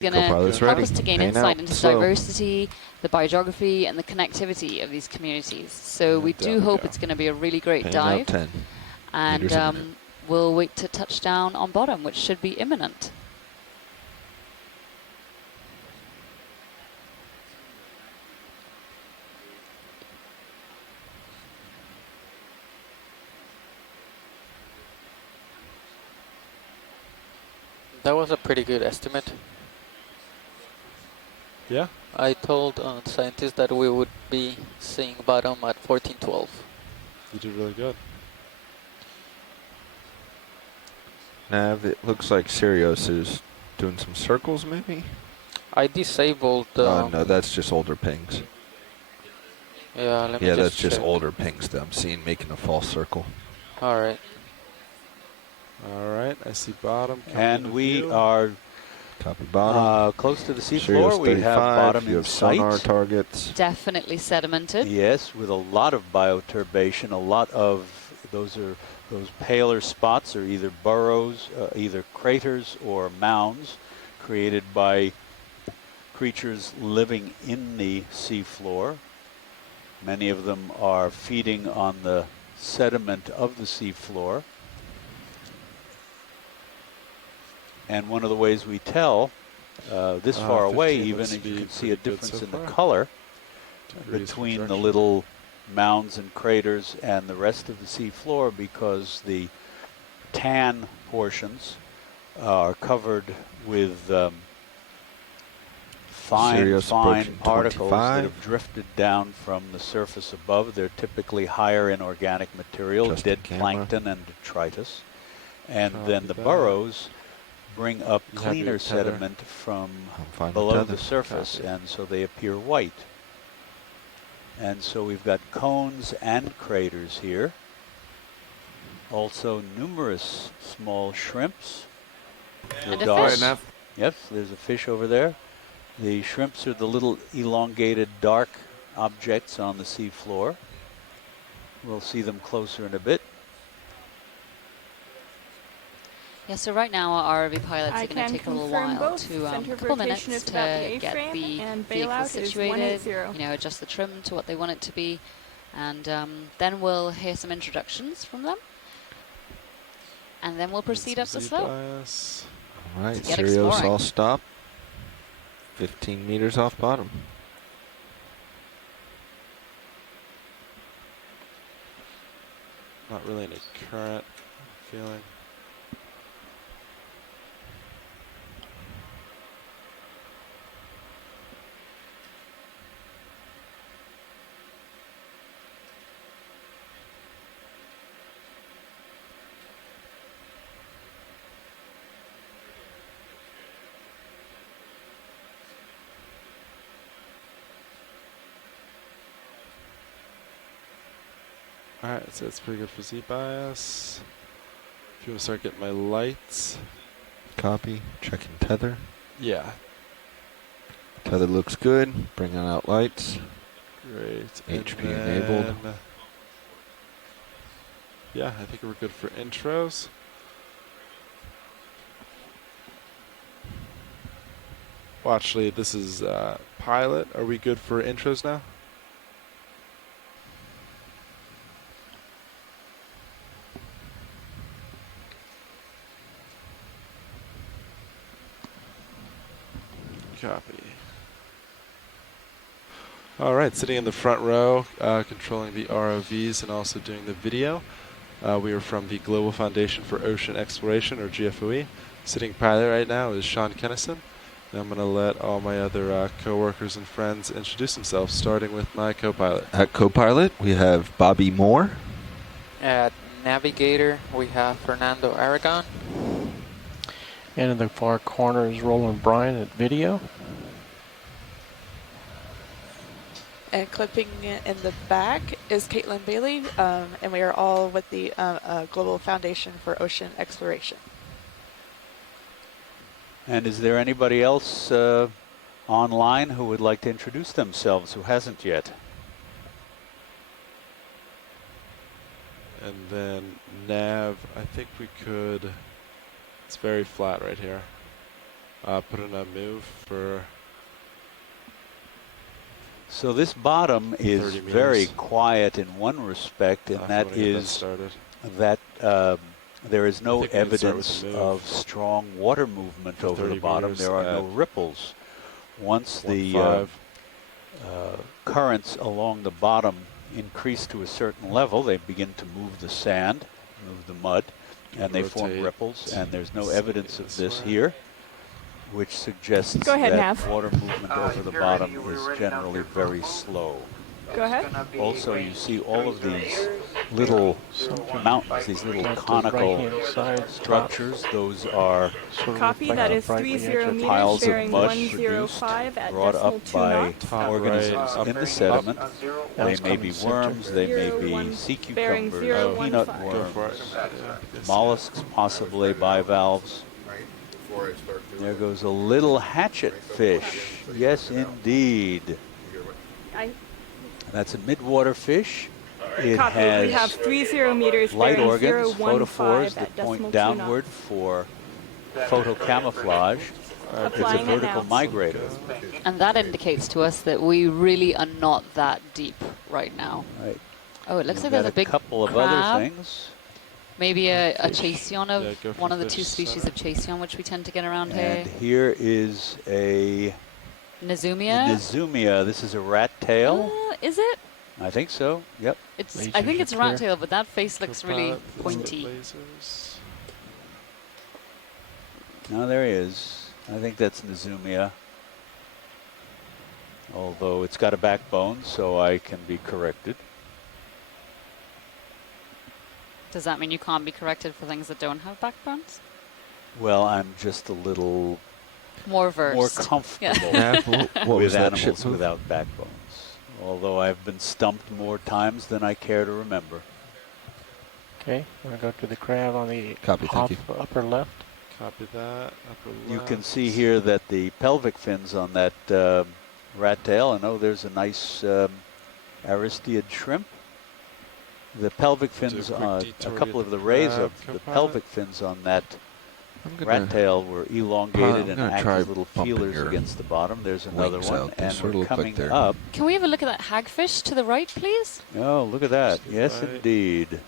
going to help us to gain insight into the diversity, the biogeography, and the connectivity of these communities. So we do hope it's going to be a really great dive. And we'll wait to touch down on bottom, which should be imminent. That was a pretty good estimate. Yeah? I told scientists that we would be seeing bottom at 1412. You did really good. Nav, it looks like Sirius is doing some circles, maybe? I disabled... Oh, no, that's just older pings. Yeah, let me Yeah, just that's just check. older pings that I'm seeing making a false circle. All right. All right, I see bottom. And we are copy bottom. Close to the seafloor. We have bottom in sight. Sonar targets. Definitely sedimented. Yes, with a lot of bioturbation. A lot of those paler spots are either burrows, either craters or mounds created by creatures living in the seafloor. Many of them are feeding on the sediment of the seafloor. And one of the ways we tell, this far away even, is you can see a difference in the color between the little mounds and craters and the rest of the seafloor, because the tan portions are covered with fine particles that have drifted down from the surface above. They're typically higher in organic material, dead plankton and detritus. And then the burrows bring up cleaner sediment from below the surface, and so they appear white. And so we've got cones and craters here. Also numerous small shrimps. And a fish. Yes, there's a fish over there. The shrimps are the little elongated dark objects on the seafloor. We'll see them closer in a bit. Yeah, so right now our ROV pilots are going to take a little while to, a couple minutes to get the vehicle situated, you know, adjust the trim to what they want it to be, and then we'll hear some introductions from them, and then we'll proceed up the slope. All right, Sirius all stop. 15 meters off bottom. Not really any current feeling. Alright, so that's pretty good for Z-bias. If you want to start getting my lights. Copy. Checking tether. Yeah. Tether looks good. Bringing out lights. Great. HP enabled. Yeah, I think we're good for intros. Well, actually, this is pilot. Are we good for intros now? Copy. All right, sitting in the front row, controlling the ROVs and also doing the video. We are from the Global Foundation for Ocean Exploration, or GFOE. Sitting pilot right now is Sean Kennison. And I'm going to let all my other co-workers and friends introduce themselves, starting with my co-pilot. At co-pilot, we have Bobby Moore. At navigator, we have Fernando Aragon. And in the far corner is Roland Bryan at video. And clipping in the back is Caitlin Bailey, and we are all with the Global Foundation for Ocean Exploration. And is there anybody else online who would like to introduce themselves who hasn't yet? And then Nav, I think we could, it's very flat right here. put in a move for. So this bottom is very quiet in one respect, and that is that there is no evidence of strong water movement over the bottom. There are no ripples. Once the currents along the bottom increase to a certain level, they begin to move the sand, move the mud, and they form ripples, and there's no evidence of this here, which suggests that water movement over the bottom is generally very slow. Go ahead. Also, you see all of these little mountains, these little conical structures. Those are copy. That is 30 meters, piles of bearing mud 105 at brought decimal up 2 by knots. organisms in the sediment. They may be worms, they may be sea cucumbers, peanut worms, mollusks, possibly bivalves. There goes a little hatchet fish. Yes, indeed. That's a midwater fish. It Copy. has we have 30 meters, light organs, 015 photophores that at point decimal 2 downward knots. for photocamouflage. It's a vertical migrator. And that indicates to us that we really are not that deep right now. Right. Oh, it looks We've like there's got a big couple of crab. other things. Maybe a chasion of one of the 2 fish species center. of chasion, which we tend to get around And here. here is a Nazumia. Nazumia. This is a rat tail. Is it? I think so. Yep. I think it's rat tail, but that face looks really pointy. No, there he is. I think that's Nazumia. Although it's got a backbone, so I can be corrected. Does that mean you can't be corrected for things that don't have backbones? Well, I'm just a little more versed, more comfortable with animals without backbones. Although I've been stumped more times than I care to remember. Okay, we're going to go to the crab on the upper left. Copy that. Upper left. You can see here that the pelvic fins on that rat tail, and oh, there's a nice Aristeid shrimp. The pelvic fins, a couple of the rays of the pelvic fins on that rat tail were elongated and act as little feelers against the bottom. There's another one, and we're coming up. Can we have a look at that hagfish to the right, please? Oh, look at that. Yes, indeed.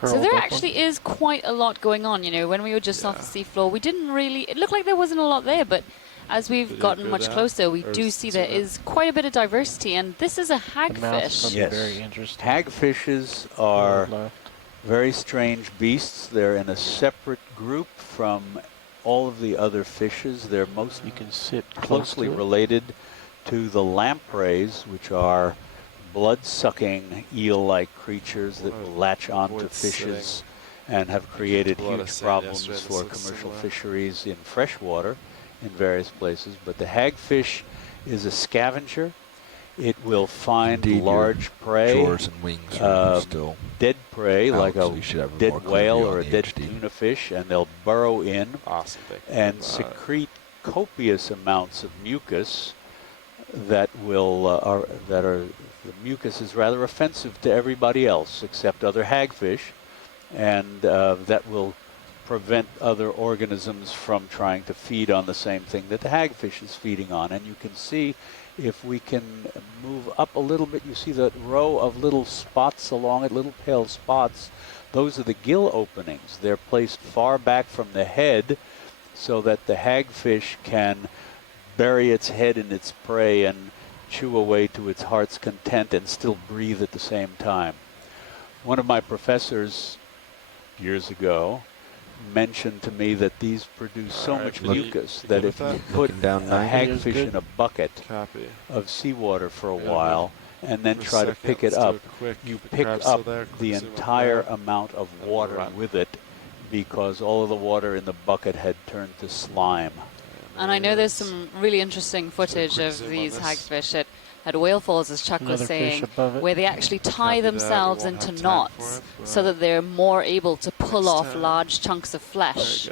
So there actually is quite a lot going on, you know. When we were just off the seafloor, we didn't really, it looked like there wasn't a lot there, but as we've gotten much closer, we do see there is quite a bit of diversity, and this is a hagfish. Yes. Very interesting. Hagfishes are very strange beasts. They're in a separate group from all of the other fishes. They're most closely related to the lampreys, which are blood-sucking eel-like creatures that will latch onto fishes and have created huge problems for commercial fisheries in freshwater in various places. But the hagfish is a scavenger. It will find large prey, dead prey like a dead whale or a dead tuna fish, and they'll burrow in and secrete copious amounts of mucus that will the mucus is rather offensive to everybody else except other hagfish, and that will prevent other organisms from trying to feed on the same thing that the hagfish is feeding on. And you can see, if we can move up a little bit, you see the row of little spots along it, little pale spots. Those are the gill openings. They're placed far back from the head so that the hagfish can bury its head in its prey and chew away to its heart's content and still breathe at the same time. One of my professors years ago mentioned to me that these produce so much mucus that if you put a hagfish in a bucket of seawater for a while and then try to pick it up, you pick up the entire amount of water with it, because all of the water in the bucket had turned to slime. And I know there's some really interesting footage of these hagfish at Whale Falls, as Chuck was saying, where they actually tie themselves into knots so that they're more able to pull off large chunks of flesh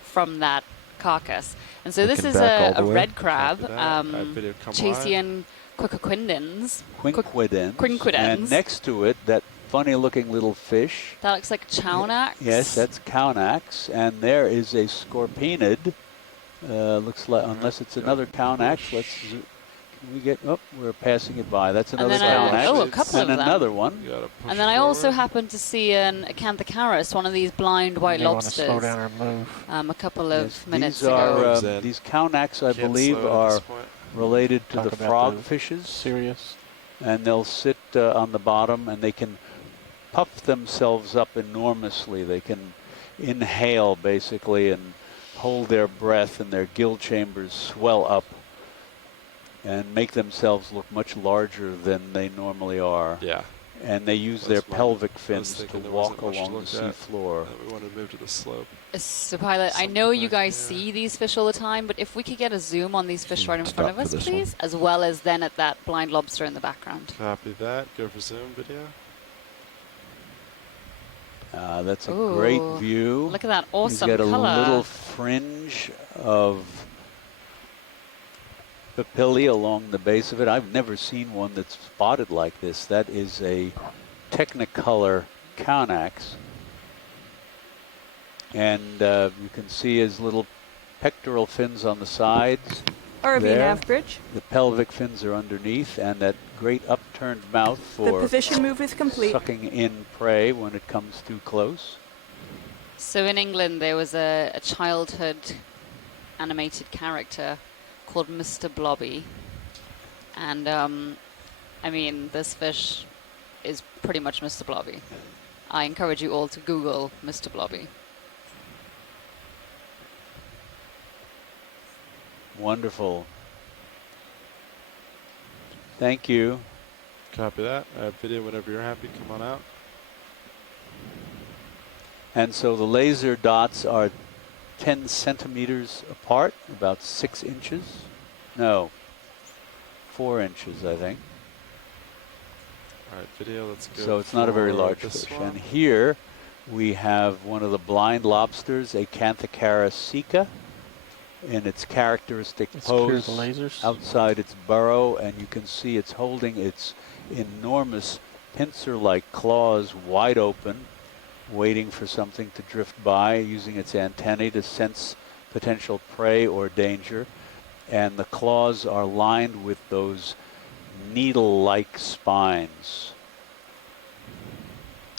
from that carcass. And so this is a red crab, Chasean quinquidens. And next to it, that funny-looking little fish. That looks like chownax. Yes, that's chownax. And there is a scorpaenid, Looks like, unless it's another Cownax, let's zoom. Can we get, oh, we're passing it by. That's another Cownax. Oh, a couple of and them. another one. And then I also happened to see an Acanthocaris, one of these blind white lobsters. Slow down or move. A couple of minutes these ago. Are, these Cownax, I believe, are related to the frog fishes. Serious. And they'll sit on the bottom, and they can puff themselves up enormously. They can inhale, basically, and hold their breath, and their gill chambers swell up and make themselves look much larger than they normally are. Yeah. And they use their pelvic fins to walk along the seafloor. We want to move to the slope. So, Pilot, I know you guys see these fish all the time, but if we could get a zoom on these fish right in front of us, please, as well as then at that blind lobster in the background. Copy that. Go for zoom video. That's a great view. Look at that awesome color. He's got color. a little fringe of papillae along the base of it. I've never seen one that's spotted like this. That is a Technicolor Cownax. And you can see his little pectoral fins on the sides. RV there. nav bridge. The pelvic fins are underneath, and that great upturned mouth for the position move is complete. Sucking in prey when it comes too close. So in England, there was a childhood animated character called Mr. Blobby. And, I mean, this fish is pretty much Mr. Blobby. I encourage you all to Google Mr. Blobby. Wonderful. Thank you. Copy that. Video whenever you're happy. Come on out. And so the laser dots are 10 centimeters apart, about 6 inches. No, 4 inches, I think. All right, video, let's go. So it's not a very large fish. And here we have one of the blind lobsters, Acanthocaris sica, in its characteristic pose outside its burrow, and you can see it's holding its enormous pincer-like claws wide open, waiting for something to drift by, using its antennae to sense potential prey or danger. And the claws are lined with those needle-like spines.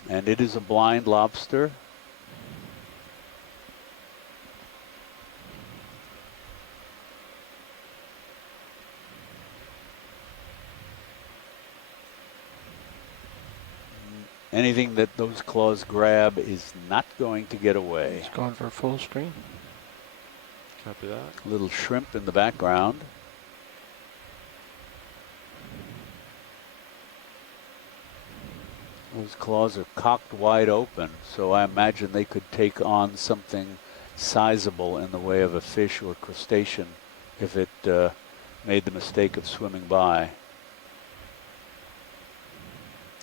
And it is a blind lobster. Anything that those claws grab is not going to get away. It's going for full screen. Copy that. Little shrimp in the background. Those claws are cocked wide open, so I imagine they could take on something sizable in the way of a fish or crustacean if it made the mistake of swimming by.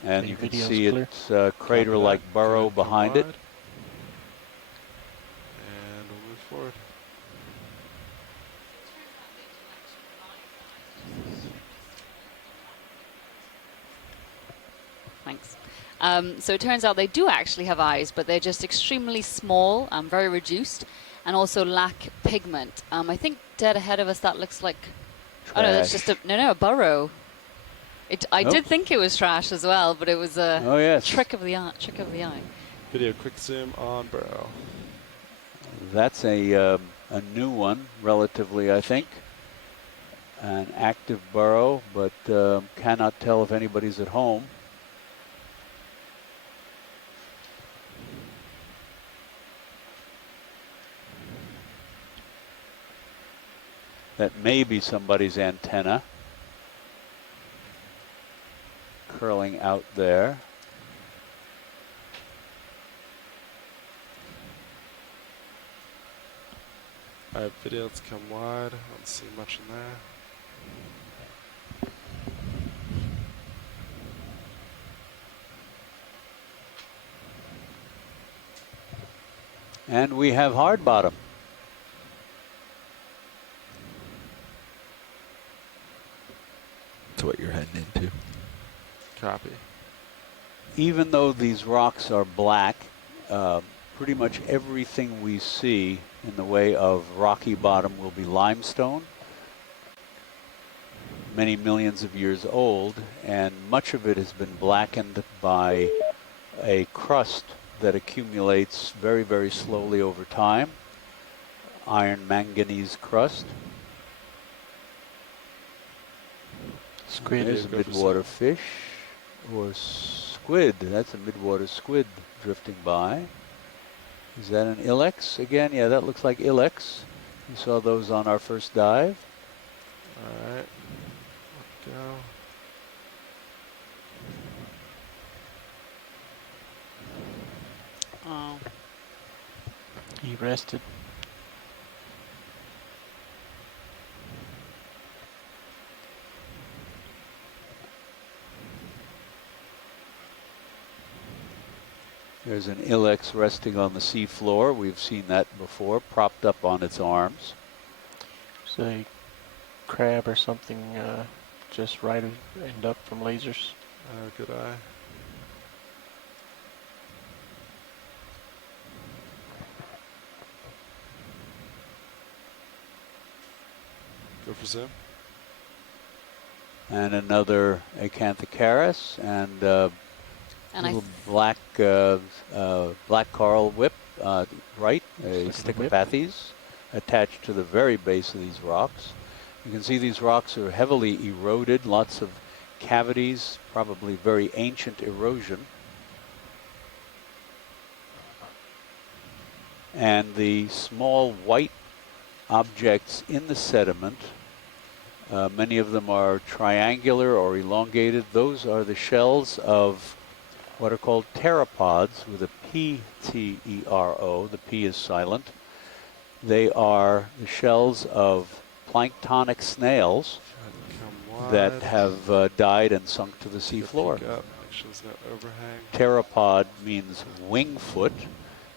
And you can see its crater-like burrow behind it. And we'll move forward. Thanks. So it turns out they do actually have eyes, but they're just extremely small, very reduced, and also lack pigment. I think dead ahead of us that looks like, oh no, that's just a burrow. I did think it was trash as well, but it was a trick of the eye. Video, quick zoom on burrow. That's a new one, relatively, I think. An active burrow, but cannot tell if anybody's at home. That may be somebody's antenna curling out there. All right, video, let's come wide. I don't see much in there. And we have hard bottom. That's what you're heading into. Copy. Even though these rocks are black, pretty much everything we see in the way of rocky bottom will be limestone, many millions of years old, and much of it has been blackened by a crust that accumulates very, very slowly over time, iron manganese crust. Squid. There's a midwater fish, or squid. That's a midwater squid drifting by. Is that an ilex again? Yeah, that looks like ilex. We saw those on our first dive. All right, let's go. Oh. He rested. There's an ilex resting on the seafloor. We've seen that before, propped up on its arms. It's a crab or something just right end up from lasers. Oh, good eye. Go for zoom. And another acanthocaris and little black black coral whip, right? A Stichopathes attached to the very base of these rocks. You can see these rocks are heavily eroded, lots of cavities, probably very ancient erosion. And the small white objects in the sediment, many of them are triangular or elongated. Those are the shells of what are called pteropods with a P-T-E-R-O. The P is silent. They are the shells of planktonic snails that have died and sunk to the seafloor. Pteropod means wing foot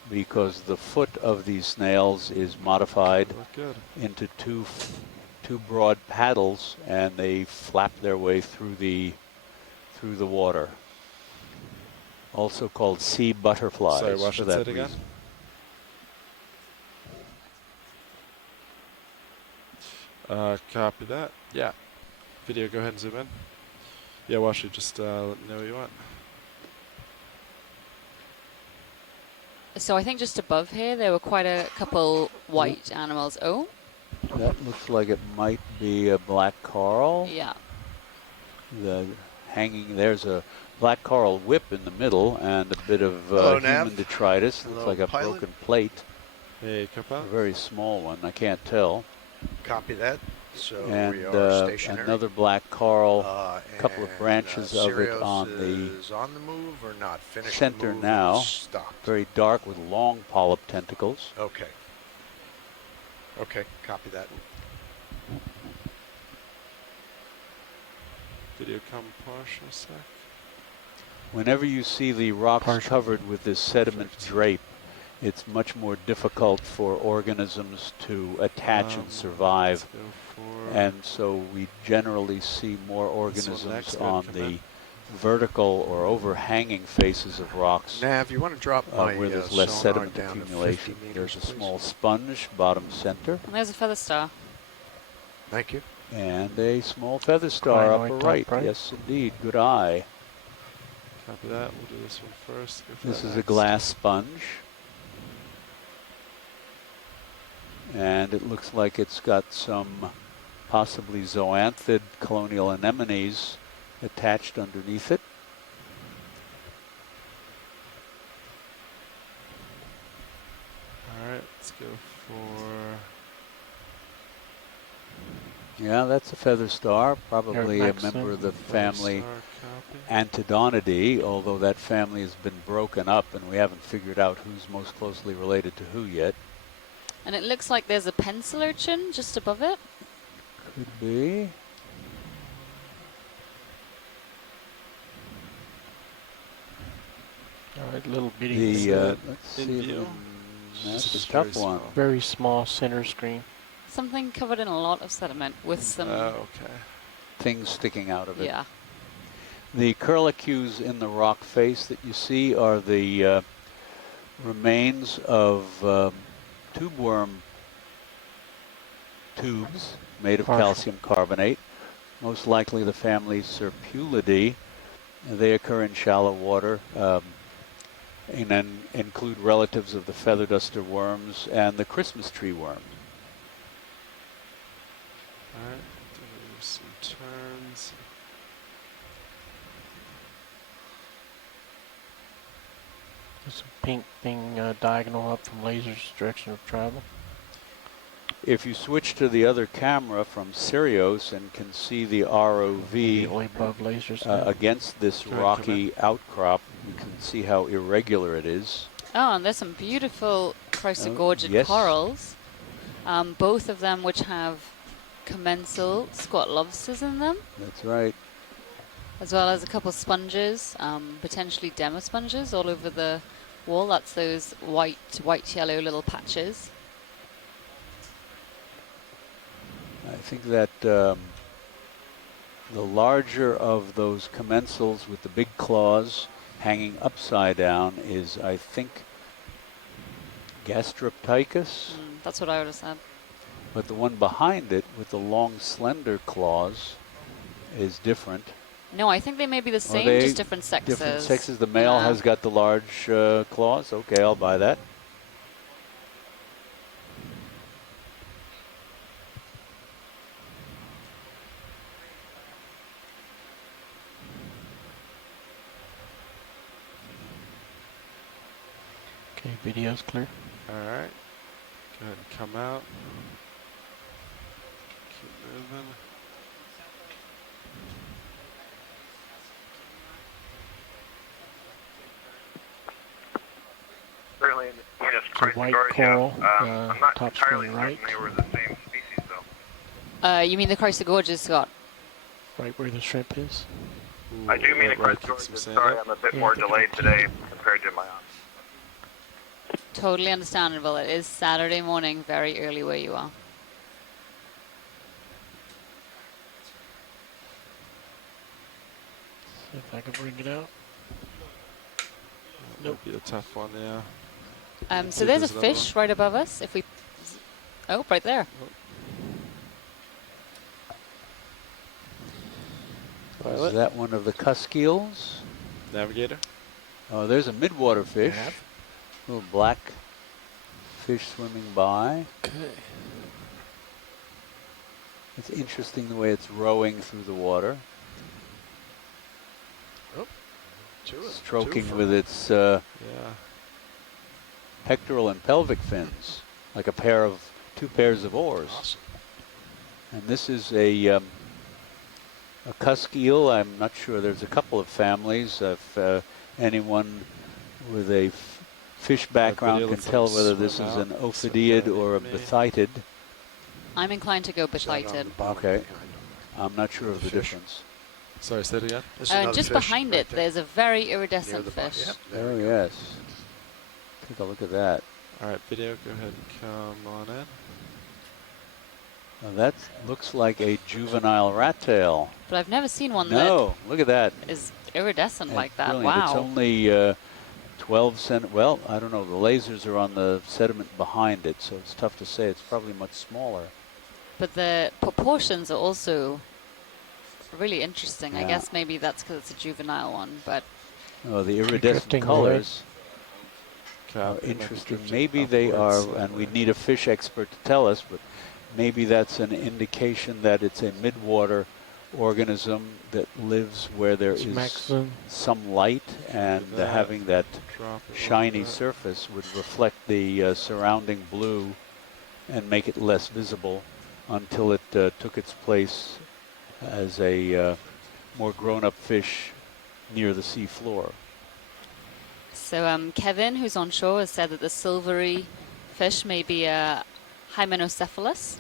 because the foot of these snails is modified into two broad paddles, and they flap their way through the water. Also called sea butterflies. Sorry, watch that again. Copy that. Yeah. Video, go ahead and zoom in. Yeah, watch it. Just let me know what you want. So I think just above here there were quite a couple white animals. Oh. That looks like it might be a black coral. Yeah. The hanging, there's a black coral whip in the middle and a bit of human detritus. Looks like a broken plate. Hey, Kappa. A very small one, I can't tell. Copy that. So and we are stationary. Another black coral, a couple of branches of it on the move or not? Finished center move now. Stopped. Very dark with long polyp tentacles. Okay. Okay, copy that. Video come partial sec. Whenever you see the rocks covered with this sediment drape, it's much more difficult for organisms to attach and survive. And so we generally see more organisms on the vertical or overhanging faces of rocks Nav, you want to drop my where there's less sediment down accumulation. To 50 meters, there's a please? small sponge, bottom center. And there's a feather star. Thank you. And a small feather star upper right. Yes, indeed. Good eye. Copy that. We'll do this one first. This is a glass sponge. And it looks like it's got some possibly zoanthid colonial anemones attached underneath it. All right, let's go for... Yeah, that's a feather star, probably a member of the family Antidonidae, although that family has been broken up and we haven't figured out who's most closely related to who yet. And it looks like there's a pencil urchin just above it. Could be. All right, little bitty. Let's see. That's a tough one. Very small center screen. Something covered in a lot of sediment with some things sticking out of it. Yeah. The curlicues in the rock face that you see are the remains of tube worm tubes made of calcium carbonate, most likely the family Serpulidae. They occur in shallow water and then include relatives of the feather duster worms and the Christmas tree worm. All right, do some turns. There's a pink thing diagonal up from laser's direction of travel. If you switch to the other camera from Sirius and can see the ROV above lasers against this rocky outcrop, you can see how irregular it is. Oh, and there's some beautiful chrysogorgid corals, both of them which have commensal squat lobsters in them. That's right. As well as a couple sponges, potentially demosponges all over the wall. That's those white-yellow little patches. I think that the larger of those commensals with the big claws hanging upside down is, I think, Gastroptychus. That's what I would have said. But the one behind it with the long, slender claws is different. No, I think they may be the same, just different sexes. Different sexes. The male has got the large claws. Okay, I'll buy that. Okay, video's clear. All right, go ahead and come out. Keep moving. Certainly in the genus It's a white coral, I'm not top entirely screen right. certain they were the same species, though. You mean the chrysogorgid, Scott? Right where the shrimp is. I do mean the Crustacean. Sorry, I'm a bit more delayed today compared to my own. Totally understandable. It is Saturday morning, very early where you are. See if I can bring it out. Nope. Be a tough one, yeah. So there's a fish right above us. If we, oh, right there. Is that one of the cusk-eels? Navigator? Oh, there's a midwater fish. Little black fish swimming by. Okay. It's interesting the way it's rowing through the water. Oh, stroking with its pectoral and pelvic fins, like two pairs of oars. Awesome. And this is a cusk eel. I'm not sure. There's a couple of families. If anyone with a fish background can tell whether this is an ophidiid or a bathytid. I'm inclined to go bathytid. Okay. I'm not sure of the difference. Sorry, say it again? Just behind it, there's a very iridescent fish. Yep, oh, yes. Take a look at that. All right, video, go ahead and come on in. Now that looks like a juvenile rat tail. But I've never seen one that look at that. Is iridescent like that. Brilliant. Wow. It's only 12 cent. Well, I don't know. The lasers are on the sediment behind it, so it's tough to say. It's probably much smaller. But the proportions are also really interesting. I guess maybe that's because it's a juvenile one, but... Oh, the iridescent colors are interesting. Maybe they are, and we need a fish expert to tell us, but maybe that's an indication that it's a midwater organism that lives where there is some light, and having that shiny surface would reflect the surrounding blue and make it less visible until it took its place as a more grown-up fish near the sea floor. So Kevin, who's on shore, has said that the silvery fish may be a Hymenocephalus.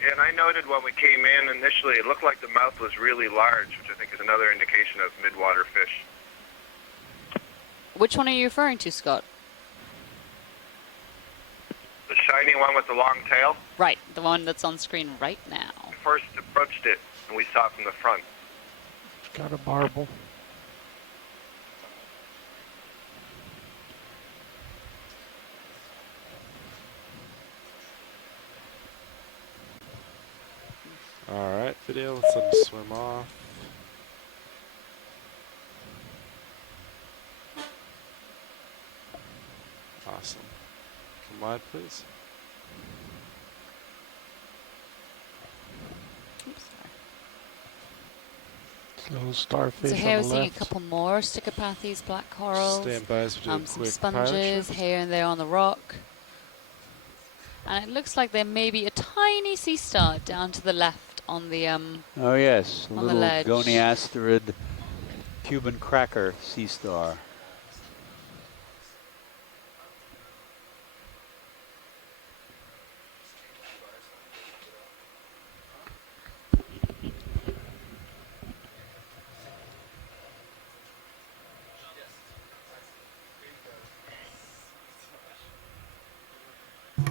Yeah, and I noted when we came in initially, it looked like the mouth was really large, which I think is another indication of midwater fish. Which one are you referring to, Scott? The shiny one with the long tail? Right, the one that's on screen right now. We first approached it, and we saw it from the front. It's got a barbel. Alright, video, let's let him swim off. Awesome. Come wide, please. Little starfish So here on we're the seeing a left. couple more Stickopathes, black corals, Stand by as we do a some quick sponges pilot here and there on the rock. And it looks like there may be a tiny sea star down to the left on the Oh yes, on the little ledge. goniasterid Cuban cracker sea star.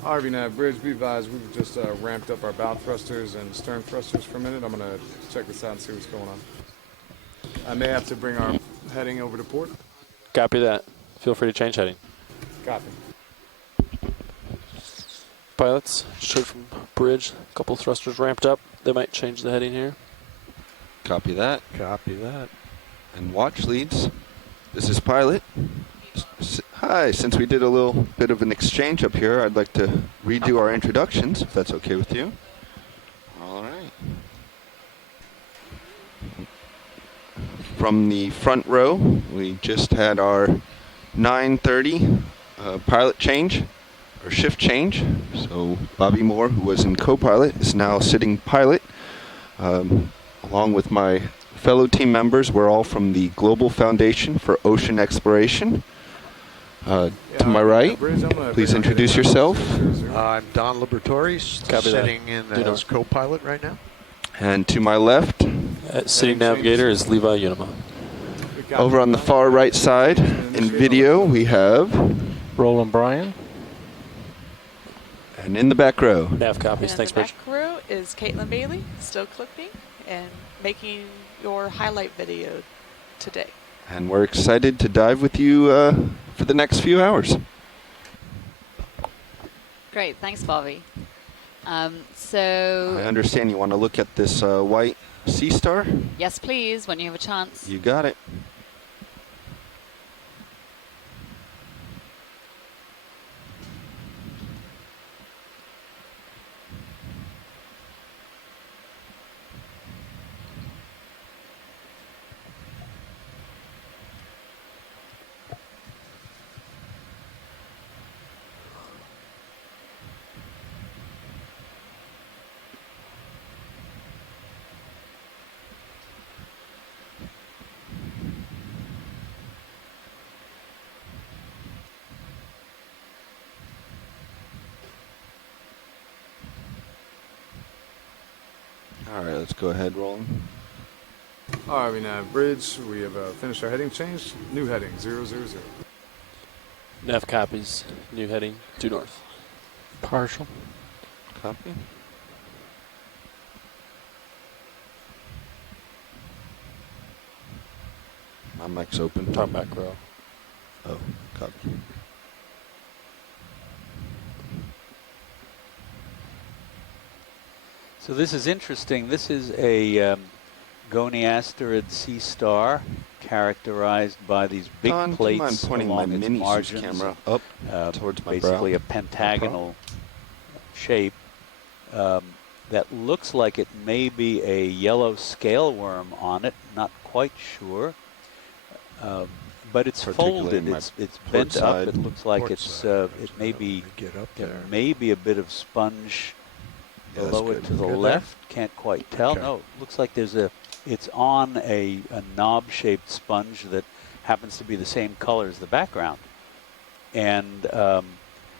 RV Bridge, be advised, we've just ramped up our bow thrusters and stern thrusters for a minute. I'm going to check this out and see what's going on. I may have to bring our heading over to port. Copy that. Feel free to change heading. Copy. Pilots, straight from bridge, a couple thrusters ramped up. They might change the heading here. Copy that. Copy that. And watch leads. This is pilot. Hi, since we did a little bit of an exchange up here, I'd like to redo our introductions, if that's okay with you. All right. From the front row, we just had our 9:30 pilot change, or shift change. So Bobby Moore, who was in co-pilot, is now sitting pilot. Along with my fellow team members, we're all from the Global Foundation for Ocean Exploration. To my right, please introduce yourself. I'm Don Liberatore, sitting in as co-pilot right now. And to my left, sitting navigator is Levi Unima. Over on the far right side, in video, we have Roland Bryan. And in the back row. Nav copies. Thanks, Bridge. In the back row is Caitlin Bailey, still clipping and making your highlight video today. And we're excited to dive with you for the next few hours. Great, thanks, Bobby. So I understand you want to look at this white sea star? yes, please, when you have a chance. You got it. All right, let's go ahead, Roland. RV Bridge, we have finished our heading change. New heading, 000. Nav copies. New heading due north. Partial. Copy. My mic's open. Top back row. Oh, copy. So this is interesting. This is a goniasterid sea star characterized by these big Don, plates pointing along my its mini margins, camera up towards my basically brow. a pentagonal shape that looks like it may be a yellow scale worm on it. Not quite sure, but it's folded. It's bent up. It looks like it's it may be a bit of sponge below it to the left. Can't quite tell. Okay. No, it looks like it's on a knob-shaped sponge that happens to be the same color as the background. And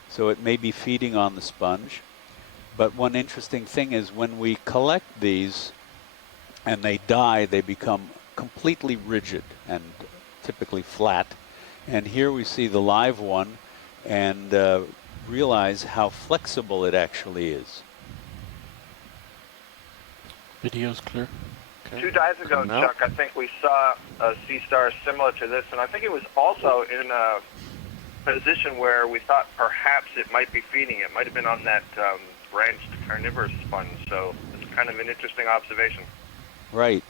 so it may be feeding on the sponge. But one interesting thing is when we collect these and they die, they become completely rigid and typically flat. And here we see the live one and realize how flexible it actually is. Video's clear. Okay. 2 dives ago, Chuck, I think we saw a sea star similar to this, and I think it was also in a position where we thought perhaps it might be feeding. It might have been on that branched carnivorous sponge, so it's kind of an interesting observation. Right.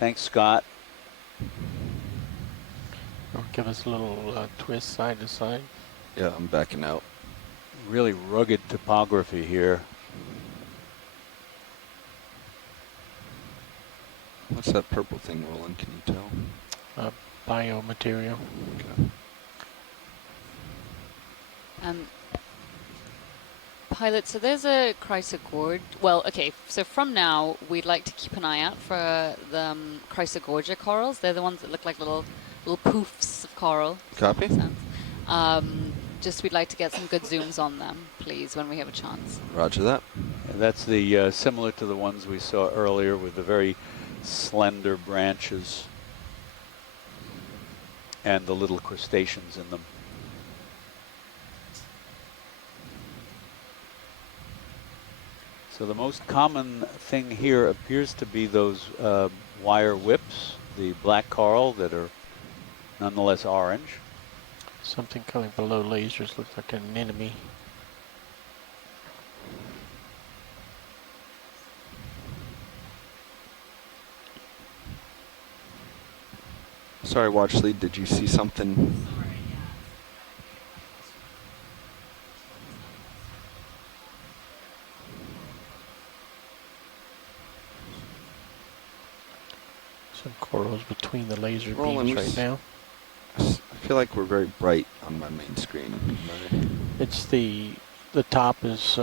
Thanks, Scott. Give us a little twist side to side. Yeah, I'm backing out. Really rugged topography here. What's that purple thing, Roland? Can you tell? Biomaterial. Okay. Pilot, so there's a chrysogorgia. Well, okay, so from now, we'd like to keep an eye out for the chrysogorgia corals. They're the ones that look like little poofs of coral. Copy. Just we'd like to get some good zooms on them, please, when we have a chance. Roger that. And that's the similar to the ones we saw earlier with the very slender branches and the little crustaceans in them. So the most common thing here appears to be those wire whips, the black coral that are nonetheless orange. Something coming below lasers looks like an anemone. Sorry, watch lead. Did you see something? Some corals between the laser Roland, beams right now. I feel like we're very bright on my main screen. It's the top is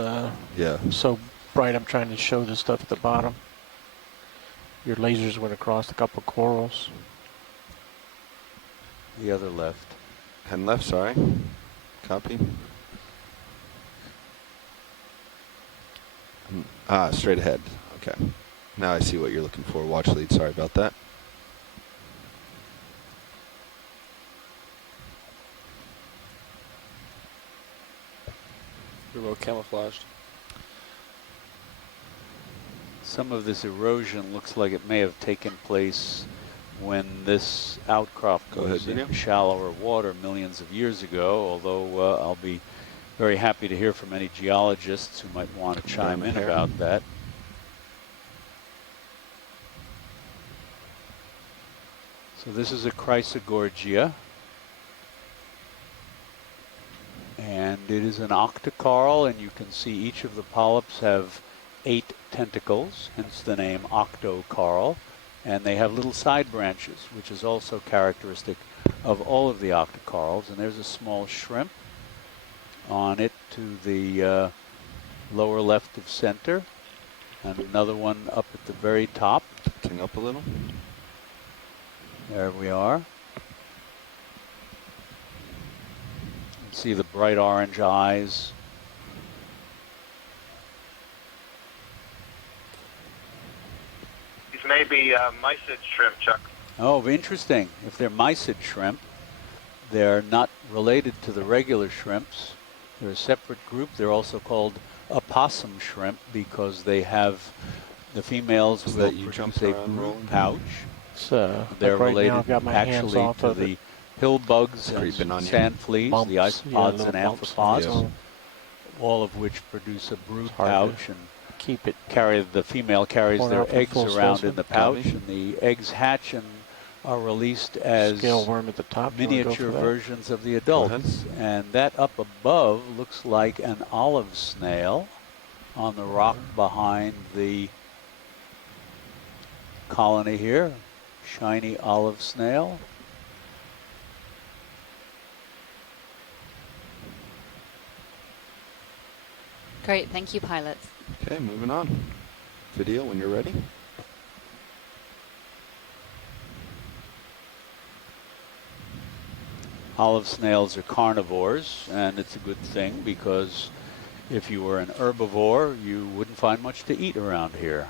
yeah, so bright I'm trying to show the stuff at the bottom. Your lasers went across a couple corals. The other left. And left, sorry. Copy. Straight ahead. Okay. Now I see what you're looking for. Watch lead. Sorry about that. You're well camouflaged. Some of this erosion looks like it may have taken place when this outcrop was in shallower water millions of years ago, although I'll be very happy to hear from any geologists who might want to chime in about that. So this is a chrysogorgia, and it is an octocoral, and you can see each of the polyps have 8 tentacles, hence the name octocoral, and they have little side branches, which is also characteristic of all of the octocorals. And there's a small shrimp on it to the lower left of center, and another one up at the very top. Tilting up a little. There we are. You see the bright orange eyes. These may be mysid shrimp, Chuck. Oh, interesting. If they're mysid shrimp, they're not related to the regular shrimps. They're a separate group. They're also called opossum shrimp because they have the females will produce a brood pouch. They're like right related now I've got my hands actually off to of the hill bugs and sand fleas, the isopods and amphipods, all of which produce a brood pouch and keep it. The female carries their eggs around in the pouch, and the eggs hatch and are released as scale worm at the top. Miniature versions of the adults. And that up above looks like an olive snail on the rock behind the colony here. Shiny olive snail. Great, thank you, pilots. Okay, moving on. Video when you're ready. Olive snails are carnivores, and it's a good thing because if you were an herbivore, you wouldn't find much to eat around here.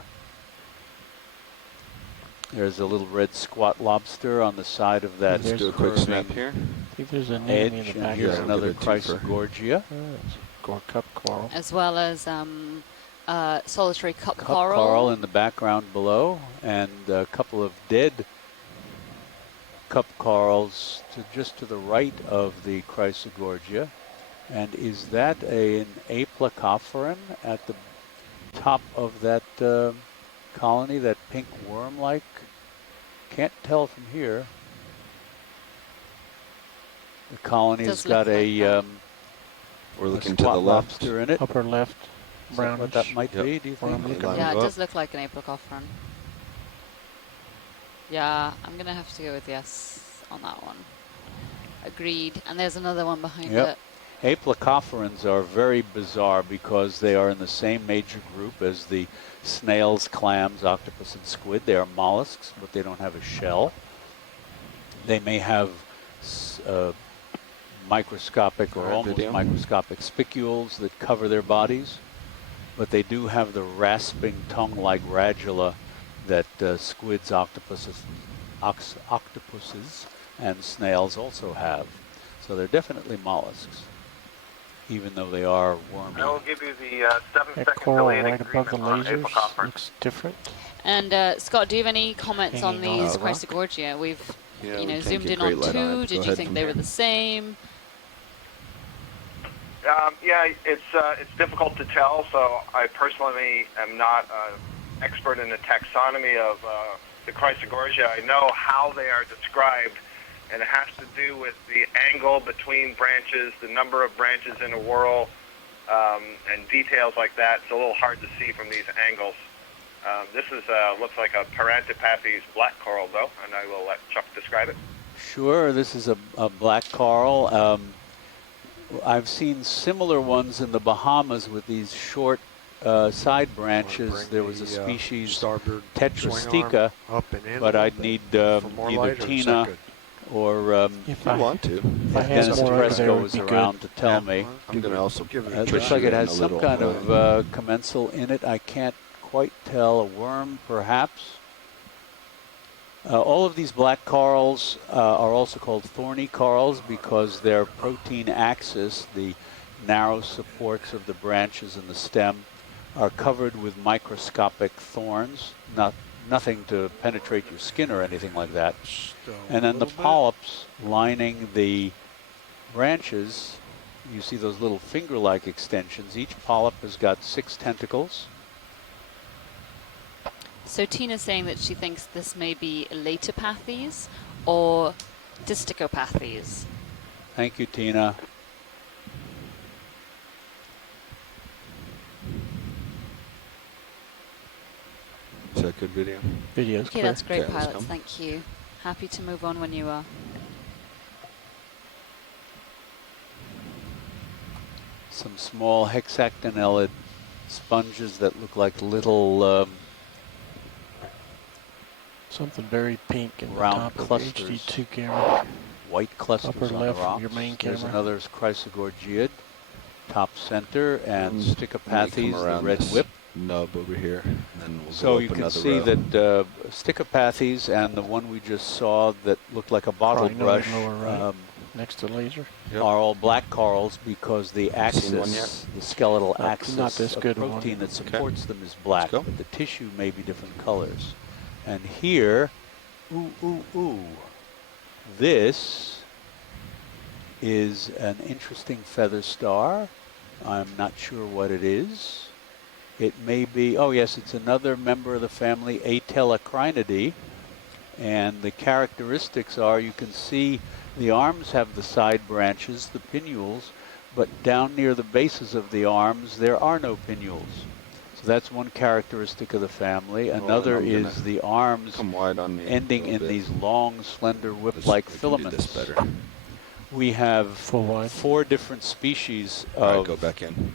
There's a little red squat lobster on the side of that. Let's do a quick snap here. I think there's an edge, in the and back. here's another chrysogorgia. Cup coral. As well as solitary cup coral. Coral in the background below, and a couple of dead cup corals just to the right of the chrysogorgia. And is that an aplacophorine at the top of that colony, that pink worm-like. Can't tell from here. The colony's got a we're looking a to the squat left. lobster in it. Upper left, Is that what that brownish. might be, do you think? Yeah, it does look like an apricot. Yeah, I'm going to have to go with yes on that one. Agreed. And there's another one behind it. Aplecopherans are very bizarre because they are in the same major group as the snails, clams, octopus, and squid. They are mollusks, but they don't have a shell. They may have microscopic or almost microscopic spicules that cover their bodies, but they do have the rasping tongue-like radula that squids, octopuses, and snails also have. So they're definitely mollusks, even though they are wormy. I will give you the 7-second coral delay right above the agreement on lasers aplecopher. looks different. And Scott, do you have any comments on Hanging these off the rock. Chrysogorgia? We've Yeah, you know, we zoomed can't in get on great light on 2. it. Did Go you ahead think from they were here. the same? Yeah, it's difficult to tell. So I personally am not an expert in the taxonomy of the Chrysogorgia. I know how they are described, and it has to do with the angle between branches, the number of branches in a whorl, and details like that. It's a little hard to see from these angles. This is looks like a Parantipathes black coral, though, and I will let Chuck describe it. Sure, this is a black coral. I've seen similar ones in the Bahamas with these short side branches. There was a species, Tetrastica, but I'd need either Tina or If I I want to. I had Dennis more over there, Fresco would is be around good. to tell me. I'm going to also It looks like it has some kind of commensal in it. I can't quite tell. A worm, perhaps. All of these black corals are also called thorny corals because their protein axis, the narrow supports of the branches and the stem, are covered with microscopic thorns, nothing to penetrate your skin or anything like that. And then the polyps lining the branches, you see those little finger-like extensions. Each polyp has got 6 tentacles. So Tina's saying that she thinks this may be Latopathes or Disticopathes. Thank you, Tina. Is that good video? Video's Okay, clear. that's great, Okay, let's pilots. come. Thank you. Happy to move on when you are. Some small hexactinellid sponges that look like little Something very pink in the round top of the clusters. HD2 camera. white clusters Upper on left the from rocks. your main There's camera. another Chrysogorgiid, top center, and Sticopathes, the red this whip. nub over here. And then we'll So go you up can another see row. that Sticopathes and the one we just saw that looked like a bottle Probably brush lower right, next to laser. Yep. are all black corals because the Seen one axis, the skeletal Not axis this of good one. protein that supports them is black, go. but the tissue may be different colors. And here, this is an interesting feather star. I'm not sure what it is. It may be, oh yes, it's another member of the family Atelocrinidae. And the characteristics are, you can see the arms have the side branches, the pinnules, but down near the bases of the arms, there are no pinnules. So that's one characteristic of the family. Another I'm gonna is the arms come wide on me a ending little in bit. these long, slender, whip-like We can do filaments. this better. We have Full wide. 4 different species All right, of go back in.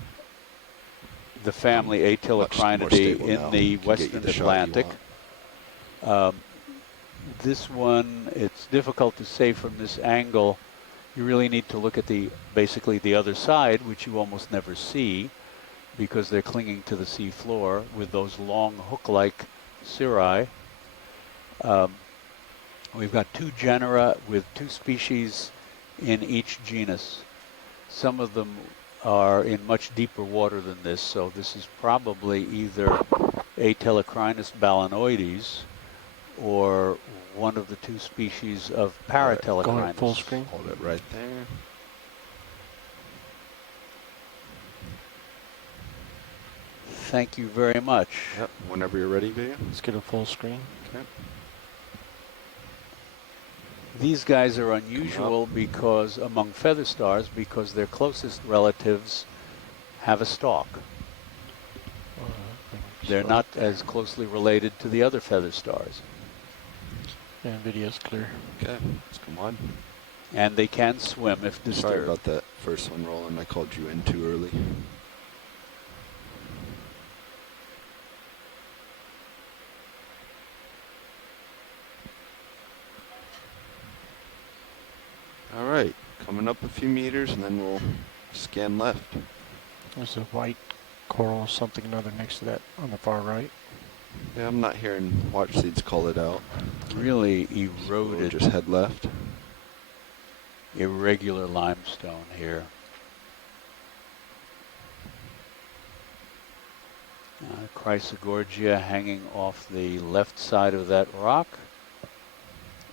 the family Much more Atelocrinidae stable in now. the Can get you western the shot you Atlantic. This one, it's difficult to say from this angle. You really need to look at basically the other side, which you almost never see because they're clinging to the sea floor with those long hook-like cirri. We've got 2 genera with 2 species in each genus. Some of them are in much deeper water than this, so this is probably either Atelocrinus balanoides or one of the 2 species of Paratelocrinus. Going full screen. Hold it right there. thank you very much. Yep, whenever you're ready, video. Let's get a full screen. Okay. These guys are unusual because among feather stars because their closest relatives have a stalk. They're not as closely related to the other feather stars. Yeah, video's clear. Okay, let's come on. And they can swim if disturbed. Sorry about that first one, Roland. I called you in too early. All right, coming up a few meters, and then we'll scan left. There's a white coral or something another next to that on the far right. Yeah, I'm not hearing watch leads call it out. Really So we'll eroded, just head left. irregular limestone here. Chrysogorgia hanging off the left side of that rock.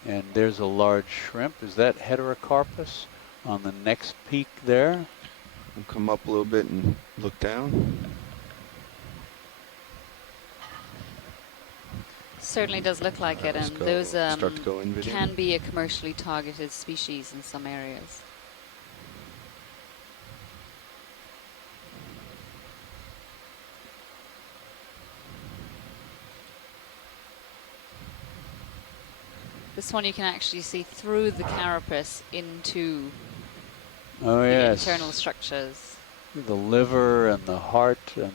And there's a large shrimp. Is that Heterocarpus on the next peak there? We'll come up a little bit and look down. Certainly does look like it, Let's and go. those Start to go in video. can be a commercially targeted species in some areas. This one you can actually see through the carapace into Oh, the yes. internal structures. The liver and the heart and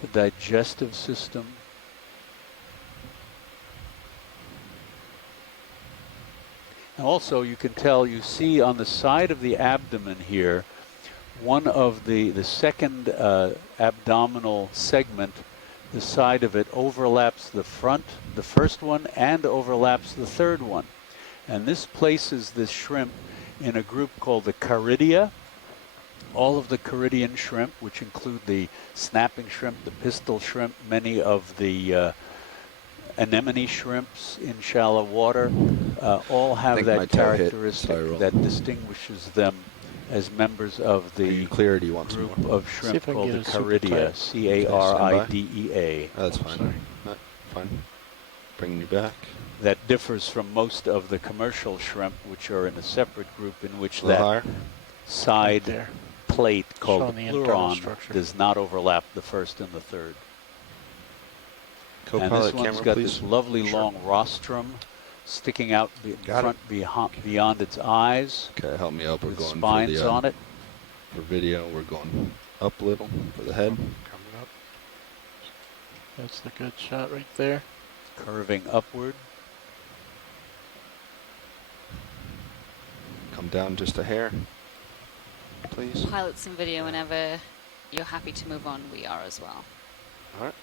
the digestive system. And also you can tell, you see on the side of the abdomen here, one of the second abdominal segment, the side of it overlaps the front, the first one, and overlaps the third one. And this places this shrimp in a group called the Caridia. All of the Caridian shrimp, which include the snapping shrimp, the pistol shrimp, many of the anemone shrimps in shallow water, all have that characteristic that distinguishes them as members of the group of shrimp called the Caridea, C-A-R-I-D-E-A. Oh, that's fine. Not fine. Bringing you back. That differs from most of the commercial shrimp, which are in a separate group in which A little that higher. side plate called Showing the the internal pleuron structure. does not overlap the first and the third. And this Co-pilot one's camera, got please. this lovely long rostrum sticking out beyond its eyes. Okay, help me up. We're with going spines for the, on it. For video, we're going up a little for the head. Coming up. That's the good shot right there. Curving upward. Come down just a hair, please. Pilots and video, whenever you're happy to move on, we are as well. All right.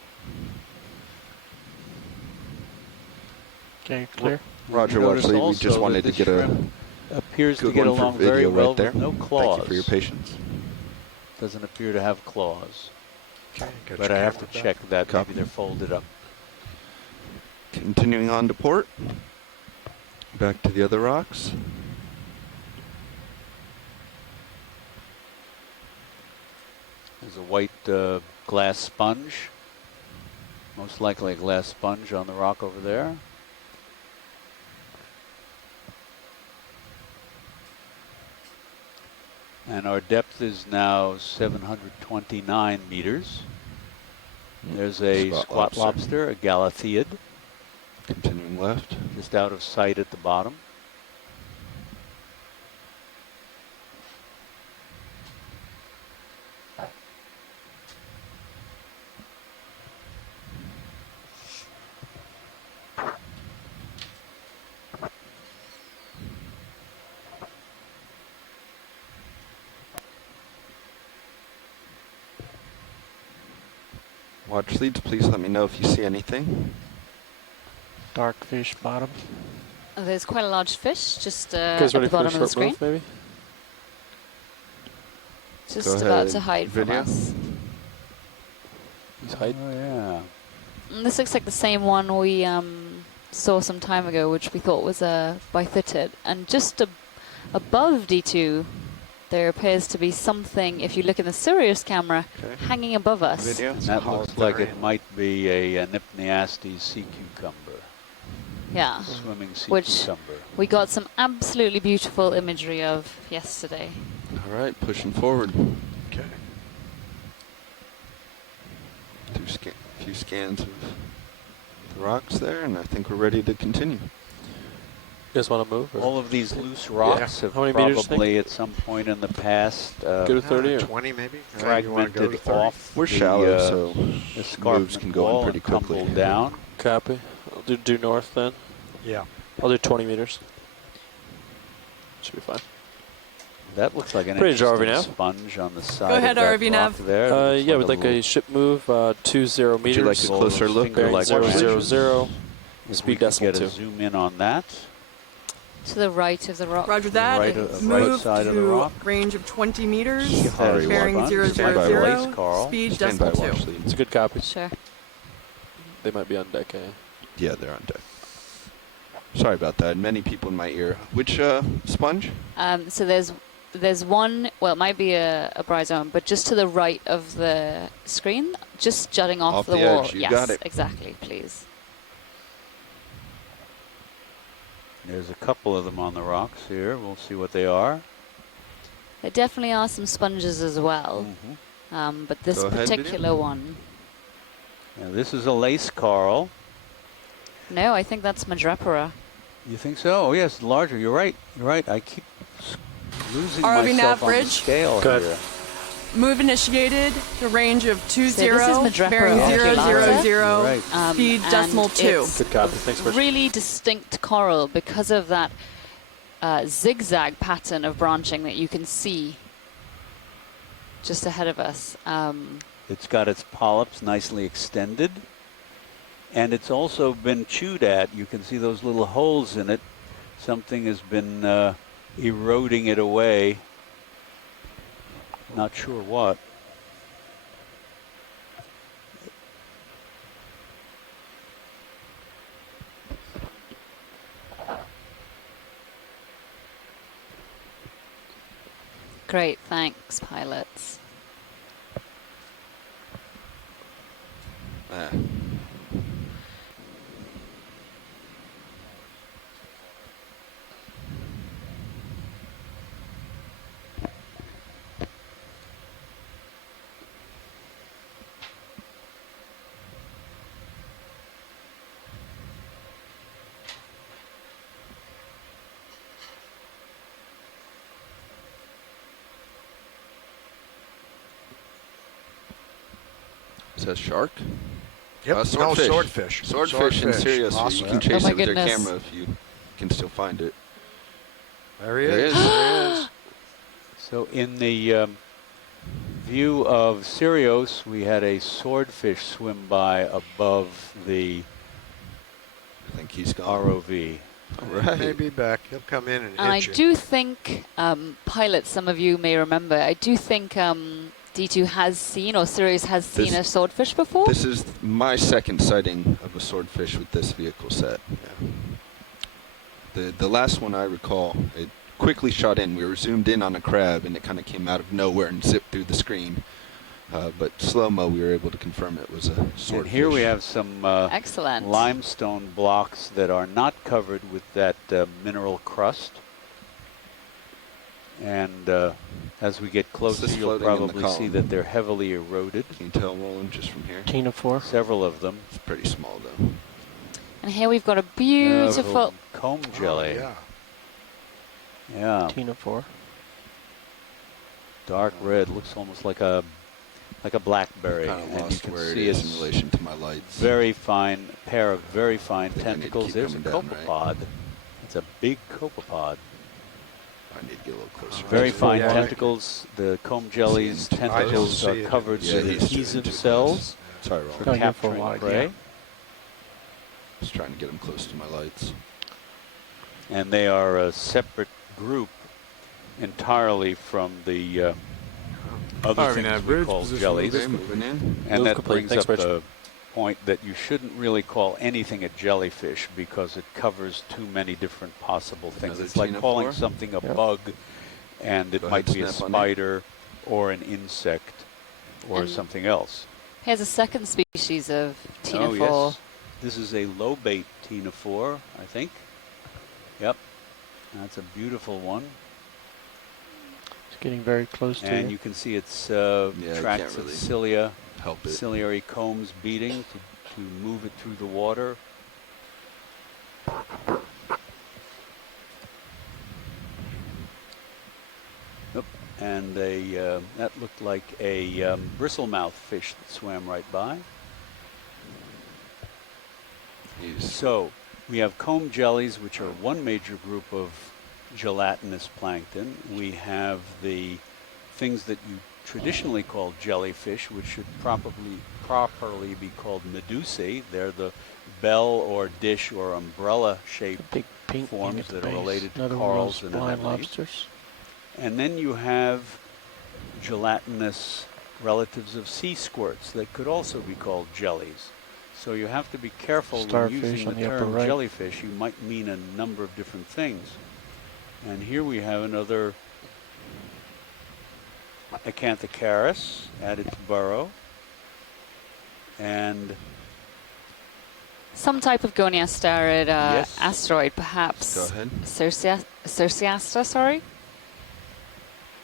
Okay, clear. Roger, You notice Watchley. We also just wanted that to this get a shrimp appears to good get one for along very video well right there. with no claws. Thank you for your patience. Doesn't appear to have claws. Okay, got But your I have to camera back. check that. Copy. Maybe they're folded up. Continuing on to port. Back to the other rocks. There's a white glass sponge. Most likely a glass sponge on the rock over there. And our depth is now 729 meters. There's a squat lobster, a galatheid. Continuing left. Just out of sight at the bottom. Watch leads, please let me know if you see anything. Dark fish bottom. There's quite a large fish just at Guys the ready for a bottom of the short screen. move, maybe? Just Go about ahead, to hide from video. us. He's hiding. Oh, yeah. And this looks like the same one we saw some time ago, which we thought was a bifid. And just above D2, there appears to be something, if you look in the Sirius camera, hanging above us. And that looks like it might be a Nympneastes sea cucumber. Yeah, Swimming sea which cucumber. we got some absolutely beautiful imagery of yesterday. All right, pushing forward. Okay. A few scans of the rocks there, and I think we're ready to continue. You guys want to move? All of these loose rocks have How many meters, probably at some point in the past go to 30 or 20 maybe? fragmented off. We're the, shallow, so escarpment moves can go in wall pretty and quickly. tumble down. Copy. I'll do due north then. Yeah. I'll do 20 meters. Should be fine. That looks like an Pretty interesting RV nav. sponge on the side Go ahead, of that RV rock nav. there. Yeah, with like a ship move, 20 meters. Would you like a closer look? Bearing like 000. If Speed we could decimal get a 2. zoom in on that. To the right of the rock. Roger that. Right Move side of the to rock. range of 20 meters. Sorry, Bearing Wabba. 000. Stand by, Lace, Carl. Speed Stand by, decimal 2. watch lead. It's a good copy. Sure. They might be on deck, Yeah, they're on deck. Sorry about that. Many people in my ear. Which sponge? So there's one, well, it might be a Burrowing, but just to the right of the screen, just jutting off the wall. edge. You yes, got it. exactly, please. There's a couple of them on the rocks here. We'll see what they are. There definitely are some sponges as well, but this Go ahead, particular one. Now, this is a lace coral. No, I think that's Madrepora. You think so? Oh, yes, larger. You're right. You're right. I keep losing RV nav myself on the bridge. scale Good. here. Move initiated to range of 20. So this is Madrepora bearing 000. Right. Speed and decimal 2. it's Good copy. Thanks, Rich. really distinct coral because of that zigzag pattern of branching that you can see just ahead of us. It's got its polyps nicely extended, and it's also been chewed at. You can see those little holes in it. Something has been eroding it away. Not sure what. Great, thanks, pilots. Is that shark? Yep. No, Swordfish. swordfish. Swordfish in Sirius. Awesome. You can chase Oh my it with your goodness. camera if you can still find it. There he There is. he is. There he is. So in the view of Sirius, we had a swordfish swim by above the I think he's gone. ROV. All right. Maybe back. He'll come in and And I hit you. do think, pilots, some of you may remember, I do think D2 has seen, or Sirius has seen a swordfish before. This is my second sighting of a swordfish with this vehicle set. Yeah. The last one I recall, it quickly shot in. We were zoomed in on a crab, and it kind of came out of nowhere and zipped through the screen. But slow-mo, we were able to confirm it was a swordfish. And here we have some Excellent. limestone blocks that are not covered with that mineral crust. And as we get closer, This is you'll floating in the probably see column. that they're heavily eroded. Can you tell, Roland, just from here? Tina 4. Several of them. It's pretty small, though. And here we've got a beautiful... comb jelly. Oh, yeah. Yeah. Tina 4. Dark red. Looks almost like a blackberry. Kind of And you lost can where it see is it's in relation to my lights. very fine pair of very fine think I need to tentacles. keep There's a coming down, copepod. It's a big copepod. I need to get a little closer. Very fine yeah. tentacles. The comb jelly's See, tentacles I are see it. covered Yeah, with he's doing adhesive too cells Sorry, for Roland. Oh, you're capturing full wide, prey. yeah. Just trying to get him close to my lights. And they are a separate group entirely from the other RV things nav we bridge, call position jellies. Okay, moving in. And Move that complete. brings Thanks, up Rich. the point that you shouldn't really call anything a jellyfish because it covers too many different possible things. Another It's like Tina calling 4? something a Yep. bug and it might be a spider or an insect or something else. Here's a second species of ctenophore. Oh, yes. This is a lobate ctenophore, I think. Yep. That's a beautiful one. It's getting very close to you. And you can see its tracts of cilia, ciliary combs beating to move it through the water. Yep. And that looked like a bristlemouth fish that swam right by. So we have comb jellies, which are one major group of gelatinous plankton. We have the things that you traditionally call jellyfish, which should properly be called medusae. They're the bell or dish or umbrella-shaped forms that are related to corals and blind lobsters. And then you have gelatinous relatives of sea squirts that could also be called jellies. So you have to be careful when using the term jellyfish. You might mean a number of different things. And here we have another Acanthocaris at its burrow. And some type of goniasterid asteroid, perhaps. Go ahead. Circeasta, sorry.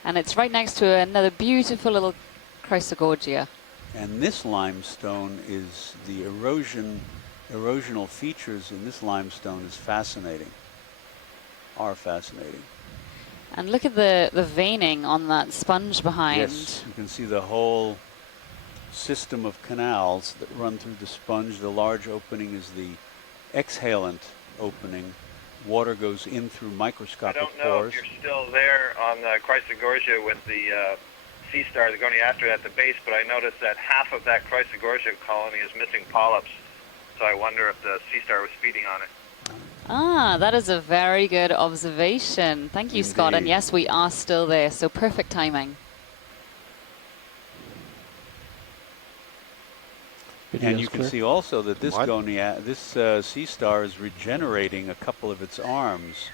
And it's right next to another beautiful little Chrysogorgia. And this limestone is the erosional features in this limestone is fascinating, are fascinating. And look at the veining on that sponge behind. Yes, you can see the whole system of canals that run through the sponge. The large opening is the exhalant opening. Water goes in through microscopic pores. I don't know if you're still there on the Chrysogorgia with the sea star, the goniasterid at the base, but I noticed that half of that Chrysogorgia colony is missing polyps. So I wonder if the sea star was feeding on it. Ah, that is a very good observation. Thank you, Scott. And yes, we are still there, so perfect timing. And you can see also that this sea star is regenerating a couple of its arms.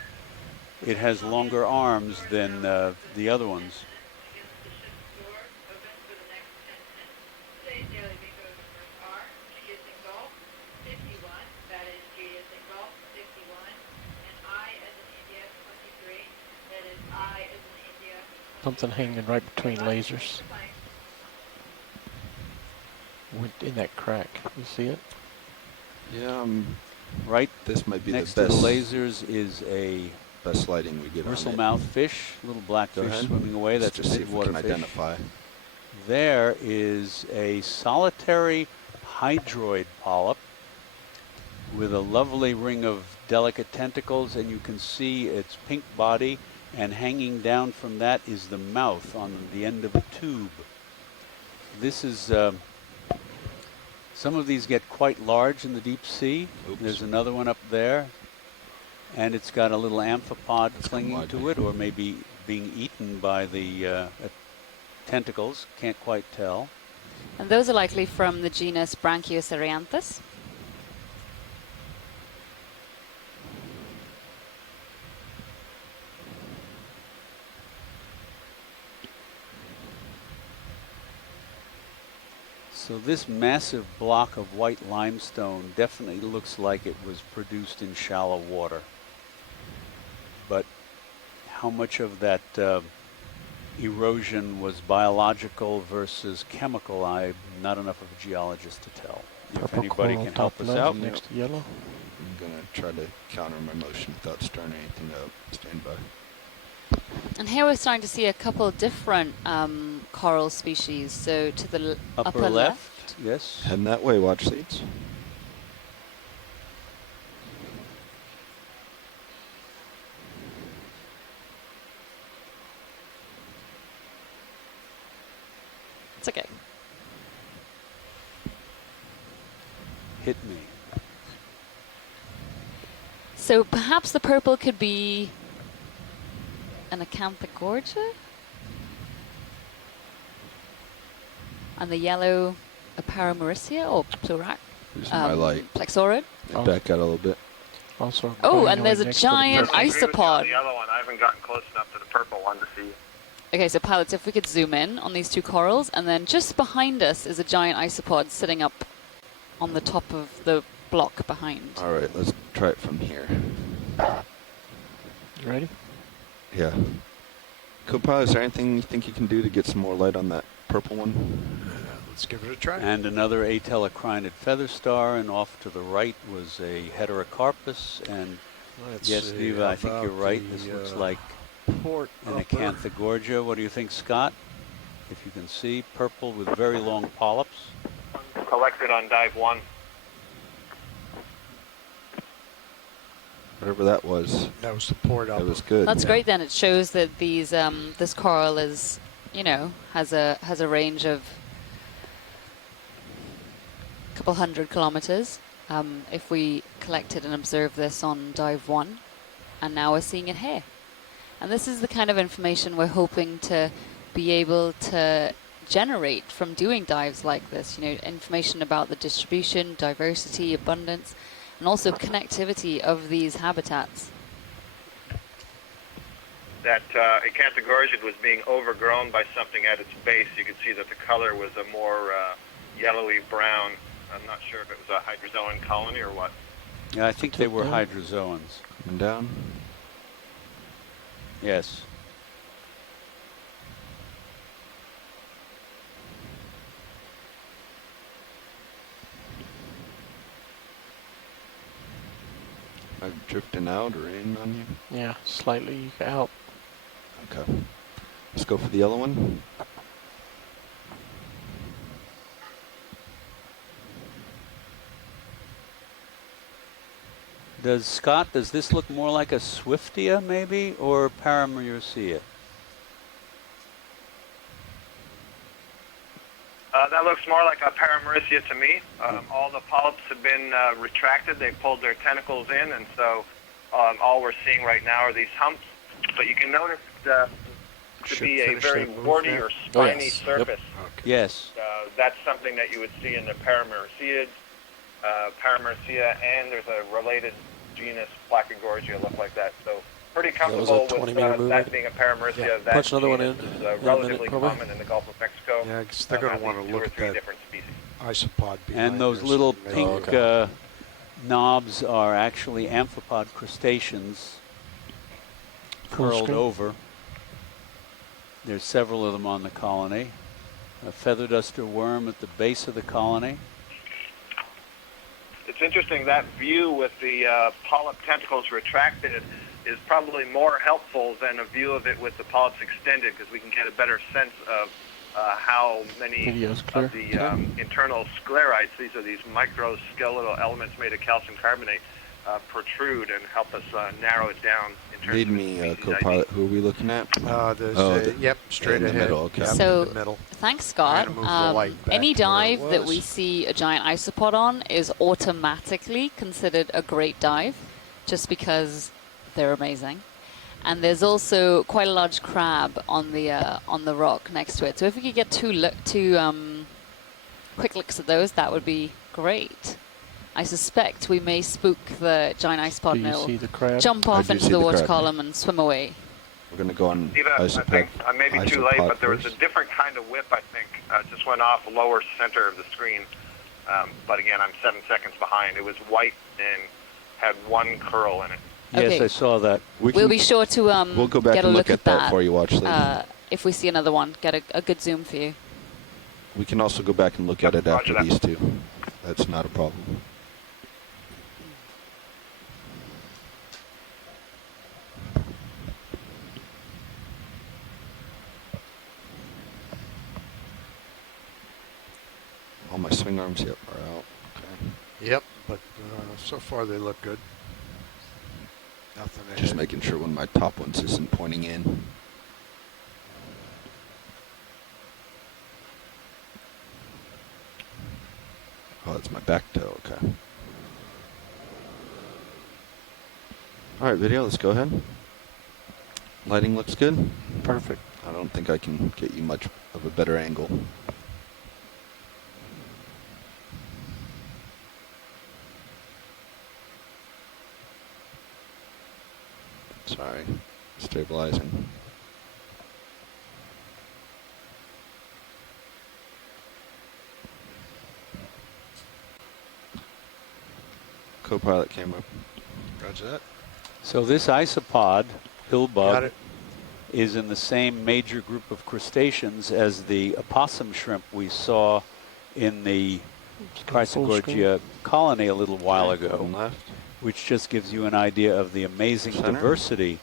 It has longer arms than the other ones. Something hanging right between lasers. In that crack, you see it? Yeah, right. This might be next the best. To the lasers is a best lighting we get on it. Bristlemouth fish, little black fish swimming away. That's just a see if we can midwater fish. identify. There is a solitary hydroid polyp with a lovely ring of delicate tentacles, and you can see its pink body, and hanging down from that is the mouth on the end of a tube. This is some of these get quite large in the deep sea. Oops. There's another one up there, and it's got a little amphipod clinging to it, or maybe being eaten by the tentacles. Can't quite tell. And those are likely from the genus Branchiocerianthus. So this massive block of white limestone definitely looks like it was produced in shallow water. But how much of that erosion was biological versus chemical, I'm not enough of a geologist to tell. If anybody can help us out. Next to yellow. I'm going to try to counter my motion without stirring anything up. Stand by. And here we're starting to see a couple different coral species. So to the upper left. Yes. Heading that way, watch seats. It's okay. Hit me. So perhaps the purple could be an Acanthogorgia? And the yellow a Paramaricia or Plurac? Using my light. Plexaurid? Back out a little bit. Also. Oh, and there's a giant isopod. The other one, I haven't gotten close enough to the purple one to see. Okay, so pilots, if we could zoom in on these two corals, and then just behind us is a giant isopod sitting up on the top of the block behind. All right, let's try it from here. You ready? Yeah. Co-pilot, is there anything you think you can do to get some more light on that purple one? Let's give it a try. And another atelocrinid feather star, and off to the right was a heterocarpus. And yes, Viva, I think you're right. This looks like an acanthogorgia. What do you think, Scott? If you can see, purple with very long polyps. Collected on dive 1. Whatever that was. That was the port up. That was good. That's great. Then it shows that these this coral is, you know, has a range of a couple hundred kilometers. If we collected and observed this on dive 1, and now we're seeing it here. And this is the kind of information we're hoping to be able to generate from doing dives like this. You know, information about the distribution, diversity, abundance, and also connectivity of these habitats. That acanthogorgia was being overgrown by something at its base. You could see that the color was a more yellowy brown. I'm not sure if it was a Hydrozoan colony or what. Yeah, I think they were hydrozoans. Coming down. Yes. Am I drifting out or in on you? Yeah, slightly out. Okay. Let's go for the yellow one. Does this look more like a Swiftia maybe, or Paramerusia? That looks more like a Paramerusia to me. All the polyps have been retracted. They pulled their tentacles in, and so all we're seeing right now are these humps. But you can notice to be a very warty or spiny surface. Yep. Okay. Yes. That's something that you would see in the Paramerusiids, Paramerusia, and there's a related genus Placagorgia look like that. So pretty comfortable with that being a Paramerusia. Yeah. That Punch another one in. Is relatively common in the Gulf of Mexico. Yeah, because they're going to want to look at that different species. isopod. And those little pink knobs are actually amphipod crustaceans curled over. There's several of them on the colony. A feather duster worm at the base of the colony. It's interesting, that view with the polyp tentacles retracted is probably more helpful than a view of it with the polyps extended, because we can get a better sense of how many of the internal sclerites, these are these microskeletal elements made of calcium carbonate, protrude and help us narrow it down. Lead me, co-pilot. Who are we looking at? Yep, straight in ahead. The middle, okay. So, thanks, Scott. Any dive that we see a giant isopod on is automatically considered a great dive, just because they're amazing. And there's also quite a large crab on the rock next to it. So if we could get two quick looks at those, that would be great. I suspect we may spook the giant isopod and it'll jump off into the water column and swim away. We're going to go on isopod. I think I may be too late, but there was a different kind of whip, I think. Just went off lower center of the screen. But again, I'm 7 seconds behind. It was white and had one curl in it. Okay. Yes, I saw that. We'll be sure to we'll go back get a and look at that before you watch later. If we see another one, get a good zoom for you. We can also go back and look at it after these two. That's not a problem. All my swing arms, yep, are out. Okay. Yep, but so far they look good. Nothing ahead. Just making sure one of my top ones isn't pointing in. Oh, that's my back toe, okay. All right, video, let's go ahead. Lighting looks good. Perfect. I don't think I can get you much of a better angle. Sorry, stabilizing. Co-pilot camera. Roger that. So this isopod, pill Got bug, it. is in the same major group of crustaceans as the opossum shrimp we saw in the Chrysogorgia colony a little while ago, which just gives you an idea of the amazing diversity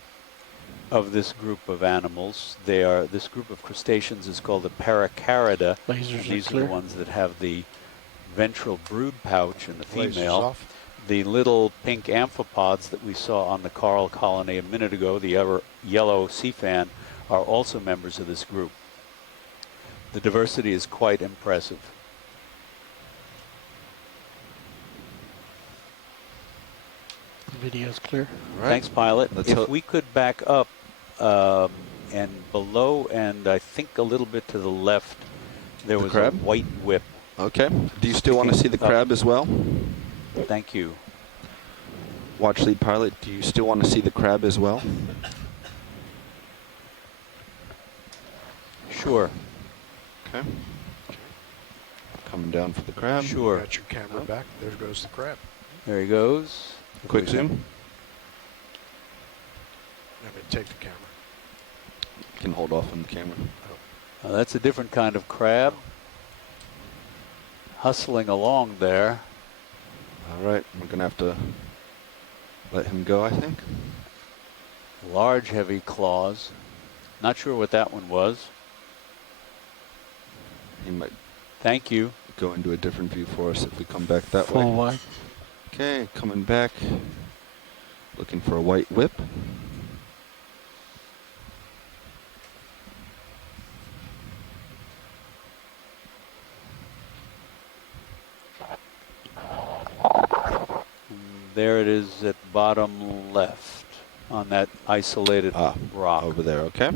of this group of animals. This group of crustaceans is called the Paracarida. These are the ones that have the ventral brood pouch in the female. The little pink amphipods that we saw on the coral colony a minute ago, the yellow sea fan, are also members of this group. The diversity is quite impressive. The video's clear. Right. Thanks, pilot. Let's if we could back up and below and I think a little bit to the left, there was a white whip. Okay. Do you still want to see the crab as well? Thank you. Watch lead pilot, do you still want to see the crab as well? Sure. Okay. Coming down for the crab. Sure. Got your camera back. There goes the crab. There he goes. Quick zoom. Let me take the camera. You can hold off on the camera. That's a different kind of crab. Hustling along there. All right, we're going to have to let him go, I think. Large, heavy claws. Not sure what that one was. He might Thank you. Go into a different view for us if we come back that way. Full wide. Okay, coming back. Looking for a white whip. There it is at bottom left on that isolated rock. Over there, okay.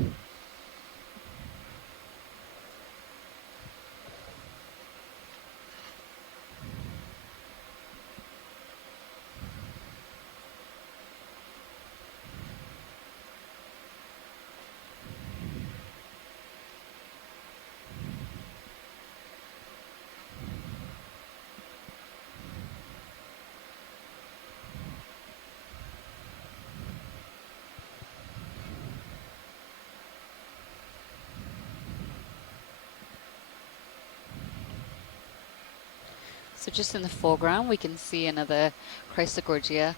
So just in the foreground, we can see another Chrysogorgia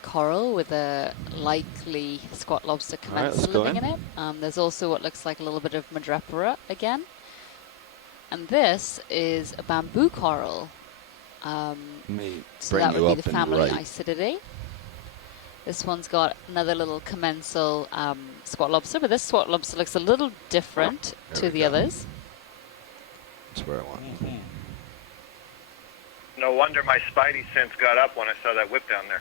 coral with a likely squat lobster commensal living in it. There's also what looks like a little bit of Madrepora again. And this is a bamboo coral. So that would be the family Isididae. This one's got another little commensal squat lobster, but this squat lobster looks a little different to the others. That's where I want. No wonder my spidey sense got up when I saw that whip down there.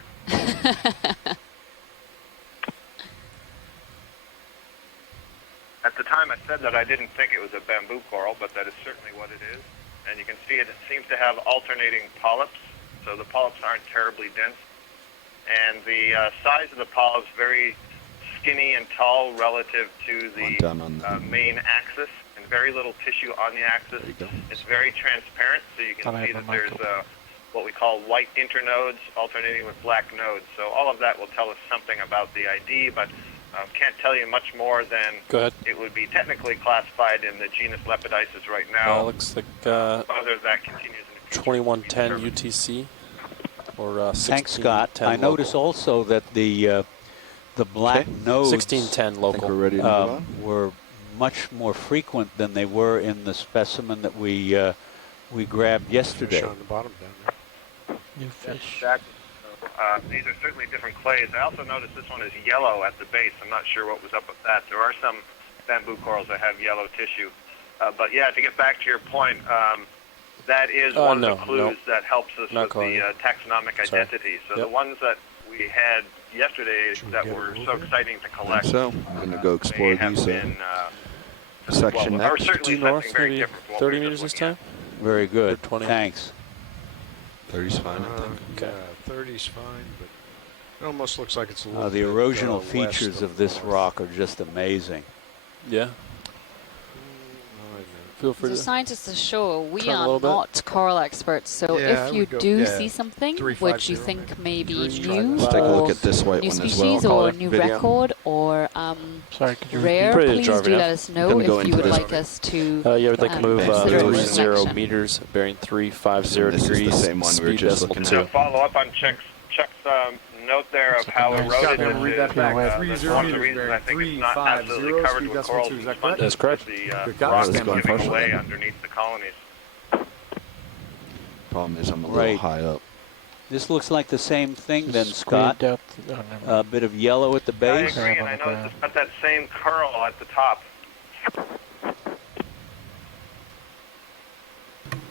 At the time I said that I didn't think it was a bamboo coral, but that is certainly what it is. And you can see it seems to have alternating polyps, so the polyps aren't terribly dense. And the size of the polyps very skinny and tall relative to the main axis, and very little tissue on the axis. It's very transparent, so you can see that there's what we call white internodes alternating with black nodes. So all of that will tell us something about the ID, but can't tell you much more than it would be technically classified in the genus Lepidopsis right now. Looks like whether that continues in the 2110 UTC or 1610. Thanks, Scott. I notice also that the black nodes 1610 local were much more frequent than they were in the specimen that we grabbed yesterday. Fish on the bottom down there. New fish. Exactly. These are certainly different clays. I also noticed this one is yellow at the base. I'm not sure what was up with that. There are some bamboo corals that have yellow tissue. But yeah, to get back to your point, that is one of the clues that helps us with the taxonomic identity. So the ones that we had yesterday that were so exciting to collect. So I'm going to go explore these section next. Due north, maybe 30 meters this time? Very good. Or 20. Thanks. 30's fine, I think. Yeah, 30's fine, but It almost looks like it's a little The bit, erosional west features of this rock are just amazing. Yeah. Feel free As to scientists ashore, we turn a are little bit. not coral experts, so Yeah, if I you would go- do yeah, see something 350 which you think may be Let's new, Let's take a look or at this white new one as species well. or new Video. record or Sorry, could you rare, Pretty please Jarvia. do let us know Can go if you into would this. like us to yeah, I'd like to move consider it for 30 selection. meters, bearing 350 And this is the degrees, same one we were speed just decimal looking To 2. follow up on Chuck's note there of how nice eroded scale. this Read is, that back. Yeah, Three that's zero one of the meters, reasons I think it's not 350, absolutely covered speed with decimal corals 2, and is that sponges. correct? That's correct. The Good job. rock is Stand by. giving Partially. away underneath the colonies. Problem is I'm a little Right. high up. This looks like the same thing then, Squid Scott. depth. Oh, never mind. A bit of yellow at the I base. agree, and I noticed it's got that same curl at the top.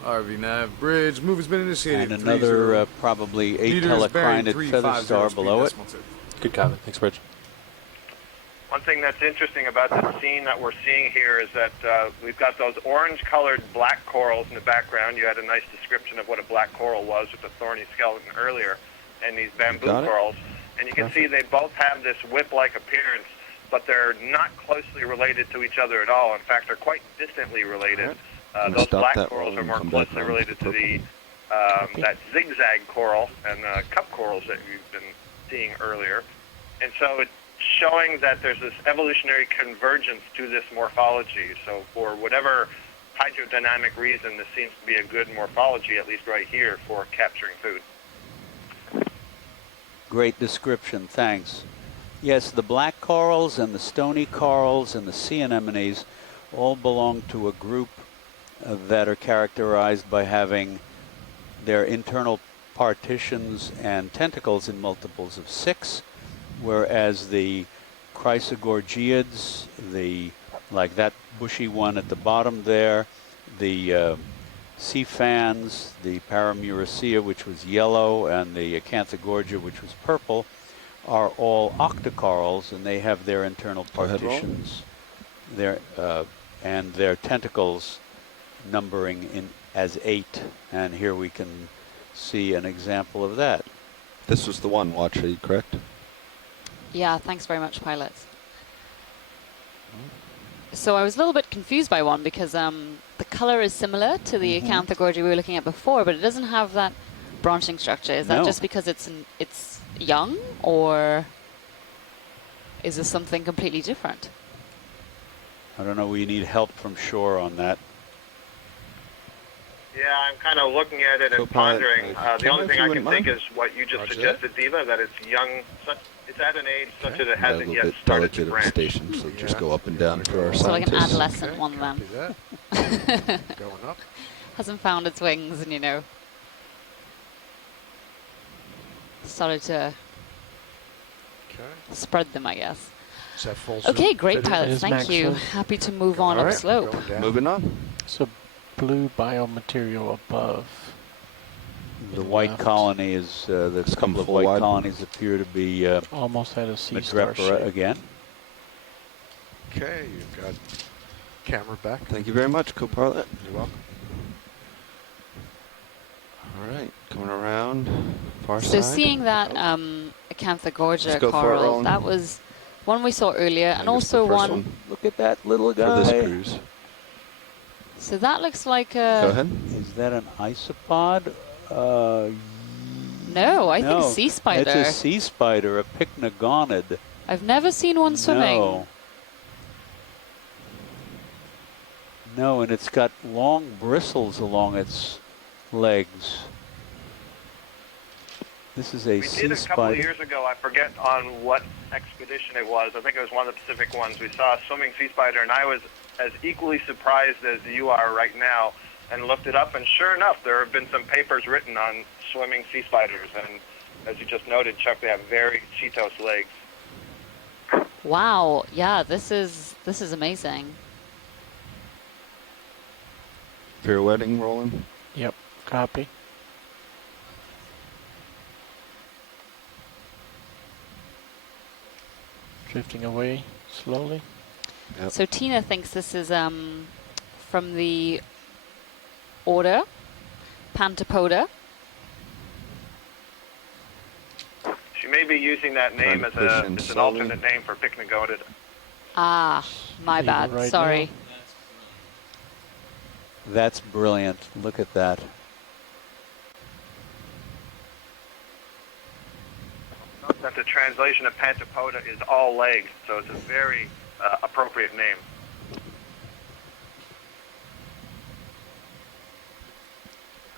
RV nav bridge. Move has been initiated. And another 30. probably Meters bearing atelocrinid 350, feather star speed below it. decimal 2. Good comment. Thanks, Rich. One thing that's interesting about the scene that we're seeing here is that we've got those orange-colored black corals in the background. You had a nice description of what a black coral was with the thorny skeleton earlier, and these bamboo Got it. corals. And you can see they both have this whip-like appearance, but they're not closely related to each other at all. In fact, they're quite distantly related. I'm gonna Those stop black that corals roll are and more come back closely around related to to the that zigzag coral and cup corals that you've been seeing earlier. And so it's showing that there's this evolutionary convergence to this morphology. So for whatever hydrodynamic reason, this seems to be a good morphology, at least right here, for capturing food. Great description, thanks. Yes, the black corals and the stony corals and the sea anemones all belong to a group that are characterized by having their internal partitions and tentacles in multiples of 6, whereas the chrysogorgiids, like that bushy one at the bottom there, the sea fans, the paramuracea, which was yellow, and the acanthogorgia, which was purple, are all octocorals, and they have their internal partitions, and their tentacles numbering in as 8. And here we can see an example of that. This was the one, Watchy, correct? Yeah, thanks very much, pilots. So I was a little bit confused by one because the color is similar to the acanthogorgia we were looking at before, but it doesn't have that branching structure. Is that just because it's young, or is this something completely different? I don't know, we need help from shore on that. Yeah, I'm kind of looking at it and pondering. The only thing I can think is what you just suggested, Diva, that it's young, it's at an age such that it hasn't yet started to branch. Station, so just go up and down for our So like an scientists. adolescent one then. Going up. Hasn't found its wings and, started to spread them, I guess. Is that full Okay, zoom? great Is that it? pilots, It is thank you. max Happy to move on All right, upslope. going down. Moving on. So blue biomaterial above. The white left. colony is, there's a couple of full white wide. colonies appear to be Almost had a sea star Midwater shape. again. Okay, you've got camera back. Thank you very much, co-pilot. You're welcome. All right, coming around far So side. seeing that acanthogorgia Let's go for it, coral, Roland. that was one we saw earlier, and I guess the also first one. Look at that little for guy. this cruise. So that looks like Go a. ahead. Is that an isopod? No, I no, think sea spider. It's a sea spider, a pycnogonid. I've never seen one swimming. No, and it's got long bristles along its legs. This is a We sea did a couple of spider. years ago, I forget on what expedition it was. I think it was one of the Pacific ones. We saw a swimming sea spider, and I was as equally surprised as you are right now, and looked it up, and sure enough, there have been some papers written on swimming sea spiders, and as you just noted, Chuck, they have very cheetose legs. Wow, yeah, this is amazing. Pirouetting, rolling. Yep, copy. Drifting away slowly. Yep. So Tina thinks this is from the order Pantopoda. She may be using that name as an alternate name for pycnogonid. Ah, my bad. Right Sorry. now. That's brilliant. Look at that. Note that the translation of Pantopoda is all legs, so it's a very appropriate name.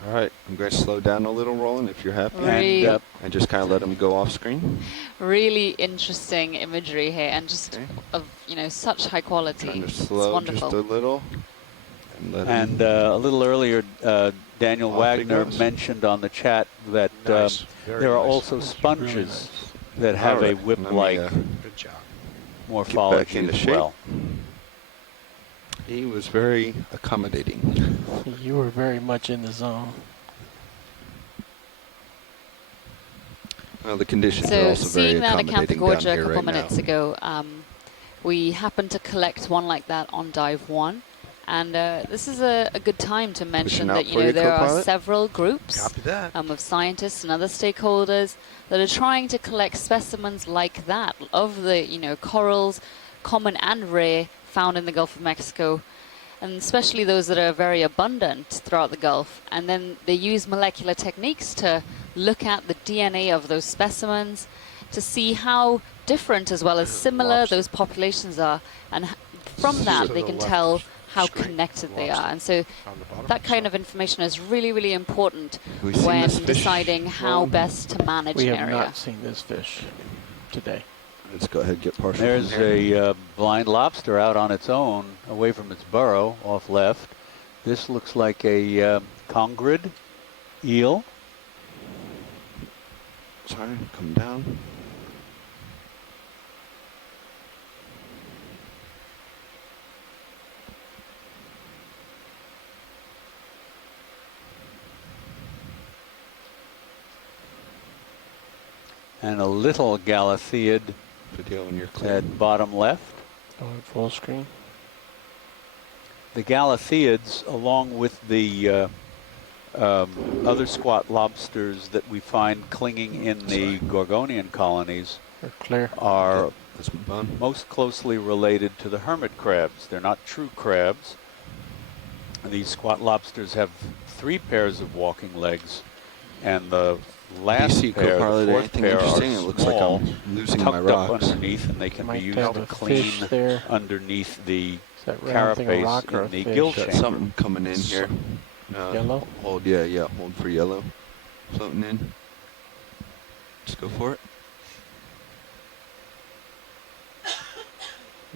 All right, I'm going to slow down a little, Roland, if you're happy. And just kind of let them go off screen. Really interesting imagery here, and just of such high quality. Trying to It's slow wonderful. just a little. And a little earlier, Daniel Wagner mentioned on the chat that there are also sponges that have a whip-like morphology as well. He was very accommodating. You were very much in the zone. Well, the conditions are also very seeing that accommodating Acanthogorgia down a here couple right minutes now. ago, we happened to collect one like that on dive 1. And this is a good time to mention that there are several groups of scientists and other stakeholders that are trying to collect specimens like that of the corals, common and rare, found in the Gulf of Mexico, and especially those that are very abundant throughout the Gulf. And then they use molecular techniques to look at the DNA of those specimens to see how different as well as similar those populations are, and from that they can tell how connected they are. And so that kind of information is really, really important when deciding how best to manage an area. We have not seen this fish today. Let's go ahead and get partial. There's a blind lobster out on its own, away from its burrow, off left. This looks like a congrid eel. Sorry, come down. And a little galatheid Video when you're clear. at bottom left. Full screen. The galatheids, along with the other squat lobsters that we find clinging in the Gorgonian colonies, are most closely related to the hermit crabs. They're not true crabs. These squat lobsters have 3 pairs of walking legs, and the last pair, the fourth pair, are it looks like small, I'm losing tucked my up rocks. underneath, and they can be used to clean underneath the round thing, a carapace rock or in a the fish? gill Got chamber. something coming in here. Yellow? Hold, yeah, hold for yellow. Something in. Just go for it.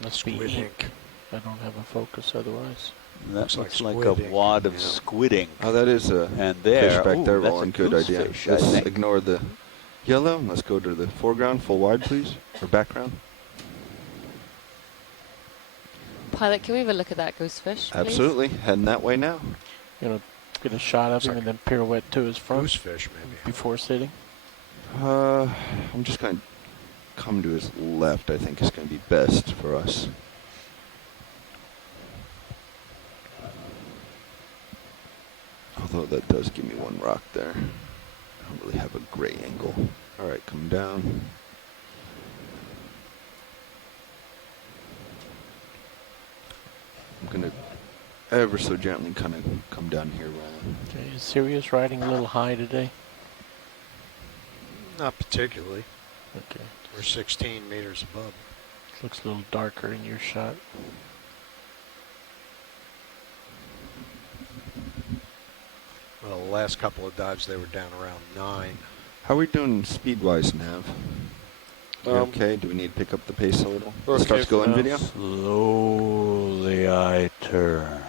Must be ink. I don't have a focus otherwise. That looks like a wad of squid ink. Oh, that is a and there, fish back there, that's Roland. a Good idea. goosefish, I Let's think. ignore the yellow. Let's go to the foreground, full wide, please, or background. Pilot, can we have a look at that goosefish, please? Absolutely. Heading that way now. Get a shot of him and then pirouette to his front. Goosefish, maybe. Before sitting. I'm just going to come to his left. I think is going to be best for us. Although that does give me one rock there. I don't really have a great angle. All right, come down. I'm going to ever so gently kind of come down here, Roland. Okay, is Sirius riding a little high today? Not particularly. Okay. We're 16 meters above. Looks a little darker in your shot. Well, the last couple of dives, they were down around 9. How are we doing speed-wise, Nav? You okay? Do we need to pick up the pace a little? Okay Starts going video? Slowly I turn.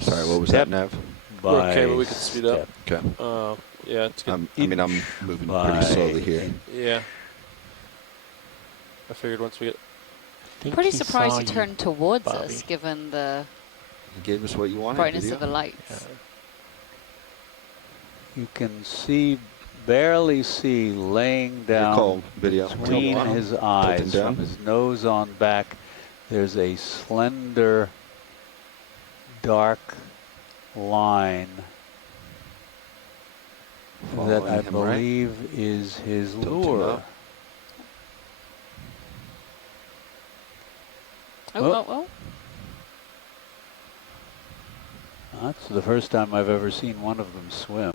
Sorry, what was that, Nav? We're okay, but we can speed up. Okay. Yeah, it's good. I mean, I'm moving pretty slowly here. Yeah. I figured once we get... Pretty surprised he turned towards us, given the He gave us what you wanted. brightness video. of the lights. You can barely see laying down video. between his eyes from his nose on back. There's a slender, dark line that that following I him, right? believe is his Tilting lure. up. Oh. That's the first time I've ever seen one of them swim.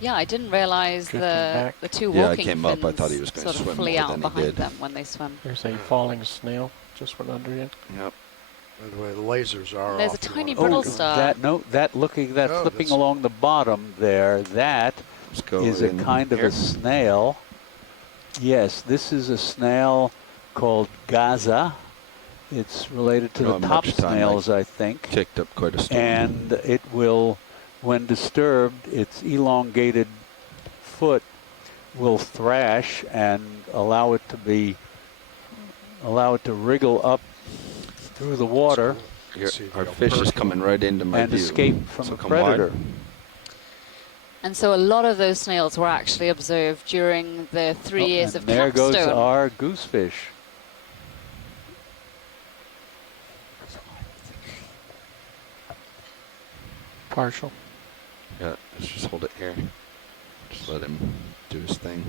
Yeah, I didn't realize the two Yeah, I walking came up, I fins thought he was gonna sort of swim flee more out than he behind did. them when they swim. There's a falling snail just went under it. Yep. By the way, the lasers are And there's a off. tiny brittle star. That flipping that's- along the bottom there, that is a kind of a snail. Yes, this is a snail called Gaza. It's related to the top snails, I think. Kicked up quite a storm. And it will, when disturbed, its elongated foot will thrash and allow it to wriggle up through the water. Our fish is coming right into my and view. escape from So the come wide. predator. And so a lot of those snails were actually observed during the 3 years of There capstone. goes our goosefish. Partial. Yeah, let's just hold it here. Just let him do his thing.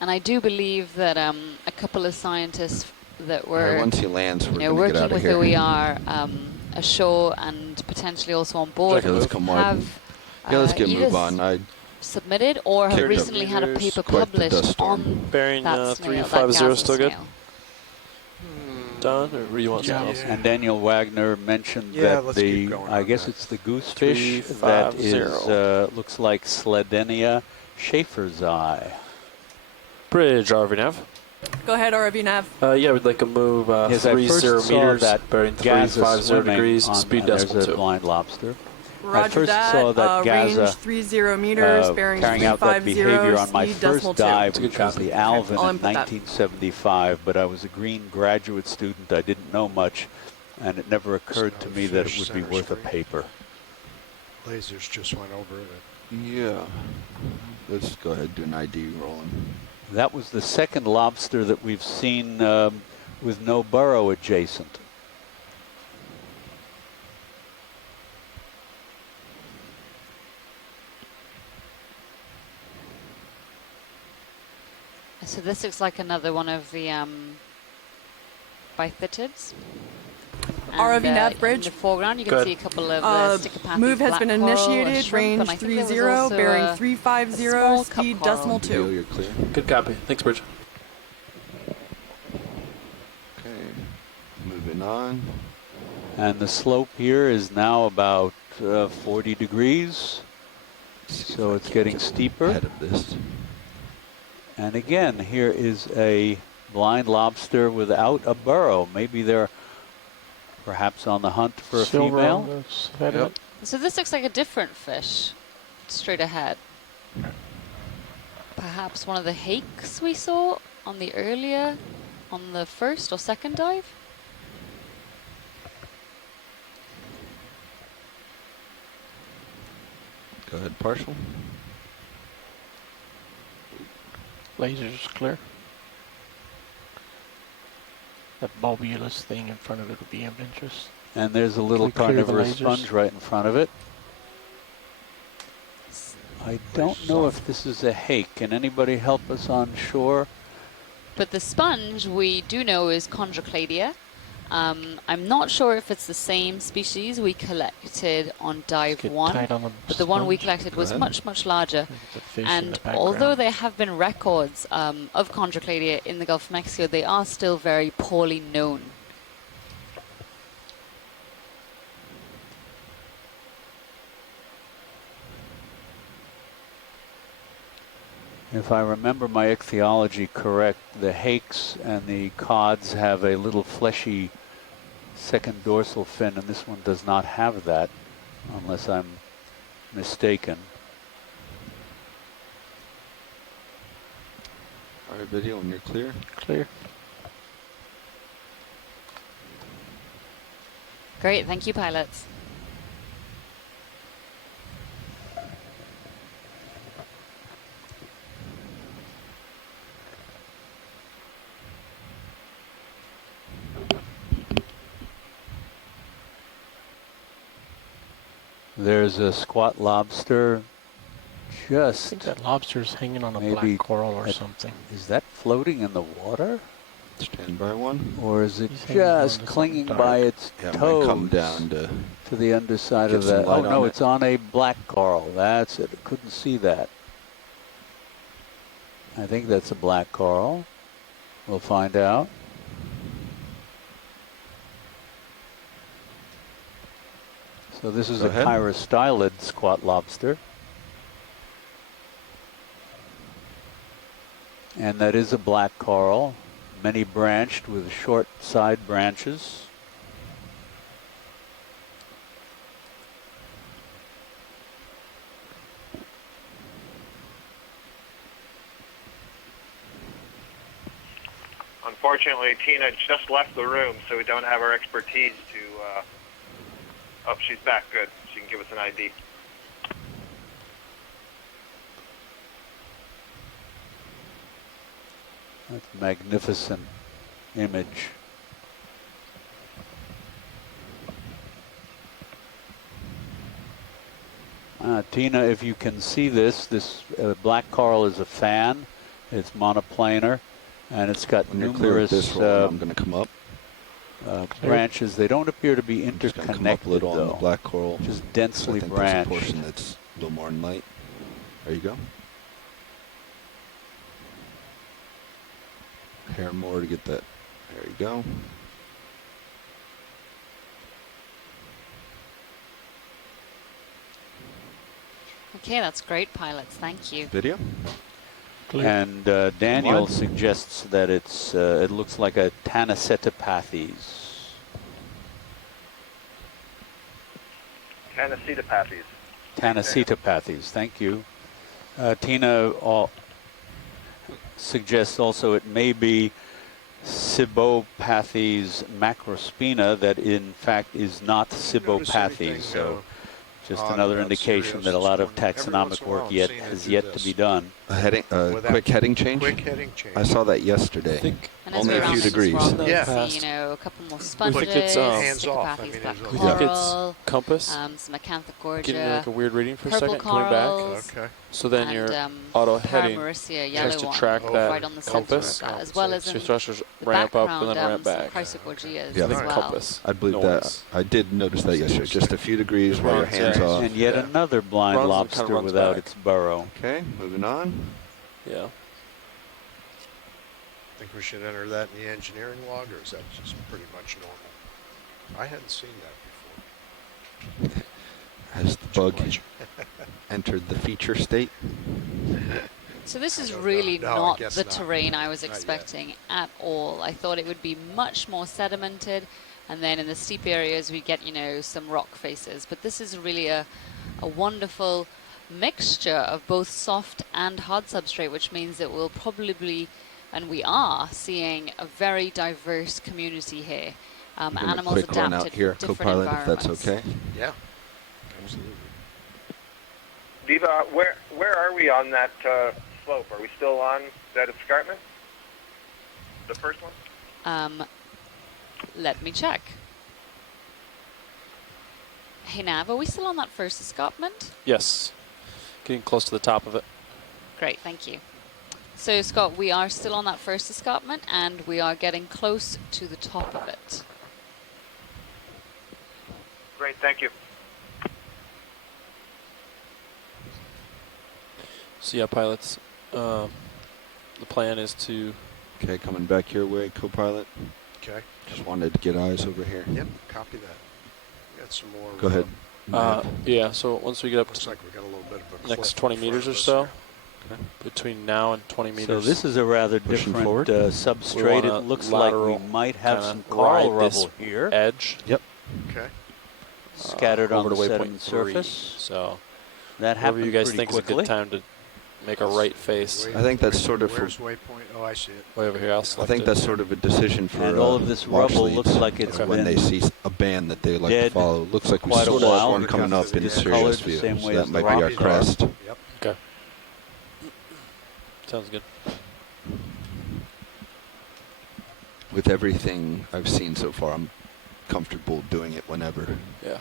And I do believe that a couple of scientists that were Once he lands, we're you know, going to get working out of with here. OER ashore and potentially also on board Okay, let's come wide. have Yeah, let's get either move on. I submitted or have kicked recently had a up paper quite the dust published storm. on Bearing that snail, that 350 Gaza still good? snail. Don, or do you want something else? And Daniel Wagner mentioned Yeah, that let's keep going I on guess that. it's the goosefish that 350. looks like Sledenia Schaefer's eye. Bridge, RV Nav. Go ahead, RV Nav. Yeah, we'd like to move Yes, I 30 first saw meters, that bearing Gaza 350 swimming degrees, on- speed there's decimal a 2. blind lobster. I Roger first that. saw that Gaza range 30 meters, bearing carrying out that 350, behavior on my speed first decimal 2. dive, which was the Alvin I'll in input that. 1975, but I was a green graduate student. I didn't know much, and it never occurred to me that it would be Center worth a screen. paper. Lasers just went over it. Yeah. Let's go ahead and do an ID rolling. That was the second lobster that we've seen with no burrow adjacent. So this looks like another one of the biphytids. ROV nav In bridge. the foreground, you can Good. see a couple of stickopathy Move has been black coral, a initiated, shrimp, range and I think there was 30, also bearing a 350, small cup speed coral. decimal Video, 2. you're clear. Good copy. Thanks, Bridge. Okay. Moving on. And the slope here is now about 40 degrees, so it's getting steeper. Ahead of this. And again, here is a blind lobster without a burrow. Maybe they're perhaps on the hunt for a Silver female. on the side of it. So this looks like a different fish, straight ahead. Perhaps one of the hakes we saw on the first or second dive? Go ahead, partial. Lasers clear. That bulbulous thing in front of it would be of interest. And there's a little Can we clear the carnivorous lasers? sponge right in front of it. I don't know if this is a hake. Can anybody help us on shore? But the sponge we do know is Chondrocladia. I'm not sure if it's the same species we collected on dive Get 1, tight on the but the one we sponge. collected Go was ahead. much, much larger. Look at the fish in And the background. although there have been records of Chondrocladia in the Gulf of Mexico, they are still very poorly known. If I remember my ichthyology correct, the hakes and the cods have a little fleshy second dorsal fin, and this one does not have that, unless I'm mistaken. All right, video, when you're clear. Clear. Great, thank you, pilots. There's a squat lobster I think that lobster's hanging on a black coral or something. Is that floating in the water? Stand by one. Or is it He's hanging on just to clinging something by dark. its Yeah, it toes might come down to the underside get of some that? light Oh, no, on it. it's on a black coral. That's it. I couldn't see that. I think that's a black coral. We'll find out. So this is Go a ahead. chirostylid squat lobster. And that is a black coral, many branched with short side branches. Unfortunately, Tina just left the room, so we don't have her expertise to... Oh, she's back. Good. She can give us an ID. That's a magnificent image. Tina, if you can see this black coral is a fan. It's monoplanar, and it's got When you're clear of numerous this roll, I'm going to come up. branches. They don't appear to be Just going to come up interconnected, a little on the though. black coral. Just So I densely think there's a branched. portion that's a little more in light. There you go. Hair more to get that. There you go. Okay, that's great, pilots. Thank you. Video. And Daniel suggests that it looks like a Tanacetopathes. Tanacetopathes. Tanacetopathes, thank you. Tina suggests also it may be Cibopathes macrospina, that in fact is not Cibopathes. So just another indication that a lot of taxonomic work has yet to be done. A quick heading change? Quick heading change. I saw that yesterday. And as Only we're a around few this degrees. rock, we Yeah. can see, a couple more sponges, think it's, hands off. Sycopathes, I mean, black there's a We lot. think it's coral, compass. some Acanthogorgia, Getting like a weird reading for a purple second, coming back. corals, Okay. So then and your auto heading Paramaricia, tries yellow to one, track that right on the compass. center of that, as well as So in your thrusters the ramp up background, and then ramp some back. Chrysogorgias Yeah. as The well. compass. I believe noise. that. I did notice that yesterday. Just a few degrees while your Bronze, hands yeah. off. And yet another blind Bronze lobster kind of runs without back. its burrow. Okay, moving on. Yeah. Think we should enter that in the engineering log, or is that just pretty much normal? I hadn't seen that before. Has the Too bug much. entered the feature state? So this is don't really know. No, I not guess the not. terrain I was Not yet. expecting at all. I thought it would be much more sedimented, and then in the steep areas we get, some rock faces. But this is really a wonderful mixture of both soft and hard substrate, which means that we'll probably, and we are, seeing a very diverse community here. Give him a Animals quick run out adapted here, for different co-pilot, if that's environments. okay. Yeah. Absolutely. Diva, where are we on that slope? Are we still on that escarpment? The first one? Let me check. Hey Nav, are we still on that first escarpment? Yes. Getting close to the top of it. Great, thank you. So Scott, we are still on that first escarpment and we are getting close to the top of it. Great, thank you. So yeah, pilots, the plan is to... Okay, coming back your way, co-pilot. Okay. Just wanted to get eyes over here. Yep. Copy that. Got some more. Go ahead. yeah, so once we get up Looks to like we got a little bit of a next cliff 20 in front meters of or us so, here. between now and 20 meters. So this is a rather Pushing different forward. substrate. We It want a looks like we lateral might have kinda some coral ride this rubble here, edge. Yep. Okay. scattered on over the to sediment waypoint 3. surface. So That whatever happened you guys pretty think is a quickly. good time to make a right face. I think that's sort of for, Where's waypoint? Oh, I see it. Way over here, I'll I select think it. that's sort of a decision for And all of this watch rubble leads. looks like it's when they been see a band that they like to dead follow. Looks like we quite a sort of have while. one coming up in Discolored serious the view. same So way that as the might be our rocks are. crest. Yep. Okay. Sounds good. With everything I've seen so far, I'm comfortable doing it whenever. Yeah.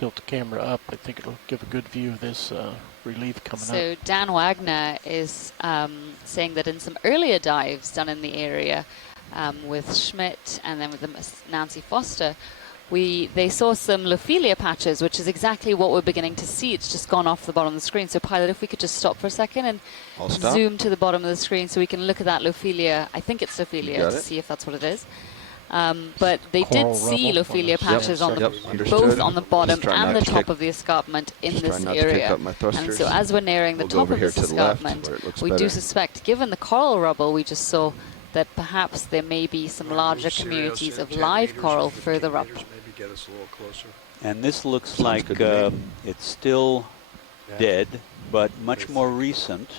tilt the camera up, I think it'll give a good view of this relief coming up. So Dan Wagner is saying that in some earlier dives done in the area with Schmidt and then with Nancy Foster, they saw some Lophelia patches, which is exactly what we're beginning to see. It's just gone off the bottom of the screen. So Pilot, if we could just stop for a second and zoom to the bottom of the screen so we can look at that Lophelia. I think it's Lophelia, to see if that's what it is. But they did see Lophelia patches on both on the bottom and the top of the escarpment in this area. And so as we're nearing the top of this escarpment, we do suspect, given the coral rubble we just saw, that perhaps there may be some larger communities of live coral further up. Get us a little closer. And this looks like it's still dead, but much more recent.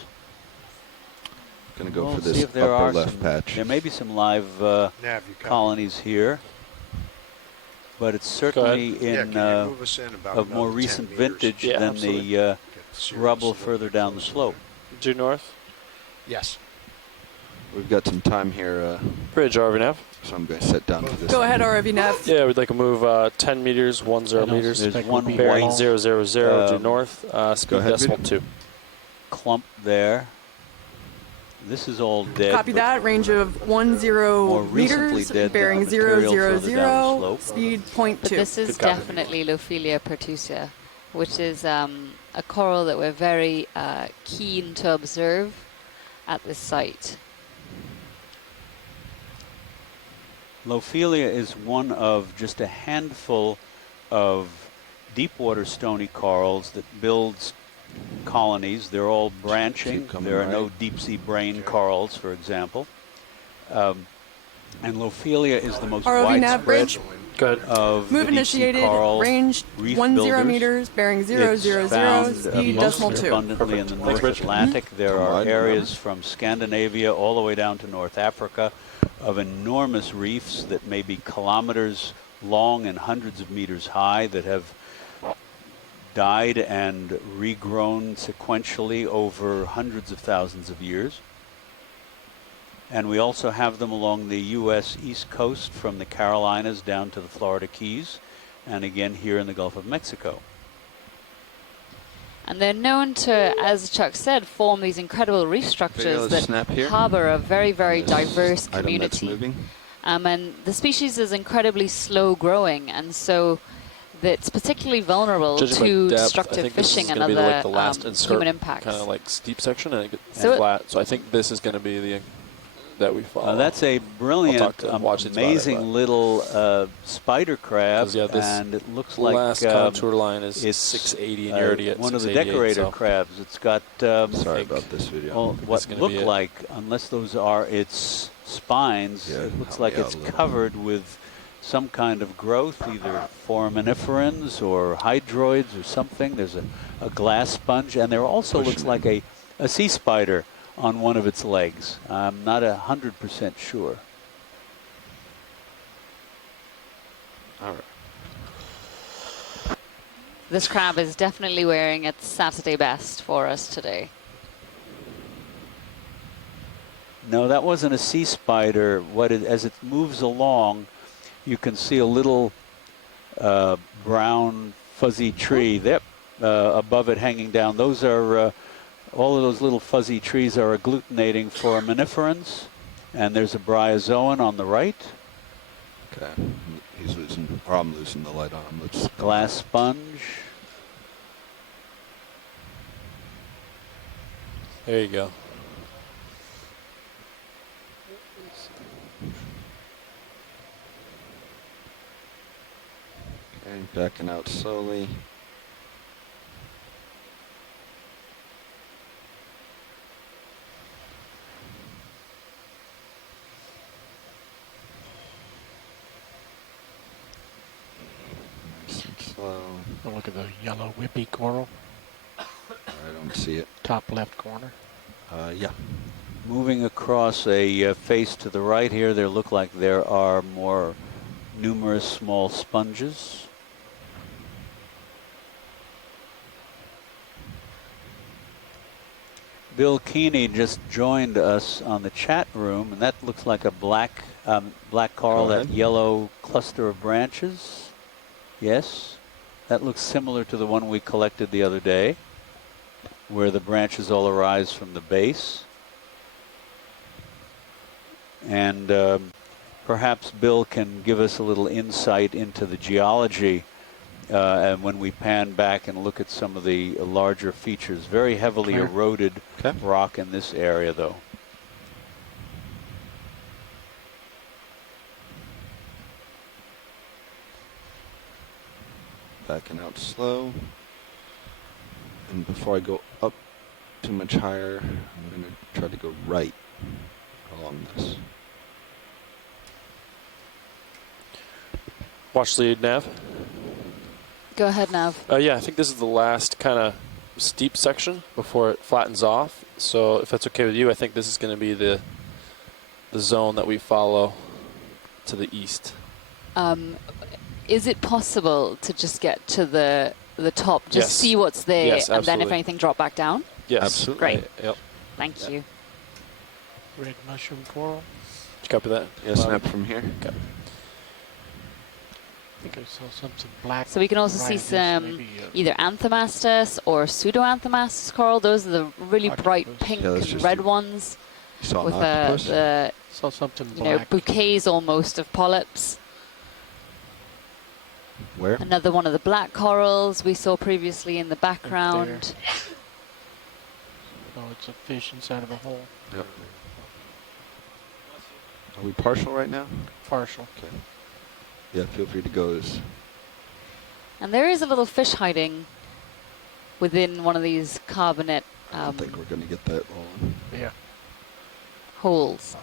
Going to go for this upper left patch. There may be some live colonies here, but it's certainly in of more recent vintage than the rubble further down the slope. Due north? Yes. We've got some time here. Bridge, RVNav. So I'm going to set down to this. Go ahead, RVNav. Yeah, we'd like to move 10 meters, 10 meters. There's one bearing white 000 due north, speed decimal 2. Clump there. This is all dead. Copy that. Range of 10 meters, bearing 000, speed 0.2. But this is definitely Lophelia pertusia, which is a coral that we're very keen to observe at this site. Lophelia is one of just a handful of deep water stony corals that builds colonies. They're all branching. There are no deep sea brain corals, for example. And Lophelia is the most widespread of move initiated, range 10 meters, bearing 000, speed decimal 2. Abundantly in the North Atlantic. There are areas from Scandinavia all the way down to North Africa of enormous reefs that may be kilometers long and hundreds of meters high that have died and regrown sequentially over hundreds of thousands of years. And we also have them along the U.S. East Coast from the Carolinas down to the Florida Keys, and again here in the Gulf of Mexico. And they're known to, as Chuck said, form these incredible reef structures that harbor a very, very diverse community. And the species is incredibly slow growing, and so it's particularly vulnerable to destructive fishing and other human impacts. Kind of like steep section and flat. So I think this is going to be the that we follow. That's a brilliant, amazing little spider crab, and it looks like last contour line is 680, and you're already at one of the decorator crabs. It's got sorry about this video. What look like, unless those are its spines, it looks like it's covered with some kind of growth, either foraminiferans or hydroids or something. There's a glass sponge, and there also looks like a sea spider on one of its legs. I'm not 100% sure. All right. This crab is definitely wearing its Saturday best for us today. No, that wasn't a sea spider. As it moves along, you can see a little brown fuzzy tree there above it hanging down. Those are all of those little fuzzy trees are agglutinating foraminiferans, and there's a Bryozoan on the right. Okay, he's losing, or I'm losing the light on him. Let's glass sponge. There you go. Okay, backing out slowly. Oh, look at the yellow whippy coral. I don't see it. Top left corner. Yeah. Moving across a face to the right here, there look like there are more numerous small sponges. Bill Keeney just joined us on the chat room, and that looks like a black coral, that yellow cluster of branches. Yes. That looks similar to the one we collected the other day, where the branches all arise from the base. And perhaps Bill can give us a little insight into the geology and when we pan back and look at some of the larger features. Very heavily eroded rock in this area, though. Backing out slow. And before I go up too much higher, I'm going to try to go right along this. Watch lead, Nav. Go ahead, Nav. Yeah, I think this is the last kind of steep section before it flattens off. So if that's okay with you, I think this is going to be the zone that we follow to the east. Is it possible to just get to the top, just see what's there, and then if anything, drop back down? Yes, absolutely. Great. Yep. Thank you. Red mushroom coral. Did you copy that? Yeah, snap from here. Okay. I think I saw something black. So we can also see some either Anthomastus or pseudo-Anthomastus coral. Those are the really bright pink and red ones with the saw something black. Bouquets almost of polyps. Where? Another one of the black corals we saw previously in the background. Oh, it's a fish inside of a hole. Yep. Are we partial right now? Partial. Okay. Yeah, feel free to go. And there is a little fish hiding within one of these carbonate I don't think we're going to get that long. Yeah. holes.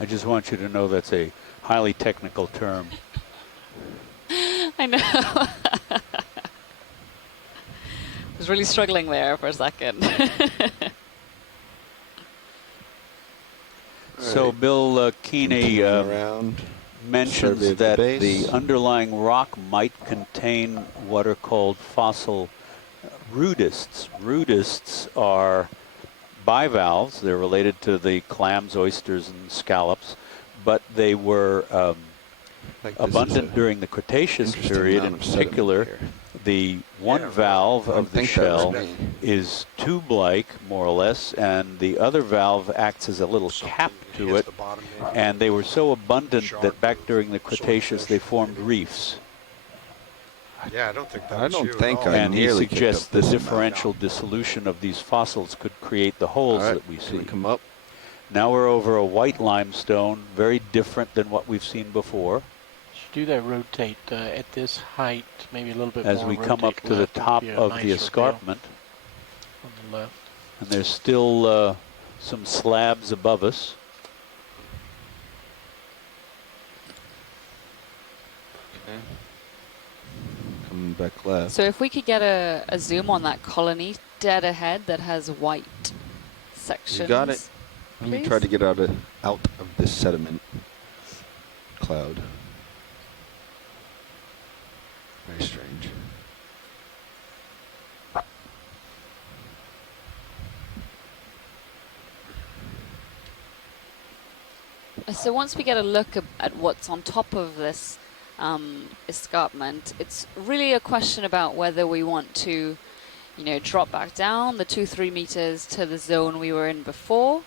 I just want you to know that's a highly technical term. I know. I was really struggling there for a second. So Bill Keeney mentions that the underlying rock might contain what are called fossil rudists. Rudists are bivalves. They're related to the clams, oysters, and scallops, but they were abundant during the Cretaceous period. In particular, the one valve of the shell is tube-like, more or less, and the other valve acts as a little cap to it. And they were so abundant that back during the Cretaceous they formed reefs. Yeah, I don't think that I don't think I And he nearly suggests kicked the up this differential dissolution of these fossils could create the holes All right, that we see. come up. Now we're over a white limestone, very different than what we've seen before. Should do that rotate at this height, maybe a little bit As more. we come up to the left, top would be a of nice the reveal escarpment. on the left. And there's still some slabs above us. Okay. Coming back left. So if we could get a zoom on that colony dead ahead that has white sections. You got it. Let me try to get out of this sediment cloud. Very strange. So once we get a look at what's on top of this escarpment, it's really a question about whether we want to, drop back down the 2-3 meters to the zone we were in before,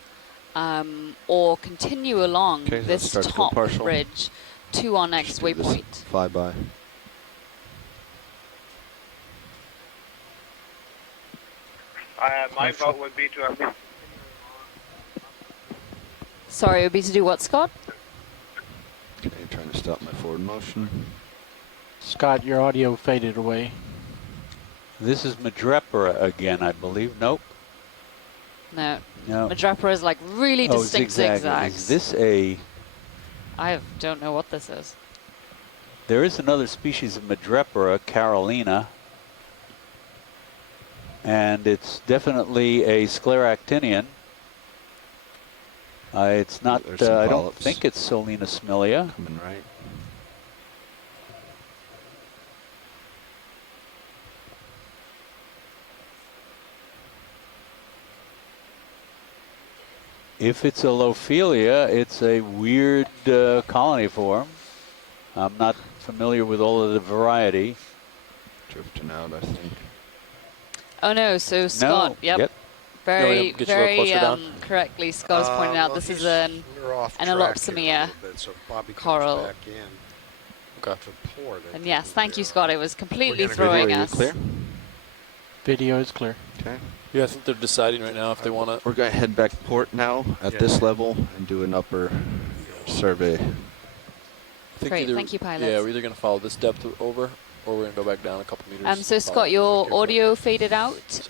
or continue along this top ridge to our next waypoint. Flyby. My vote would be to. Sorry, it would be to do what, Scott? Okay, trying to stop my forward motion. Scott, your audio faded away. This is Madrepora again, I believe. Nope. No. No. Madrepora is like really distinct zigzags. Is this a... I don't know what this is. There is another species of Madrepora, Carolina, and it's definitely a scleractinian. It's not, I don't think it's Solina smilia. Coming right. If it's a Lophelia, it's a weird colony form. I'm not familiar with all of the variety. Drifting out, I think. Oh no, so Scott, Yep. Very, get you a little very closer down? correctly, Scott is pointing out this is an Elopsimia coral. Back in Okay. to port. And yes, thank you, Scott. It was completely Video, throwing are you us. clear? Video is clear. Okay. Yeah, I think they're deciding right now if they want to. We're going to head back port now at this level and do an upper survey. Great, thank you, pilots. Yeah, we're either going to follow this depth over, or we're going to go back down a couple meters. So Scott, your audio faded out.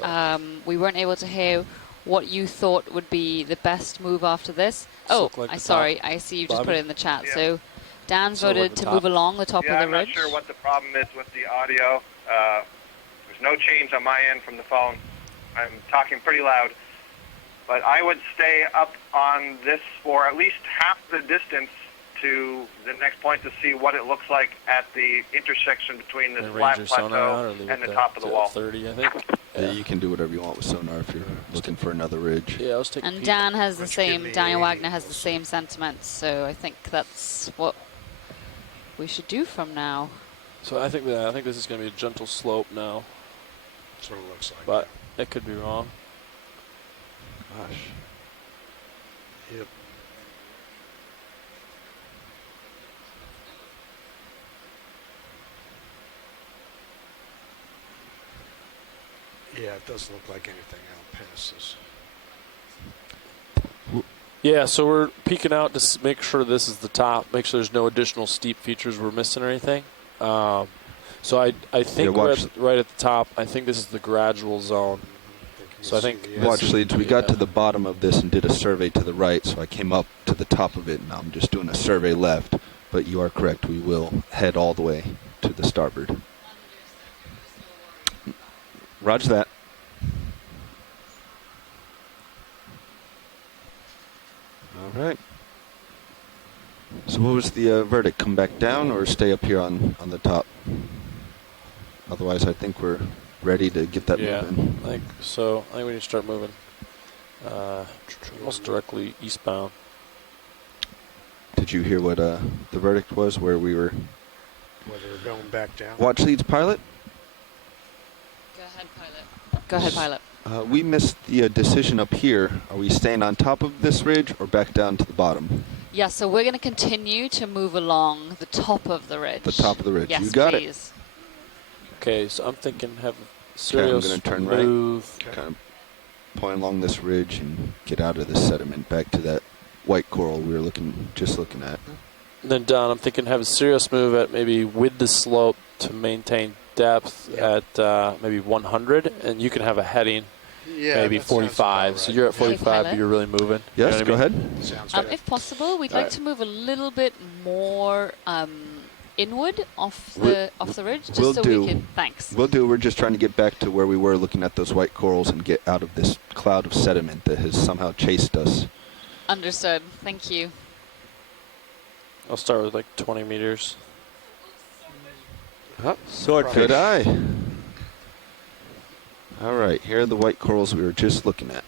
We weren't able to hear what you thought would be the best move after this. Oh, like sorry, I see you just put it in the chat. Yeah. So Dan So voted like the to top. move along the top of the I'm not ridge. sure what the problem is with the audio. There's no change on my end from the phone. I'm talking pretty loud. But I would stay up on this for at least half the distance to the next point to see what it looks like at the intersection between this And flat range your sonar out or plateau leave and it the top of the to wall. 30, I think. Yeah, you can do whatever you want with sonar if you're looking for another ridge. Yeah, let's take a And peek. Dan has the Which same, give me Daniel 80 Wagner has the same sentiments, so I think that's what we should do from now. So I think this is going to be a gentle slope now, That's what it looks like. but it could be wrong. Gosh. Yep. Yeah, it doesn't look like anything out past this. Yeah, so we're peeking out to make sure this is the top, make sure there's no additional steep features we're missing or anything. So I think we're right at the top. I think this is the gradual zone. So I think Watch leads. We got to the bottom of this and did a survey to the right, so I came up to the top of it, and I'm just doing a survey left. But you are correct. We will head all the way to the starboard. Roger that. All right. So what was the verdict? Come back down or stay up here on the top? Otherwise, I think we're ready to get that moving. I think so. I think we need to start moving. Almost directly eastbound. Did you hear what the verdict was, where we were? Whether we're going back down. Watch leads, pilot? Go ahead, pilot. Go ahead, pilot. We missed the decision up here. Are we staying on top of this ridge or back down to the bottom? Yeah, so we're going to continue to move along the top of the ridge. The top of the ridge. Yes, you got please. Okay, so I'm thinking have I'm serious going to turn move. right, kind of point along this ridge and get out of the sediment back to that white coral we were just looking at. Then Don, I'm thinking have a serious move at maybe with the slope to maintain depth at maybe 100, and you can have a heading maybe 45. So you're at 45, but you're really moving. Yes, you know go what I mean? ahead. If possible, we'd like to move a little bit more inward off the ridge, just We'll so do. we can. Thanks. We'll do. We're just trying to get back to where we were looking at those white corals and get out of this cloud of sediment that has somehow chased us. Understood. Thank you. I'll start with like 20 meters. Swordfish. Good eye. All right, here are the white corals we were just looking at.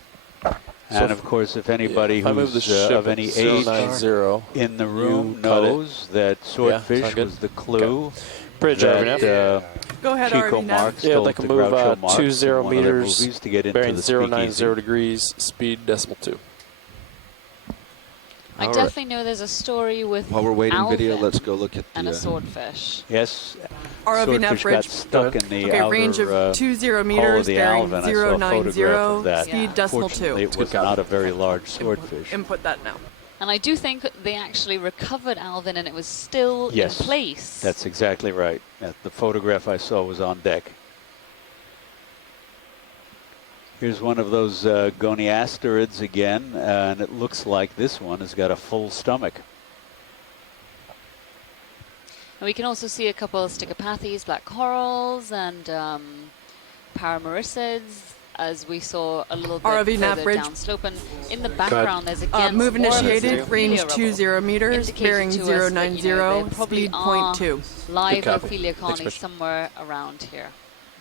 And of course, if anybody if I move the who's ship of any at age 090, in the room you cut it. knows that swordfish sound good? was the clue Bridge that RVNF. Go ahead, Chico RVNF. Marx Yeah, told like a to move Groucho Marx 20 in one of their meters, movies to get into bearing the 090 speakeasy. degrees, speed decimal 2. I definitely know there's a story with While we're waiting video, Alvin let's go look at and a the swordfish. Yes, RVNF swordfish bridge. got stuck in the Okay, outer range of 20 hull of meters, the bearing Alvin. I saw a 090, photograph of that. speed decimal 2. Fortunately, it was not a very large swordfish. Input that now. And I do think they actually recovered Alvin and it was still Yes, in place. that's exactly right. The photograph I saw was on deck. Here's one of those goniasterids again, and it looks like this one has got a full stomach. And we can also see a couple of Stichopathes, black corals, and Paramaricids, as we saw a little bit ROV nav further bridge. downslope. And in the background, there's again move more of the initiated, range Lophelia 20 meters, indicating bearing to us that, 090, there probably speed are 0.2. live Good copy. Lophelia Thanks, colonies Bishop. somewhere around here.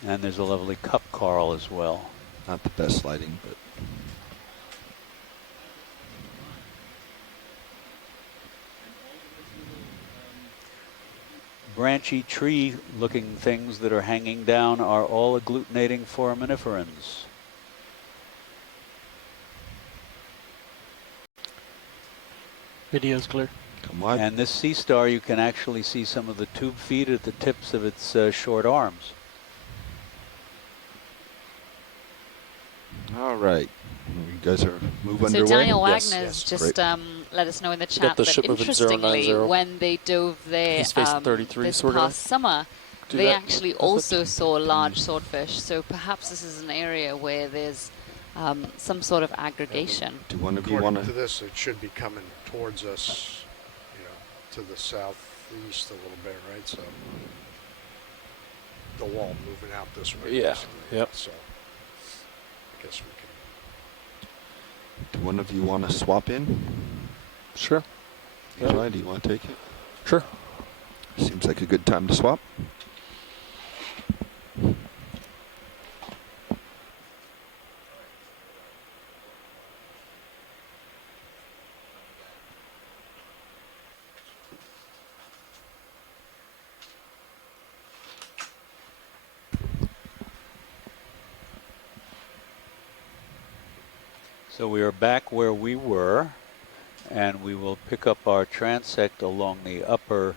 And there's a lovely cup coral as well. Not the best lighting, but branchy tree-looking things that are hanging down are all agglutinating foraminiferans. Video's clear. Come on. And this sea star, you can actually see some of the tube feet at the tips of its short arms. All right. You guys are moving so underway? Daniel Wagner's Yes, just let us know in the chat the that ship moving interestingly, 090. when they dove there He's facing 33, this so we're gonna past summer, do they that actually method. also saw large swordfish. So perhaps this is an area where there's some sort of aggregation. Do one of you want According to to? this, it should be coming towards us, you know, to the southeast a little bit, right? So the wall moving out this way. Yeah. basically. Yep. So I guess we can. Do one of you want to swap in? Sure. Eli, do you want to take it? Sure. Seems like a good time to swap. So we are back where we were, and we will pick up our transect along the upper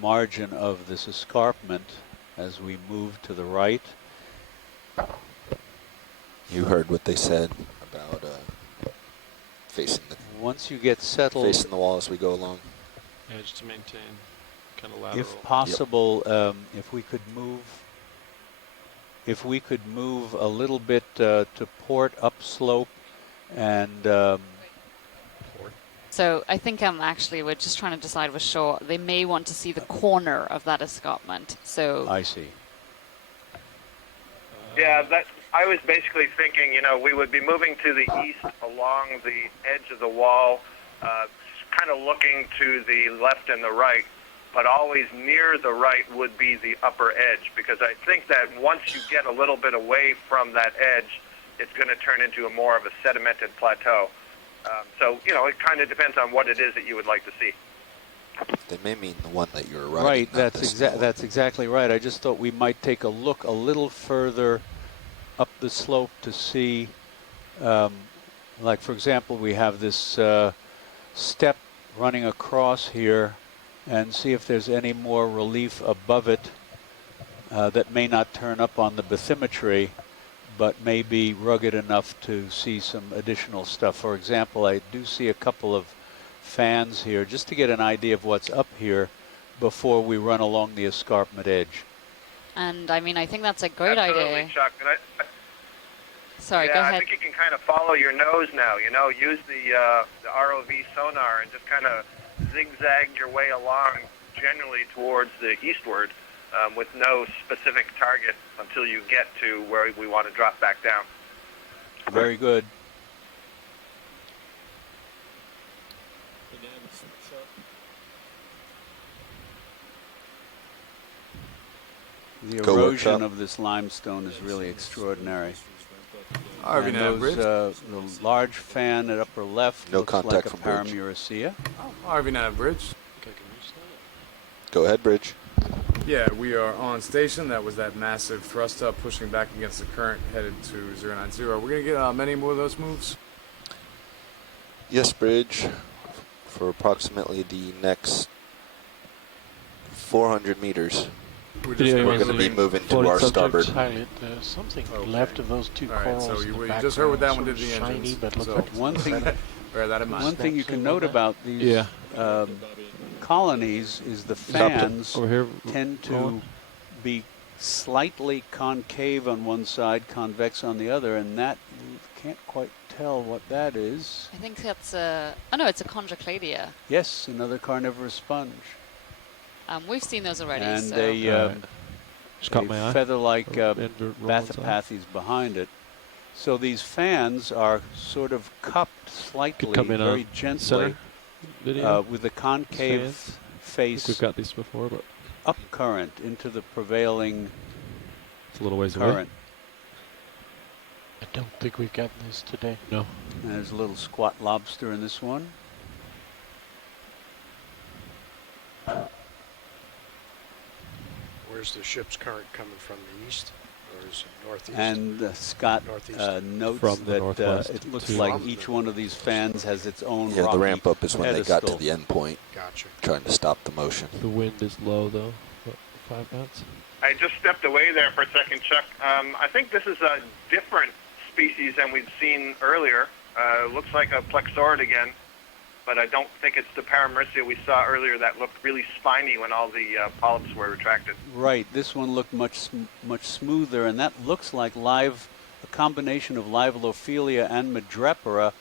margin of this escarpment as we move to the right. You heard what they said about facing the wall as we go along. Yeah, just to maintain kind of lateral. If possible, if we could move a little bit to port upslope and So I think actually we're just trying to decide for sure. They may want to see the corner of that escarpment. So I see. Yeah, that I was basically thinking, you know, we would be moving to the east along the edge of the wall, kind of looking to the left and the right, but always near the right would be the upper edge, because I think that once you get a little bit away from that edge, it's going to turn into more of a sedimented plateau. So, you know, it kind of depends on what it is that you would like to see. They may mean the one that you're riding. Right, that's exactly right. I just thought we might take a look a little further up the slope to see, like for example, we have this step running across here, and see if there's any more relief above it that may not turn up on the bathymetry, but may be rugged enough to see some additional stuff. For example, I do see a couple of fans here, just to get an idea of what's up here before we run along the escarpment edge. and I mean, I think that's a great Absolutely, idea. Chuck. And Sorry, yeah, go ahead. I think you can kind of follow your nose now, you know, use the ROV sonar and just kind of zigzag your way along generally towards the eastward with no specific target until you get to where we want to drop back down. Very good. The erosion of this limestone is really extraordinary. And those, the large fan at upper left looks like a paramuracea. Arvinav Bridge. Go ahead, Bridge. Yeah, we are on station. That was that massive thrust up pushing back against the current headed to 090. We're going to get many more of those moves? Yes, Bridge. For approximately the next 400 meters. We're going to be moving to our starboard. Something left of those two corals. So you just heard what that one did to the shiny, engines. but So one thing, bear that in mind. one thing you can note about these colonies is the fans tend to be slightly concave on one side, convex on the other, and that you can't quite tell what that is. I think that's a, oh no, it's a chondrocladia. Yes, another carnivorous sponge. We've seen those already. And so. they caught my eye. feather-like bathypathes behind it. So these fans are sort of cupped slightly, very gently, with the concave face we've got these before, but up current into the prevailing it's a little ways current. away. I don't think we've gotten this today. No. And there's a little squat lobster in this one. Where's the ship's current coming from, the east, or is it northeast? And Scott notes that it looks like each one of these fans has its own Yeah, the ramp up is when they got to the end point. Gotcha. Trying to stop the motion. The wind is low, though. 5 knots. I just stepped away there for a second, Chuck. I think this is a different species than we've seen earlier. Looks like a plexaurid again, but I don't think it's the Paramycia we saw earlier that looked really spiny when all the polyps were retracted. Right, this one looked much smoother, and that looks like a combination of live Lophelia and Midwater.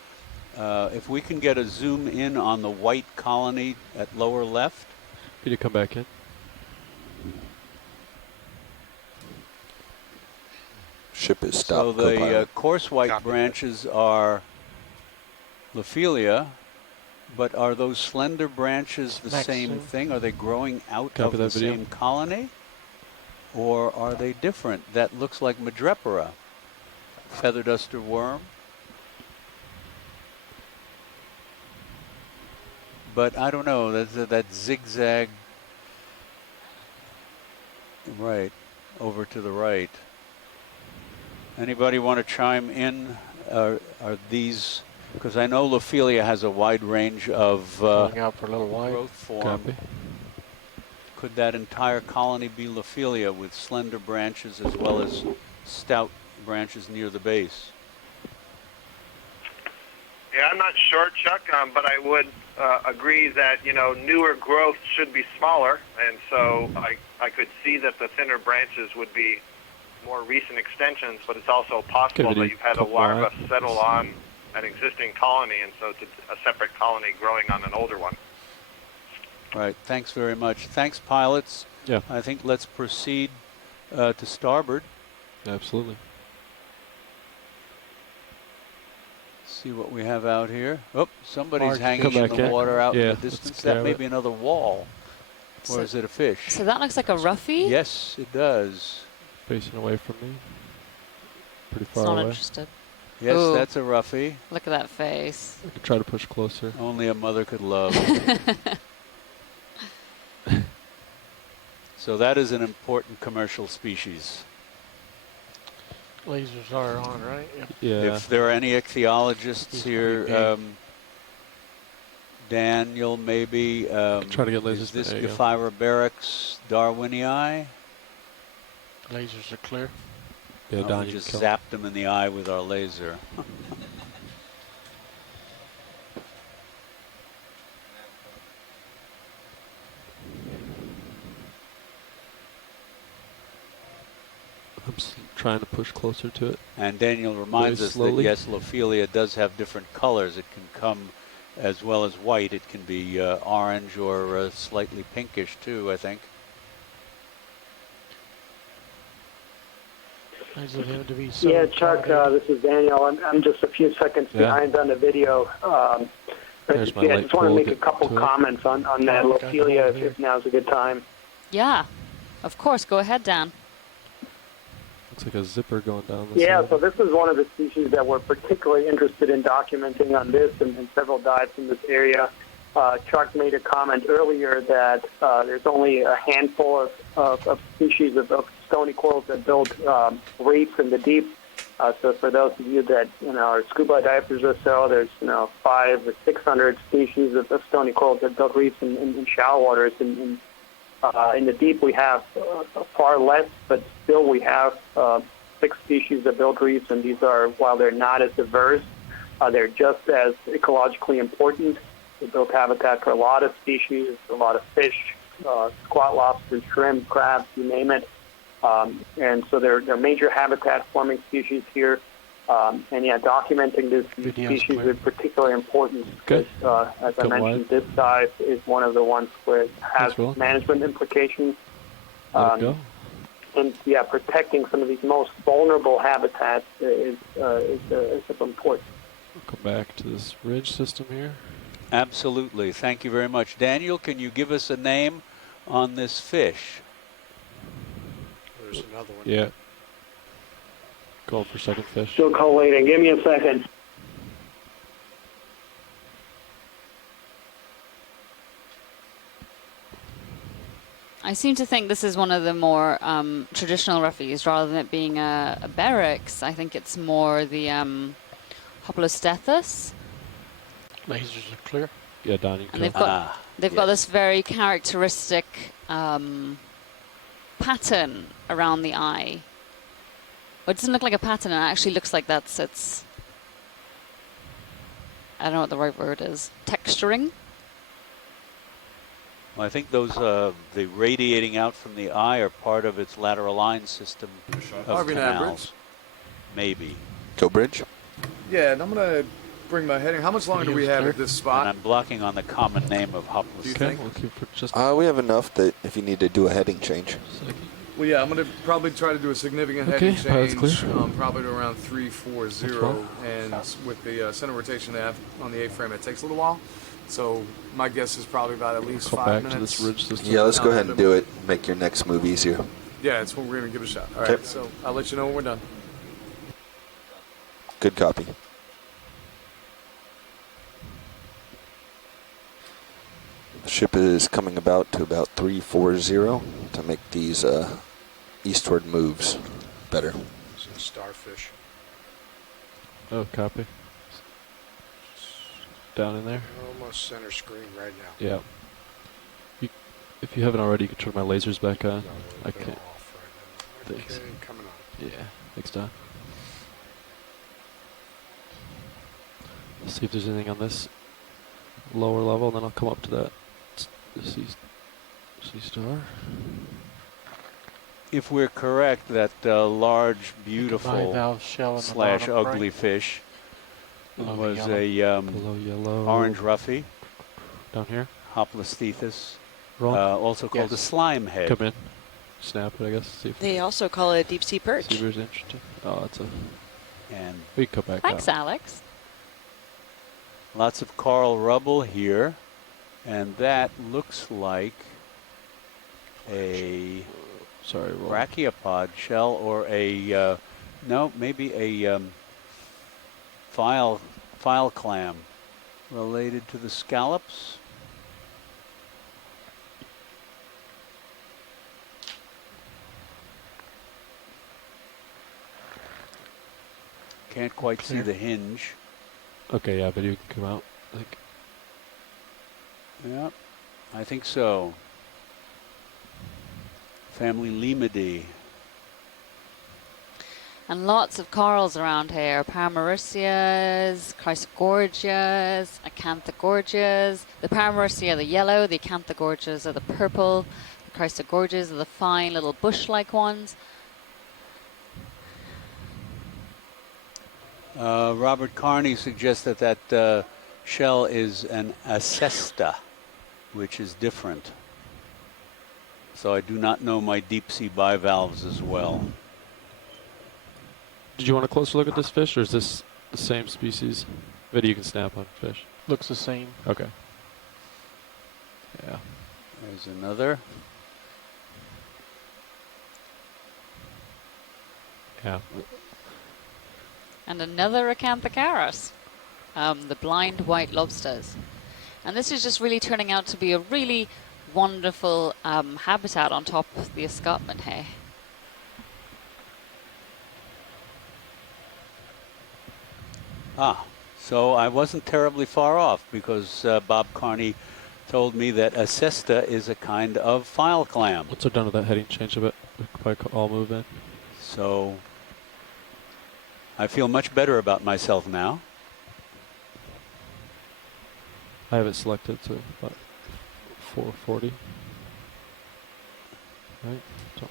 If we can get a zoom in on the white colony at lower left. Can you come back in? Ship is stopped. So the coarse white branches are Lophelia, but are those slender branches the same thing? Are they growing out of the same colony? Or are they different? That looks like Midwater. Feather duster worm. But I don't know, that zigzag, right, over to the right. Anybody want to chime in? Are these, because I know Lophelia has a wide range of out for a little growth form. Could that entire colony be Lophelia with slender branches as well as stout branches near the base? Yeah, I'm not sure, Chuck, but I would agree that, newer growth should be smaller, and so I could see that the thinner branches would be more recent extensions, but it's also possible that you've had a larva settle on an existing colony, and so it's a separate colony growing on an older one. Right, thanks very much. Thanks, pilots. Yeah. I think let's proceed to starboard. Absolutely. See what we have out here. Oh, somebody's hanging in the water out in the distance. That may be another wall. Or is it a fish? So that looks like a roughy? Yes, it does. Facing away from me. Pretty far it's not away. Interested. Yes, Ooh. That's a roughy. Look at that face. I could try to push closer. Only a mother could love. So that is an important commercial species. Lasers are on, right? Yep. Yeah. If there are any ichthyologists here, Daniel, maybe. Try to get lasers. Is this Geophyrobarix darwinii? Lasers are clear. Yeah, Don, we just zapped him in the eye with our laser. I'm trying to push closer to it. And Daniel reminds us that, yes, Lophelia does have different colors. It can come as well as white. It can be orange or slightly pinkish, too, I think. Yeah, Chuck, this is Daniel. I'm just a few seconds behind on the video. I just want to make a couple comments on that Lophelia, if now's a good time. Yeah, of course. Go ahead, Dan. Looks like a zipper going down the side. So this is one of the species that we're particularly interested in documenting on this and several dives in this area. Chuck made a comment earlier that there's only a handful of species of stony corals that build reefs in the deep. So for those of you that are scuba divers or so, there's 500 or 600 species of stony corals that build reefs in shallow waters. In the deep, we have far less, but still we have 6 species that build reefs, and these are, while they're not as diverse, they're just as ecologically important. They build habitat for a lot of species, a lot of fish, squat lobsters, shrimp, crabs, you name it. And so they're major habitat-forming species here. And yeah, documenting this species is particularly important because, as I mentioned, this dive is one of the ones where it has management implications. And yeah, protecting some of these most vulnerable habitats is of importance. We'll come back to this ridge system here. Absolutely. Thank you very much. Daniel, can you give us a name on this fish? There's another one. Yeah. Going for second fish. Still collating. Give me a second. I seem to think this is one of the more traditional roughies rather than it being a Beryx. I think it's more the Hoplostethus. Lasers are clear. Yeah, Don, you and they've got this very characteristic pattern around the eye. Well, it doesn't look like a pattern. It actually looks like it's. I don't know what the right word is. Texturing. Well, I think those the radiating out from the eye are part of its lateral line system of canals. Maybe. Go bridge. Yeah, and I'm gonna bring my heading. How much longer do we have at this spot? And I'm blocking on the common name of Hoplostethus. Okay. We'll keep for just we have enough that if you need to do a heading change. Well, yeah, I'm going to probably try to do a significant heading change, probably to around 340, and with the center rotation on the A-frame, it takes a little while. So my guess is probably about at least 5 minutes. To this ridge system. Yeah, let's go ahead and do it. Make your next move easier. Yeah, it's what we're going to give it a shot. All right, so I'll let you know when we're done. Good copy. The ship is coming about to about 340 to make these eastward moves better. It's a starfish. Oh, copy. Down in there. Almost center screen right now. Yeah. If you haven't already, you can turn my lasers back on. No, I can't. Off right now. Thanks. Okay, coming on. Yeah, thanks, Don. See if there's anything on this lower level, and then I'll come up to that sea star. If we're correct, that large, beautiful / ugly fish was a orange roughy. Down here? Hoplostethus, also called a slime head. Come in, snap it, I guess. See if they also call it a deep sea perch. See if it's interesting. Oh, that's a. And we can come back. Thanks, Alex. Lots of coral rubble here, and that looks like a brachiopod shell or a maybe a file clam related to the scallops. Can't quite see the hinge. Okay, yeah, but you can come out. Yeah, I think so. Family Lemuridae. And lots of corals around here. Paramerusias, Chrysogorgias, Acanthogorgias. The Paramerusia are the yellow, the Acanthogorgias are the purple, the Chrysogorgias are the fine little bush-like ones. Robert Carney suggests that shell is an acesta, which is different. So I do not know my deep sea bivalves as well. Did you want a closer look at this fish, or is this the same species? Video you can snap on fish. Looks the same. Okay. Yeah. There's another. Yeah. And another Acanthocaris, the blind white lobsters. And this is just really turning out to be a really wonderful habitat on top of the escarpment here. So I wasn't terribly far off, because Bob Carney told me that acesta is a kind of file clam. Once we're done with that heading change of it, we can probably all move in. So I feel much better about myself now. I have it selected to about 440. Right. So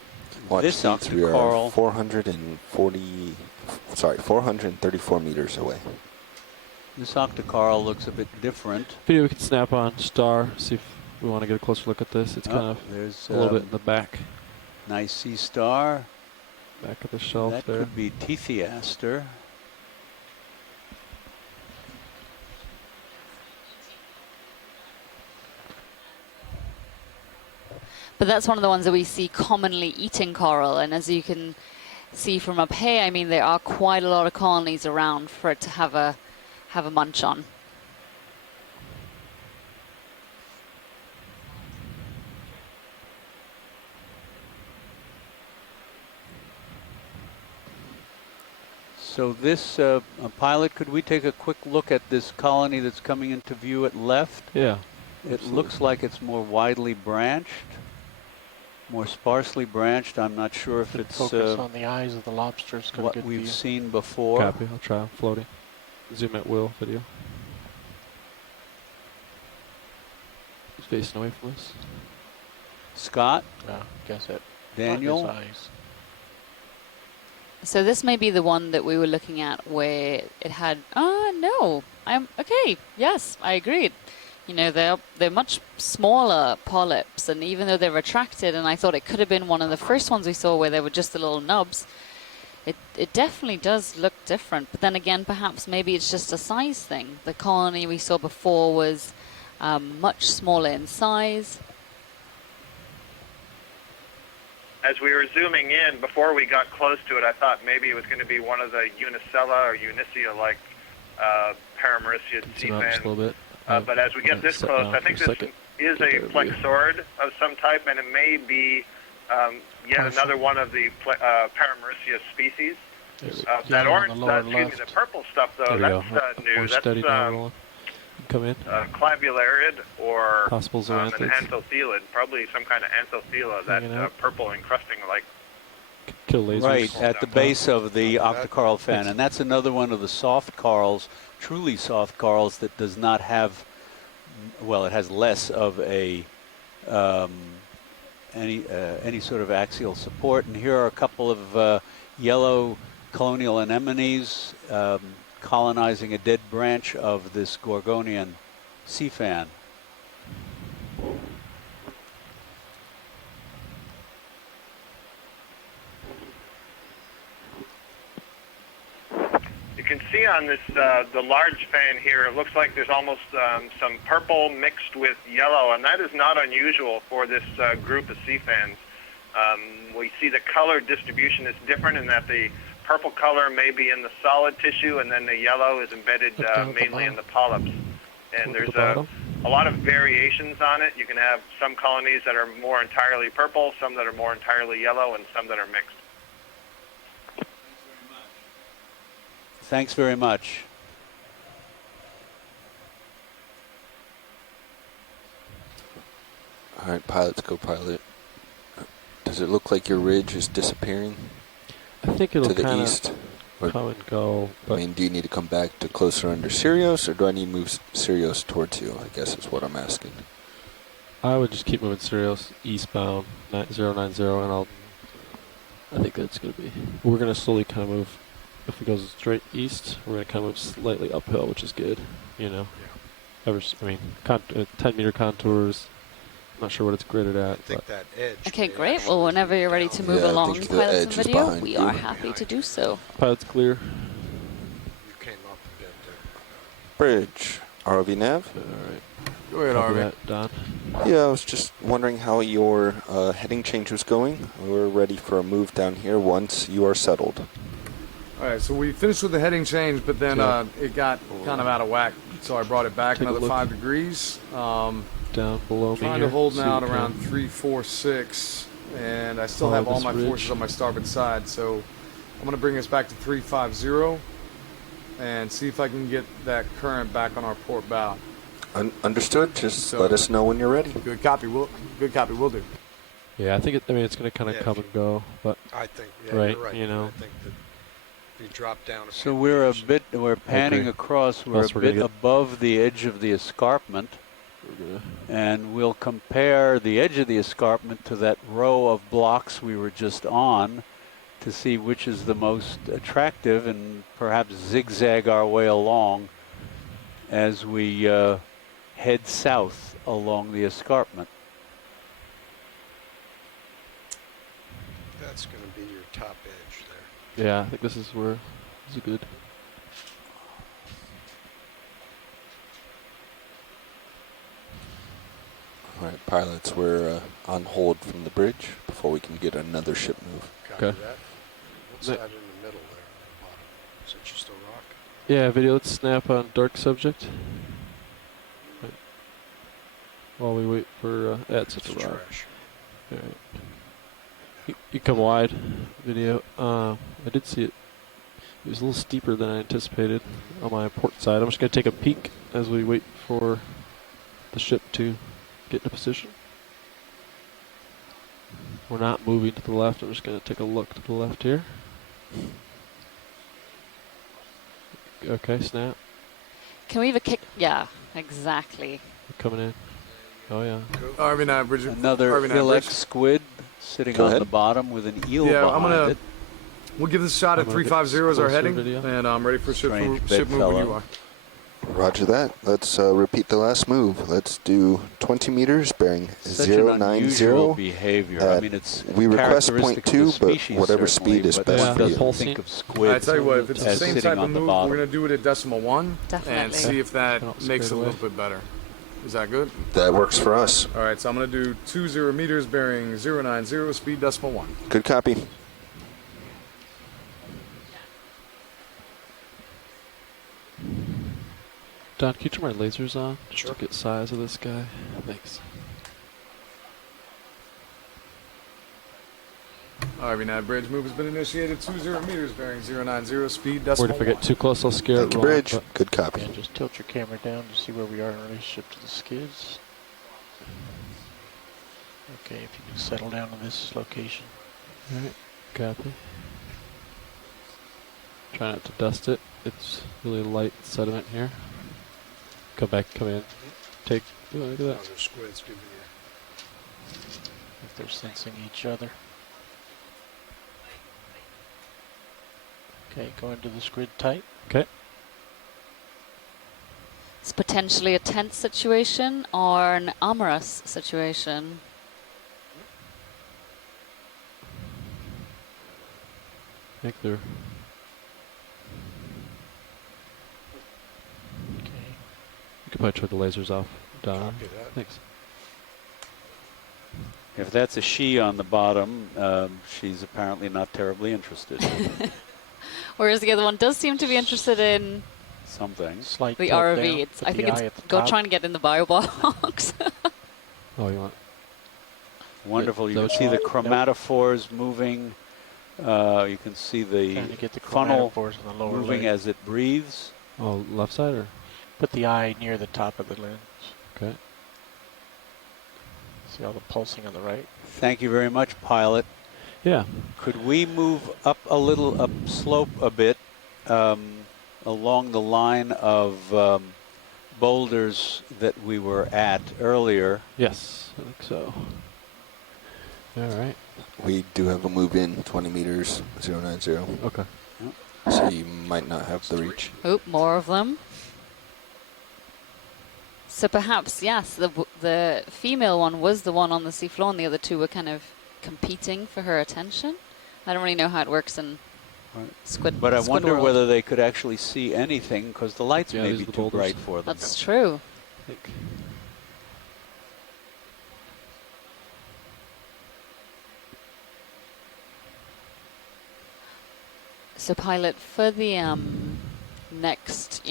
Watch this these, we are coral 434 meters away. This octocoral looks a bit different. Video we can snap on star, see if we want to get a closer look at this. It's kind of there's a little bit in the back. Nice sea star. Back of the shelf that there. Could be Tethiaster. But that's one of the ones that we see commonly eating coral. And as you can see from up here, I mean, there are quite a lot of colonies around for it to have a munch on. So this pilot, could we take a quick look at this colony that's coming into view at left? Yeah. It absolutely. looks like it's more widely branched, more sparsely branched. I'm not sure if it's focus on the eyes of the lobsters. what we've seen before. Copy. I'll try floating. Zoom at will video. He's facing away from us. Scott? Guess it. Daniel? Eyes. So this may be the one that we were looking at where it had, no, I'm okay. Yes, I agreed. You know, they're much smaller polyps, and even though they're retracted, and I thought it could have been one of the first ones we saw where they were just the little nubs, it definitely does look different. But then again, perhaps maybe it's just a size thing. The colony we saw before was much smaller in size. As we were zooming in, before we got close to it, I thought maybe it was going to be one of the Unicella or Unicia-like Paramericiid sea fans. A little bit. But as we get this close, I think this is a plexaurid of some type, and it may be yet another one of the Paramericiid species. That orange, the purple stuff, though, that's new. That's come in. Clavularid or an Anthids. anthothelia, probably some kind of anthothelia, that purple encrusting like. Kill lasers. Right, at the base of the octocoral fan. And that's another one of the soft corals, truly soft corals, that does not have, well, it has less of a any sort of axial support. And here are a couple of yellow colonial anemones colonizing a dead branch of this Gorgonian sea fan. You can see on this, the large fan here, it looks like there's almost some purple mixed with yellow, and that is not unusual for this group of sea fans. We see the color distribution is different in that the purple color may be in the solid tissue, and then the yellow is embedded mainly in the polyps. And there's a lot of variations on it. You can have some colonies that are more entirely purple, some that are more entirely yellow, and some that are mixed. Thanks very much. All right, pilots, co-pilot. Does it look like your ridge is disappearing? I think it'll to the kind east? of come and go. I mean, do you need to come back to closer under Sirius, or do I need to move Sirius towards you? I guess is what I'm asking. I would just keep moving Sirius eastbound, 9090, and I think that's going to be. We're going to slowly kind of move. If it goes straight east, we're going to kind of move slightly uphill, which is good. You know, I mean, 10-meter contours. Not sure what it's gridded at. I think that edge. Okay, great. Well, whenever you're ready to move along, pilots and video, we are happy to do so. Pilot's clear. You came up a bit there. Bridge, ROV nav. All right. Go ahead, RV. Don. Yeah, I was just wondering how your heading change was going. We're ready for a move down here once you are settled. All right, so we finished with the heading change, but then it got kind of out of whack, so I brought it back another 5 degrees. Down below me trying to hold now at around 346, and I still have all my forces on my starboard side, so I'm going to bring us back to 350 and see if I can get that current back on our port bow. Understood. Just let us know when you're ready. Good copy. Will do. Yeah, I think it's going to kind of come and go, but I think right, you're right. You know. I think that if you drop down. So we're panning across. We're a bit above the edge of the escarpment. And we'll compare the edge of the escarpment to that row of blocks we were just on to see which is the most attractive, and perhaps zigzag our way along as we head south along the escarpment. That's going to be your top edge there. Yeah, I think this is good. All right, pilots, we're on hold from the bridge before we can get another ship move. Copy that. What's that in the middle there at the bottom? Is it just a rock? Yeah, video. Let's snap on dark subject. Right. While we wait for that's such a rock. Trash. All right. You come wide, video. I did see it. It was a little steeper than I anticipated on my port side. I'm just going to take a peek as we wait for the ship to get into position. We're not moving to the left. I'm just going to take a look to the left here. Okay, snap. Can we have a kick? Yeah, exactly. Coming in. Oh, yeah. RV average. Another RV Ilex squid sitting on the bottom with an eel behind it. We'll give this a shot at 350 as our heading, and I'm ready for ship move when you are. Roger that. Let's repeat the last move. Let's do 20 meters bearing Such 090. an unusual behavior. I mean, it's we request characteristic 0.2, of the but species, whatever speed is best for you. Think of squid. I tell you what, if it's the same type of move, bottom. we're going to do it at decimal 1 Definitely. and see if that makes it a little bit better. Is that good? That works for us. All right, so I'm going to do 20 meters bearing 090, speed decimal 1. Good copy. Don, can you turn my lasers on? Just to get size of this guy. Thanks. RV nav bridge move has been initiated. 20 meters bearing 090, speed decimal Worried if I get too close, I'll scare Thank it. you, bridge. Good copy. And just tilt your camera down to see where we are in relationship to the skids. Okay, if you can settle down to this location. Alright, copy. Try not to dust it. It's really light sediment here. Come back, come in. Take, look at that. Other squids giving you. If they're sensing each other. Okay, go into the squid tight. Okay. It's potentially a tense situation or an amorous situation. I think they're... You could probably turn the lasers off, Don. Copy that. Thanks. If that's a she on the bottom, she's apparently not terribly interested. Whereas the other one does seem to be interested in something. Slight the tilt ROV. down, It's, put I the think eye it's at the go top. trying to get in the bio box. Oh, you want? Wonderful. You can see the chromatophores moving. You can see the Trying to get the funnel chromatophores on the lower moving leg. as it breathes. Oh, left side or? Put the eye near the top of the lens. Okay. See all the pulsing on the right? Thank you very much, pilot. Yeah. Could we move up a little, up slope a bit, along the line of boulders that we were at earlier? Yes, I think so. All right. We do have a move in 20 meters 090. Okay. So you might not have the reach. Oh, more of them. So perhaps, yes, the female one was the one on the seafloor and the other two were kind of competing for her attention. I don't really know how it works in squid But I squid wonder world. whether they could actually see anything because the lights may be too bright for them. That's true. So pilot, for the next,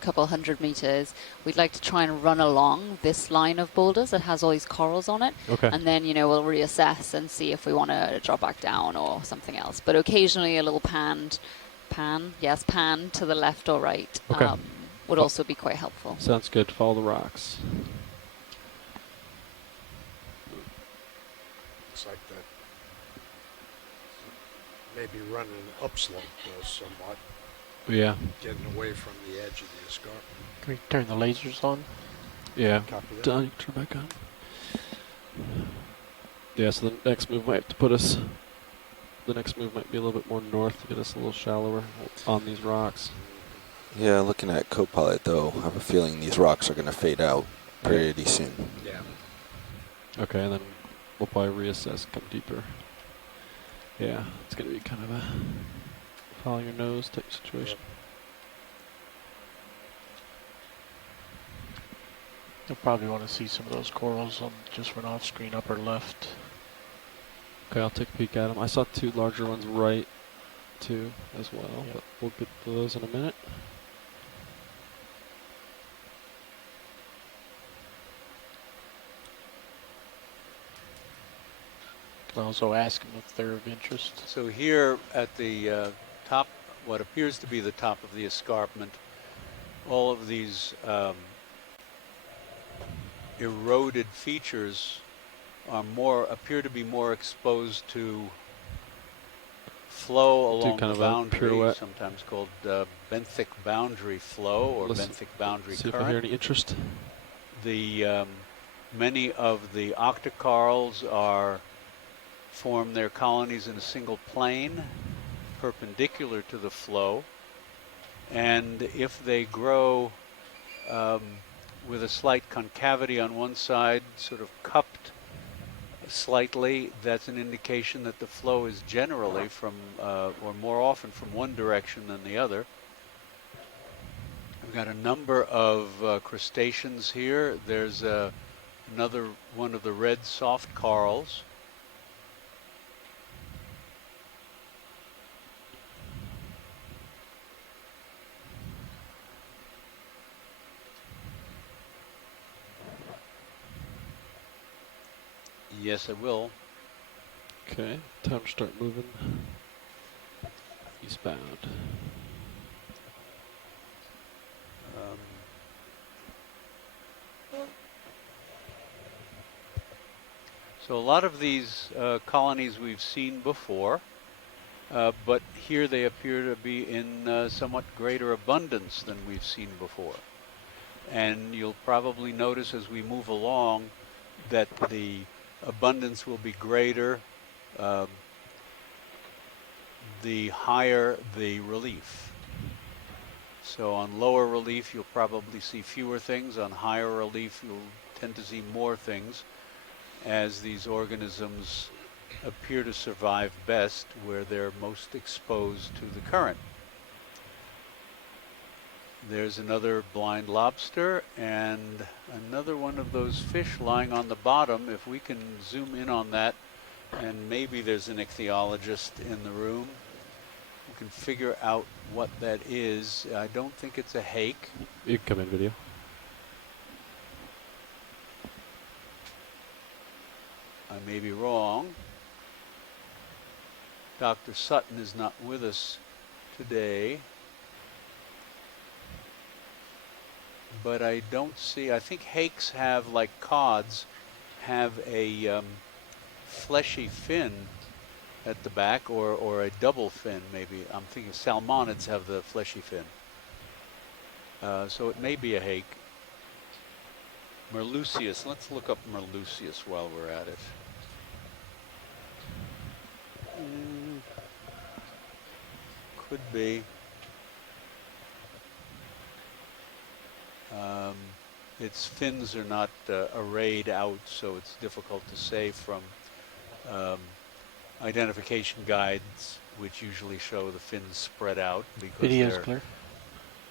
couple 100 meters, we'd like to try and run along this line of boulders that has all these corals on it. Okay. And then, we'll reassess and see if we want to drop back down or something else. But occasionally a little pan to the left or right would also be quite helpful. Sounds good. Follow the rocks. Looks like that. Maybe running upslope somewhat. Yeah. Getting away from the edge of the escarpment. Can we turn the lasers on? Yeah. Copy that. Don, you can turn back on. Yeah, so the next move might have to put us... The next move might be a little bit more north to get us a little shallower on these rocks. Yeah, looking at co-pilot though, I have a feeling these rocks are going to fade out pretty soon. Yeah. Okay, and then we'll probably reassess, come deeper. Yeah, it's going to be kind of a follow your nose type situation. You'll probably want to see some of those corals on just run off screen upper left. Okay, I'll take a peek at them. I saw two larger ones right, too, as well, but we'll get to those in a minute. Can also ask them if they're of interest. So here at the top what appears to be the top of the escarpment. All of these eroded features are appear to be more exposed to flow along kind the of a boundary, pirouette. sometimes called benthic boundary flow or benthic boundary see current. if I hear any interest. The many of the octocorals form their colonies in a single plane, perpendicular to the flow, and if they grow with a slight concavity on one side, sort of cupped slightly, that's an indication that the flow is generally from, or more often from one direction than the other. We've got a number of crustaceans here. There's another one of the red soft corals. Yes, I will. Okay, time to start moving eastbound. So a lot of these colonies we've seen before, but here they appear to be in somewhat greater abundance than we've seen before. And you'll probably notice as we move along that the abundance will be greater the higher the relief. So on lower relief you'll probably see fewer things. On higher relief you'll tend to see more things, as these organisms appear to survive best where they're most exposed to the current. There's another blind lobster and another one of those fish lying on the bottom. If we can zoom in on that, and maybe there's an ichthyologist in the room, we can figure out what that is. I don't think it's a hake. You can come in video. I may be wrong. Dr. Sutton is not with us today. But I don't see, I think hakes have, like cods, have a fleshy fin at the back, or a double fin maybe. I'm thinking salmonids have the fleshy fin. So it may be a hake. Merlucius, let's look up Merlucius while we're at it. Could be. Its fins are not arrayed out, so it's difficult to say from identification guides, which usually show the fins spread out because Video's they're clear.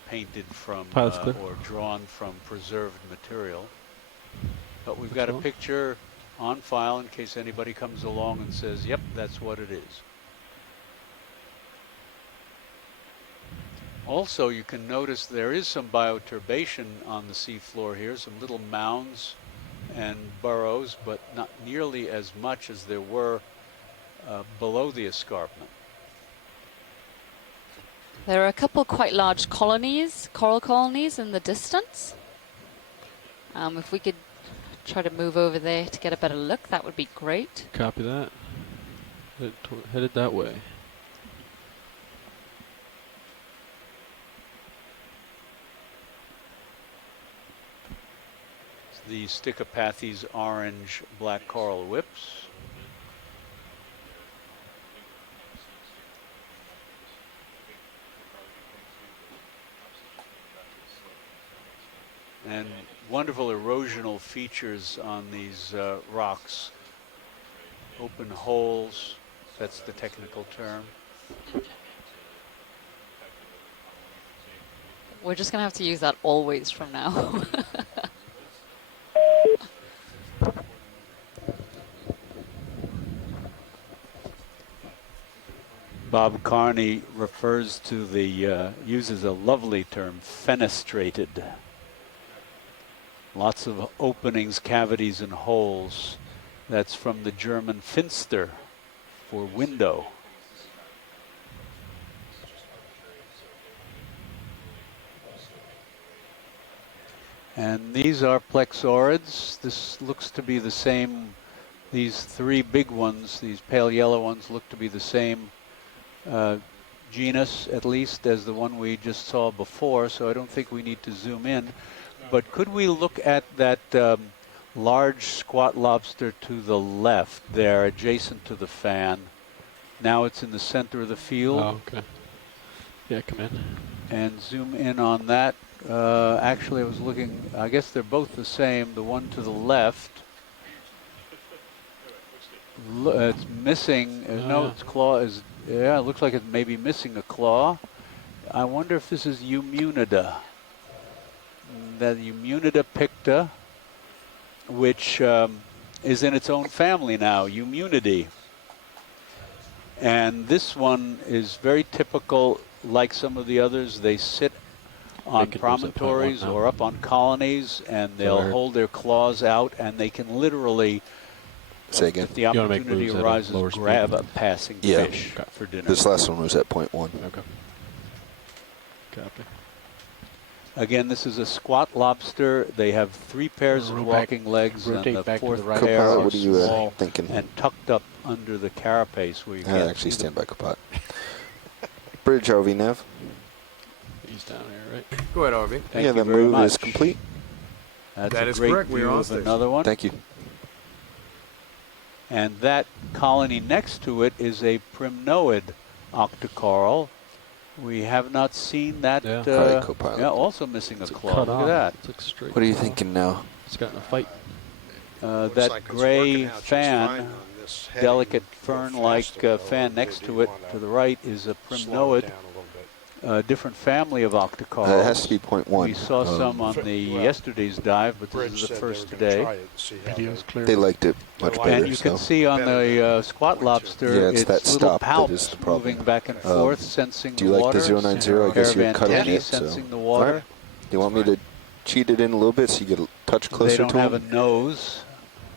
Painted from or drawn from preserved material. But we've got a picture on file in case anybody comes along and says, yep, that's what it is. Also, you can notice there is some bioturbation on the seafloor here, some little mounds and burrows, but not nearly as much as there were below the escarpment. There are a couple quite large colonies, coral colonies in the distance. If we could try to move over there to get a better look, that would be great. Copy that. Headed that way. The Stichopathes orange black coral whips. And wonderful erosional features on these rocks. Open holes, that's the technical term. We're just going to have to use that always from now. Bob Carney refers to the, uses a lovely term, fenestrated. Lots of openings, cavities, and holes. That's from the German Finster for window. And these are plexaurids. This looks to be the same. These three big ones, these pale yellow ones, look to be the same genus, at least, as the one we just saw before, so I don't think we need to zoom in. But could we look at that large squat lobster to the left there, adjacent to the fan? Now it's in the center of the field. Oh, okay. Yeah, come in. And zoom in on that. Actually, I was looking, I guess they're both the same. The one to the left, it's missing, no, its claw is, yeah, it looks like it may be missing a claw. I wonder if this is Eumunida. That Eumunida picta, which is in its own family now, Eumunidae. And this one is very typical, like some of the others. They sit on promontories or up on colonies, and they'll hold their claws out, and they can literally, if the opportunity arises, grab a passing fish for dinner. This last one was at 0.1. Okay. Copy. Again, this is a squat lobster. They have 3 pairs of walking legs, and the 4th pair are small and tucked up under the carapace. Where you can't actually stand by Kapat. Bridge RV nav. He's down here, right? Go ahead, RV. Thank you the very move much. is complete. That's that a is great correct. view of another one. Thank you. And that colony next to it is a primnoid octocoral. We have not seen that. Also missing a claw. Look at that. What are you thinking now? It's got in a fight. That like gray fine fan, on this heading. delicate fern-like fan next to it, to the right, is a primnoid. Different family of octocorals. It has to be 0.1. We saw some on the yesterday's dive, but this is the first today. Video's clear. They liked it much better. And you can see on the squat lobster, it's that little stop that is palps the problem. moving back and forth, sensing do you the like water. the 090? I guess you're cutting Antennae it. sensing So. the water. Right. Do you want me to cheat it in a little bit so you get a touch closer to him? They don't have a nose.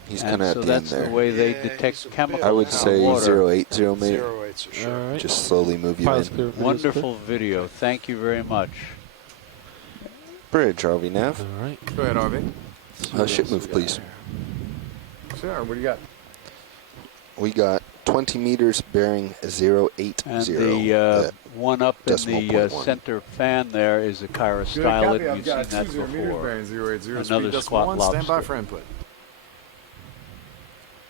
He's kind of at the end there. That's the way they detect chemicals. I would say in water. 080 maybe. Right. Just slowly move you in. Wonderful video. Thank you very much. Bridge, RV nav. All right. Go ahead, RV. Ship move, please. Sure, what do you got? We got 20 meters bearing 080. And the one up in the center fan there is a chirostylet. You've seen that before. Another squat lobster. Stand by for input.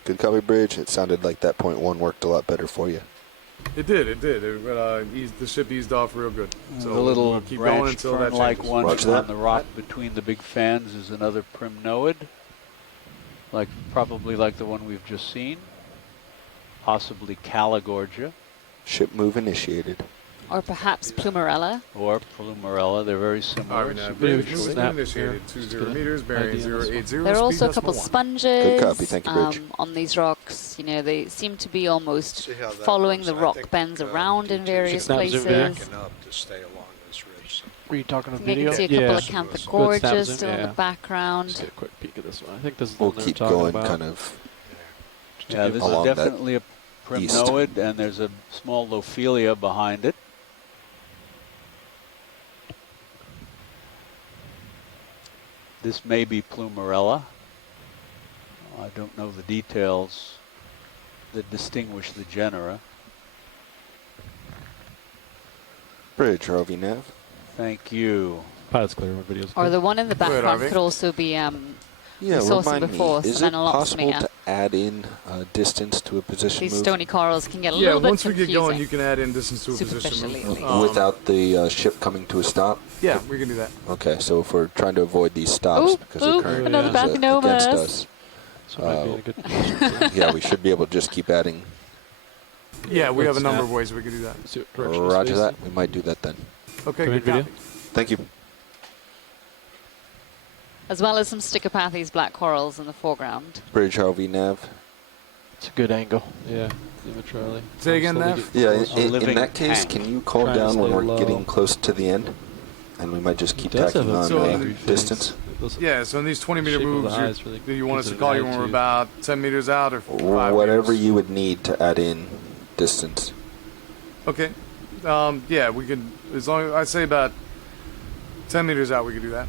Good copy, Bridge. It sounded like that 0.1 worked a lot better for you. It did. The ship eased off real good. So the little we'll keep going branched until that fern-like changes. one Roger on the rock between the big fans is another primnoid, probably like the one we've just seen, possibly Caligorgia. Ship move initiated. Or perhaps Plumerella. Or Plumerella. They're very similar. Initiated 20 meters, bearing 080. There are also a couple sponges. Good copy. Thank you, Bridge. On these rocks. You know, they seem to be almost following the rock bends around in various places. Were you talking to You video? can see a couple of Cantha gorges still in the background. Let's get a quick peek at this one. I think this is We'll the one keep they're talking going about. kind of. Yeah, this is definitely a primnoid, and there's a small Lophelia behind it. This may be Plumerella. I don't know the details that distinguish the genera. Bridge, RV nav. Thank you. Pilot's clear. My video's clear. Or the one in the background could also be Yeah, we saw some remind before, me, is it possible Sphenolepsomia. to add in distance to a position These move? stony corals can get a little bit once we confusing. get going, you can add in distance to a position move. Without the ship coming to a stop? Yeah, we can do that. Okay, so if we're trying to avoid these stops because the current another is against Bathynomus. us, yeah, we should be able to just keep adding. Yeah, we have a number of ways we can do that. Roger that. We might do that then. Okay, good copy. Thank you. As well as some Stichopathes black corals in the foreground. Bridge, RV nav. It's a good angle. Yeah, Charlie. Say again, Nav? Yeah, in that case, can you call down when we're getting close to the end? And we might just keep tacking on distance. Yeah, so in these 20-meter moves, do you want us to call you when we're about 10 meters out or 5 Whatever meters? you would need to add in distance. Okay. Yeah, we could, as long as I say about 10 meters out, we could do that.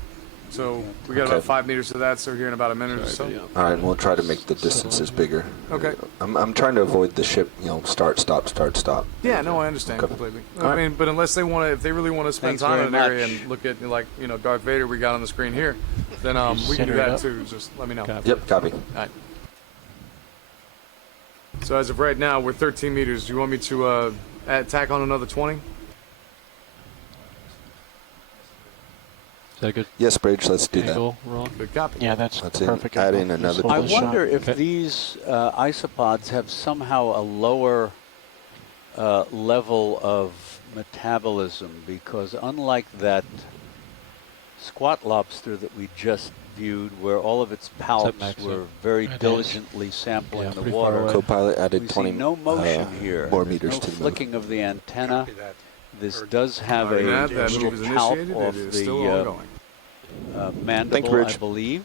So we got about 5 meters to that, so here in about a minute or so. All right, and we'll try to make the distances bigger. Okay. I'm trying to avoid the ship, start, stop, start, stop. Yeah, no, I understand completely. I mean, but unless they want to, if they really want to spend time in an area and look at, like, Darth Vader we got on the screen here, then we can do that too. Just let me know. Yep, copy. All right. So as of right now, we're 13 meters. Do you want me to tack on another 20? Is that good? Yes, Bridge, let's do that. Good copy. Yeah, that's perfect. Add in another. I wonder if these isopods have somehow a lower level of metabolism, because unlike that squat lobster that we just viewed, where all of its palps were very diligently sampling the water, Co-pilot added we 20 see no motion here. more There's meters no to the flicking of the antenna. This does have a that little move is palp initiated. off It is still ongoing. the mandible, I believe,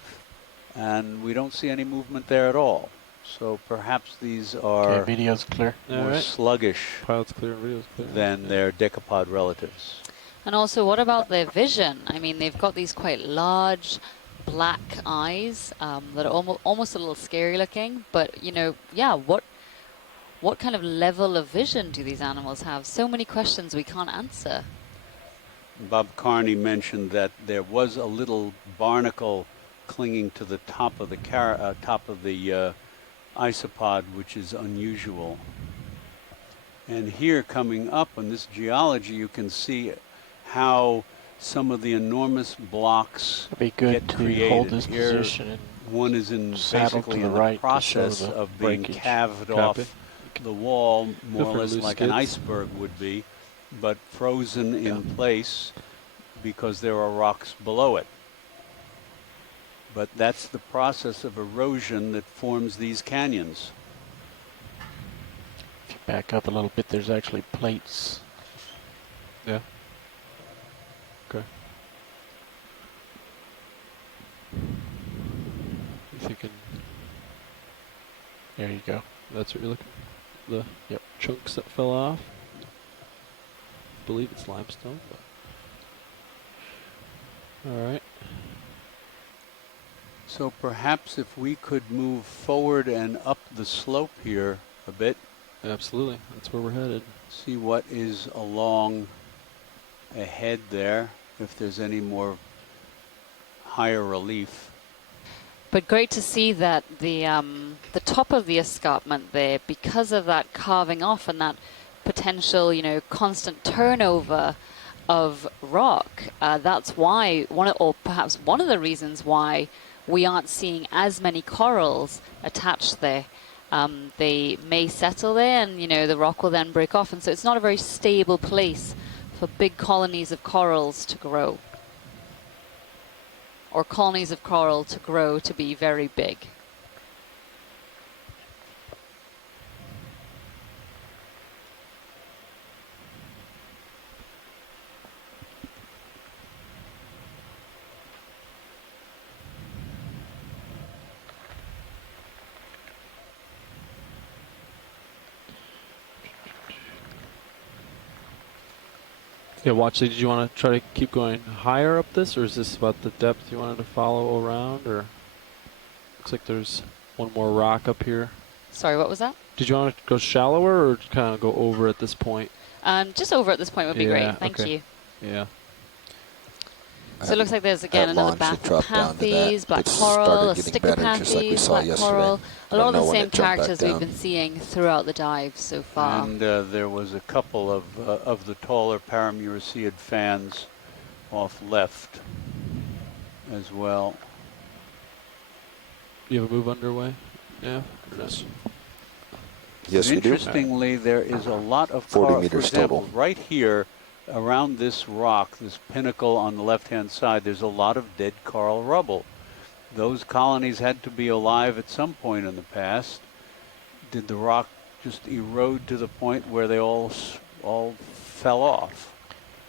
and we don't see any movement there at all. So perhaps these are video's clear. more sluggish Pilot's clear, video's clear. than their decapod relatives. And also, what about their vision? I mean, they've got these quite large black eyes that are almost a little scary looking, but what kind of level of vision do these animals have? So many questions we can't answer. Bob Carney mentioned that there was a little barnacle clinging to the top of the isopod, which is unusual. And here, coming up on this geology, you can see how some of the enormous blocks get created. Hold this here, position. One is in saddle basically to the in right the process to show the of being breakage. calved Copy. off the wall, more or for less loose like an skids. iceberg would be, but frozen in place because there are rocks below it. But that's the process of erosion that forms these canyons. If you back up a little bit, there's actually plates. Yeah. Okay. You thinking? There you go. That's what you're looking for? The chunks that fell off? I believe it's limestone. Alright. So perhaps if we could move forward and up the slope here a bit. Absolutely. That's where we're headed. See what is along ahead there, if there's any more higher relief. But great to see that the top of the escarpment there, because of that carving off and that potential, constant turnover of rock, that's why or perhaps one of the reasons why we aren't seeing as many corals attached there. They may settle there, and the rock will then break off, and so it's not a very stable place for big colonies of corals to grow. Or colonies of coral to grow to be very big. Yeah, Watch, did you want to try to keep going higher up this, or is this about the depth you wanted to follow around, or looks like there's one more rock up here. Sorry, what was that? Did you want to go shallower or kind of go over at this point? Just over at this point would be great. Thank you. Yeah. So it looks like there's again another Bachypathes, black coral, a Stichopathes, black coral. A lot of the same characters we've been seeing throughout the dive so far. And there was a couple of the taller Paramuricid fans off left as well. Do you have a move underway? Yeah. Yes. Yes, we do. Interestingly, there is a lot of 40 coral. meters For example, total. right here, around this rock, this pinnacle on the left-hand side, there's a lot of dead coral rubble. Those colonies had to be alive at some point in the past. Did the rock just erode to the point where they all fell off?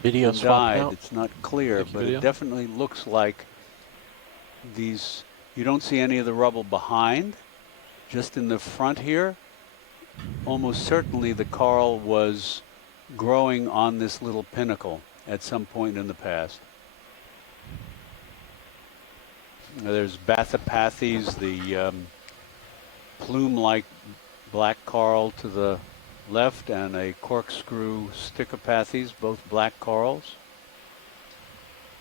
Video and died. out. It's not clear, but it definitely looks like these. You don't see any of the rubble behind, just in the front here. Almost certainly the coral was growing on this little pinnacle at some point in the past. There's Bathypathes, the plume-like black coral to the left, and a corkscrew Stichopathes, both black corals.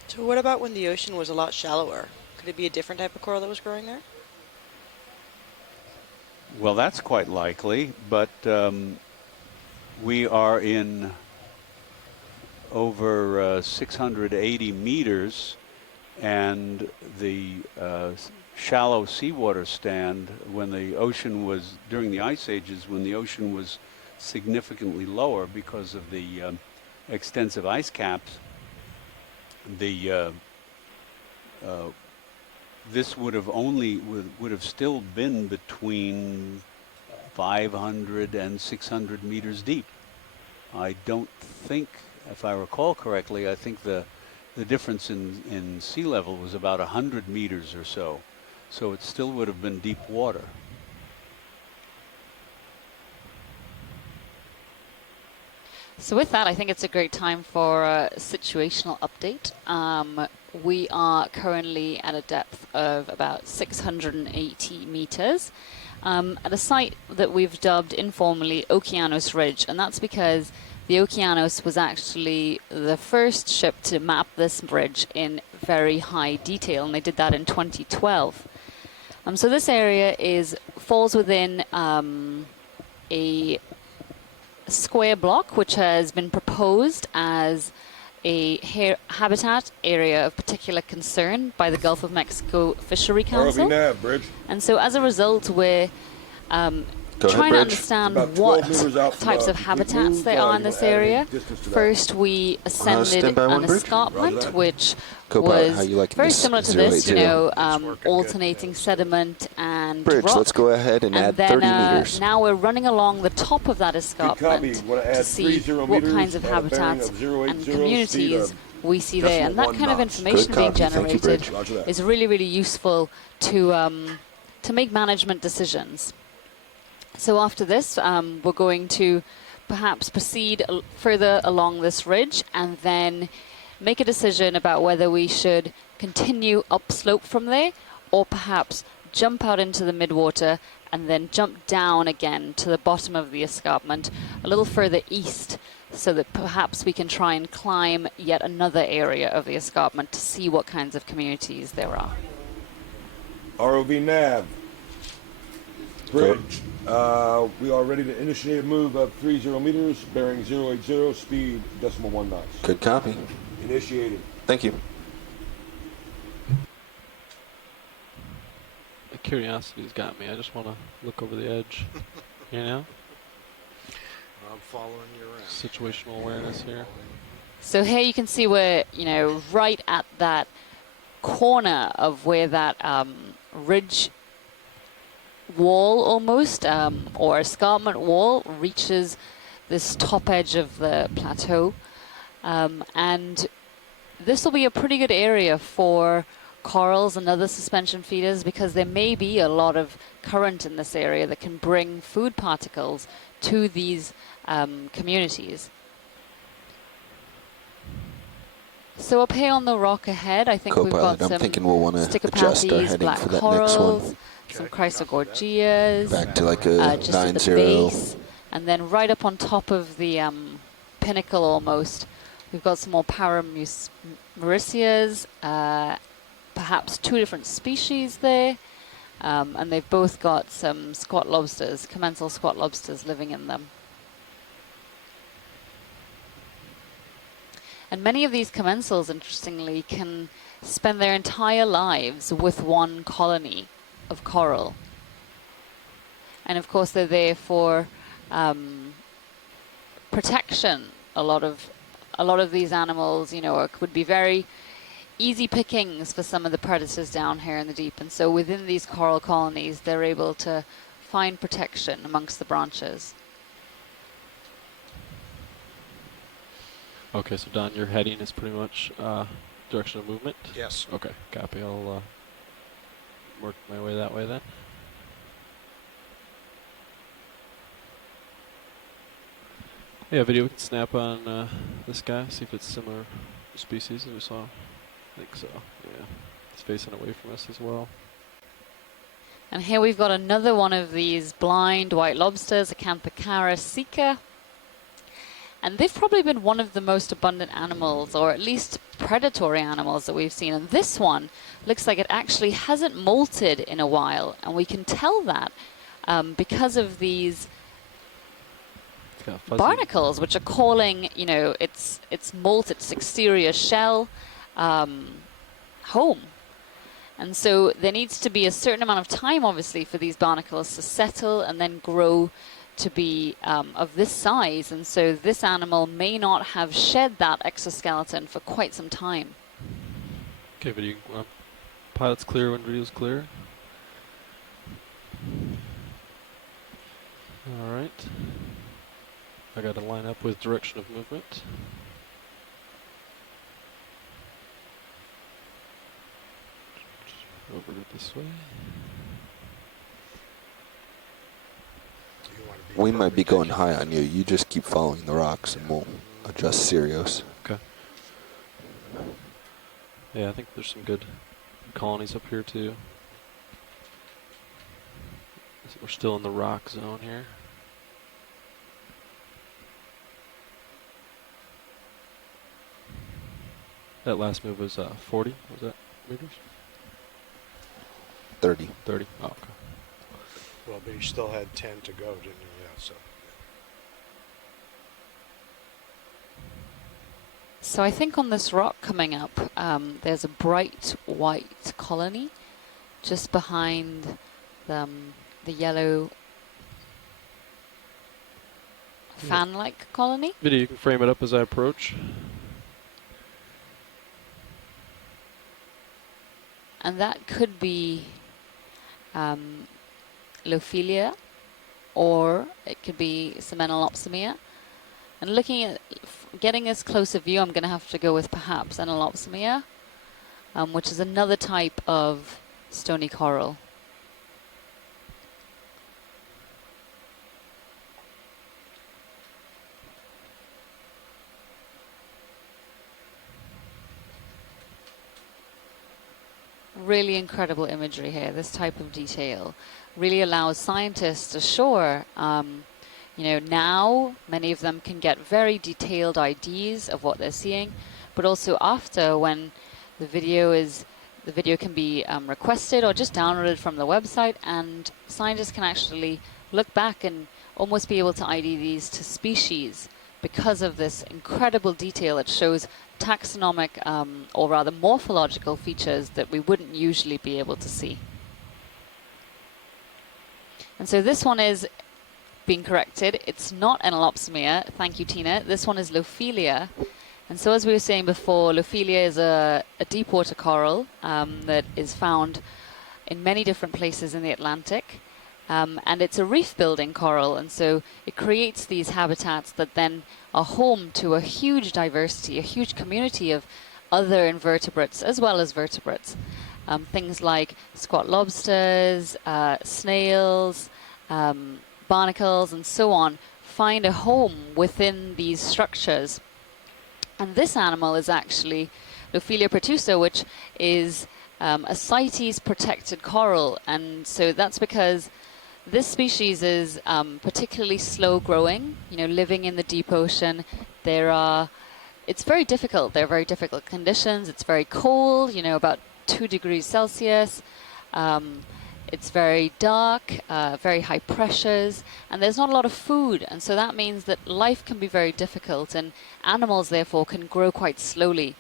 So what about when the ocean was a lot shallower? Could it be a different type of coral that was growing there? Well, that's quite likely, but we are in over 680 meters, and the shallow seawater stand, when the ocean was, during the ice ages, when the ocean was significantly lower because of the extensive ice caps, this would have still been between 500 and 600 meters deep. I don't think, if I recall correctly, I think the difference in sea level was about 100 meters or so. So it still would have been deep water. So with that, I think it's a great time for a situational update. We are currently at a depth of about 680 meters at a site that we've dubbed informally Okeanos Ridge, and that's because the Okeanos was actually the first ship to map this bridge in very high detail, and they did that in 2012. So this area falls within a square block which has been proposed as a habitat area of particular concern by the Gulf of Mexico Fishery Council. And so as a result, we're trying to understand what types of habitats there are in this area. First, we ascended an escarpment, which was very similar to this, alternating sediment and rock. Let's go ahead and add 30 meters. Now we're running along the top of that escarpment to see what kinds of habitats and communities we see there. And that kind of information being generated is really, really useful to make management decisions. So after this, we're going to perhaps proceed further along this ridge and then make a decision about whether we should continue upslope from there or perhaps jump out into the midwater and then jump down again to the bottom of the escarpment a little further east so that perhaps we can try and climb yet another area of the escarpment to see what kinds of communities there are. ROV nav. Bridge. We are ready to initiate a move of 30 meters, bearing 080, speed .1 knots. Good copy. Initiated. Thank you. The curiosity's got me. I just want to look over the edge, I'm following you around. Situational awareness here. So here you can see we're, right at that corner of where that ridge wall almost, or escarpment wall, reaches this top edge of the plateau. And this will be a pretty good area for corals and other suspension feeders because there may be a lot of current in this area that can bring food particles to these communities. So up here on the rock ahead, I think we've got some Stichopathes, black corals, some Chrysogorgias, back to like a just 9-0. at the base, and then right up on top of the pinnacle almost, we've got some more Parameuricias, perhaps 2 different species there, and they've both got some squat lobsters, commensal squat lobsters living in them. And many of these commensals, interestingly, can spend their entire lives with one colony of coral. And of course they're there for protection. A lot of these animals, would be very easy pickings for some of the predators down here in the deep. And so within these coral colonies, they're able to find protection amongst the branches. Okay, so Don, your heading is pretty much direction of movement? Yes. Okay, copy. I'll work my way that way then. Yeah, video we can snap on this guy, see if it's similar species that we saw. I think so, yeah. facing away from us as well. And here we've got another one of these blind white lobsters, Acanthocara sicca. And they've probably been one of the most abundant animals, or at least predatory animals that we've seen. And this one looks like it actually hasn't molted in a while. And we can tell that because of these barnacles, which are calling, you know, its molt, its exterior shell, home. And so there needs to be a certain amount of time, obviously, for these barnacles to settle and then grow to be of this size. And so this animal may not have shed that exoskeleton for quite some time. Okay, video. Pilot's clear when video's clear. All right. I got to line up with direction of movement. Over it this way. We might be going high on you. You just keep following the rocks and we'll adjust Sirius. Okay. Yeah, I think there's some good colonies up here too. We're still in the rock zone here. That last move was 40, was that meters? 30. 30, oh, okay. Well, but you still had 10 to go, didn't you? Yeah, so. So I think on this rock coming up, there's a bright white colony just behind the yellow fan-like colony. Video, you can frame it up as I approach. And that could be Lophelia, or it could be Semenolopsimia. And looking at getting this closer view, I'm going to have to go with perhaps Semenolopsimia, which is another type of stony coral. Really incredible imagery here. This type of detail really allows scientists to shore, you know, now many of them can get very detailed ideas of what they're seeing, but also after, when the video can be requested or just downloaded from the website, and scientists can actually look back and almost be able to ID these to species because of this incredible detail. It shows taxonomic or rather morphological features that we wouldn't usually be able to see. And so this one is being corrected. It's not Enelopsimia. Thank you, Tina. This one is Lophelia. And so as we were saying before, Lophelia is a deep water coral that is found in many different places in the Atlantic. And it's a reef building coral, and so it creates these habitats that then are home to a huge diversity, a huge community of other invertebrates as well as vertebrates. Things like squat lobsters, snails, barnacles, and so on find a home within these structures. And this animal is actually Lophelia pertusa, which is a CITES protected coral, and so that's because this species is particularly slow growing, you know, living in the deep ocean. It's very difficult. They're very difficult conditions. It's very cold, you know, about 2 degrees Celsius. It's very dark, very high pressures, and there's not a lot of food. And so that means that life can be very difficult, and animals, therefore, can grow quite slowly.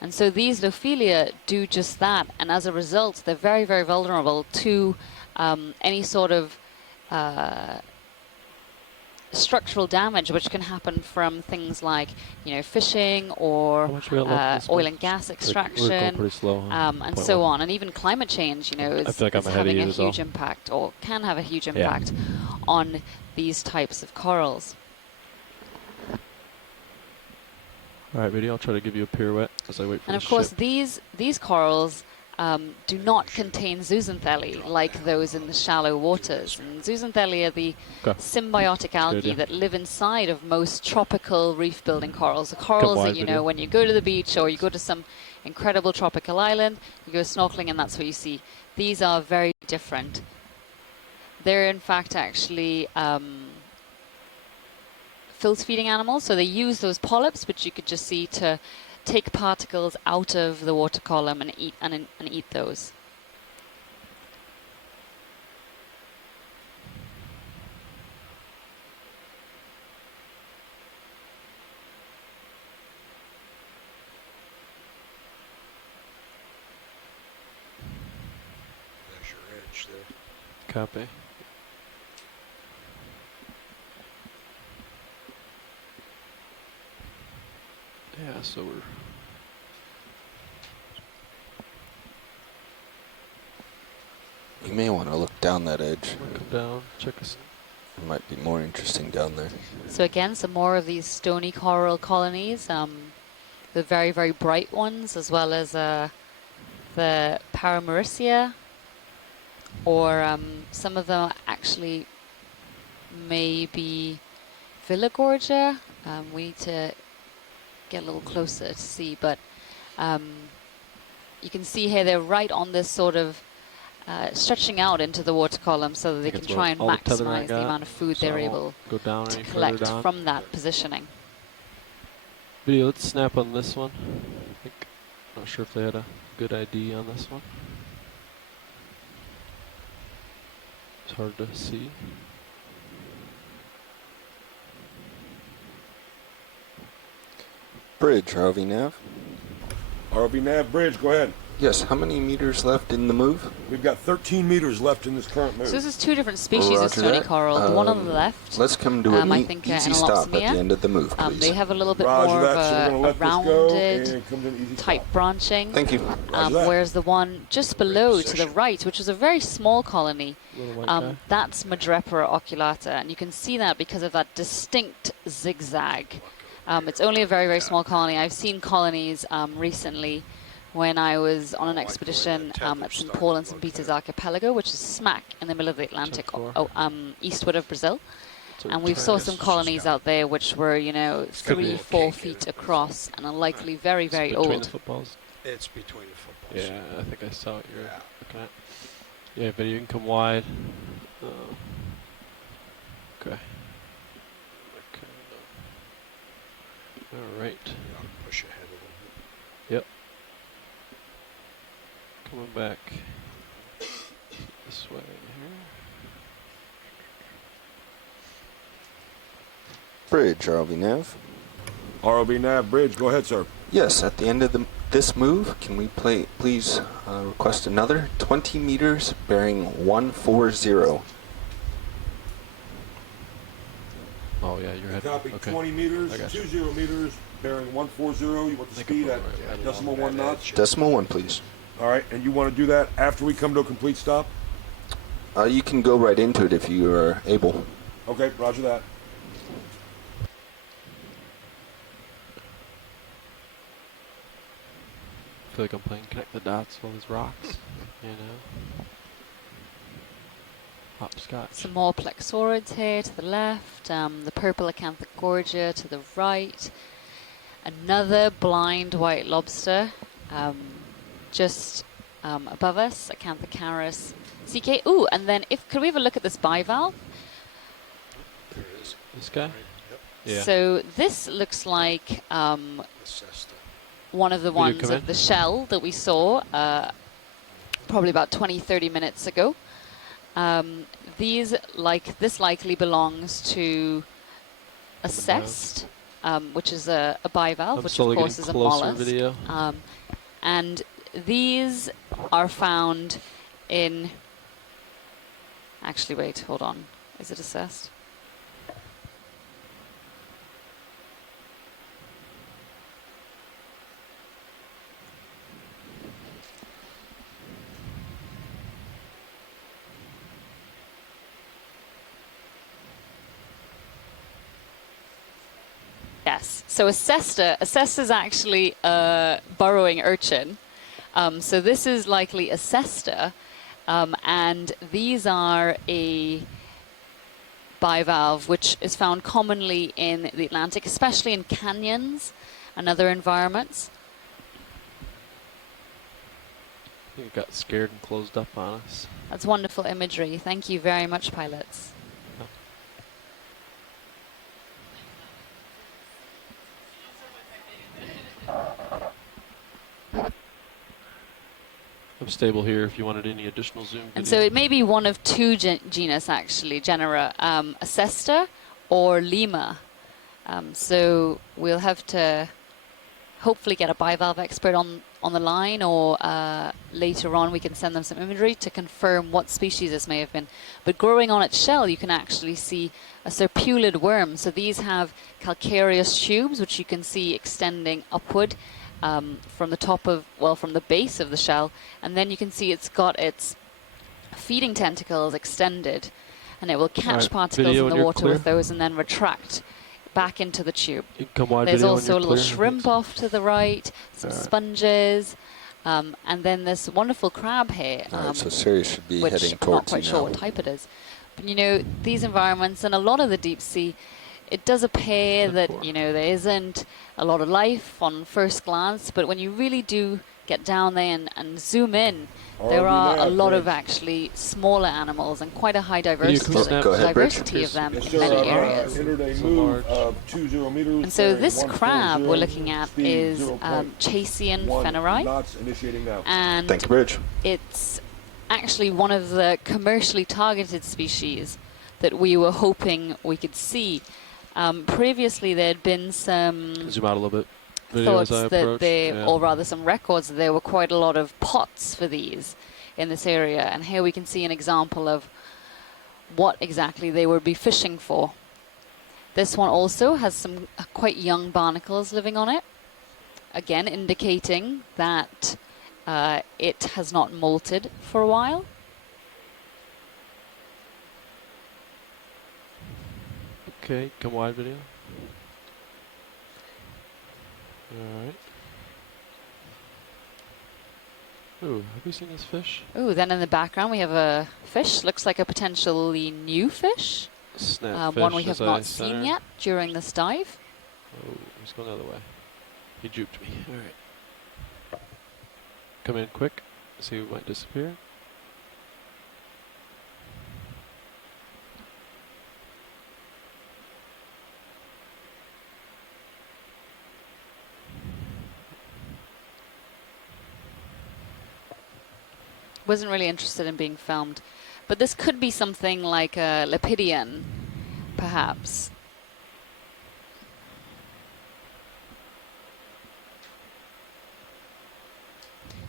And so these Lophelia do just that. And as a result, they're very, very vulnerable to any sort of structural damage, which can happen from things like, you know, fishing or oil and gas extraction, pretty slow, huh? and so on. And even climate change, you know, is having a huge impact, or can have a huge impact on these types of corals. All right, video, I'll try to give you a pirouette as I wait for and the of course, ship. these corals do not contain zooxanthellae like those in the shallow waters. And zooxanthellae are the symbiotic algae that live inside of most tropical reef-building corals. The corals that, you know, when you go to the beach or you go to some incredible tropical island. You go snorkeling and that's what you see. These are very different. They're in fact actually filth feeding animals, so they use those polyps, which you could just see, to take particles out of the water column and eat those. There's your edge there. Copy. Yeah, so we're... You may want to look down that edge. Come down, check us. It might be more interesting down there. So again, some more of these stony coral colonies, the very, very bright ones, as well as the Paramaricia, or some of them actually may be Villagorgia. We need to get a little closer to see, but you can see here they're right on this sort of stretching out into the water column so that they can try and maximize the amount of food they're able to collect from that positioning. Video, let's snap on this one. Not sure if they had a good ID on this one. It's hard to see. Bridge, ROV nav. ROV nav bridge, go ahead. Yes, how many meters left in the move? We've got 13 meters left in this current move. So this is two different species of stony coral. The one on the left, let's come to an I think, easy stop at the end of the move, please. they have a little bit more of a rounded type branching. Thank you. Whereas the one just below to the right, which is a very small colony, that's Madrepora oculata, and you can see that because of that distinct zigzag. It's only a very, very small colony. I've seen colonies recently when I was on an expedition at St. Paul and St. Peter's Archipelago, which is smack in the middle of the Atlantic, eastward of Brazil. And we saw some colonies out there which were, you know, 3-4 feet across and are likely very, very old. The footballs. It's between the footballs. Yeah, I think I saw what you're looking at. Yeah, but you can come wide. Okay. All right. Push ahead a little bit. Yep. Coming back this way here. Bridge, ROV nav. ROV nav bridge, go ahead, sir. Yes, at the end of this move, can we please request another 20 meters bearing 140? Oh yeah, you're heading. Copy. Okay. 20 meters, 20 meters, bearing 140. You want the speed at decimal 1 knots? Decimal 1, please. All right, and you want to do that after we come to a complete stop? You can go right into it if you are able. Okay, roger that. I feel like I'm playing connect the dots with all these rocks, you know. Hopscotch. Some more plexaurids here to the left, the purple Acanthogorgia to the right, another blind white lobster just above us, Acanthocaris CK. Ooh, and then could we have a look at this bivalve? There it is. This guy? Right. Yep. Yeah. So this looks like one of the ones of the shell that we saw probably about 20-30 minutes ago. This likely belongs to a cest, which is a bivalve, which of course is a mollusk. And these are found in, actually wait, hold on, is it a cest? Yes, so a cesta is actually a burrowing urchin. So this is likely a cesta, and these are a bivalve, which is found commonly in the Atlantic, especially in canyons and other environments. think it got scared and closed up on us. That's wonderful imagery. Thank you very much, pilots. I'm stable here if you wanted any additional zoom video. And so it may be one of two genus, actually, genera, Acesta or Lemur. So we'll have to hopefully get a bivalve expert on the line, or later on we can send them some imagery to confirm what species this may have been. But growing on its shell, you can actually see a serpulid worm. So these have calcareous tubes, which you can see extending upward from the top of, well, from the base of the shell. And then you can see it's got its feeding tentacles extended, and it will catch particles in the water with those and then retract back into the tube. There's also a little shrimp off to the right, some sponges, and then this wonderful crab here. So Sirius should be which heading I'm not towards quite you sure now. what type it is. But you know, these environments and a lot of the deep sea, it does appear that, you know, there isn't a lot of life on first glance, but when you really do get down there and zoom in, there are a lot of actually smaller animals and quite a high diversity of them in many areas. And so this crab we're looking at is Chasian feneri, and it's actually one of the commercially targeted species that we were hoping we could see. Previously there had been some zoom out a little bit. Thoughts that there, or rather some records that there were quite a lot of pots for these in this area, and here we can see an example of what exactly they would be fishing for. This one also has some quite young barnacles living on it, again indicating that it has not molted for a while. Okay, come wide video. Alright. Ooh, have we seen this fish? Ooh, then in the background we have a fish, looks like a potentially new fish. One we have not seen yet during this dive. Oh, he's going the other way. He juked me. Alright. Come in quick, see who might disappear. Wasn't really interested in being filmed, but this could be something like a Lepidian, perhaps.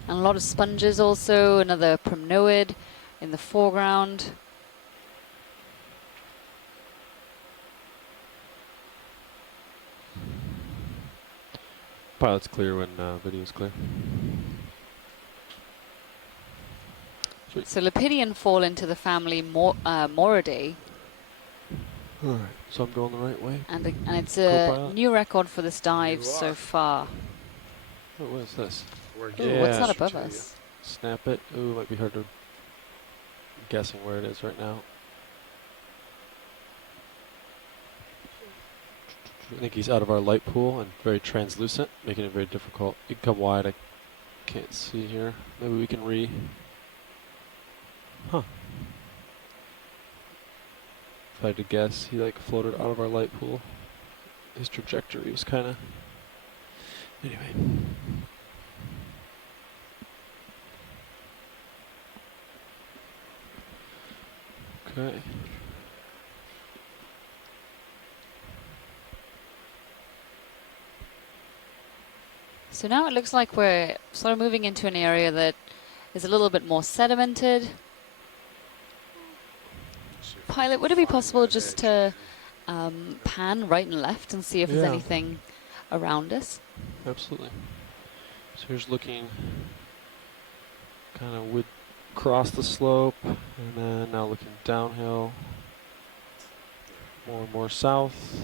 And a lot of sponges also, another primnoid in the foreground. Pilot's clear when video's clear. So Lepidian fall into the family Moridae. Alright, so I'm going the right way. And it's a new record for this dive so far. Oh, what is this? Ooh, what's that above us? Snap it. Ooh, might be hard to guessing where it is right now. I think he's out of our light pool and very translucent, making it very difficult. You can come wide. I can't see here. Maybe we can Huh. If I had to guess, he like floated out of our light pool. His trajectory was kind of... Anyway. Okay. So now it looks like we're sort of moving into an area that is a little bit more sedimented. Pilot, would it be possible just to pan right and left and see if there's anything around us? Absolutely. So here's looking kind of across the slope, and then now looking downhill, more and more south.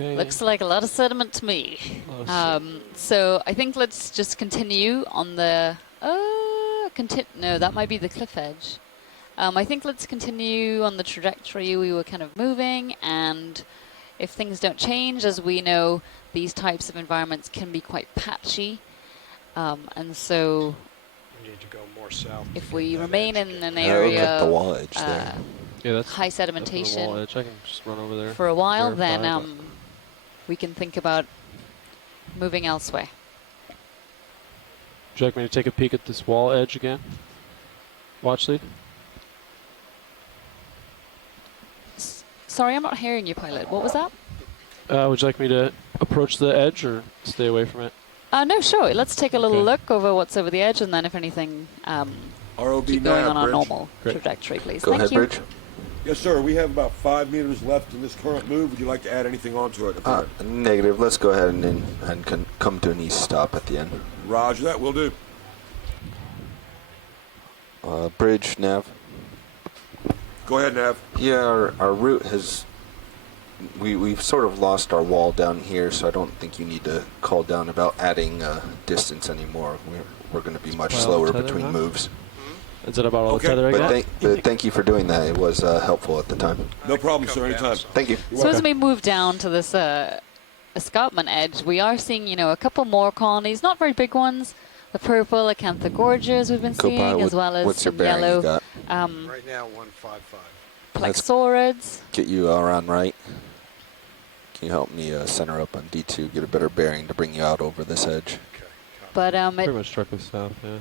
Okay. Looks like a lot of sediment to me. So I think let's just continue on the... no, that might be the cliff edge. I think let's continue on the trajectory we were kind of moving, and if things don't change, as we know, these types of environments can be quite patchy, and so We need to go more south. if we remain in an area at the wall edge there. Yeah, that's high that's the sedimentation wall edge. I can just run over there for a while, verify, then but- we can think about moving elsewhere. Would you like me to take a peek at this wall edge again? Watch lead? Sorry, I'm not hearing you, pilot. What was that? Would you like me to approach the edge or stay away from it? No, sure. Let's take a little Okay. look over what's over the edge, and then if anything, ROV keep going nav, on our Bridge. normal Great. trajectory, please. Go Thank ahead, you. Bridge. Yes, sir. We have about 5 meters left in this current move. Would you like to add anything onto it? Negative. Let's go ahead and come to an east stop at the end. Roger that. Will do. Bridge, nav. Go ahead, Nav. Yeah, our route has... We've sort of lost our wall down here, so I don't think you need to call down about adding distance anymore. We're going to be much Well, slower tether, between huh? moves. Is that about all Okay, the tether I got? But thank you for doing that. It was helpful at the time. No problem, sir. Anytime. Thank you. So as we move down to this escarpment edge, we are seeing, a couple more colonies, not very big ones. The purple acantha gorges we've been seeing, as well as what's your some bearing you yellow got? Right now, 155. plexaurids. Get you around right. Can you help me center up on D2, get a better bearing to bring you out over this edge? But Pretty it, much directly south, yeah.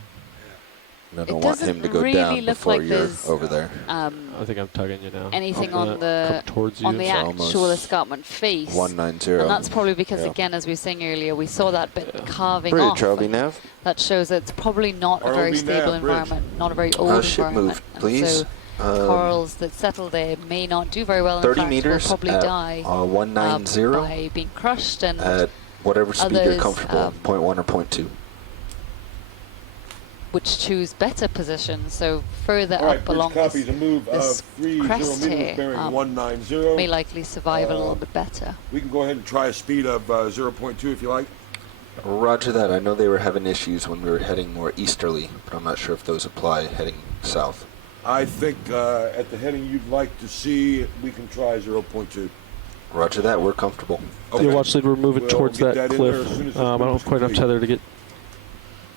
I it don't want him doesn't to go really down look before like you're there's over there. I think I'm tugging you now. anything I'm on gonna come towards you. on the It's actual almost escarpment face. 190. And that's probably because, Yeah. again, as we were saying earlier, we saw that bit carving Bridge, off. ROV and nav. That shows that it's probably not a very ROV stable nav, bridge. environment, not a very old Ship environment. move, And please. so corals that settle there may not do very well. In 30 fact, meters will probably at die 190 by being crushed, and at whatever speed you're others, comfortable, 0.1 or 0.2. which choose better positions. So further All right, up Bridge along copies. A move of this 30 crest meters here, bearing 190. may likely survive a little bit better. We can go ahead and try a speed of 0.2 if you like. Roger that. I know they were having issues when we were heading more easterly, but I'm not sure if those apply heading south. I think at the heading you'd like to see, we can try 0.2. Roger that. We're comfortable. Yeah, watch lead. We're moving We'll towards get that that in there cliff. as soon as this I don't move's have quite enough complete. tether to get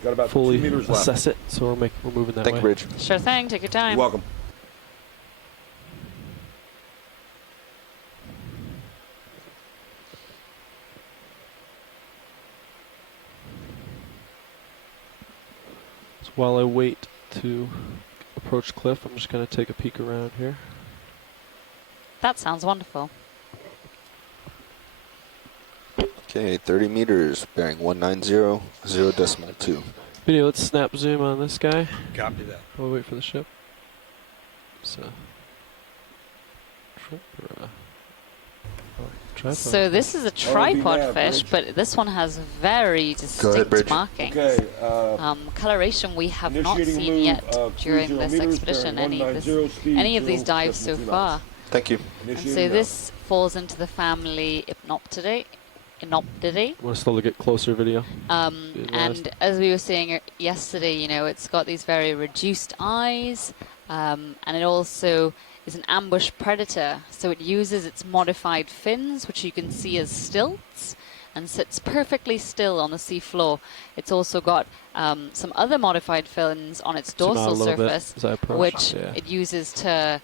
Got about 2 fully meters left. assess it, so we're moving that Thank way. you, Bridge. Sure thing. Take your time. You're welcome. So while I wait to approach cliff, I'm just going to take a peek around here. That sounds wonderful. Okay, 30 meters, bearing 190, 0.2. Video, let's snap zoom on this guy. Copy that. While we wait for the ship. So, tripod. So this is a tripod fish, but this one has very distinct Bridge. markings. Okay. Coloration we have not Initiating seen move yet of during 30 this meters, expedition, bearing 190, speed any of these 0.29 dives so far. Thank you. And Initiating so now. this falls into the family Hypnoptidae. I want to slowly get closer, video. And as we were saying yesterday, it's got these very reduced eyes, and it also is an ambush predator. So it uses its modified fins, which you can see as stilts, and sits perfectly still on the sea floor. It's also got some other modified fins on its Zoom out a dorsal little bit surface, as I approach. which Yeah. it uses to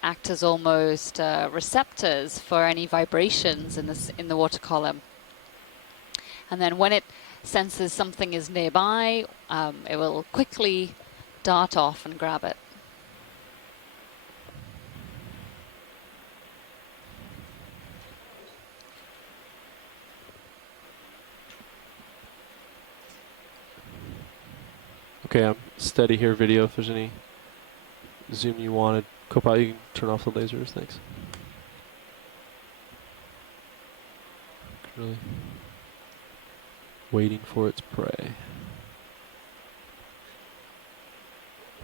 act as almost receptors for any vibrations in the water column. And then when it senses something is nearby, it will quickly dart off and grab it. Okay, I'm steady here, video. If there's any zoom you wanted, Copilot, you can turn off the lasers. Thanks. Really waiting for its prey.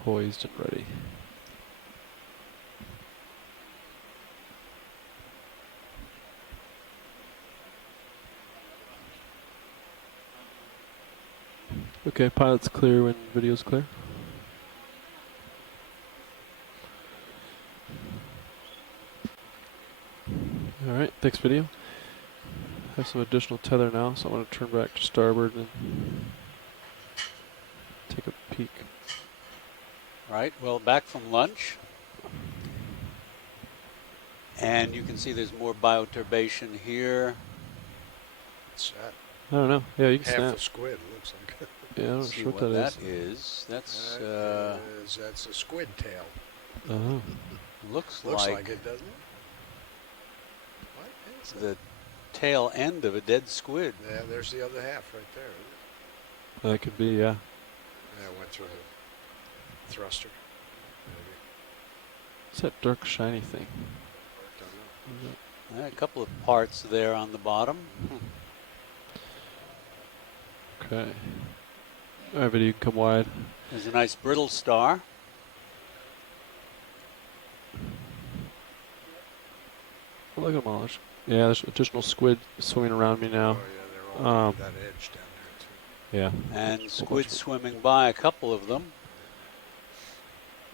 Poised and ready. Okay, pilot's clear when video's clear. All right, thanks video. Have some additional tether now, so I want to turn back to starboard and take a peek. Right, well, back from lunch. And you can see there's more bioturbation here. What's that? I don't know. Yeah, you can Half snap. a squid, it looks like. Yeah, I'm not See sure what that is. That's that's a squid tail. Oh. Looks like it, it, doesn't it? What is it? The tail end of a dead squid. Yeah, there's the other half right there. Isn't it? That could be, yeah. Yeah, it went through the thruster. Maybe. What's that dark shiny thing? A couple of parts there on the bottom. Okay. All right, video, you can come wide. There's a nice brittle star. Oh, look at them all. Yeah, there's additional squid swimming around me now. Oh, yeah, they're all over that edge down there, too. Yeah. And squid swimming by, a couple of them.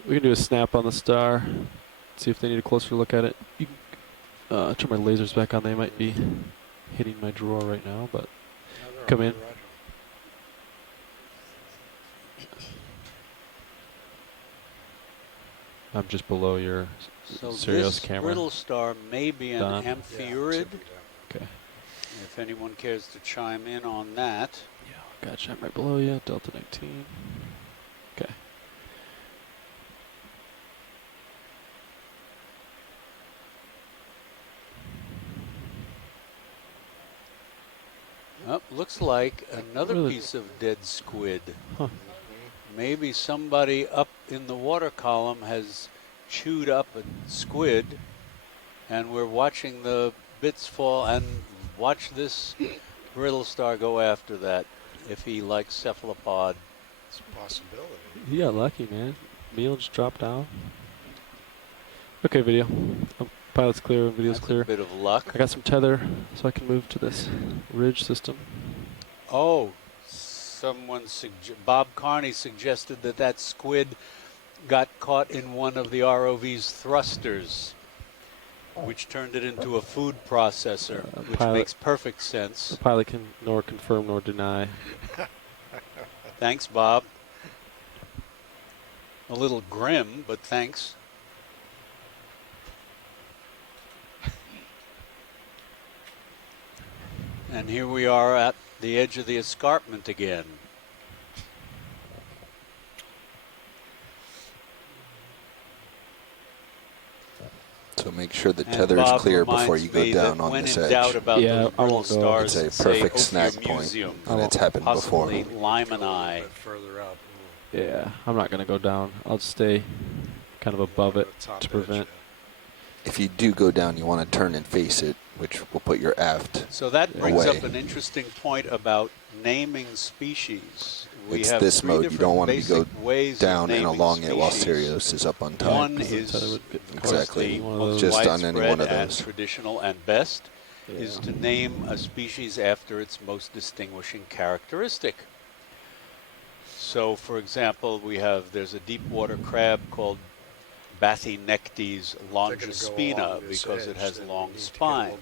We can do a snap on the star, see if they need a closer look at it. You can turn my lasers back on. They might be hitting my drawer right now, but come in. I'm just below your Sirius camera. Brittle star may be an amphiurid. Okay. If anyone cares to chime in on that. Yeah, gotcha. I'm right below you. Delta 19. Okay. Oh, looks like another piece of dead squid. Huh. Maybe somebody up in the water column has chewed up a squid, and we're watching the bits fall, and watch this brittle star go after that if he likes cephalopod. It's a possibility. You got lucky, man. Meal just dropped down. Okay, video. Pilot's clear, video's clear. A bit of luck. I got some tether, so I can move to this ridge system. Oh, Bob Carney suggested that that squid got caught in one of the ROV's thrusters, which turned it into a food processor, which makes perfect sense. The pilot can nor confirm nor deny. Thanks, Bob. A little grim, but thanks. And here we are at the edge of the escarpment again. So make sure the tether is clear before you go down on this edge. Yeah, I won't go. It's a perfect snag point, and it's happened before. Limani. Further up. Yeah, I'm not going to go down. I'll stay kind of above it to prevent. If you do go down, you want to turn and face it, which will put your aft So that brings away. up an interesting point about naming species. It's this mode. You don't want to go down and along it while Sirius is up on top. One is exactly most just on any one of and those. traditional and best is to name a species after its most distinguishing characteristic. So, for example, there's a deep water crab called Bathinectes longispina because it has long spines.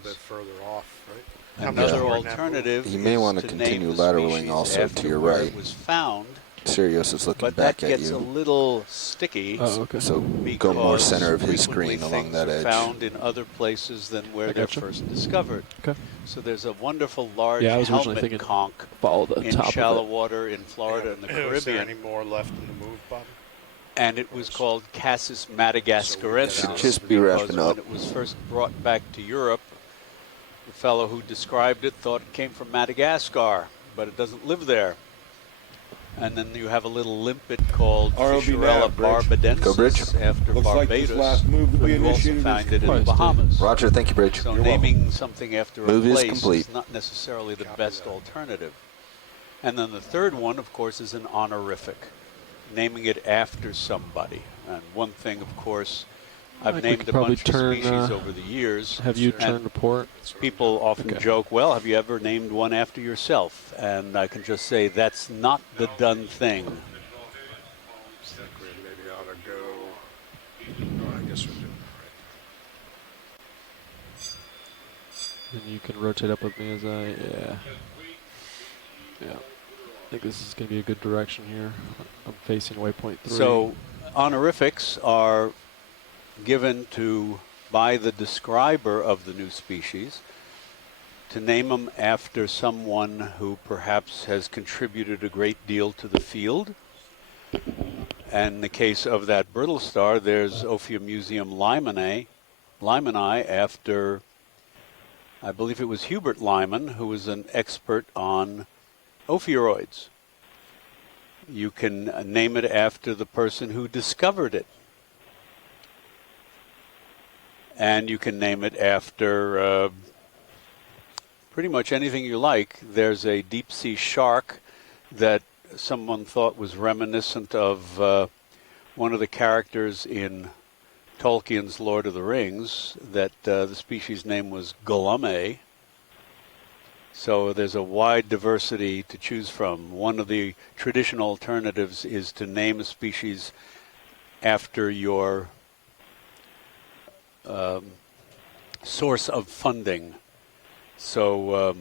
Another alternative you may want to continue lateraling also to your right. It was found, Sirius is looking but back that at gets you. a little sticky. Oh, okay. So go more center of his screen along that edge. Found in other places than where they're first discovered. Okay. So there's a wonderful large I was originally helmet thinking conch follow the in top shallow of it. water in Florida and the Caribbean. Is there any more left in the move, Bob? And it was called Cassis madagascarensis. Should just be wrapping up. When it was first brought back to Europe, the fellow who described it thought it came from Madagascar, but it doesn't live there. And then you have a little limpet called Fissurella barbadensis after Looks like this Barbados. last move will be You also initiated find is it in the complete. Bahamas. Roger, thank you, Bridge. So You're naming welcome. something after Move a is place complete. is not necessarily the best alternative. And then the third one, of course, is an honorific, naming it after somebody. And one thing, of course, I've named a bunch of species over the years. Have you turned report? People often joke, well, have you ever named one after yourself? And I can just say that's not the done thing. Maybe ought to go. Oh, I guess we're doing And you can rotate up with me as yeah. I think this is going to be a good direction here. I'm facing waypoint 3. So honorifics are given by the describer of the new species to name them after someone who perhaps has contributed a great deal to the field. And in the case of that brittle star, there's Ophiumuseum limani after, I believe it was Hubert Lyman, who was an expert on ophiuroids. You can name it after the person who discovered it. And you can name it after pretty much anything you like. There's a deep sea shark that someone thought was reminiscent of one of the characters in Tolkien's Lord of the Rings, that the species name was Golume. So there's a wide diversity to choose from. One of the traditional alternatives is to name a species after your source of funding. So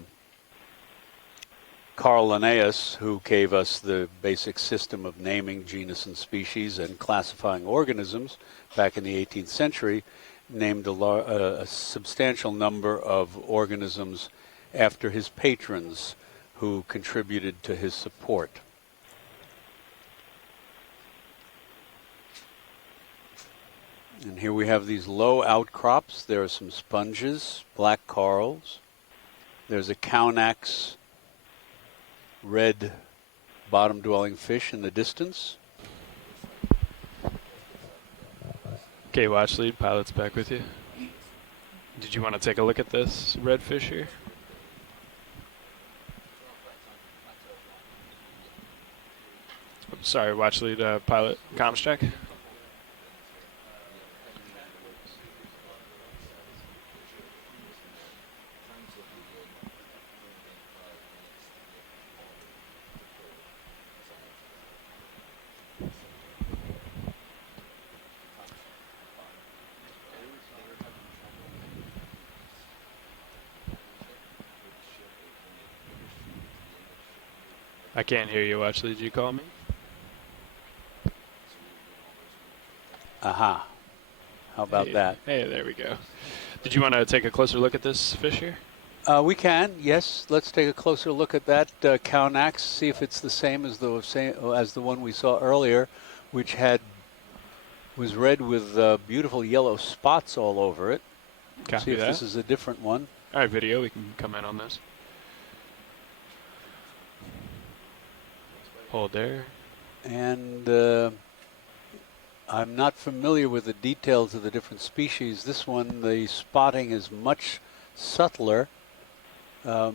Carl Linnaeus, who gave us the basic system of naming genus and species and classifying organisms back in the 18th century, named a substantial number of organisms after his patrons who contributed to his support. And here we have these low outcrops. There are some sponges, black corals. There's a Cownax red bottom-dwelling fish in the distance. Okay, watch lead, pilot's back with you. Did you want to take a look at this red fish here? Sorry, watch lead, pilot, comms check. I can't hear you, watch lead, did you call me? Aha. How about that? Hey, there we go. Did you want to take a closer look at this fish here? We can, yes. Let's take a closer look at that Cownax, see if it's the same as the one we saw earlier, which was red with beautiful yellow spots all over it. Copy see if that. This is a different one. All right, video, we can come in on this. Hold there. And I'm not familiar with the details of the different species. This one, the spotting is much subtler, so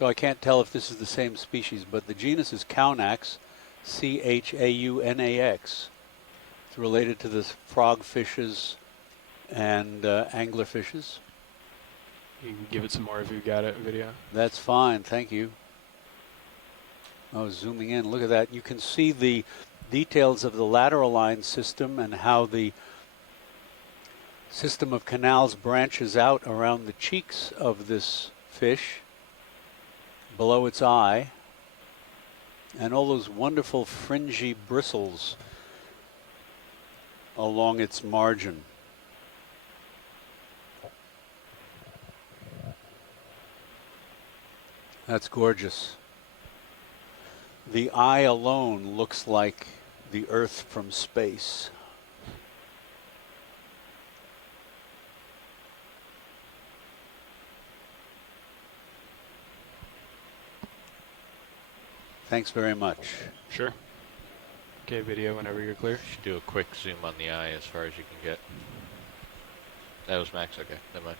I can't tell if this is the same species, but the genus is Cownax, C-H-A-U-N-A-X. It's related to the frogfishes and anglerfishes. You can give it some more if you got it, video. That's fine, thank you. I was zooming in, look at that. You can see the details of the lateral line system and how the system of canals branches out around the cheeks of this fish below its eye, and all those wonderful fringy bristles along its margin. That's gorgeous. The eye alone looks like the Earth from space. Thanks very much. Sure. Okay, video whenever you're clear. Should do a quick zoom on the eye as far as you can get. That was max, okay, never mind.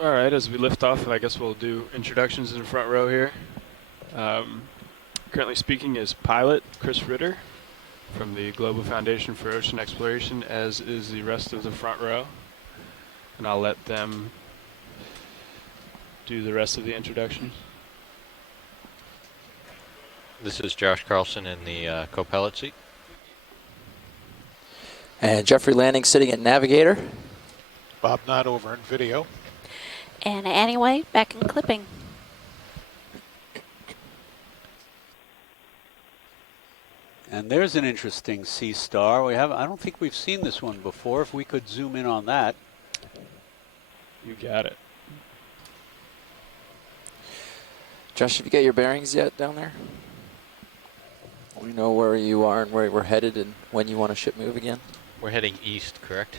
All right, as we lift off, I guess we'll do introductions in the front row here. Currently speaking is pilot Chris Ritter from the Global Foundation for Ocean Exploration, as is the rest of the front row. And I'll let them do the rest of the introductions. This is Josh Carlson in the co-pilot seat. And Jeffrey Lanning sitting at navigator. Bob Knott over in video. And Annie White back in clipping. And there's an interesting sea star. I don't think we've seen this one before. If we could zoom in on that. You got it. Josh, have you got your bearings yet down there? We know where you are and where we're headed and when you want a ship move again? We're heading east, correct?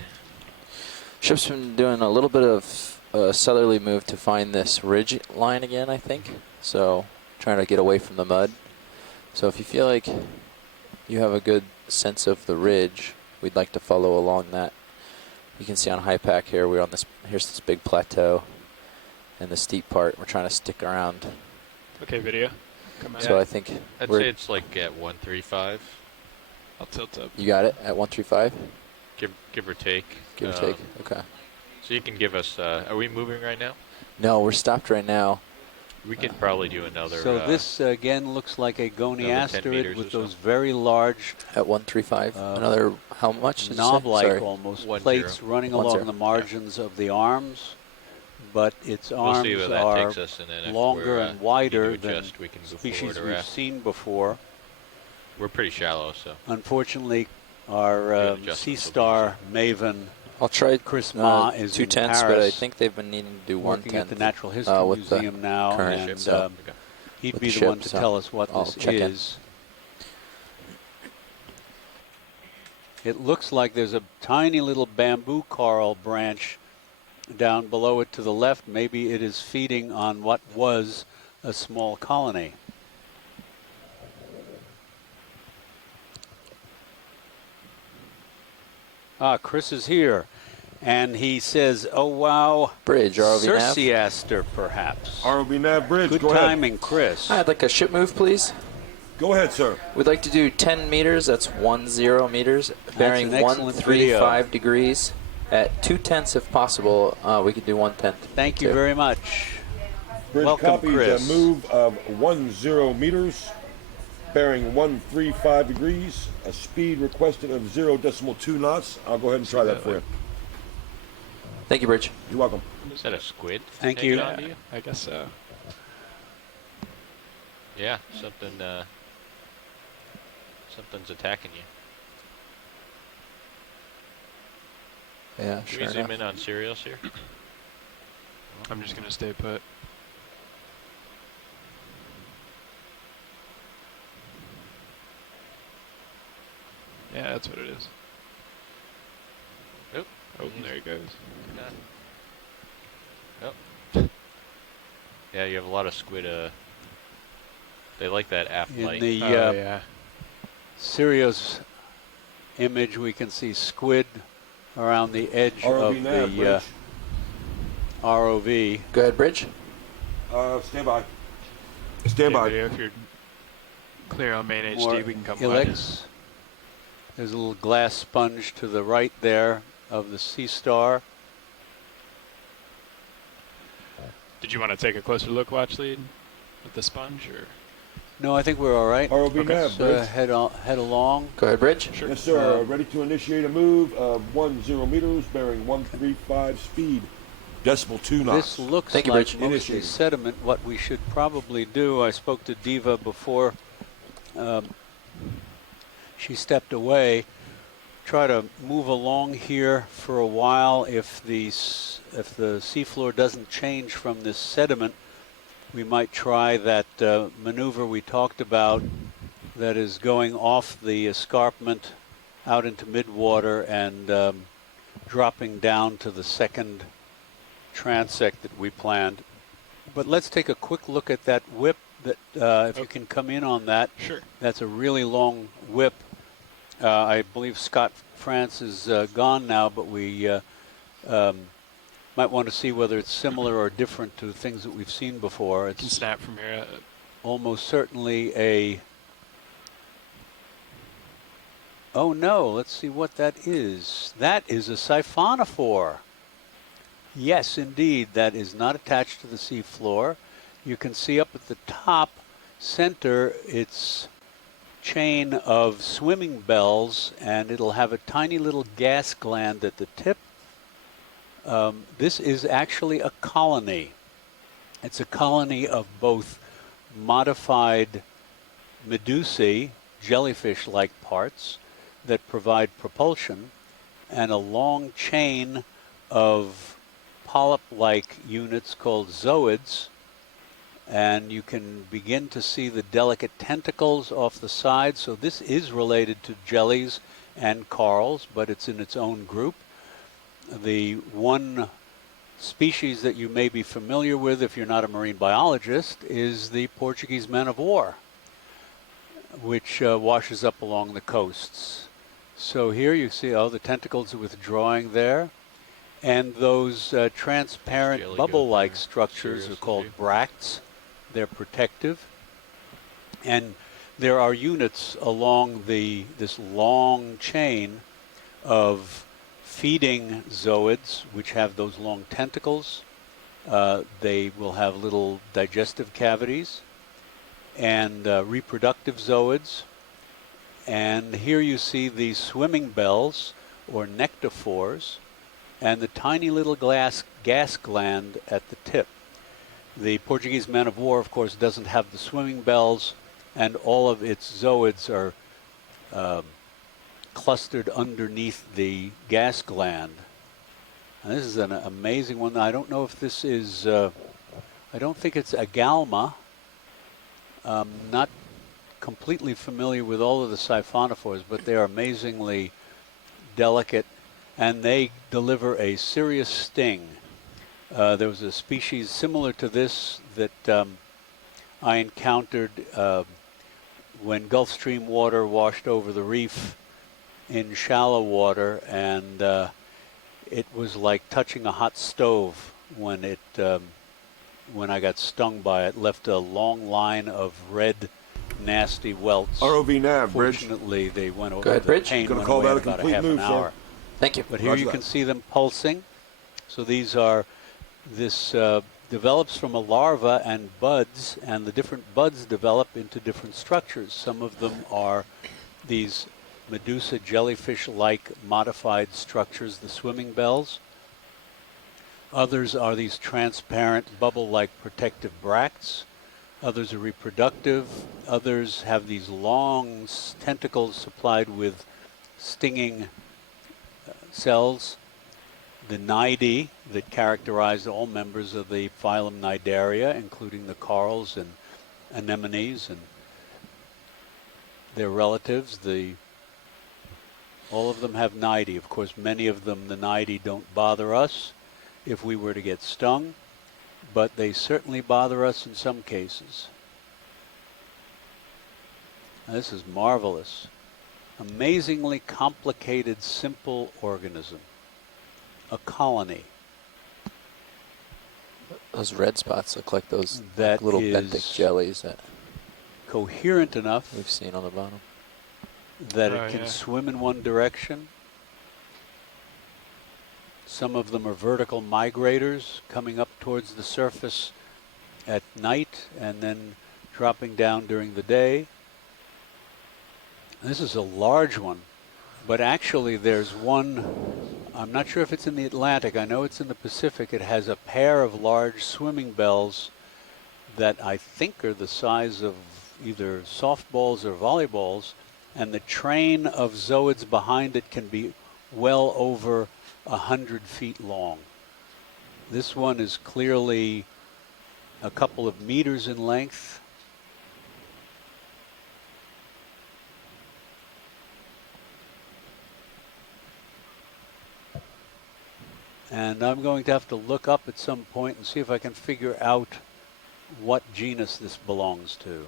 Ship's been doing a little bit of a southerly move to find this ridge line again, I think. So, trying to get away from the mud. So if you feel like you have a good sense of the ridge, we'd like to follow along that. You can see on HiPAC here, we're on this, here's this big plateau. And the steep part, we're trying to stick around. Okay, video. So I think I'd say it's like at 135. I'll tilt up. You got it at 135? Give or take. Give or take, okay. So you can give us, are we moving right now? No, we're stopped right now. We could probably do another. So this again looks like a goniasterid with those very large. At 135. Another how much? Knob-like almost 10. plates running along the margins of the arms, but its arms are longer and wider than species we've seen before. We're pretty shallow, so. Unfortunately, our sea star maven. I'll try Chris Ma is 2 in tenths, Paris, but I think they've been needing to do 1 working tenth. at the Natural History Museum now, and he'd be the one to tell us what this is. It looks like there's a tiny little bamboo coral branch down below it to the left. Maybe it is feeding on what was a small colony. Chris is here, and he says, "Oh wow, bridge, ROV nav, Circeaster, perhaps." ROV nav bridge. Good Go timing, ahead. Chris. I'd like a ship move, please. Go ahead, sir. We'd like to do 10 meters. That's 10 meters, bearing 135 degrees. At 2 tenths, if possible, we could do 1 tenth. Thank you very much. Bridge Welcome, copies Chris. a move of 10 meters, bearing 135 degrees, a speed requested of 0.2 knots. I'll go ahead and try that for you. Thank you, Bridge. You're welcome. Is that a squid? Thank you. You? I guess so. Yeah, something's attacking you. Yeah, Can we zoom in on cereals here? I'm just going to stay put. Yeah, that's what it is. Nope. Oh, there he goes. Nope. Yeah, you have a lot of squid. They like that aft light. In the Sirius image, we can see squid around the edge ROV of nav, the Bridge. ROV. Go ahead, Bridge. Stand by. Stand by. If you're clear on main More HD, we can come Helix. There's a little glass sponge to the right there of the sea star. Did you want to take a closer look, watch lead, with the sponge, or? No, I think we're all right. ROV nav, Bridge. Head along. Go ahead, Bridge. Sure. Yes, sir. Ready to initiate a move of 10 meters, bearing 135 speed, 0.2 knots. This looks Thank you, like Bridge. mostly sediment. What we should probably do, I spoke to Diva before she stepped away, try to move along here for a while. If the seafloor doesn't change from this sediment, we might try that maneuver we talked about that is going off the escarpment out into midwater and dropping down to the second transect that we planned. But let's take a quick look at that whip. That if you can come in on that. Sure. That's a really long whip. I believe Scott France is gone now, but we might want to see whether it's similar or different to things that we've seen before. It's can snap from here. Almost certainly a... Oh no, let's see what that is. That is a siphonophore. Yes, indeed, that is not attached to the seafloor. You can see up at the top center its chain of swimming bells, and it'll have a tiny little gas gland at the tip. This is actually a colony. It's a colony of both modified medusae, jellyfish-like parts that provide propulsion, and a long chain of polyp-like units called zooids. And you can begin to see the delicate tentacles off the side. So this is related to jellies and corals, but it's in its own group. The one species that you may be familiar with if you're not a marine biologist is the Portuguese man-of-war, which washes up along the coasts. So here you see, the tentacles are withdrawing there. And those transparent bubble-like structures are called bracts. They're protective. And there are units along this long chain of feeding zooids, which have those long tentacles. They will have little digestive cavities, and reproductive zooids. And here you see the swimming bells, or nectophores, and the tiny little gas gland at the tip. The Portuguese man-of-war, of course, doesn't have the swimming bells, and all of its zooids are clustered underneath the gas gland. And this is an amazing one. I don't know if this is, I don't think it's a galma. Not completely familiar with all of the siphonophores, but they are amazingly delicate, and they deliver a serious sting. There was a species similar to this that I encountered when Gulf Stream water washed over the reef in shallow water, and it was like touching a hot stove when when I got stung by it. Left a long line of red, nasty welts. ROV nav, Bridge. Fortunately, they went over. Go ahead, Bridge. Pain Gonna went call away that a in about complete half move, an hour. sir. Thank you. But here you can see them pulsing. So these are, this develops from a larva and buds, and the different buds develop into different structures. Some of them are these Medusa jellyfish-like modified structures, the swimming bells. Others are these transparent bubble-like protective bracts. Others are reproductive. Others have these long tentacles supplied with stinging cells. The Cnidae that characterize all members of the phylum Cnidaria, including the corals and anemones and their relatives. All of them have Cnidae. Of course, many of them, the Cnidae, don't bother us if we were to get stung, but they certainly bother us in some cases. Now, this is marvelous. Amazingly complicated, simple organism. A colony. Those red spots look like those like little benthic jellies that coherent enough we've seen on the bottom. That it can swim in one direction. Some of them are vertical migrators coming up towards the surface at night and then dropping down during the day. This is a large one, but actually there's one, I'm not sure if it's in the Atlantic, I know it's in the Pacific. It has a pair of large swimming bells that I think are the size of either softballs or volleyballs, and the train of zooids behind it can be well over 100 feet long. This one is clearly a couple of meters in length. And I'm going to have to look up at some point and see if I can figure out what genus this belongs to.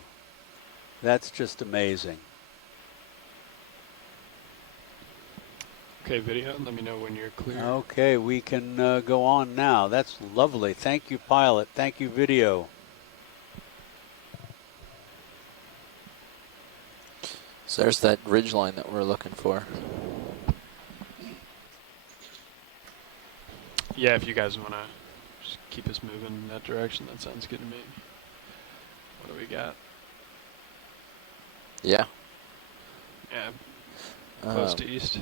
That's just amazing. Okay, video, let me know when you're clear. Okay, we can go on now. That's lovely. Thank you, pilot. Thank you, video. So there's that ridge line that we're looking for. Yeah, if you guys want to just keep us moving in that direction, that sounds good to me. What do we got? Yeah. Yeah. Close to east.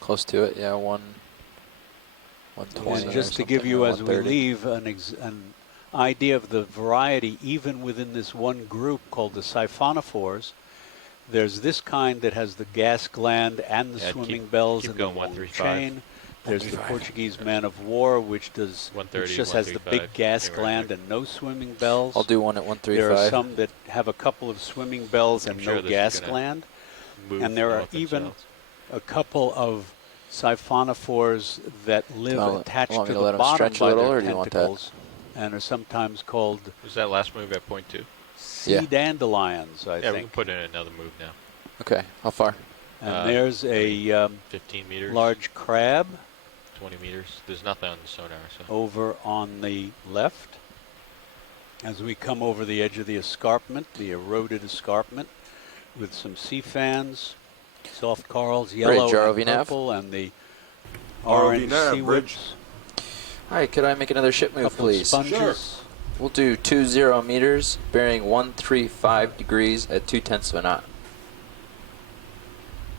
Close to it, yeah. 120. Just to give you, as we leave, an idea of the variety, even within this one group called the siphonophores. There's this kind that has the gas gland and the swimming bells and the long chain. There's the Portuguese man of war, which just has the big gas gland and no swimming bells. I'll do one at 135. There are some that have a couple of swimming bells and no gas gland. And there are even a couple of siphonophores that live attached to the bottom by their tentacles and are sometimes called... Was that last move at point 2? Sea dandelions, I think. Yeah, we can put in another move now. Okay, how far? And there's a 15 meters. Large crab. 20 meters. There's nothing on the sonar. So. Over on the left. As we come over the edge of the escarpment, the eroded escarpment, with some sea fans, soft corals, yellow and purple, and the orange seaweeds. All right, could I make another ship move, please? Sponges. Sure. We'll do 20 meters, bearing 135 degrees at 0.2 of a knot.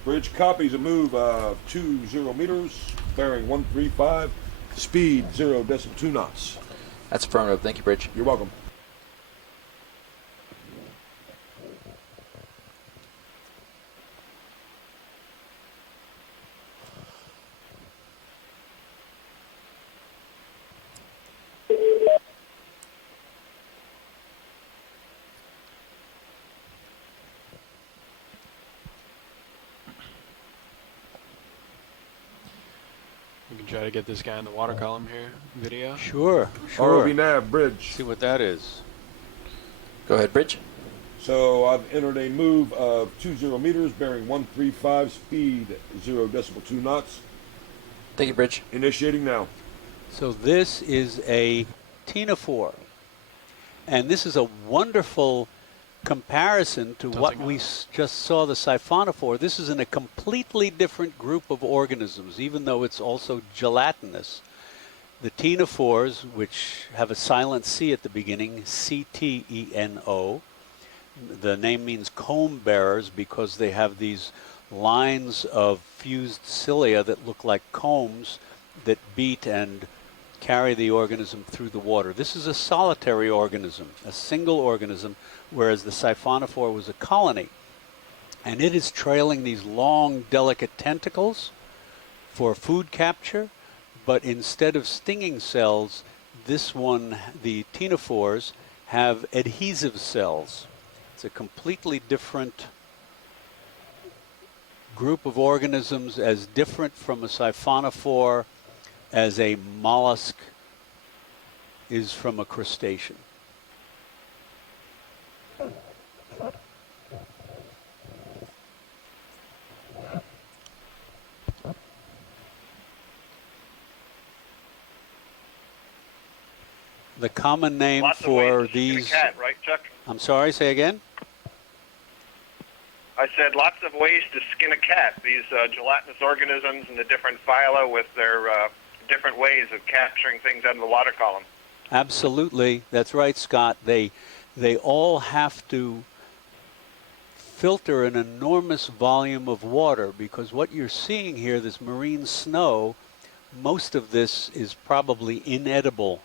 Bridge copies a move of 20 meters, bearing 135, speed 0.2 knots. That's affirmative. Thank you, Bridge. You're welcome. We can try to get this guy in the water column here. Video. Sure. ROV nav, Bridge. See what that is. Go ahead, Bridge. So I've entered a move of 20 meters, bearing 135, speed 0.2 knots. Thank you, Bridge. Initiating now. So this is a ctenophore. And this is a wonderful comparison to what we just saw the siphonophore. This is in a completely different group of organisms, even though it's also gelatinous. The ctenophores, which have a silent C at the beginning, C-T-E-N-O. The name means comb bearers because they have these lines of fused cilia that look like combs that beat and carry the organism through the water. This is a solitary organism, a single organism, whereas the siphonophore was a colony. And it is trailing these long, delicate tentacles for food capture, but instead of stinging cells, this one, the ctenophores, have adhesive cells. It's a completely different group of organisms, as different from a siphonophore as a mollusk is from a crustacean. The common name for these... Skin a cat, right, Chuck? I'm sorry, say again? I said lots of ways to skin a cat. These gelatinous organisms and the different phyla with their different ways of capturing things out of the water column. Absolutely. That's right, Scott. They all have to filter an enormous volume of water, because what you're seeing here, this marine snow, most of this is probably inedible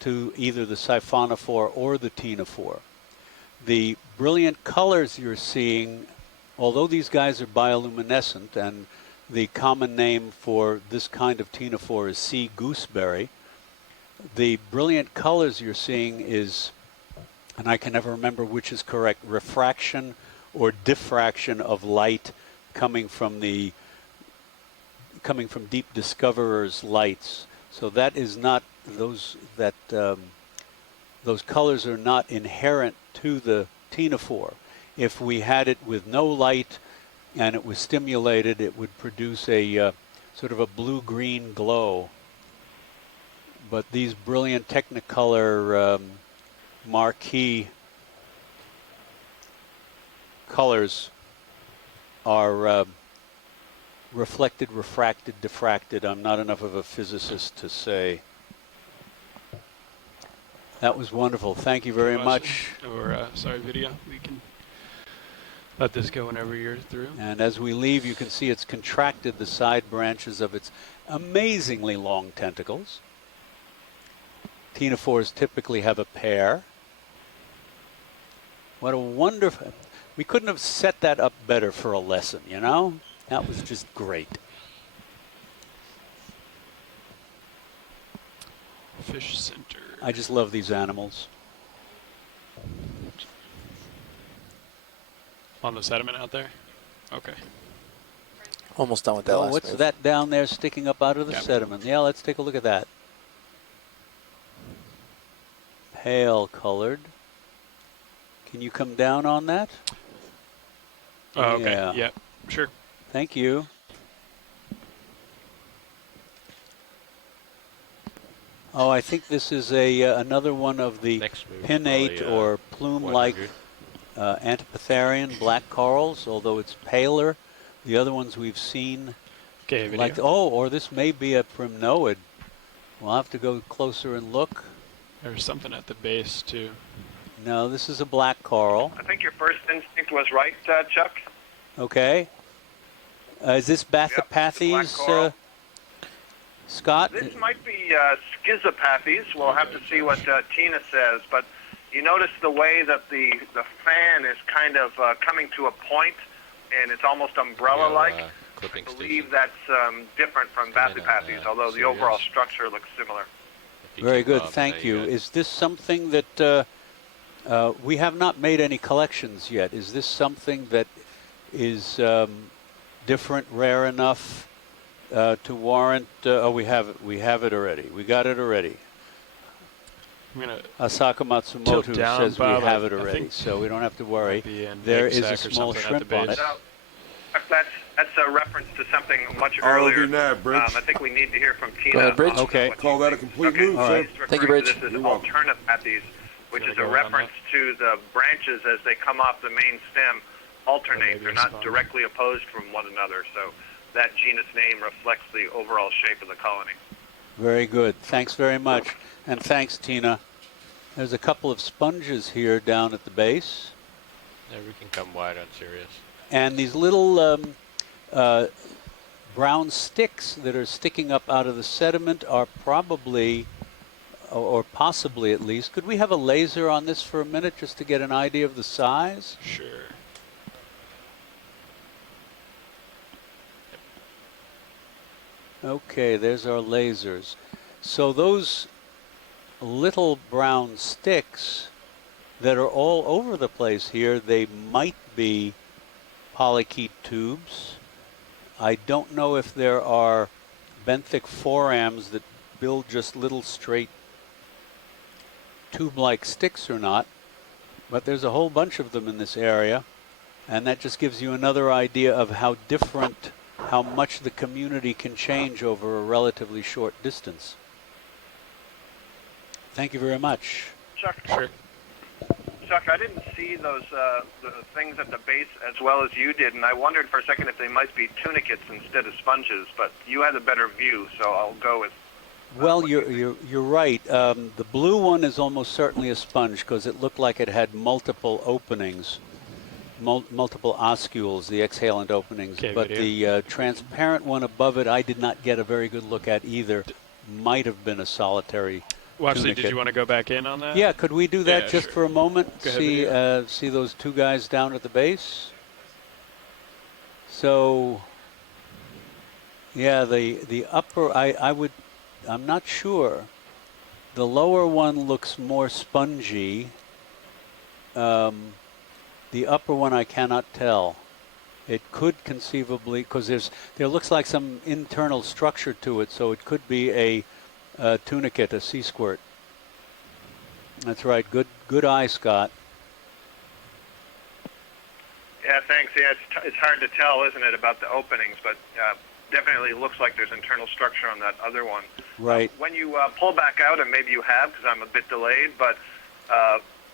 to either the siphonophore or the ctenophore. The brilliant colors you're seeing, although these guys are bioluminescent, and the common name for this kind of ctenophore is sea gooseberry, the brilliant colors you're seeing is, and I can never remember which is correct, refraction or diffraction of light coming from deep discoverers' lights. So that is not those colors are not inherent to the ctenophore. If we had it with no light and it was stimulated, it would produce a sort of a blue-green glow. But these brilliant Technicolor marquee colors are reflected, refracted, diffracted. I'm not enough of a physicist to say. That was wonderful. Thank you very much. Or, sorry, video. We can Let this go whenever you're through. And as we leave, you can see it's contracted the side branches of its amazingly long tentacles. Ctenophores typically have a pair. What a wonderful... We couldn't have set that up better for a lesson, you know? That was just great. Fish center. I just love these animals. On the sediment out there? Okay. Almost done with that last what's move. that down there sticking up out of the sediment? Yeah, let's take a look at that. Pale colored. Can you come down on that? Oh, okay. Yeah, sure. Thank you. Oh, I think this is another one of the pinnate or plume-like Antipatharian black corals, although it's paler. The other ones we've seen, like or this may be a primnoid. We'll have to go closer and look. There's something at the base too. No, this is a black coral. I think your first instinct was right, Chuck. Okay. Is this Bathypathes, Scott? This might be Schizopathes. We'll have to see what Tina says. But you notice the way that the fan is kind of coming to a point, and it's almost umbrella-like. I believe that's different from Bathypathes, although the overall structure looks similar. Very good, thank you. Is this something that we have not made any collections yet? Is this something that is different, rare enough to warrant? Oh, we have it already. We got it already. Asaka Matsumoto says we have it already, so we don't have to worry. There is a small shrimp on it. That's a reference to something much earlier. I think we need to hear from Tina. Go ahead, Bridge. Okay. Call that a complete move, sir. Thank you, Bridge. This is Alternapathes, which is a reference to the branches as they come off the main stem alternate. They're not directly opposed from one another, so that genus name reflects the overall shape of the colony. Very good. Thanks very much. And thanks, Tina. There's a couple of sponges here down at the base. Yeah, we can come wide on Sirius. And these little brown sticks that are sticking up out of the sediment are probably, or possibly at least, could we have a laser on this for a minute just to get an idea of the size? Sure. Okay, there's our lasers. So those little brown sticks that are all over the place here, they might be polychaete tubes. I don't know if there are benthic forams that build just little straight tube-like sticks or not, but there's a whole bunch of them in this area, and that just gives you another idea of how different, how much the community can change over a relatively short distance. Thank you very much. Chuck. Sure. Chuck, I didn't see those the things at the base as well as you did, and I wondered for a second if they might be tunicates instead of sponges. But you had a better view, so I'll go with. Well, you're right. The blue one is almost certainly a sponge because it looked like it had multiple openings, multiple oscules, the exhalant openings. But the transparent one above it, I did not get a very good look at either. Might have been a solitary. Well, actually, tunicate. did you want to go back in on that? Yeah, could we do that just for a moment? Go ahead, See those two guys down at the base? So, yeah, the upper, I'm not sure. The lower one looks more spongy. The upper one I cannot tell. It could conceivably, because there looks like some internal structure to it, so it could be a tunicate, a sea squirt. That's right. Good eye, Scott. Yeah, thanks. Yeah, it's hard to tell, isn't it, about the openings, but definitely looks like there's internal structure on that other one. Right. When you pull back out, and maybe you have because I'm a bit delayed, but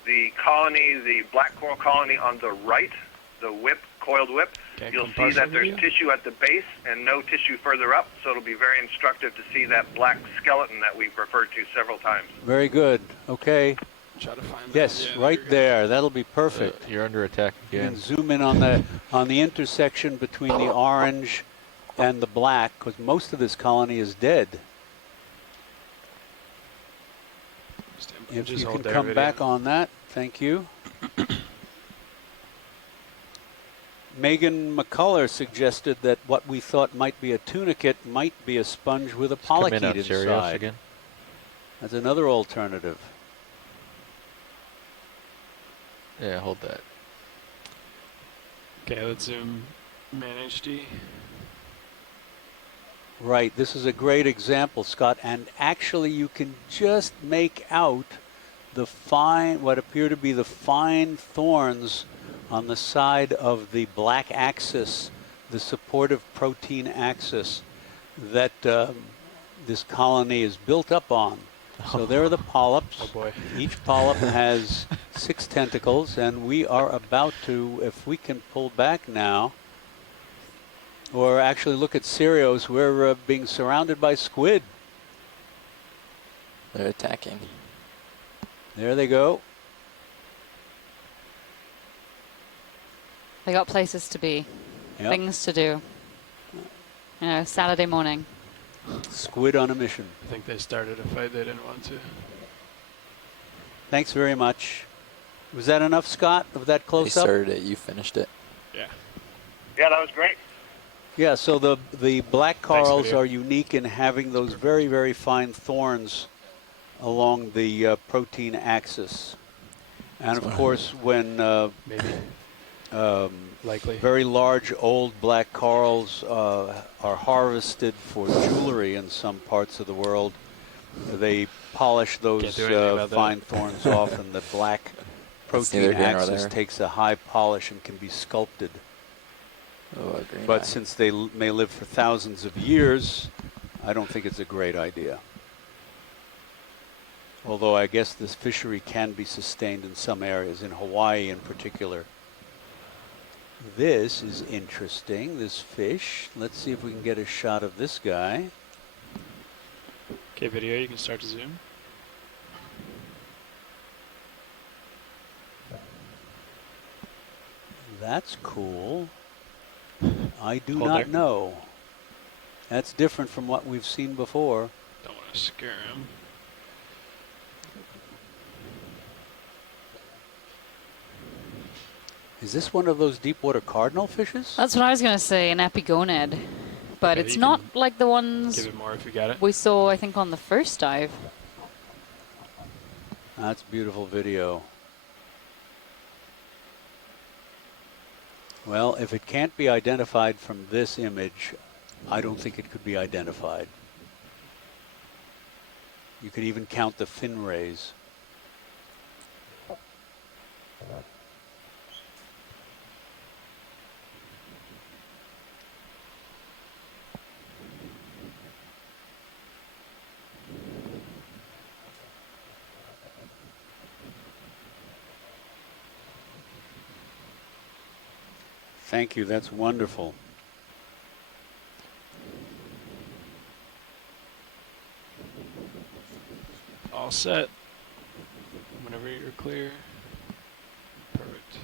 the colony, the black coral colony on the right, the coiled whip, you'll see that there's tissue at the base and no tissue further up, so it'll be very instructive to see that black skeleton that we've referred to several times. Very good. Okay. Try to find yes, that. Yeah, right there. That'll be perfect. You're under attack You again. can zoom in on the intersection between the orange and the black, because most of this colony is dead. If you can come back on that, thank you. Megan McCullough suggested that what we thought might be a tunicate might be a sponge with a polychaete inside. Again. That's another alternative. Yeah, hold that. Okay, let's zoom Man HD. Right, this is a great example, Scott, and actually you can just make out the fine, what appear to be the fine thorns on the side of the black axis, the supportive protein axis that this colony is built up on. So there are the polyps. Oh boy. Each polyp has 6 tentacles, and we are about to, if we can pull back now, or actually look at Cereos, we're being surrounded by squid. They're attacking. There they go. They got places to be, Yep. things to do. You know, Saturday morning. Squid on a mission. I think they started a fight they didn't want to. Thanks very much. Was that enough, Scott, of that They close-up? started it, you finished it. Yeah. Yeah, that was great. Yeah, so the black corals video. are unique in having those very, very fine thorns along the protein axis. And of course, when Likely. very large old black corals are harvested for jewelry in some parts of the world, they polish those fine thorns off, and the black protein axis takes a high polish and can be sculpted. Oh, But since they may live for thousands of years, I don't think it's a great idea. Although I guess this fishery can be sustained in some areas, in Hawaii in particular. This is interesting, this fish. Let's see if we can get a shot of this guy. Okay, video, you can start to zoom. That's cool. I do not know. That's different from what we've seen before. Don't want to scare him. Is this one of those deep water cardinal fishes? That's what I was going to say, an epigonid. But Okay, it's you not can like the ones give it more if you got it. we saw, I think, on the first dive. That's beautiful video. Well, if it can't be identified from this image, I don't think it could be identified. You could even count the fin rays. Thank you, that's wonderful. All set. Whenever you're clear. Perfect.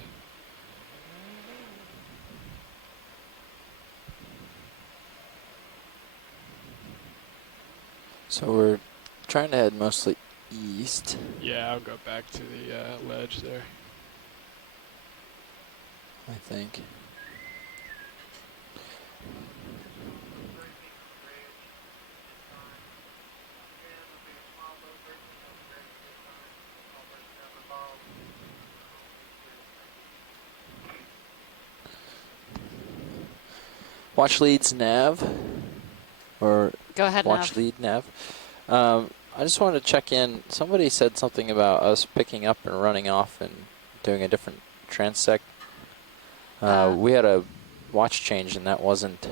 So we're trying to head mostly east. Yeah, I'll go back to the ledge there. I think. Watch leads nav, or Go ahead, watch Nav. lead nav. I just wanted to check in. Somebody said something about us picking up and running off and doing a different transect. We had a watch change and that wasn't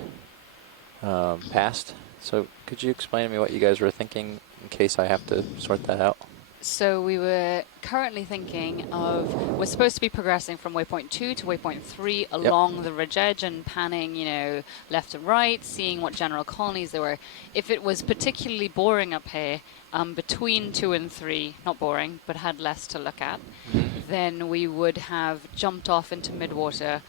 passed. So could you explain to me what you guys were thinking in case I have to sort that out? So we were currently thinking of, we're supposed to be progressing from waypoint 2 to waypoint 3 along the ridge edge and panning, you know, left and right, seeing what general colonies there were. If it was particularly boring up here, between 2 and 3, not boring, but had less to look at, then we would have jumped off into Midwater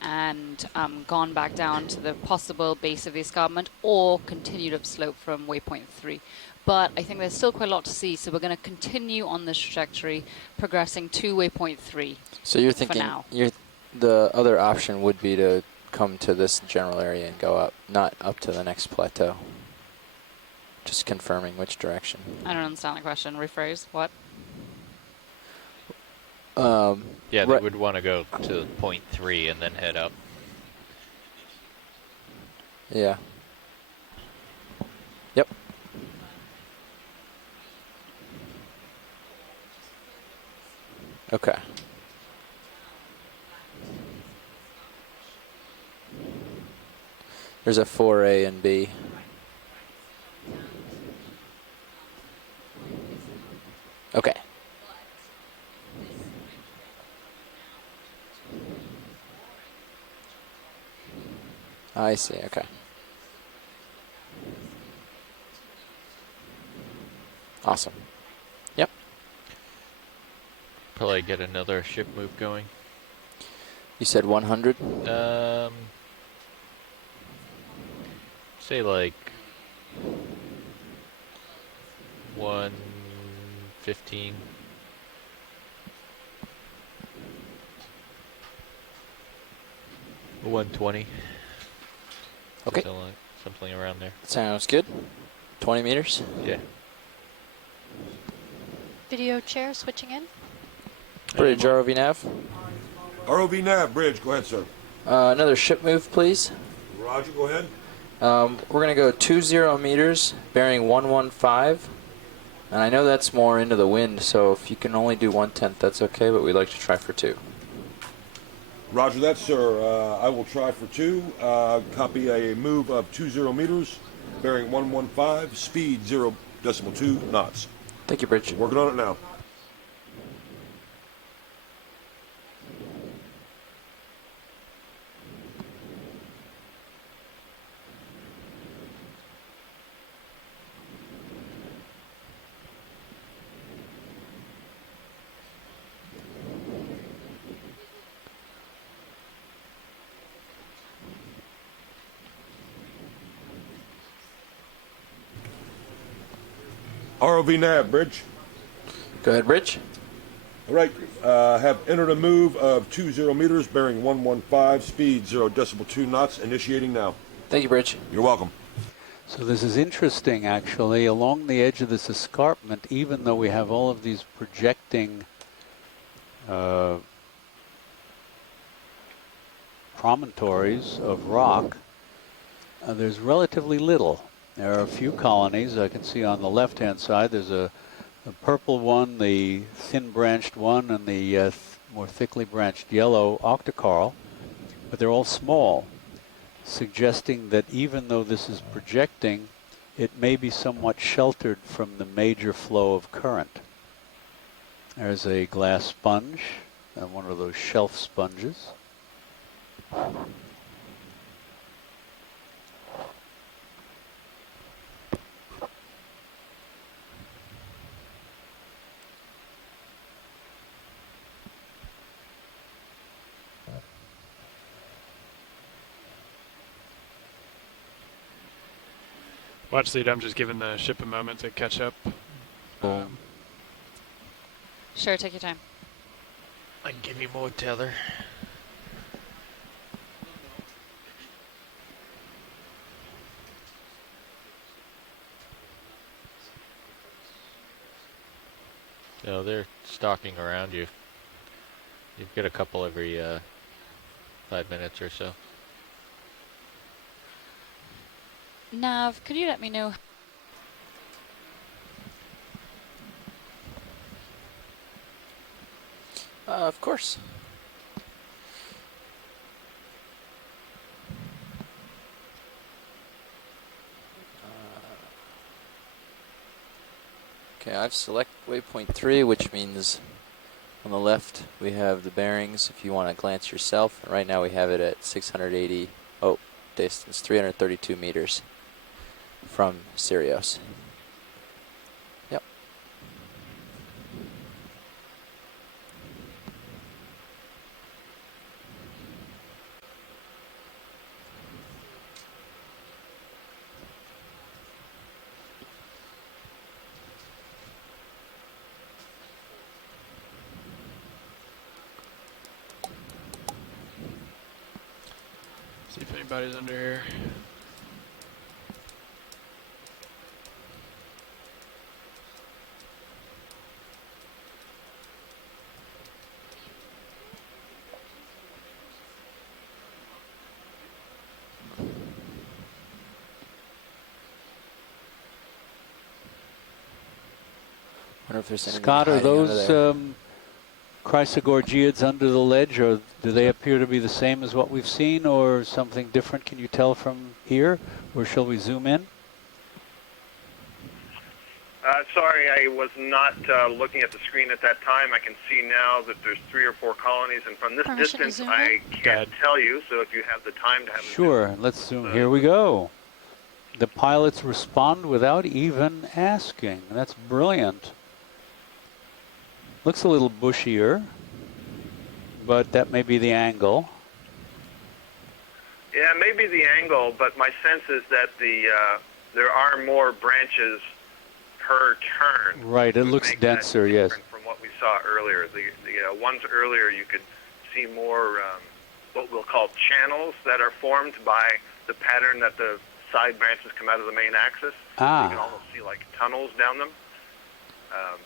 and gone back down to the possible base of the escarpment or continued upslope from waypoint 3. But I think there's still quite a lot to see, so we're going to continue on this trajectory, progressing to waypoint 3. So you're thinking the other option would be to come to this general area and go up, not up to the next plateau. Just confirming which direction. I don't understand the question. Rephrase. What? Yeah, they would want to go to point 3 and then head up. Yeah. Yep. Okay. There's a 4A and B. Okay. I see, okay. Awesome. Yep. Probably get another ship move going. You said 100? Say like 115. Or 120. Okay. Something around there. Sounds good. 20 meters? Yeah. Video chair switching in. Bridge, ROV nav. ROV nav, bridge, go ahead, sir. Another ship move, please. Roger, go ahead. We're going to go 20 meters, bearing 115. And I know that's more into the wind, so if you can only do 1/10, that's okay, but we'd like to try for 2. Roger that, sir. I will try for 2. Copy a move of 20 meters, bearing 115, speed 0.2 knots. Thank you, Bridge. Working on it now. ROV nav, bridge. Go ahead, bridge. All right, have entered a move of 20 meters, bearing 115, speed 0.2 knots, initiating now. Thank you, bridge. You're welcome. So this is interesting, actually. Along the edge of this escarpment, even though we have all of these projecting promontories of rock, there's relatively little. There are a few colonies. I can see on the left-hand side there's a purple one, the thin-branched one, and the more thickly branched yellow octocoral, but they're all small, suggesting that even though this is projecting, it may be somewhat sheltered from the major flow of current. There's a glass sponge, one of those shelf sponges. Watch lead, I'm just giving the ship a moment to catch up. Sure, take your time. I can give you more tether. No, they're stalking around you. You get a couple every 5 minutes or so. Nav, could you let me know? Of course. Okay, I've selected waypoint 3, which means on the left we have the bearings if you want to glance yourself. Right now we have it at 680, distance 332 meters from Sirius. Yep. See if anybody's under here. Wonder if there's anything Scott, are hiding under those there. Chrysogorgiids under the ledge, or do they appear to be the same as what we've seen, or something different? Can you tell from here, or shall we zoom in? Sorry, I was not looking at the screen at that time. I can see now that there's 3 or 4 colonies, and from this distance, I can't tell you. So if you have the time to have Sure, let's zoom. Here we go. The pilots respond without even asking. That's brilliant. Looks a little bushier, but that may be the angle. Yeah, maybe the angle, but my sense is that there are more branches per turn. Right, it looks denser, yes. From what we saw earlier, the ones earlier you could see more what we'll call channels that are formed by the pattern that the side branches come out of the main axis. Ah. You can almost see like tunnels down them.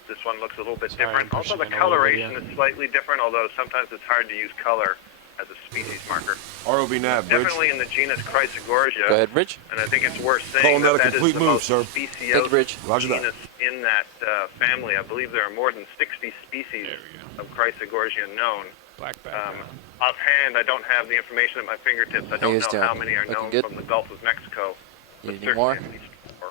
This one looks a little bit different. Also, the coloration is slightly different, although sometimes it's hard to use color as a species marker. ROV nav, Bridge. Definitely in the genus Chrysogorgia. Go ahead, Bridge. And I think it's worth saying Calling that a that complete is the move, most sir. speciose Bridge. Roger that. genus in that family. I believe there are more than 60 species of Chrysogorgia known. Black background. Offhand, I don't have the information at my fingertips. I don't know how many are known good. from the Gulf of Mexico. You need any more? At least 4.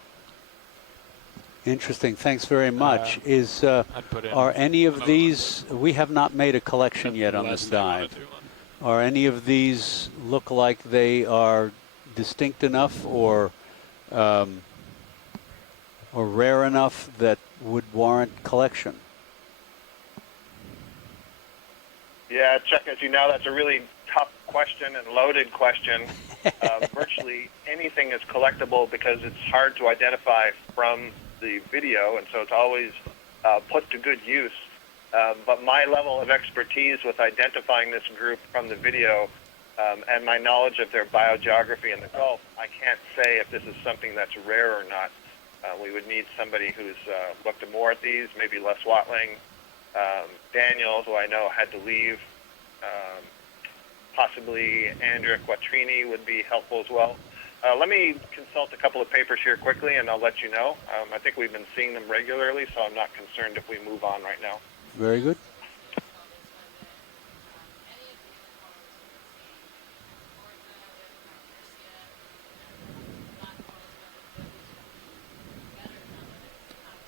Interesting. Thanks very much. Are any of these? We have not made a collection yet on this dive. Are any of these look like they are distinct enough or rare enough that would warrant collection? Yeah, Chuck, as you know, that's a really tough question and loaded question. Virtually anything is collectible because it's hard to identify from the video, and so it's always put to good use. But my level of expertise with identifying this group from the video and my knowledge of their biogeography in the Gulf, I can't say if this is something that's rare or not. We would need somebody who's looked more at these, maybe Les Watling, Daniel, who I know had to leave. Possibly Andrea Quattrini would be helpful as well. Let me consult a couple of papers here quickly, and I'll let you know. I think we've been seeing them regularly, so I'm not concerned if we move on right now. Very good.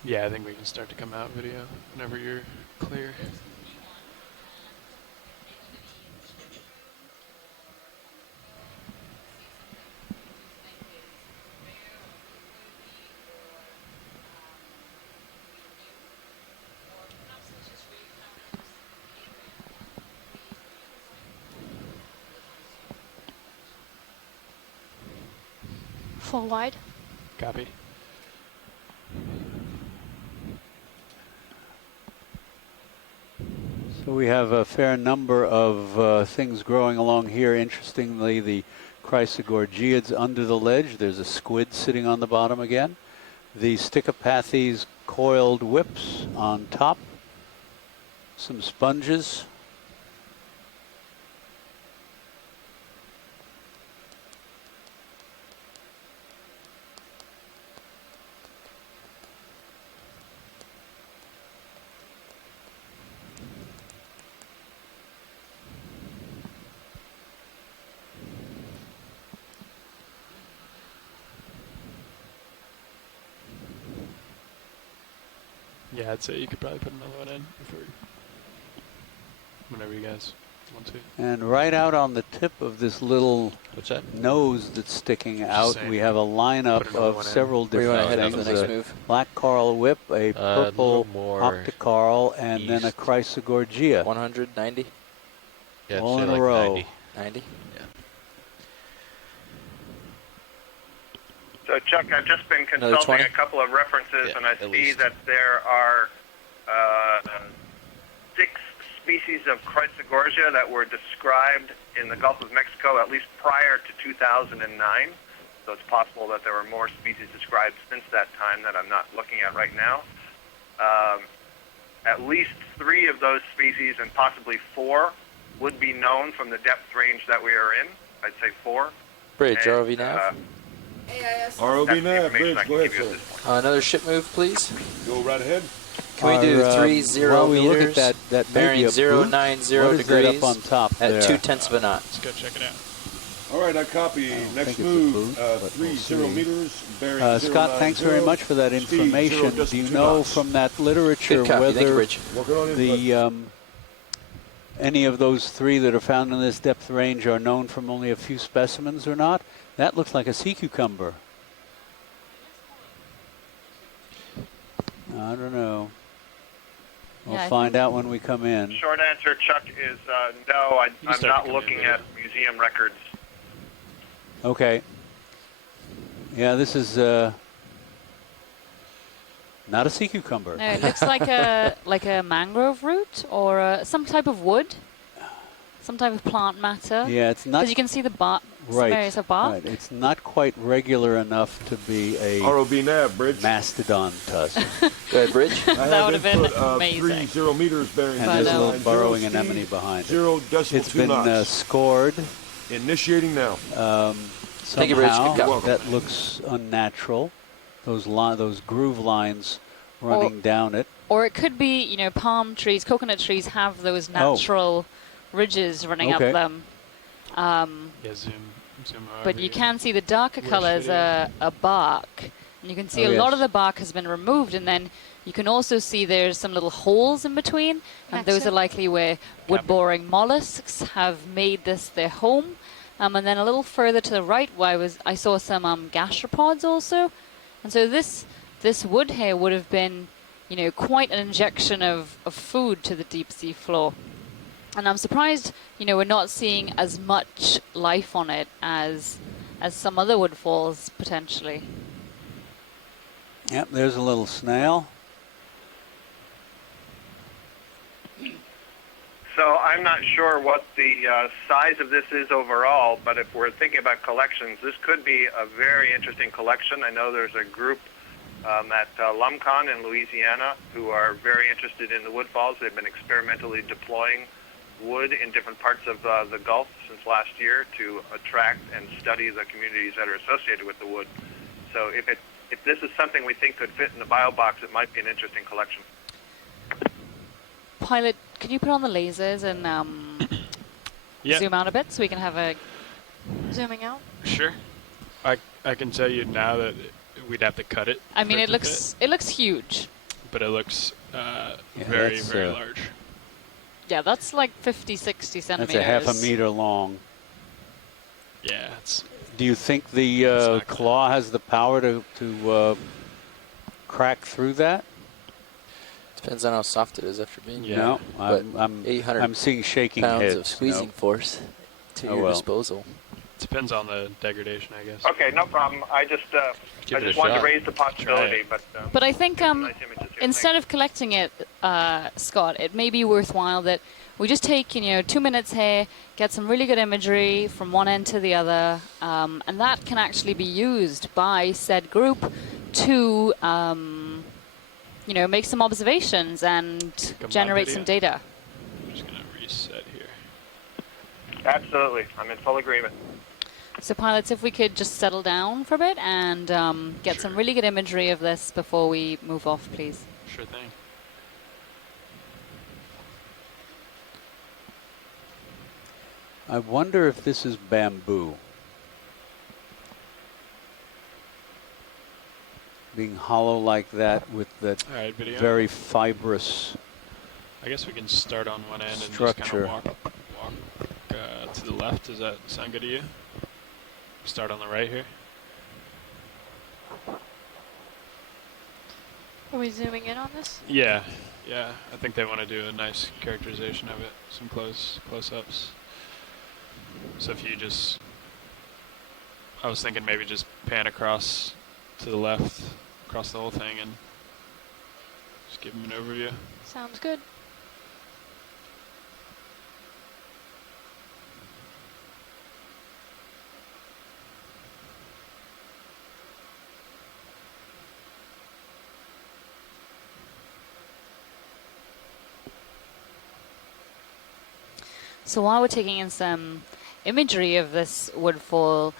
Yeah, I think we can start to come out video whenever you're clear. Full wide. Copy. So we have a fair number of things growing along here. Interestingly, the Chrysogorgiids under the ledge. There's a squid sitting on the bottom again. The Stichopathes coiled whips on top. Some sponges. Yeah, I'd say you could probably put another one in whenever you guys want to. And right out on the tip of this little nose that's sticking out, we have a lineup of several different things. A black coral whip, a purple octocoral, and then a chrysogorgia. 190? Yeah, all in like a row. 90. 90? So, Chuck, I've just been consulting a couple of references, and I see that there are 6 species of chrysogorgia that were described in the Gulf of Mexico at least prior to 2009. So it's possible that there were more species described since that time that I'm not looking at right now. At least 3 of those species, and possibly 4, would be known from the depth range that we are in. I'd say 4. Bridge, ROV nav. ROV nav, bridge, go ahead, sir. Another ship move, please. Go right ahead. Can we do 30 while we meters? Look at that bearing 090 degrees up on top at there? 0.2 of a knot. Let's go check it out. All right, I copy. Next move, 30 meters, bearing Scott, thanks very much for that information. Do you know from that literature whether the any of those 3 that are found in this depth range are known from only a few specimens or not? That looks like a sea cucumber. I don't know. We'll find out when we come in. Short answer, Chuck, is no. I'm not looking at museum records. Okay. Yeah, this is not a sea cucumber. No, it looks like a mangrove root or some type of wood, some type of plant matter. Yeah, it's not. Because you can see the bark. Right. Areas of bark. Right. It's not quite regular enough to be a ROV nav, bridge. mastodon tusk. Go ahead, bridge. That would have been amazing. 30 meters bearing. And there's a little burrowing anemone behind it. 0.2 It's been scored. Initiating now. Thank you, Bridge. Somehow that looks unnatural. Those groove lines running down it. Or it could be, you know, palm trees, coconut trees have those natural ridges running up them. Yeah, zoom but you can see the darker colors are bark. And you can see a lot of the bark has been removed, and then you can also see there's some little holes in between, and those are likely where wood-boring mollusks have made this their home. And then a little further to the right, I saw some gastropods also. And so this wood here would have been, you know, quite an injection of food to the deep sea floor. And I'm surprised, you know, we're not seeing as much life on it as some other woodfalls potentially. Yep, there's a little snail. So I'm not sure what the size of this is overall, but if we're thinking about collections, this could be a very interesting collection. I know there's a group at Lumcon in Louisiana who are very interested in the woodfalls. They've been experimentally deploying wood in different parts of the Gulf since last year to attract and study the communities that are associated with the wood. So if this is something we think could fit in the bio box, it might be an interesting collection. Pilot, could you put on the lasers and zoom out a bit so we can have a zooming out? Sure. I can tell you now that we'd have to cut it. I mean, it looks huge. But it looks very large. Yeah, that's like 50, 60 centimeters. That's a half a meter long. Yeah. Do you think the claw has the power to crack through that? Depends on how soft it is after being No, I'm seeing shaking pounds heads. of squeezing force to your disposal. Depends on the degradation, I guess. Okay, no problem. I just wanted to raise the possibility, but I think instead of collecting it, Scott, it may be worthwhile that we just take 2 minutes here, get some really good imagery from one end to the other, and that can actually be used by said group to make some observations and generate some data. I'm just going to reset here. Absolutely. I'm in full agreement. So pilots, if we could just settle down for a bit and get some really good imagery of this before we move off, please. Sure thing. I wonder if this is bamboo. being hollow like that with that very fibrous. I guess we can start on one end structure. And just kind of walk to the left. Does that sound good to you? Start on the right here. Are we zooming in on this? Yeah, yeah. I think they want to do a nice characterization of it, some close-ups. So if you just, I was thinking maybe just pan across to the left, across the whole thing, and just give them an overview. Sounds good. So while we're taking in some imagery of this woodfall,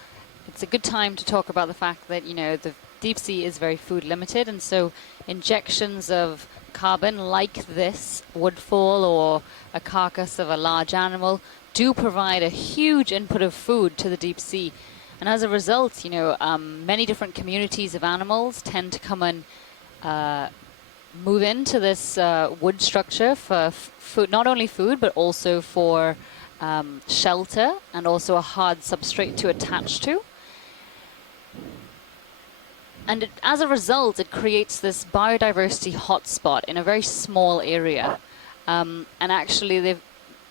it's a good time to talk about the fact that, you know, the deep sea is very food limited, and so injections of carbon like this woodfall or a carcass of a large animal do provide a huge input of food to the deep sea. And as a result, you know, many different communities of animals tend to come and move into this wood structure for food, not only food, but also for shelter and also a hard substrate to attach to. And as a result, it creates this biodiversity hotspot in a very small area. And actually,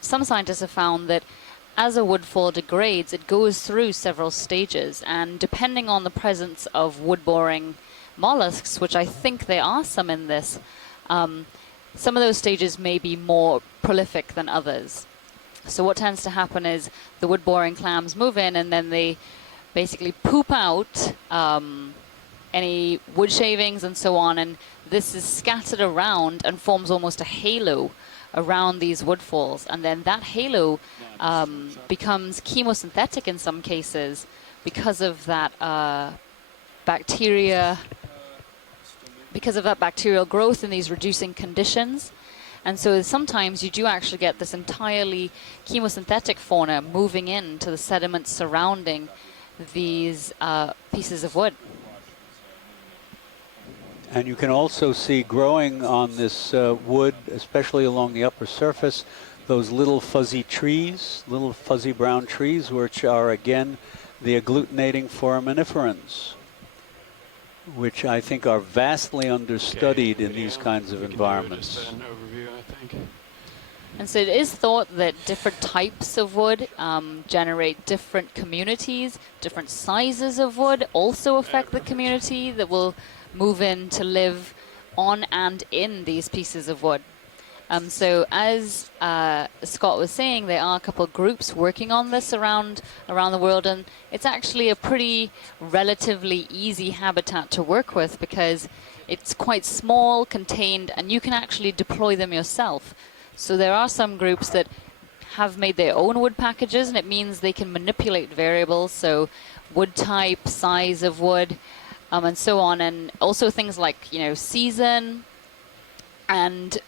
some scientists have found that as a woodfall degrades, it goes through several stages. And depending on the presence of wood-boring mollusks, which I think there are some in this, some of those stages may be more prolific than others. So what tends to happen is the wood-boring clams move in and then they basically poop out any wood shavings and so on, and this is scattered around and forms almost a halo around these woodfalls, and then that halo becomes chemosynthetic in some cases because of that bacteria, because of that bacterial growth in these reducing conditions. And so sometimes you do actually get this entirely chemosynthetic fauna moving into the sediments surrounding these pieces of wood. And you can also see growing on this wood, especially along the upper surface, those little fuzzy trees, little fuzzy brown trees, which are again the agglutinating foraminiferans, which I think are vastly understudied in these kinds of environments. Just an overview, I think. And so it is thought that different types of wood generate different communities. Different sizes of wood also affect the community that will move in to live on and in these pieces of wood. So as Scott was saying, there are a couple of groups working on this around the world, and it's actually a pretty relatively easy habitat to work with because it's quite small, contained, and you can actually deploy them yourself. So there are some groups that have made their own wood packages, and it means they can manipulate variables, so wood type, size of wood, and so on, and also things like, you know, season, and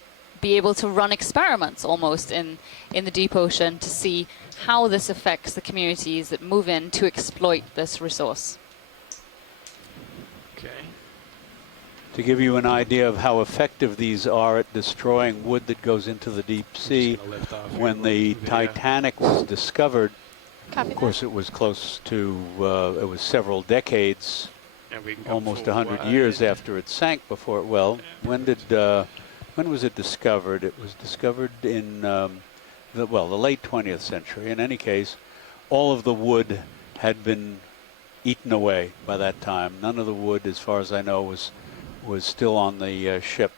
be able to run experiments almost in the deep ocean to see how this affects the communities that move in to exploit this resource. Okay. To give you an idea of how effective these are at destroying wood that goes into the deep sea, when the Titanic was discovered, of course it was close to, it was several decades, almost 100 years after it sank before it, well, when was it discovered? It was discovered in the late 20th century. In any case, all of the wood had been eaten away by that time. None of the wood, as far as I know, was still on the ship.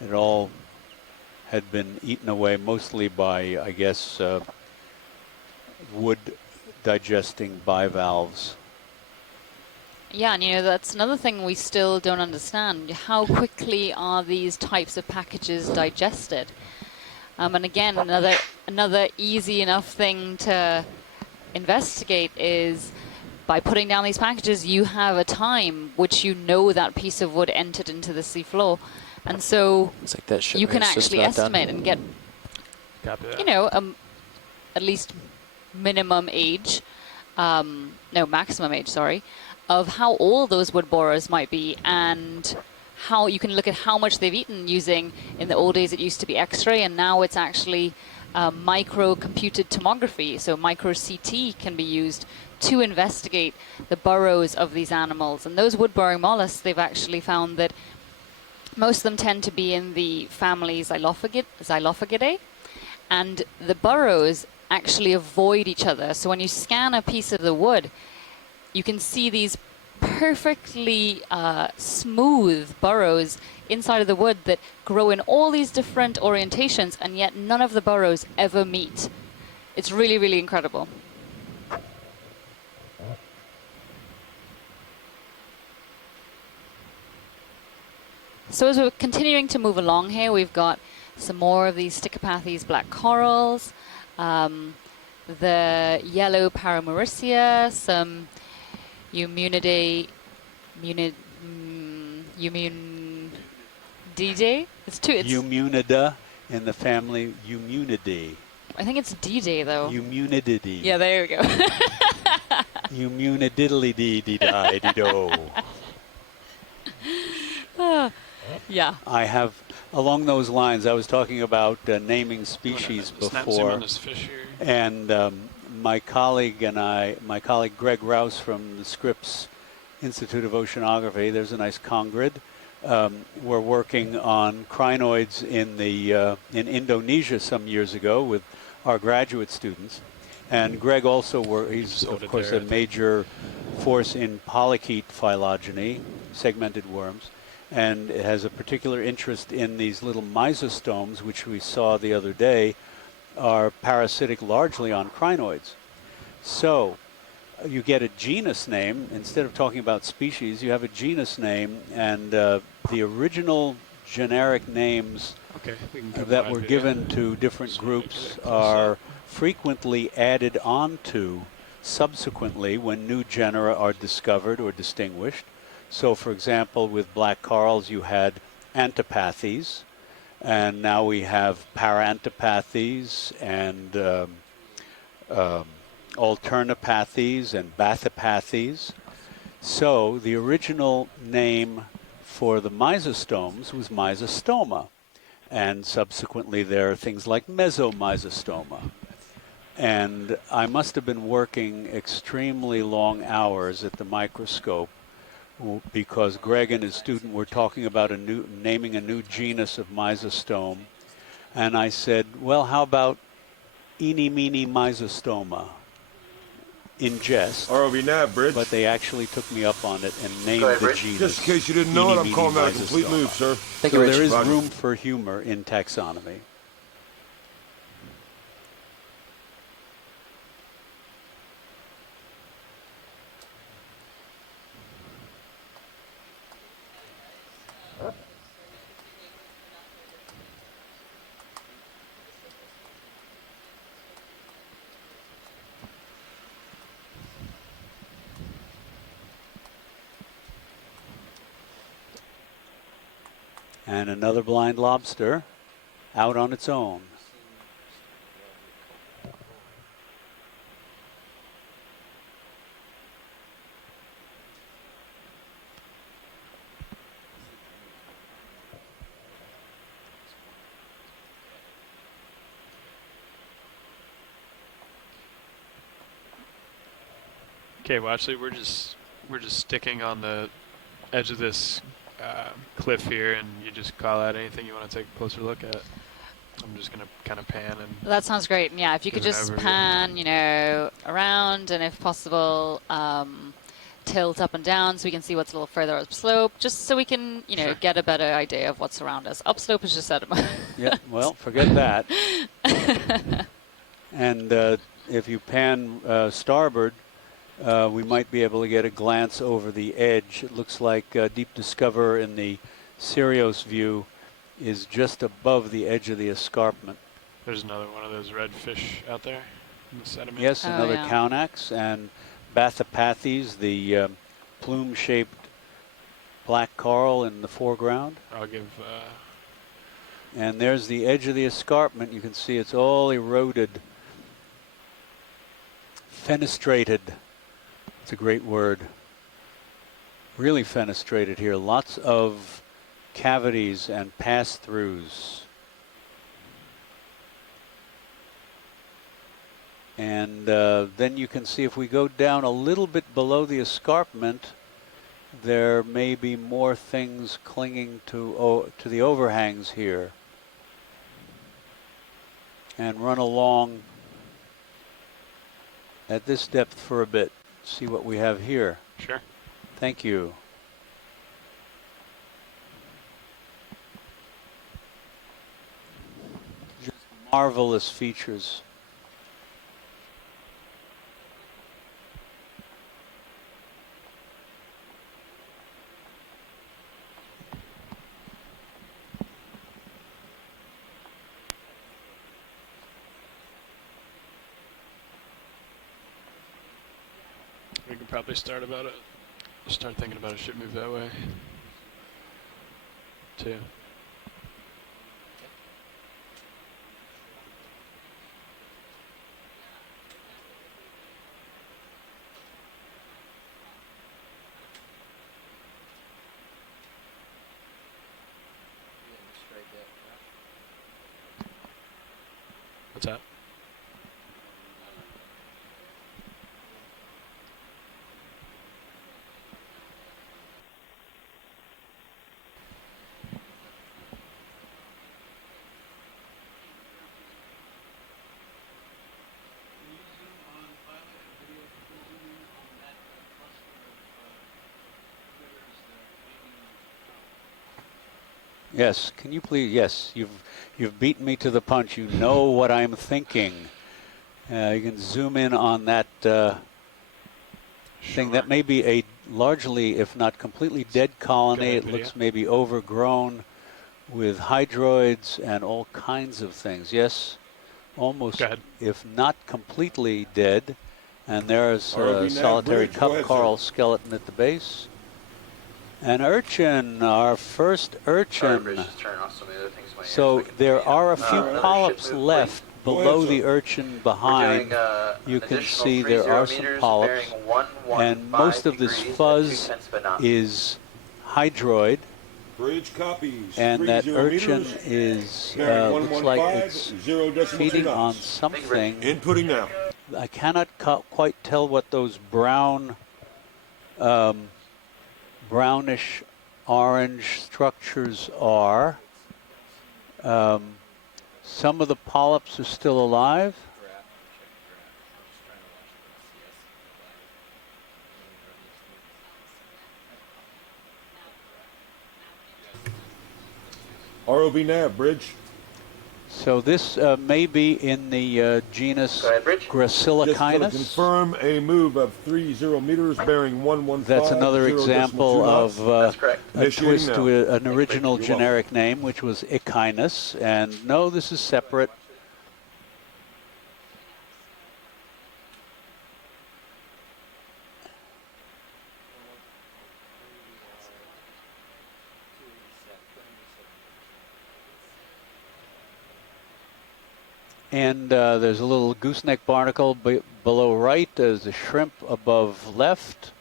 It all had been eaten away mostly by, I guess, wood digesting bivalves. Yeah, and you know, that's another thing we still don't understand. How quickly are these types of packages digested? And again, another easy enough thing to investigate is by putting down these packages, you have a time which you know that piece of wood entered into the seafloor. And so it's like that you can actually estimate and get, you know, at least minimum age, no, maximum age, sorry. of how old those wood borers might be, and how you can look at how much they've eaten using, in the old days it used to be X-ray, and now it's actually micro-computed tomography. So micro-CT can be used to investigate the burrows of these animals. And those wood-burrowing mollusks, they've actually found that most of them tend to be in the family Xylophagidae, and the burrows actually avoid each other. So when you scan a piece of the wood, you can see these perfectly smooth burrows inside of the wood that grow in all these different orientations, and yet none of the burrows ever meet. It's really, really incredible. So as we're continuing to move along here, we've got some more of these Stichopathes black corals, the yellow Paramuricea, some Eumunidae, It's two. It's Eumunida in the family Eumunidae. I think it's D-Day though. Eumunididae. Yeah, there we go. Eumunididdly-dee-die-dee-do. Yeah. I have, along those lines, I was talking about naming species before, and my colleague Greg Rouse from the Scripps Institute of Oceanography, there's a nice congrid, we're working on crinoids in Indonesia some years ago with our graduate students. And Greg also he's of course a major force in polychaete phylogeny, segmented worms, and has a particular interest in these little mysostomes, which we saw the other day, are parasitic largely on crinoids. So you get a genus name, instead of talking about species, you have a genus name, and the original generic names that were given to different groups are frequently added onto subsequently when new genera are discovered or distinguished. So, for example, with black corals, you had Antipathes, and now we have Parantipathes and Alternipathes and Bathypathes. So, the original name for the mysostomes was Mysostoma, and subsequently there are things like Mesomysostoma. And I must have been working extremely long hours at the microscope because Greg and his student were talking about naming a new genus of mysostome. And I said, well, how about Eeny, Meeny, Mysostoma? In jest. ROV nav, Bridge. But they actually took me up on it and named the genus. Just in case you didn't know it, I'm calling that a complete move, sir. So there is room for humor in taxonomy. And another blind lobster out on its own. Okay, well actually we're just sticking on the edge of this cliff here, and you just call out anything you want to take a closer look at. I'm just going to kind of pan and... That sounds great. Yeah, if you could just pan, around, and if possible, tilt up and down so we can see what's a little further upslope, just so we can, get a better idea of what's around us. Upslope is just sediment. Yeah, well, forget that. And if you pan starboard, we might be able to get a glance over the edge. It looks like Deep Discover in the Sirius view is just above the edge of the escarpment. There's another one of those red fish out there in the sediment. Yes, another Caunax, and Bathypathes, the plume-shaped black coral in the foreground. I'll give... And there's the edge of the escarpment. You can see it's all eroded, fenestrated. It's a great word. really fenestrated here. Lots of cavities and pass-throughs. And then you can see if we go down a little bit below the escarpment, there may be more things clinging to the overhangs here. And run along at this depth for a bit. See what we have here. Sure. Thank you. Just marvelous features. We can probably start thinking about a ship move that way, too. What's that? Yes, can you please? Yes, you've beaten me to the punch. You know what I'm thinking. You can zoom in on that thing. That may be a largely, if not completely, dead colony. It looks maybe overgrown with hydroids and all kinds of things. Yes, almost, if not completely dead. And there's a solitary cup coral skeleton at the base. An urchin, our first urchin. So there are a few polyps left below the urchin behind. You can see there are some polyps. And most of this fuzz is hydroid. And that urchin is, looks like it's feeding on something. Inputting now. I cannot quite tell what those brown, brownish orange structures are. Some of the polyps are still alive. ROV nav, bridge. So this may be in the genus Gracilicinus. Just confirm a move of 30 meters bearing 115. That's another example of a twist to an original generic name, which was Echinus. And no, this is separate. And there's a little gooseneck barnacle below right. There's a shrimp above left.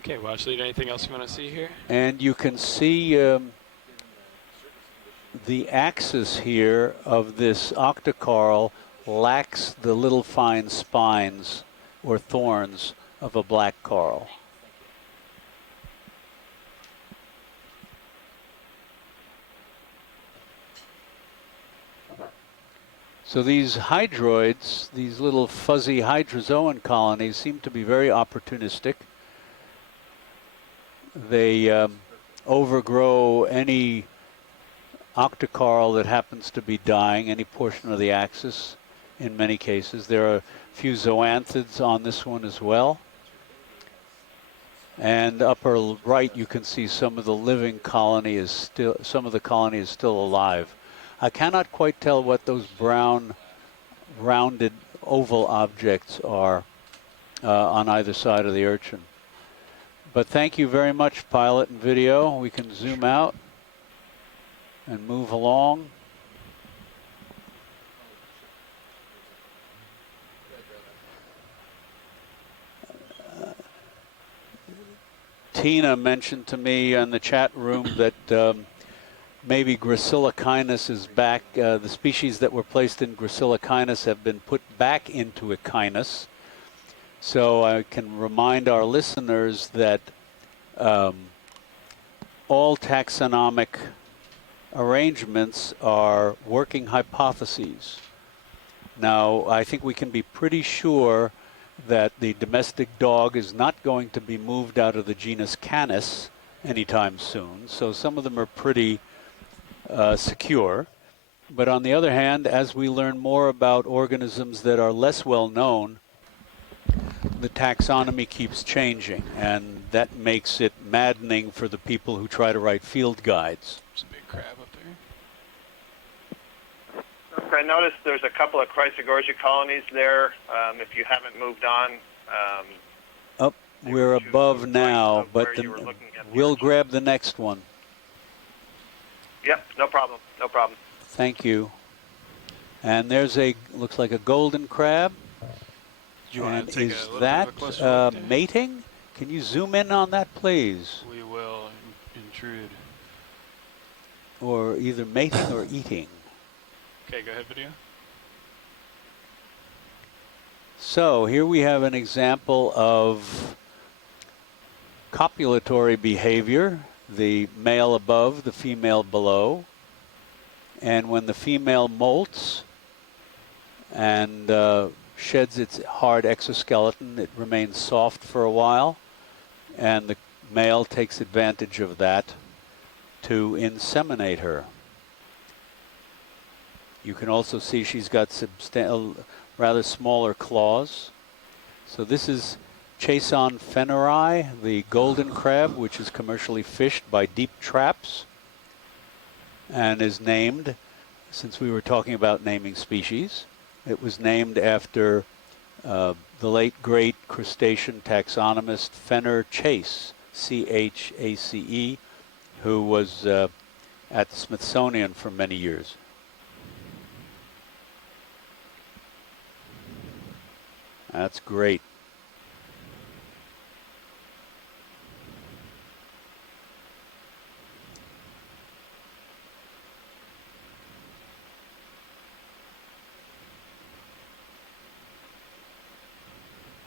Okay, watch lead. Anything else you want to see here? And you can see the axis here of this octocoral lacks the little fine spines or thorns of a black coral. So these hydroids, these little fuzzy hydrozoan colonies, seem to be very opportunistic. They overgrow any octocoral that happens to be dying, any portion of the axis. In many cases, there are a few zoanthids on this one as well. And upper right, you can see some of the living colony is still, some of the colony is still alive. I cannot quite tell what those brown, rounded oval objects are on either side of the urchin. But thank you very much, pilot and video. We can zoom out and move along. Tina mentioned to me in the chat room that maybe Gracilichinus is back. The species that were placed in Gracilichinus have been put back into Echinus. So I can remind our listeners that all taxonomic arrangements are working hypotheses. Now, I think we can be pretty sure that the domestic dog is not going to be moved out of the genus Canis anytime soon. So some of them are pretty secure. But on the other hand, as we learn more about organisms that are less well known, the taxonomy keeps changing, and that makes it maddening for the people who try to write field guides. There's a big crab up there. I noticed there's a couple of Chrysogorgia colonies there. If you haven't moved on. We're above now, but we'll grab the next one. Yep, no problem, no problem. Thank you. And there's looks like a golden crab. And is that mating? Can you zoom in on that, please? We will intrude. Or either mating or eating. Okay, go ahead, video. So here we have an example of copulatory behavior. The male above, the female below. And when the female molts and sheds its hard exoskeleton, it remains soft for a while, and the male takes advantage of that to inseminate her. You can also see she's got rather smaller claws. So this is Chason fenneri, the golden crab, which is commercially fished by deep traps and is named, since we were talking about naming species, it was named after the late great crustacean taxonomist Fenner Chase, C-H-A-C-E, who was at the Smithsonian for many years. That's great.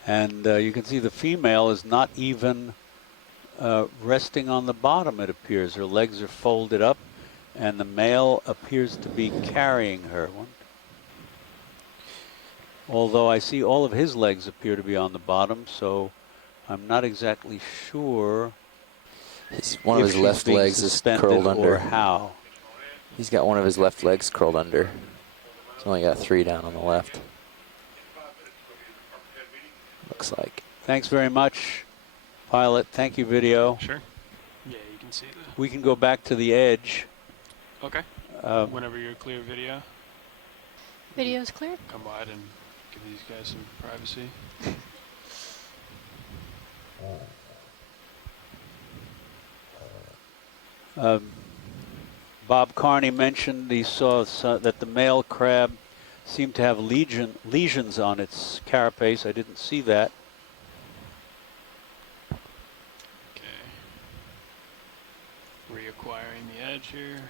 And you can see the female is not even resting on the bottom, it appears. Her legs are folded up, and the male appears to be carrying her. Although I see all of his legs appear to be on the bottom, so I'm not exactly sure. One of his left legs is curled under. Or how. He's got one of his left legs curled under. He's only got 3 down on the left. Looks like. Thanks very much, pilot. Thank you, video. Sure. Yeah, you can see that. We can go back to the edge. Okay. Whenever you're clear, video. Video's clear. Come wide and give these guys some privacy. Bob Carney mentioned he saw that the male crab seemed to have lesions on its carapace. I didn't see that. Okay. Reacquiring the edge here.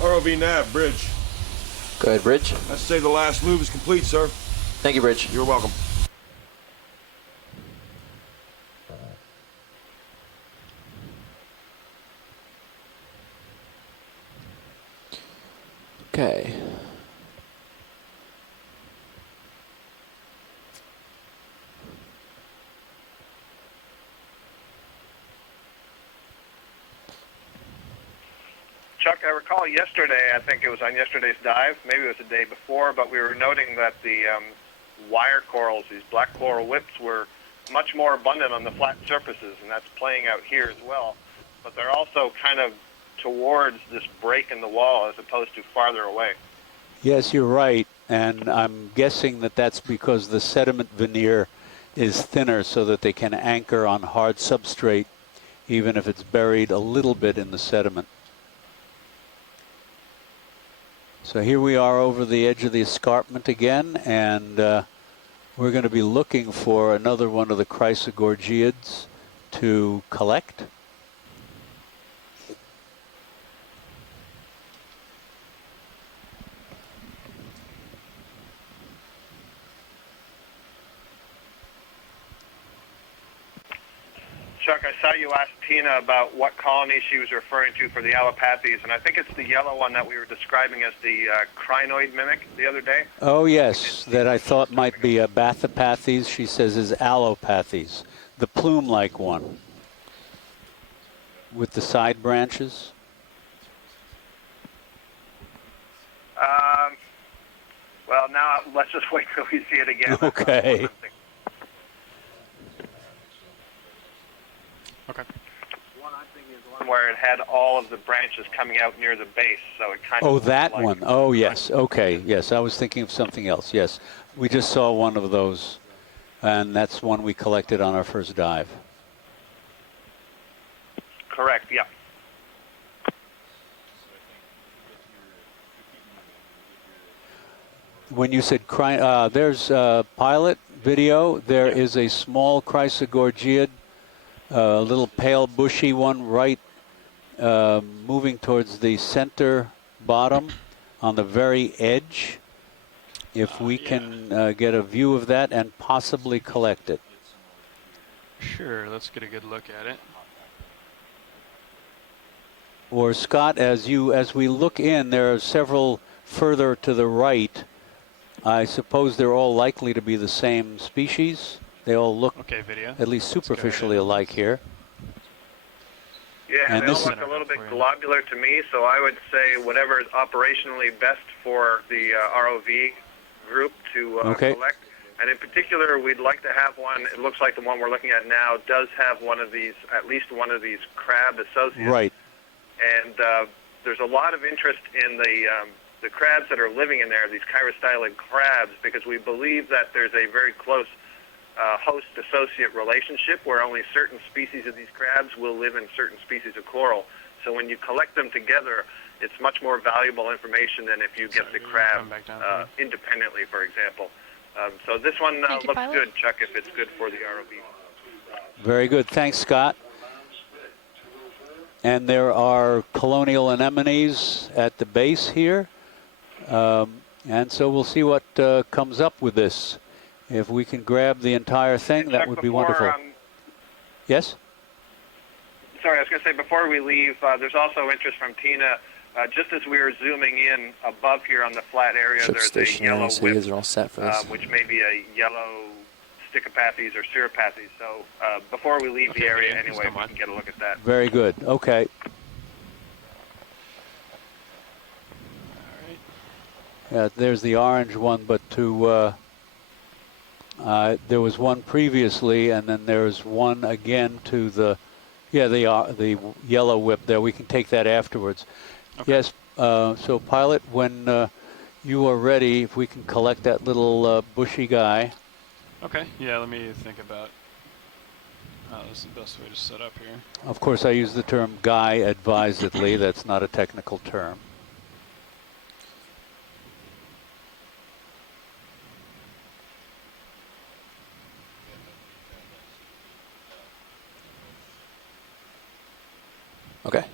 ROV nav, bridge. Go ahead, bridge. I say the last move is complete, sir. Thank you, bridge. You're welcome. Okay. Chuck, I recall yesterday, I think it was on yesterday's dive, maybe it was the day before, but we were noting that the wire corals, these black coral whips, were much more abundant on the flat surfaces, and that's playing out here as well. But they're also kind of towards this break in the wall as opposed to farther away. Yes, you're right, and I'm guessing that that's because the sediment veneer is thinner so that they can anchor on hard substrate even if it's buried a little bit in the sediment. So here we are over the edge of the escarpment again, and we're going to be looking for another one of the chrysogorgiids to collect. Chuck, I saw you ask Tina about what colony she was referring to for the allopathes, and I think it's the yellow one that we were describing as the crinoid mimic the other day. Oh, yes, that I thought might be a Bathypathes, she says is allopathes, the plume-like one with the side branches. Well, now let's just wait till we see it again. Okay. Okay. One I'm thinking is the one where it had all of the branches coming out near the base, so it kind of. Oh, that one. Oh, yes. Okay. Yes, I was thinking of something else. Yes, we just saw one of those, and that's one we collected on our first dive. Correct. Yeah. When you said there's pilot video, there is a small chrysogorgiid, a little pale bushy one right moving towards the center bottom on the very edge. If we can get a view of that and possibly collect it. Sure, let's get a good look at it. Or Scott, as we look in, there are several further to the right. I suppose they're all likely to be the same species. They all look at least superficially alike here. Yeah, and they all look a little bit globular to me, so I would say whatever is operationally best for the ROV group to collect. And in particular, we'd like to have one, it looks like the one we're looking at now does have one of these, at least one of these crab associates. Right. And there's a lot of interest in the crabs that are living in there, these chirostylid crabs, because we believe that there's a very close host-associate relationship where only certain species of these crabs will live in certain species of coral. So when you collect them together, it's much more valuable information than if you get the crab independently, for example. So this one looks good, Chuck, if it's good for the ROV. Very good. Thanks, Scott. And there are colonial anemones at the base here. And so we'll see what comes up with this. If we can grab the entire thing, that would be wonderful. Yes? Sorry, I was going to say, before we leave, there's also interest from Tina. Just as we were zooming in above here on the flat area, there's a yellow so you guys are all set for this. which may be a yellow Sticopathes or Cirripathes. So before we leave the area anyway, we can get a look at that. Very good. Okay. There's the orange one, but there was one previously, and then there's one again to the yellow whip there. We can take that afterwards. Okay. Yes. So, pilot, when you are ready, if we can collect that little bushy guy. Okay. Yeah. Let me think about how this is the best way to set up here. Of course, I use the term guy advisedly. That's not a technical term. Okay.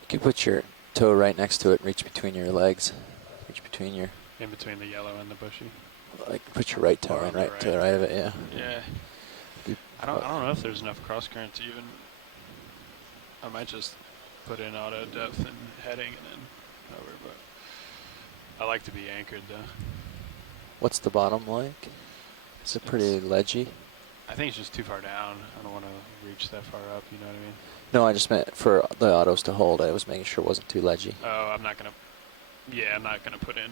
You can put your toe right next to it, reach between your legs. Reach between your... In between the yellow and the bushy? Like, put your right toe in right to the right of it, yeah. Yeah. I don't know if there's enough cross current to even... I might just put in auto depth and heading and then over, but I like to be anchored, though. What's the bottom like? Is it pretty ledgy? I think it's just too far down. I don't want to reach that far up, you know what I mean? No, I just meant for the autos to hold. I was making sure it wasn't too ledgy. Oh, I'm not going to... Yeah, I'm not going to put in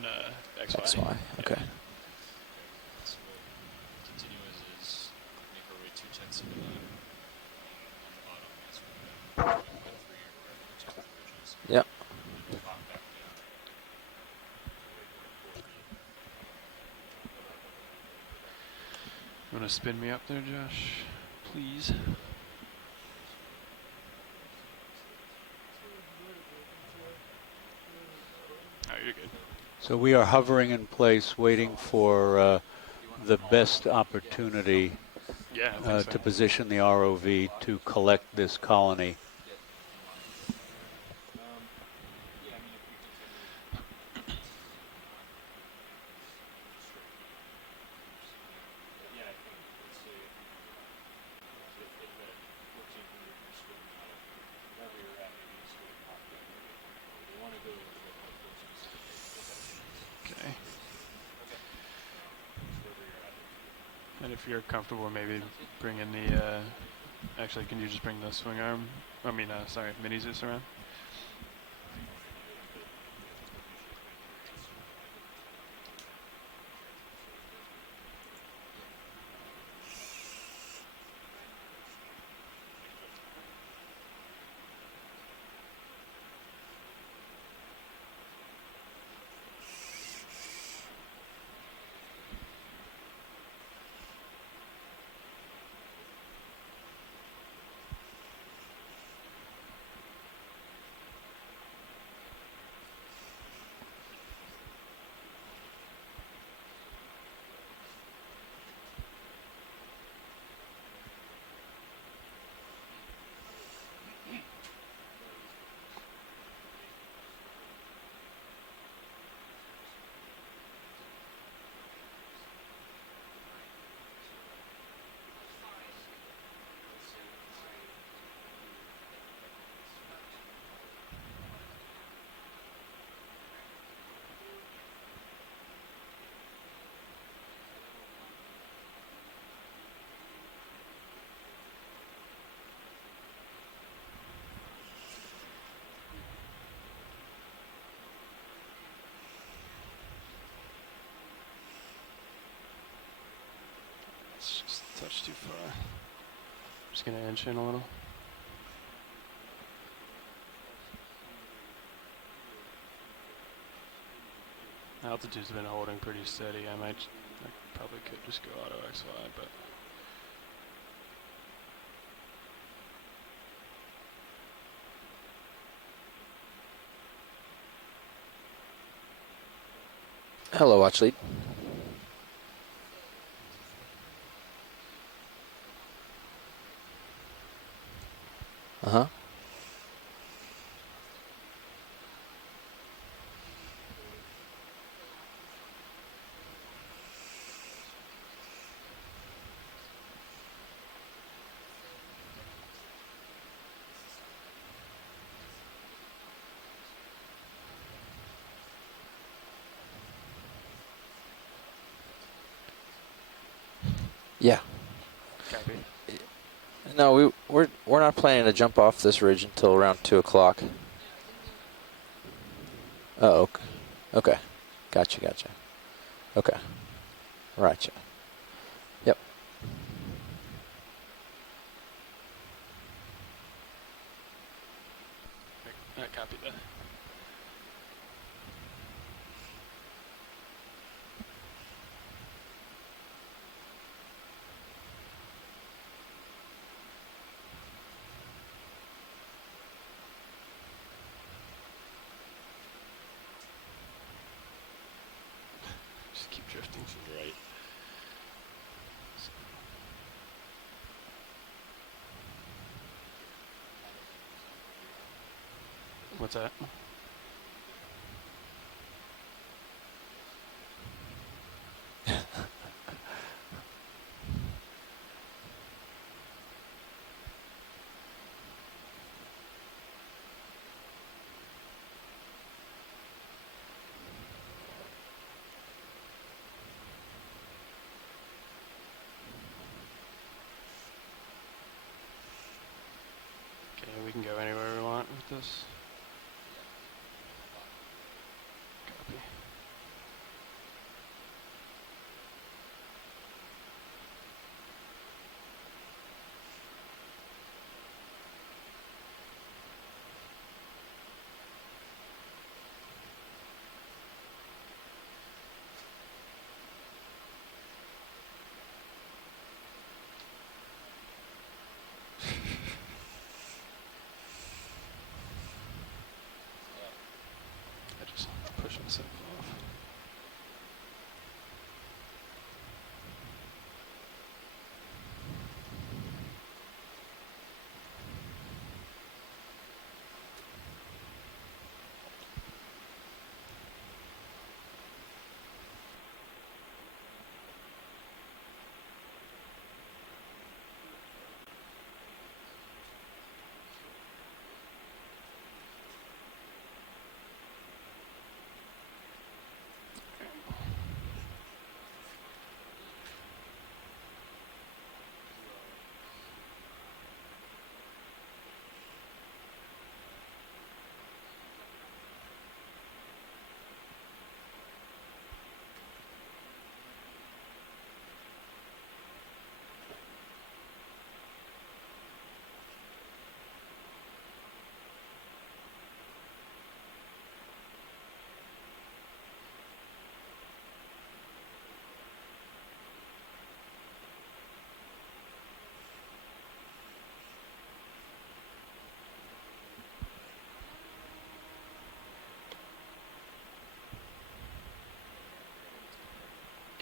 XY. XY, okay. Yep. I'm going want to spin me up there, Josh? Please. Oh, you're good. So we are hovering in place, waiting for the best opportunity to position the ROV to collect this colony. And if you're comfortable, maybe bring in the, actually, can you just bring the swing arm, sorry, mini Zeus around? It's just a touch too far. I'm just going to inch in a little. Altitude's been holding pretty steady. I probably could just go auto XY, but hello, watch lead. Uh-huh. Yeah. Copy. No, we're not planning to jump off this ridge until around 2 o'clock. Oh, okay. Gotcha. Okay. Right. Yep. I copy that. Just keep drifting to the right. What's that? Okay, we can go anywhere we want with this. Copy.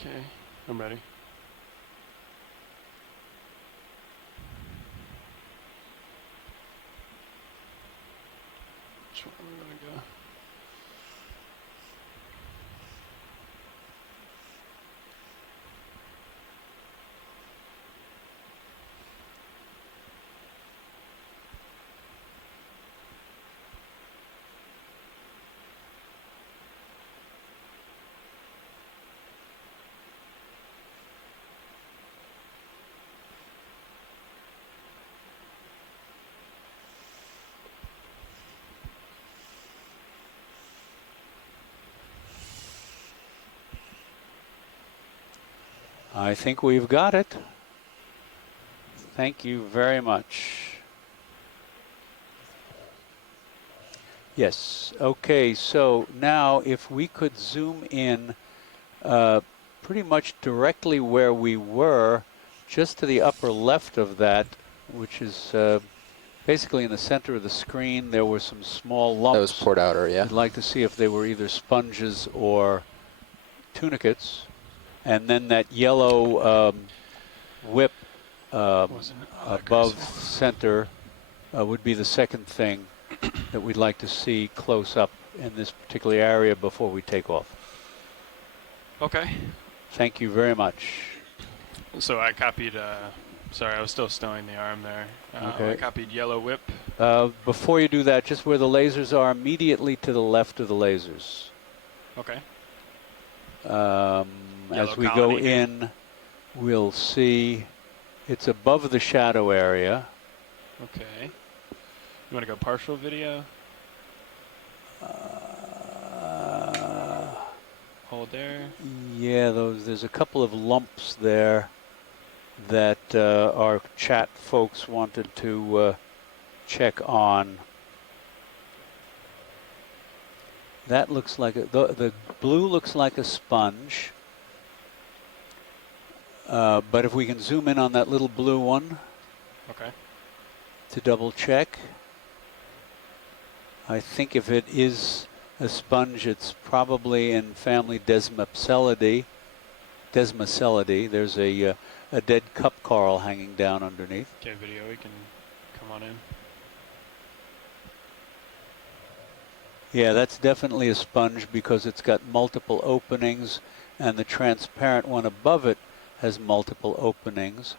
Okay, I'm ready. Which one are we gonna go? I think we've got it. Thank you very much. Yes. Okay, so now if we could zoom in pretty much directly where we were, just to the upper left of that, which is basically in the center of the screen. There were some small lumps. That was port outer, yeah. I'd like to see if they were either sponges or tunicates. And then that yellow whip above center would be the second thing that we'd like to see close up in this particular area before we take off. Okay. Thank you very much. So I copied, sorry, I was still stowing the arm there. Okay. I copied yellow whip. Before you do that, just where the lasers are, immediately to the left of the lasers. Okay. As we go in, we'll see it's above the shadow area. Okay. You want to go partial video? Hold there. Yeah, there's a couple of lumps there that our chat folks wanted to check on. That looks like the blue looks like a sponge. But if we can zoom in on that little blue one. Okay. To double check. I think if it is a sponge, it's probably in family Desmacelidae. There's a dead cup coral hanging down underneath. Okay, video, we can come on in. Yeah, that's definitely a sponge because it's got multiple openings, and the transparent one above it has multiple openings.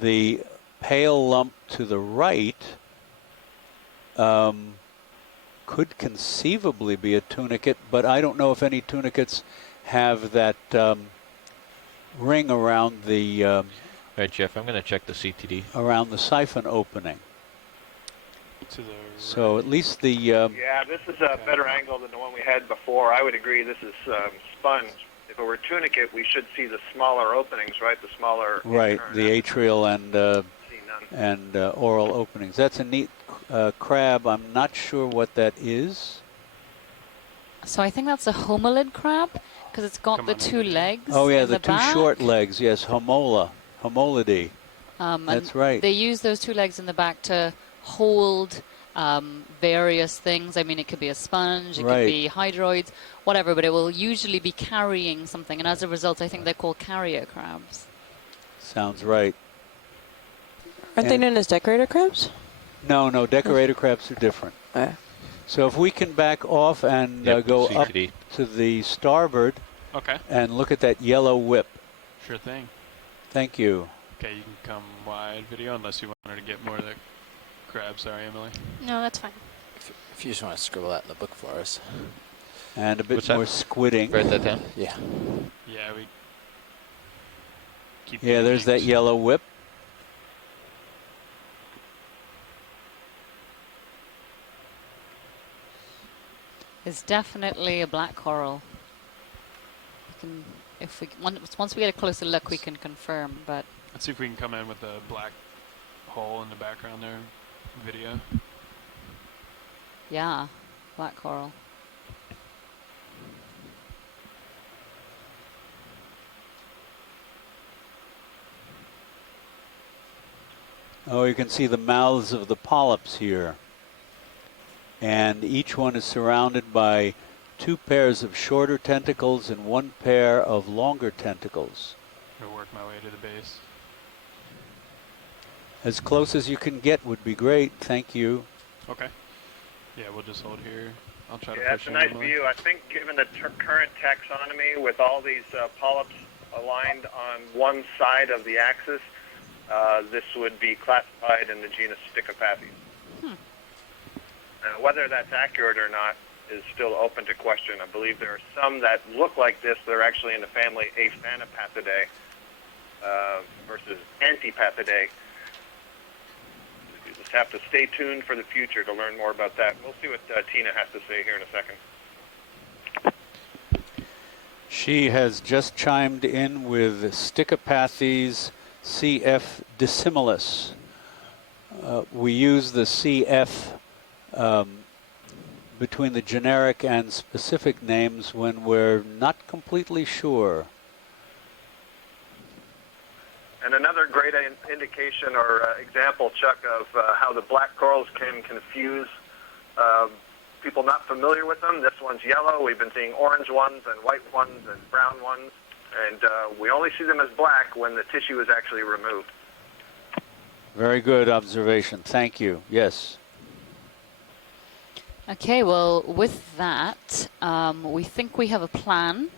The pale lump to the right could conceivably be a tunicate, but I don't know if any tunicates have that ring around the all right, Jeff, I'm going to check the CTD. Around the siphon opening. To the so at least the yeah, this is a better angle than the one we had before. I would agree this is sponge. If it were tunicate, we should see the smaller openings, right? The smaller right, the atrial and oral openings. That's a neat crab. I'm not sure what that is. So I think that's a homelid crab because it's got the two legs. Oh yeah, in the two back. short legs. Yes, homolidae. That's right. They use those two legs in the back to hold various things. I mean, it could be a sponge, it could be hydroids, whatever, but it will usually be carrying something. And as a result, I think they're called carrier crabs. Sounds right. Aren't they known as decorator crabs? No, decorator crabs are different. So if we can back off and go up to the starboard and look at that yellow whip. Sure thing. Thank you. Okay, you can come wide video unless you wanted to get more of the crabs. Sorry, Emily. No, that's fine. If you just want to scribble that in the book for us. And a bit more squidding. Write that down? Yeah. Yeah, we keep there's that yellow whip. It's definitely a black coral. Once we get a closer look, we can confirm. But let's see if we can come in with a black hole in the background there. Video. Yeah, black coral. Oh, you can see the mouths of the polyps here. And each one is surrounded by 2 pairs of shorter tentacles and 1 pair of longer tentacles. I'll work my way to the base. As close as you can get would be great. Thank you. Okay. Yeah, we'll just hold here. I'll try to Yeah, push it's a nice in. view. I think given the current taxonomy with all these polyps aligned on one side of the axis, this would be classified in the genus Stichopathes. Whether that's accurate or not is still open to question. I believe there are some that look like this that are actually in the family Aphanopathidae versus Antipathidae. You just have to stay tuned for the future to learn more about that. We'll see what Tina has to say here in a second. She has just chimed in with Stichopathes CF dissimilis. We use the CF between the generic and specific names when we're not completely sure. And another great indication or example, Chuck, of how the black corals can confuse people not familiar with them. This one's yellow. We've been seeing orange ones and white ones and brown ones. And we only see them as black when the tissue is actually removed. Very good observation. Thank you. Yes. Okay, well, with that, we think we have a plan.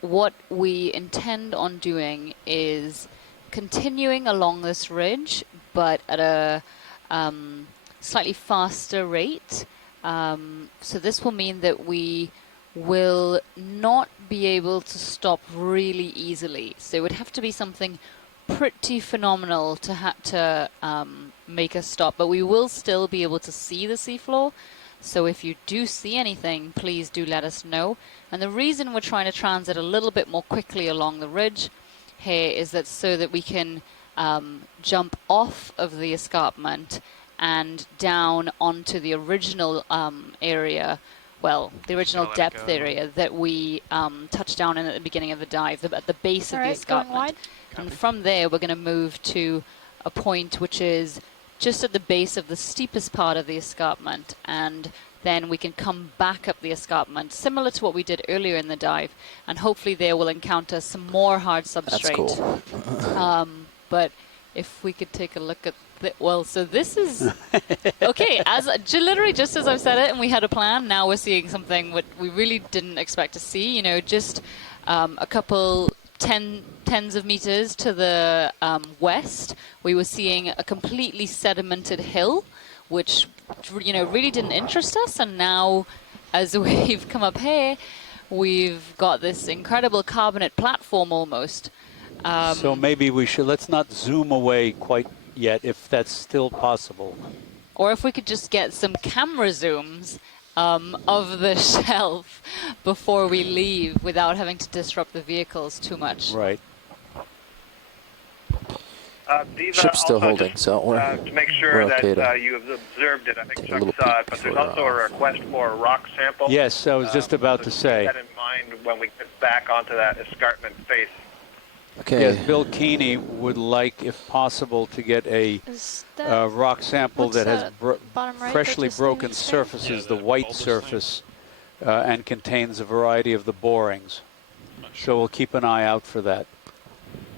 What we intend on doing is continuing along this ridge, but at a slightly faster rate. So this will mean that we will not be able to stop really easily. So it would have to be something pretty phenomenal to make us stop, but we will still be able to see the seafloor. So if you do see anything, please do let us know. And the reason we're trying to transit a little bit more quickly along the ridge here is that so that we can jump off of the escarpment and down onto the original area, well, the original depth area that we touched down in at the beginning of the dive, at the base of the escarpment. And from there, we're going to move to a point which is just at the base of the steepest part of the escarpment, and then we can come back up the escarpment, similar to what we did earlier in the dive, and hopefully there we'll encounter some more hard substrate. That's cool. But if we could take a look at well, so this is okay. As literally just as I've said it, and we had a plan. Now we're seeing something what we really didn't expect to see. You know, just a couple tens of meters to the west, we were seeing a completely sedimented hill, which really didn't interest us. And now, as we've come up here, we've got this incredible carbonate platform almost. So maybe let's not zoom away quite yet, if that's still possible. Or if we could just get some camera zooms of the shelf before we leave without having to disrupt the vehicles too much. Right. Diva, Ship's still holding, so we're to make sure okay that you have observed it. I think Chuck saw it, but there's also a request for a rock sample. Yes, I was just about to say. Keep that in mind when we get back onto that escarpment face. Okay. Yes, Bill Keeney would like, if possible, to get a rock sample that has freshly broken surfaces, the white surface, and contains a variety of the borings. So we'll keep an eye out for that.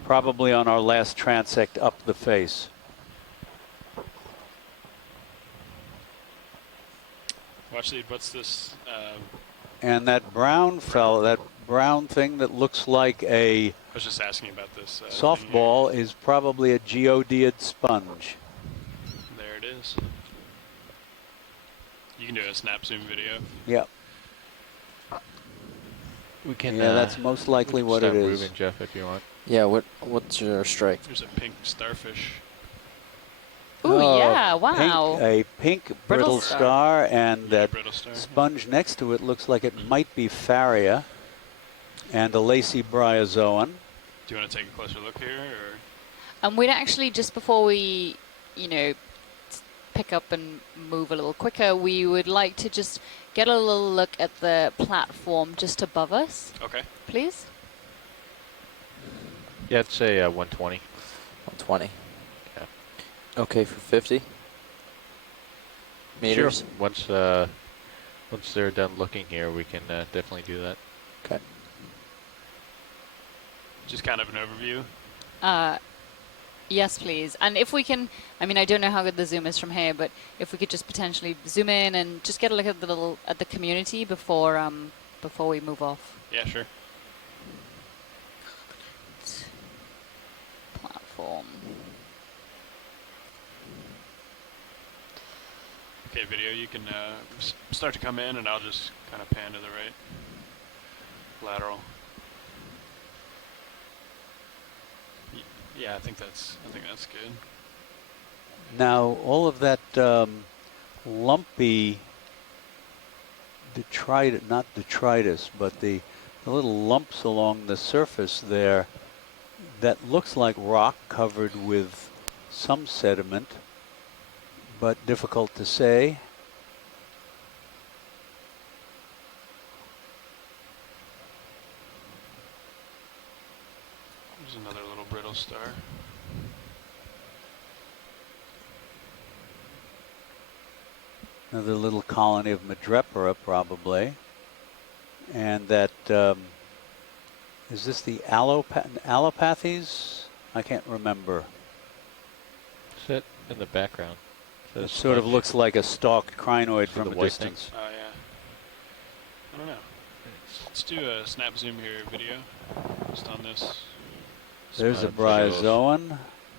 Probably on our last transect up the face. What's this? And that brown fellow, that brown thing that looks like a I was just asking about this. Softball is probably a geodeid sponge. There it is. You can do a snap zoom video. Yep. We can. Yeah, that's most likely what it is. Moving, Jeff, if you want. Yeah. What's your strike? There's a pink starfish. Ooh, yeah! Wow. A pink brittle star, and that star. sponge next to it looks like it might be Faria, and a lacy bryozoan. Do you want to take a closer look here, or? And we'd actually, just before we, pick up and move a little quicker, we would like to just get a little look at the platform just above us. Okay. Please. Yeah, I'd say 120. 120. Okay, for 50 meters. Sure. Once Once they're done looking here, we can definitely do that. Okay. Just kind of an overview. Yes, please. And if we can, I mean, I don't know how good the zoom is from here, but if we could just potentially zoom in and just get a look at the community before we move off. Yeah, sure. Platform. Okay, video, you can start to come in, and I'll just kind of pan to the right. Lateral. Yeah, I think that's good. Now, all of that lumpy detritus, not detritus, but the little lumps along the surface there, that looks like rock covered with some sediment, but difficult to say. There's another little brittle star. Another little colony of Madrepara, probably. And that, is this the allopathes? I can't remember. Sit in the background. So It sort of looks like a stalked crinoid from a distance. Oh, yeah. I don't know. Let's do a snap zoom here video, just on this. There's a Bryozoan.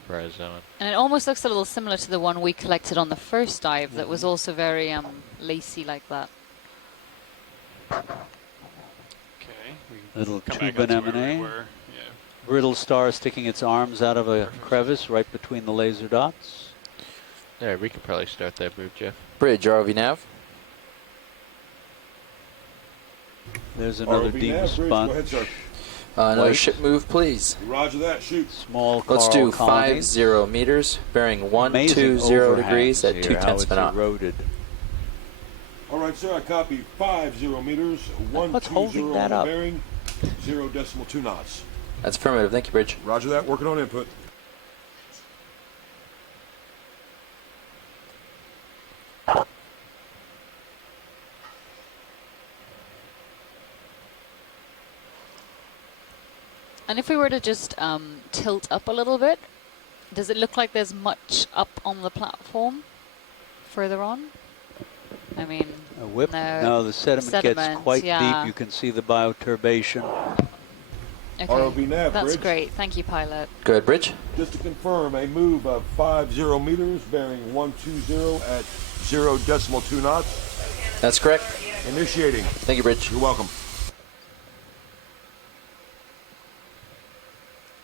Bryozoan. And it almost looks a little similar to the one we collected on the first dive that was also very lacy like that. Okay. Little tube anemone. Yeah. Brittle star sticking its arms out of a crevice right between the laser dots. There, we could probably start that move, Jeff. Bridge, ROV nav. There's another ROV deep nav, bridge, go ahead, sponge. sir. Another ship move, please. Roger that, shoot. Small Let's do coral 50 meters, bearing 120 degrees at 2/10 knot. Eroded. All right, sir, I copy 50 meters, 120 that up? bearing, 0.2 knots. That's affirmative. Thank you, Bridge. Roger that, working on input. And if we were to just tilt up a little bit, does it look like there's much up on the platform further on? I mean, A whip? No, the sediment gets quite deep. You can see the bioturbation. Okay, ROV nav, that's bridge. great. Thank you, pilot. Good, Bridge. Just to confirm, a move of 50 meters, bearing 120 at 0.2 knots. That's correct. Initiating. Thank you, Bridge. You're welcome.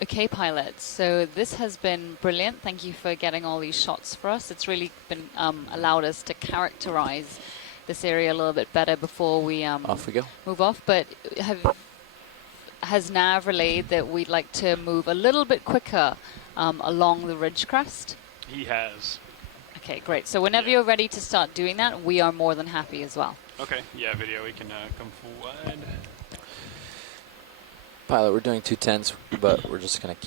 Okay, pilot. So this has been brilliant. Thank you for getting all these shots for us. It's really been allowed us to characterize this area a little bit better before we off we go. Move off. But has Nav relayed that we'd like to move a little bit quicker along the ridge crest? He has. Okay, great. So whenever you're ready to start doing that, we are more than happy as well. Okay, yeah, video, we can come full wide. Pilot, we're doing 210s, but we're just going to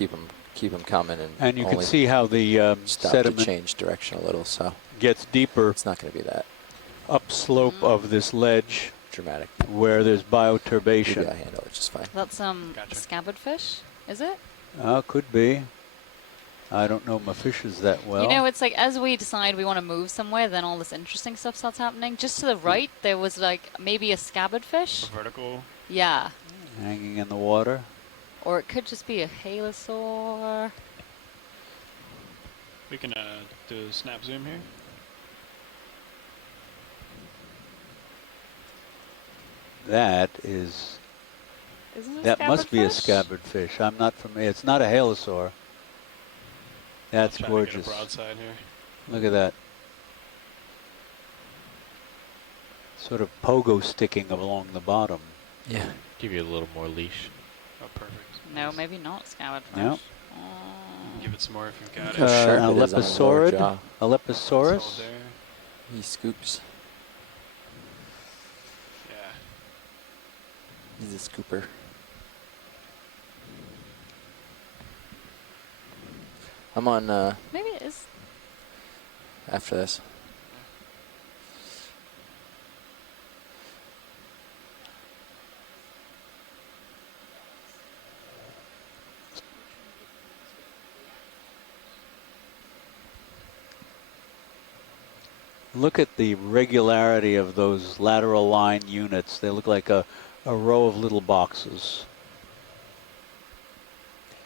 keep them coming, And you can see how the stop sediment to change direction a little. So gets deeper. It's not going to be that upslope of this ledge. Dramatic. Where there's bioturbation. Yeah, I handle it just fine. That's Scabbard fish, is it? Could be. I don't know my fishes that well. You know, it's like as we decide we want to move somewhere, then all this interesting stuff starts happening. Just to the right, there was like maybe a Scabbard fish. A vertical. Yeah. Hanging in the water. Or it could just be a halosaur. We can do a snap zoom here. That is. Isn't it that a must be a fish? Scabbard fish. I'm not familiar. It's not a halosaur. That's Trying gorgeous. to get a broadside here. Look at that. Sort of pogo sticking along the bottom. Yeah. Give you a little more leash. Oh, perfect. No, maybe not Scabbard fish. No. Give it some more if you've got it. Sharp it is on the lower jaw. Alepisaurus. He scoops. Yeah. He's a scooper. I'm on Maybe it is. after this. Look at the regularity of those lateral line units. They look like a row of little boxes.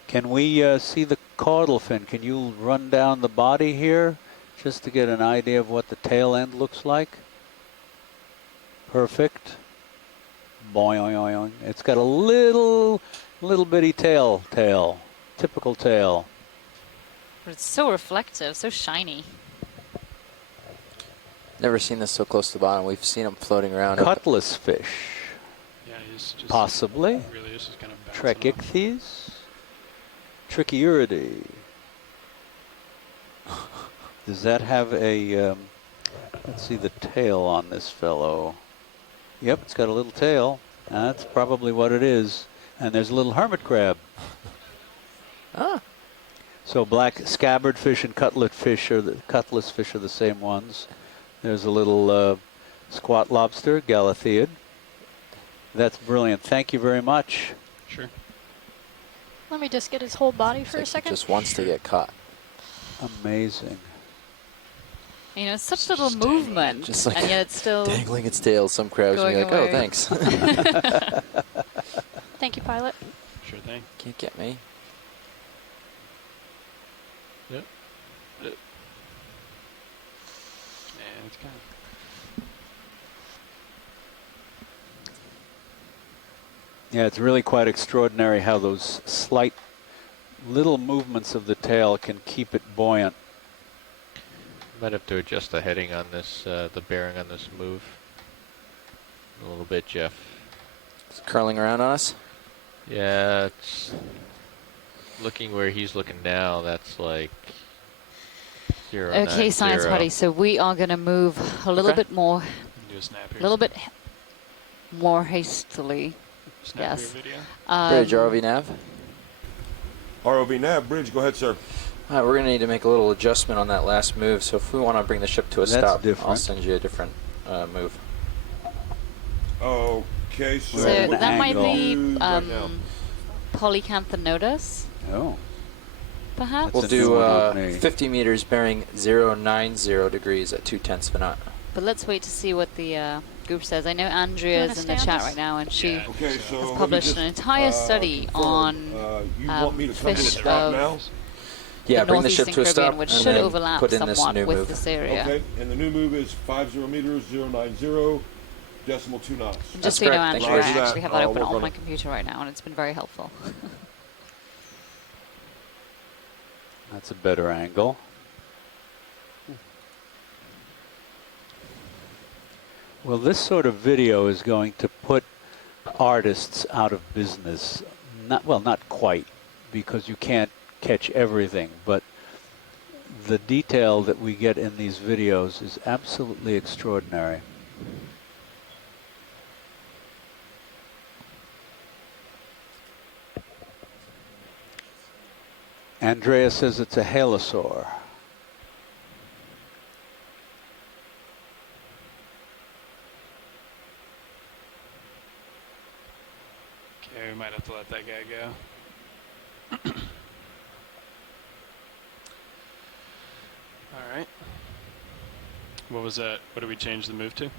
Can we see the caudal fin? Can you run down the body here just to get an idea of what the tail end looks like? Perfect. Boing. It's got a little bitty tail. Typical tail. But it's so reflective, so shiny. Never seen this so close to the bottom. We've seen them floating around. Cutlass fish. Yeah, he's just possibly. Really is just kind of Trichichthyes. Trichiuridae. Does that have a, let's see the tail on this fellow. Yep, it's got a little tail. That's probably what it is. And there's a little hermit crab. Ah. So black scabbard fish and cutlass fish are the same ones. There's a little squat lobster, Galatheid. That's brilliant. Thank you very much. Sure. Let me just get his whole body for a second. Just wants to get caught. Amazing. You know, it's such little movement, just like and yet it's still dangling its tail. Some crabs are like, away. oh, thanks. Thank you, pilot. Sure thing. Can't get me. Yep. Man, it's kind of... Yeah, it's really quite extraordinary how those slight little movements of the tail can keep it buoyant. Might have to adjust the heading on this, the bearing on this move a little bit, Jeff. It's curling around on us? Yeah, it's looking where he's looking now. That's like 0, Okay, 9, science 0. buddy. So we are going to move a little bit more, a little bit more hastily. Yes. Bridge, ROV nav. ROV nav, bridge, go ahead, sir. All right, we're going to need to make a little adjustment on that last move. So if we want to bring the ship to a stop, different. I'll send you a different move. Okay, so that might be right now. Polycanthinotus. Oh. Perhaps. We'll do 50 meters bearing 090 degrees at 2/10 of a knot. But let's wait to see what the group says. I know Andrea is in the chat right now, and she has published an entire study on fish of yeah, the bring the ship to a Caribbean, stop, which and should then overlap put in this somewhat new with move. this area. Okay, and the new move is 50 meters, 090, decimal 2 knots. And just so you know, Andrea, I Roger actually have that open work on my computer right now, and it's been very helpful. That's a better angle. Well, this sort of video is going to put artists out of business. Not quite, because you can't catch everything, but the detail that we get in these videos is absolutely extraordinary. Andrea says it's a halosaur. Okay, we might have to let that guy go. All right. What was that? What did we change the move to?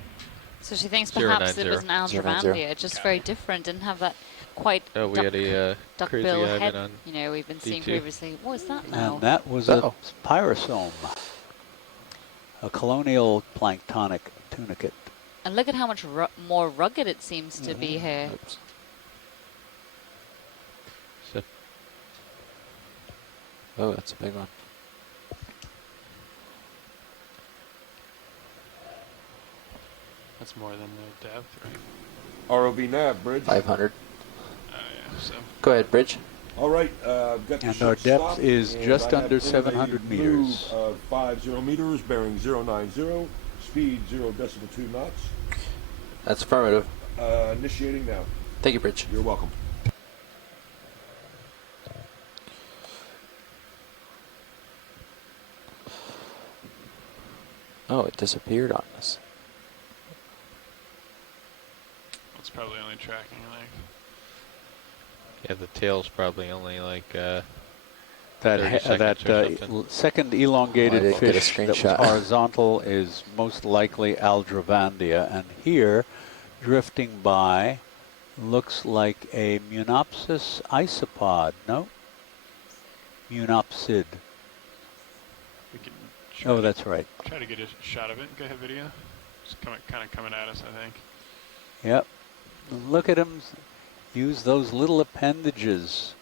So she thinks perhaps it was an 090. Aldrovandria, just very different, didn't have that quite we had a crazy duckbill Ivan head, on you know, we've been seeing D2. previously. What is that now? And that was a pyrosome, a colonial planktonic tunicate. And look at how much more rugged it seems to be here. Oops. Oh, that's a big one. That's more than the depth, right? ROV nav, bridge. 500. Oh, yeah, so. Go ahead, bridge. All right, got the And ship our depth stopped, is and just I have under in a 700 meters. move of 50 meters, bearing 090, speed 0 decimal 2 knots. That's affirmative. Initiating now. Thank you, Bridge. You're welcome. Oh, it disappeared on us. It's probably only tracking like. Yeah, the tail's probably only like second elongated fish that was screenshot. horizontal is most likely Aldrovandia, and here, drifting by, looks like a Munopsis isopod. No? Munopsid. We can Oh, that's right. Try to get a shot of it. Go ahead, video. It's kind of coming at us, I think. Yep. Look at him use those little appendages.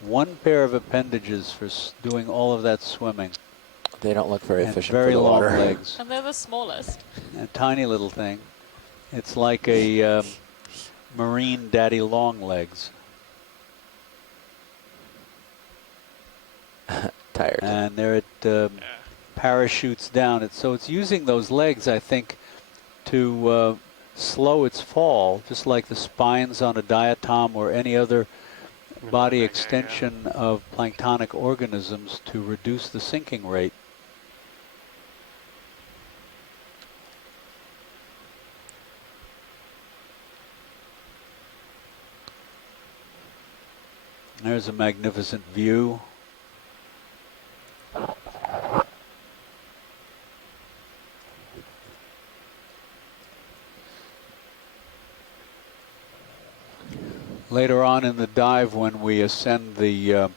One pair of appendages for doing all of that swimming. They don't look very efficient very for the long water. legs. And they're the smallest. A tiny little thing. It's like a marine daddy long legs. Tired. And they're at parachutes down. So it's using those legs, I think, to slow its fall, just like the spines on a diatom or any other body extension of planktonic organisms to reduce the sinking rate. There's a magnificent view. Later on in the dive, when we ascend the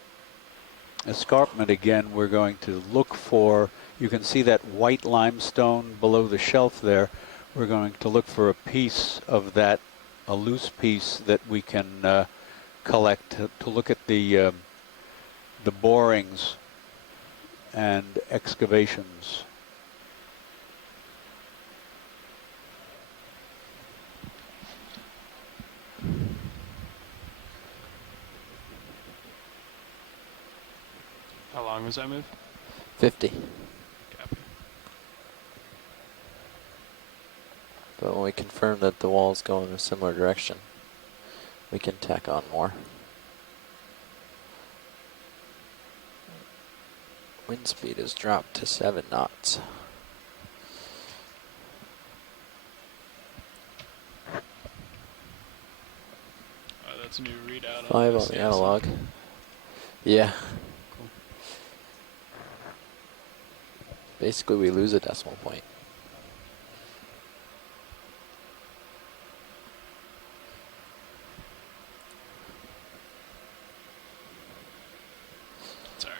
escarpment again, we're going to look for, you can see that white limestone below the shelf there. We're going to look for a piece of that, a loose piece that we can collect to look at the borings and excavations. How long was that move? 50. Copy. But when we confirm that the walls go in a similar direction, we can tack on more. Wind speed is dropped to 7 knots. Oh, that's a new readout. 5 on the analog. Yeah. Cool. Basically, we lose a decimal point. It's alright.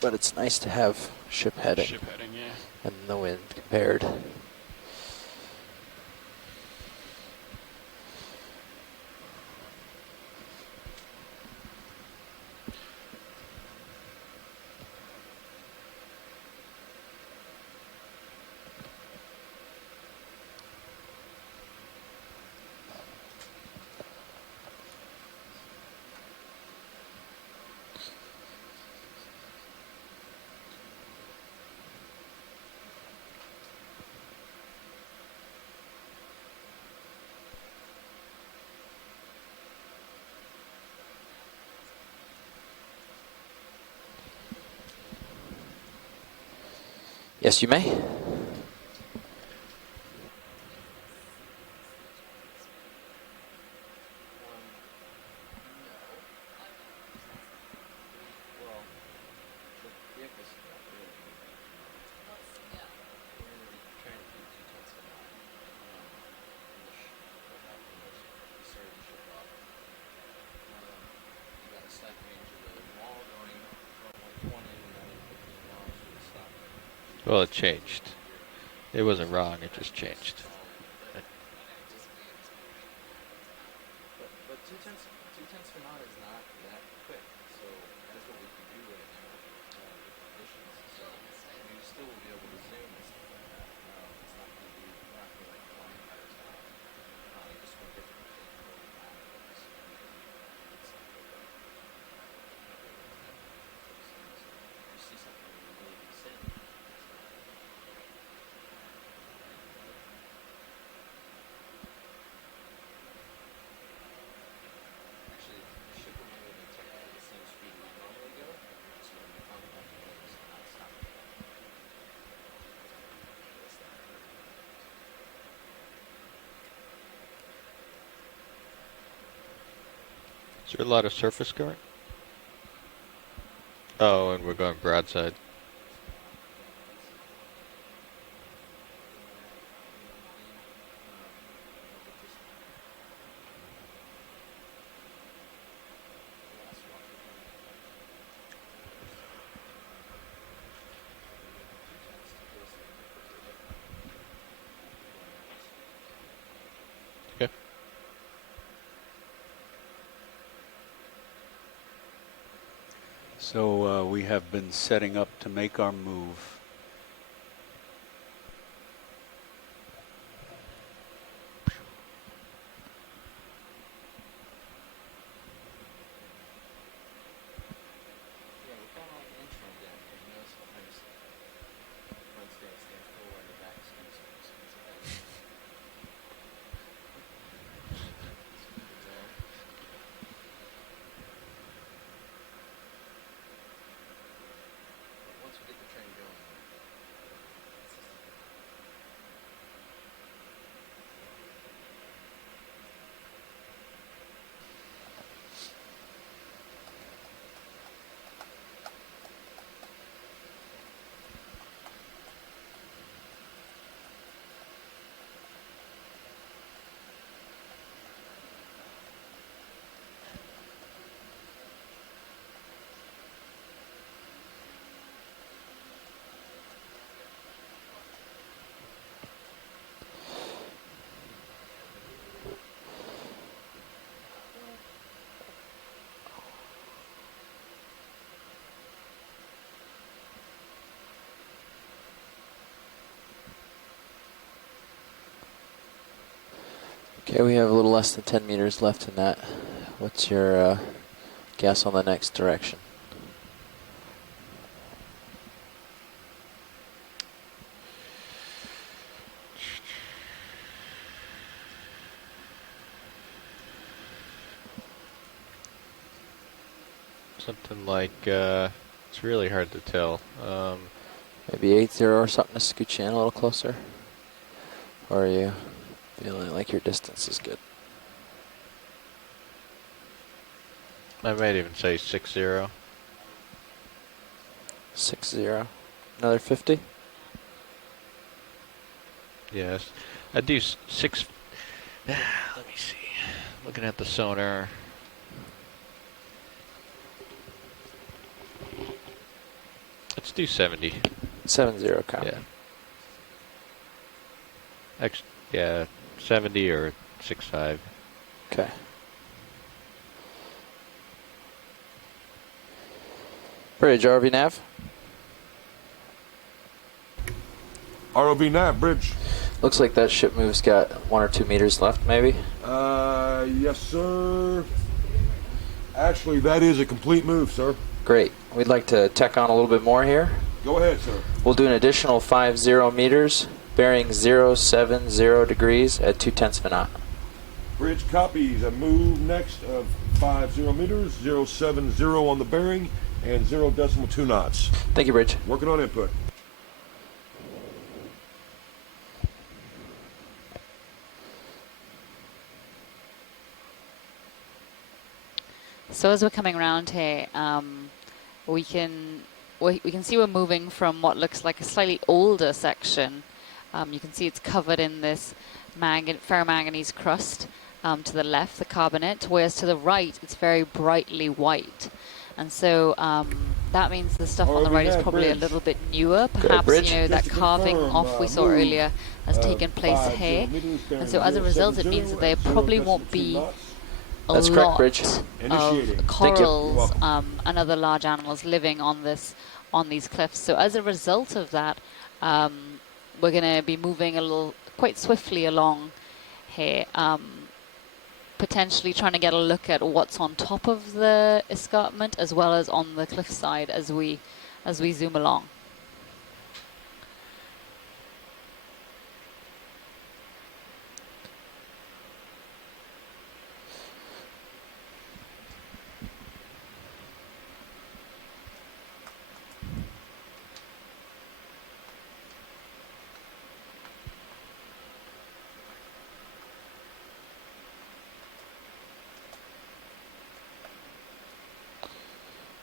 But it's nice to have ship heading. Ship heading, yeah. And the wind compared. Yes, you may. Well, it changed. It wasn't wrong, it just changed. But 2 tenths per knot is not that quick, so that's what we can do right now with conditions. So we still will be able to zoom and stuff like that. It's not going to be, we're not going to like flying cars out. Just one different thing for the monitors. You see something really descend. Is there a lot of surface current? Oh, and we're going broadside. So we have been setting up to make our move. Okay, we have a little less than 10 meters left in that. What's your guess on the next direction? Something like, it's really hard to tell. Maybe 8-0 or something to scoot you in a little closer? Or are you feeling like your distance is good? I might even say 6-0. 6-0. Another 50? Yes. I'd do 6. Let me see. Looking at the sonar. Let's do 70. 7-0 count. Yeah. Yeah, 70 or 6.5. Okay. Bridge, ROV nav? ROV nav, bridge. Looks like that ship move's got 1 or 2 meters left, maybe? Yes, sir. Actually, that is a complete move, sir. Great. We'd like to tack on a little bit more here. Go ahead, sir. We'll do an additional 50 meters, bearing 070 degrees at 0.2 of a knot. Bridge copies. A move next of 50 meters, 070 on the bearing, and 0.2 knots. Thank you, Bridge. Working on input. So as we're coming around here, we can see we're moving from what looks like a slightly older section. You can see it's covered in this ferromanganese crust to the left, the carbonate, whereas to the right it's very brightly white. And so that means the stuff on the right is probably a little bit newer. Perhaps, you know, that carving off we saw earlier has taken place here. And so as a result, it means that there probably won't be a lot of corals and other large animals living on these cliffs. So as a result of that, we're going to be moving quite swiftly along here, potentially trying to get a look at what's on top of the escarpment as well as on the cliffside as we zoom along.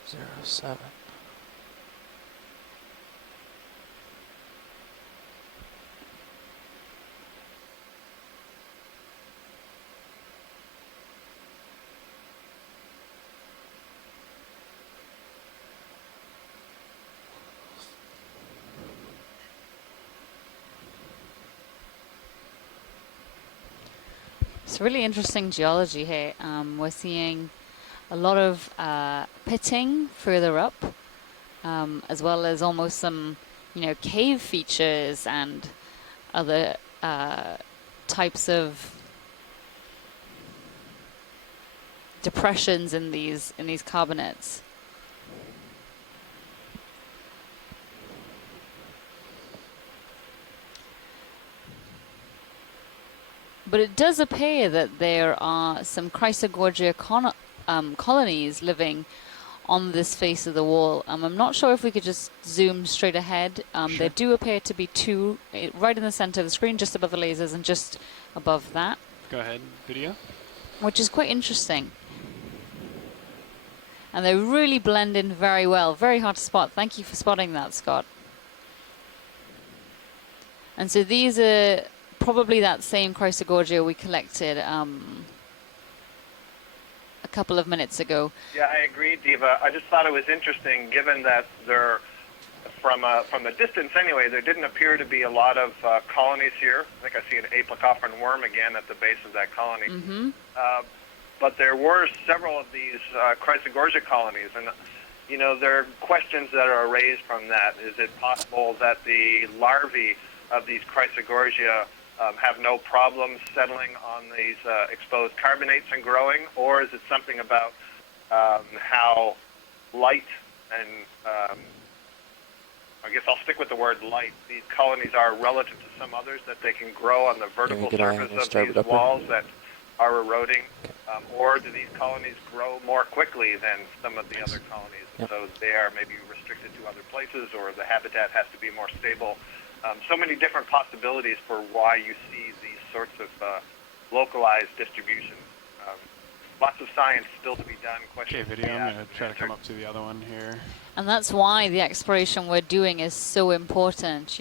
507. It's really interesting geology here. We're seeing a lot of pitting further up, as well as almost some, cave features and other types of depressions in these carbonates. But it does appear that there are some Chrysogorgia colonies living on this face of the wall. I'm not sure if we could just zoom straight ahead. Sure. There do appear to be two right in the center of the screen, just above the lasers and just above that. Go ahead, video. Which is quite interesting. And they really blend in very well. Very hard to spot. Thank you for spotting that, Scott. And so these are probably that same Chrysogorgia we collected a couple of minutes ago. Yeah, I agree, Diva. I just thought it was interesting, given that they're from the distance anyway, there didn't appear to be a lot of colonies here. I think I see an aplacophorine worm again at the base of that colony. Mm-hmm. But there were several of these Chrysogorgia colonies, and there are questions that are raised from that. Is it possible that the larvae of these Chrysogorgia have no problems settling on these exposed carbonates and growing, or is it something about how light and I guess I'll stick with the word light, these colonies are relative to some others, that they can grow on the vertical surface of these walls that are eroding, or do these colonies grow more quickly than some of the other colonies, and so they are maybe restricted to other places, or the habitat has to be more stable. So many different possibilities for why you see these sorts of localized distribution. Lots of science still to be done. Okay, video. I'm going to try to come up to the other one here. And that's why the exploration we're doing is so important.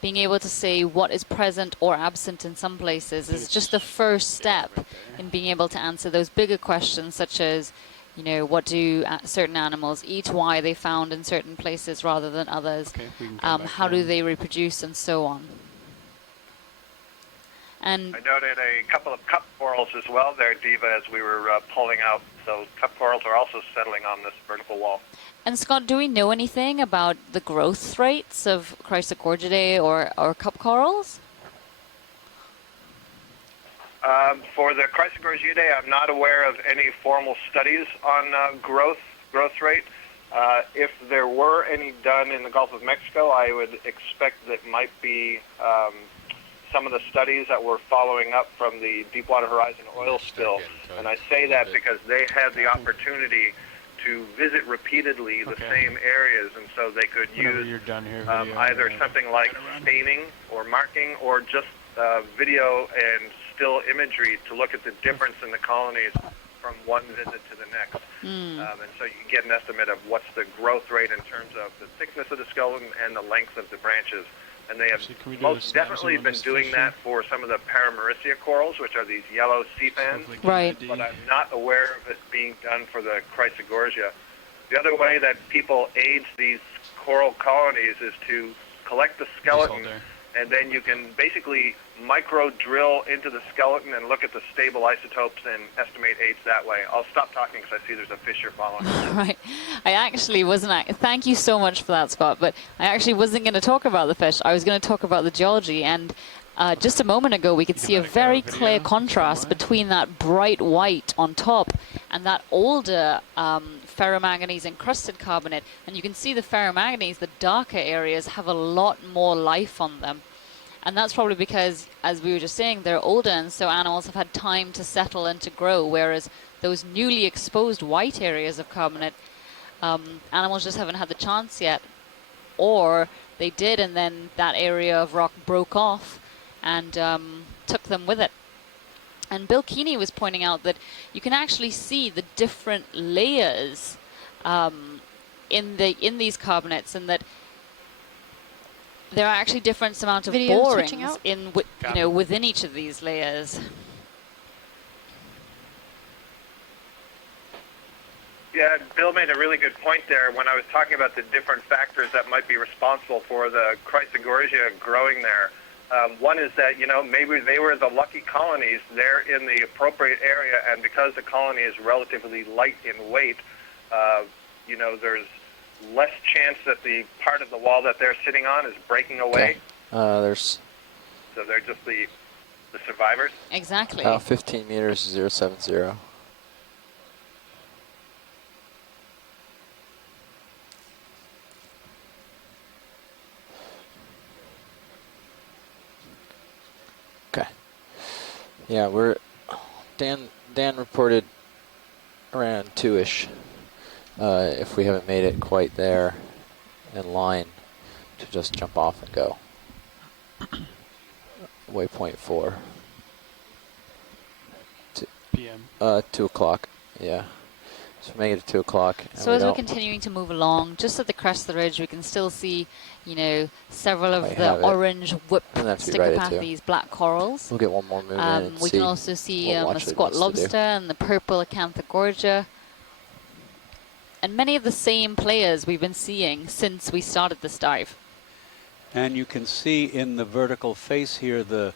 Being able to say what is present or absent in some places is just the first step in being able to answer those bigger questions, such as, what do certain animals eat, why are they found in certain places rather than others, how do they reproduce, and so on. And I noted a couple of cup corals as well there, Diva, as we were pulling out. So cup corals are also settling on this vertical wall. And Scott, do we know anything about the growth rates of Chrysogorgidae or cup corals? For the Chrysogorgidae, I'm not aware of any formal studies on growth rate. If there were any done in the Gulf of Mexico, I would expect that might be some of the studies that were following up from the Deepwater Horizon oil spill. And I say that because they had the opportunity to visit repeatedly the same areas, and so they could use either something like staining or marking, or just video and still imagery to look at the difference in the colonies from one visit to the next. And so you can get an estimate of what's the growth rate in terms of the thickness of the skeleton and the length of the branches. And they have most definitely been doing that for some of the Paramaricia corals, which are these yellow sea fans. Right. But I'm not aware of it being done for the Chrysogorgia. The other way that people age these coral colonies is to collect the skeleton, and then you can basically micro drill into the skeleton and look at the stable isotopes and estimate age that way. I'll stop talking because I see there's a fish here following. Right. I actually wasn't. Thank you so much for that, Scott. But I actually wasn't going to talk about the fish. I was going to talk about the geology. And just a moment ago, we could see a very clear contrast between that bright white on top and that older ferromanganese encrusted carbonate. And you can see the ferromanganese, the darker areas, have a lot more life on them. And that's probably because, as we were just saying, they're older, and so animals have had time to settle and to grow, whereas those newly exposed white areas of carbonate, animals just haven't had the chance yet. Or they did, and then that area of rock broke off and took them with it. And Bill Keeney was pointing out that you can actually see the different layers in these carbonates, and that there are actually different amount of Video's borings switching out. in within each of these layers. Yeah, Bill made a really good point there when I was talking about the different factors that might be responsible for the Chrysogorgia growing there. One is that, maybe they were the lucky colonies. They're in the appropriate area, and because the colony is relatively light in weight, there's less chance that the part of the wall that they're sitting on is breaking away. Okay. So they're just the survivors? Exactly. 15 meters, 070. Okay. Yeah, Dan reported around 2-ish. If we haven't made it quite there in line to just jump off and go. Waypoint 4. PM. 2 o'clock, yeah. So make it at 2 o'clock. So as we're continuing to move along, just at the crest of the ridge, we can still see, several of the orange Stickopathes black corals. We'll get one more move in and we can also see the squat lobster and the purple Acanthogorgia. And many of the same players we've been seeing since we started this dive. And you can see in the vertical face here the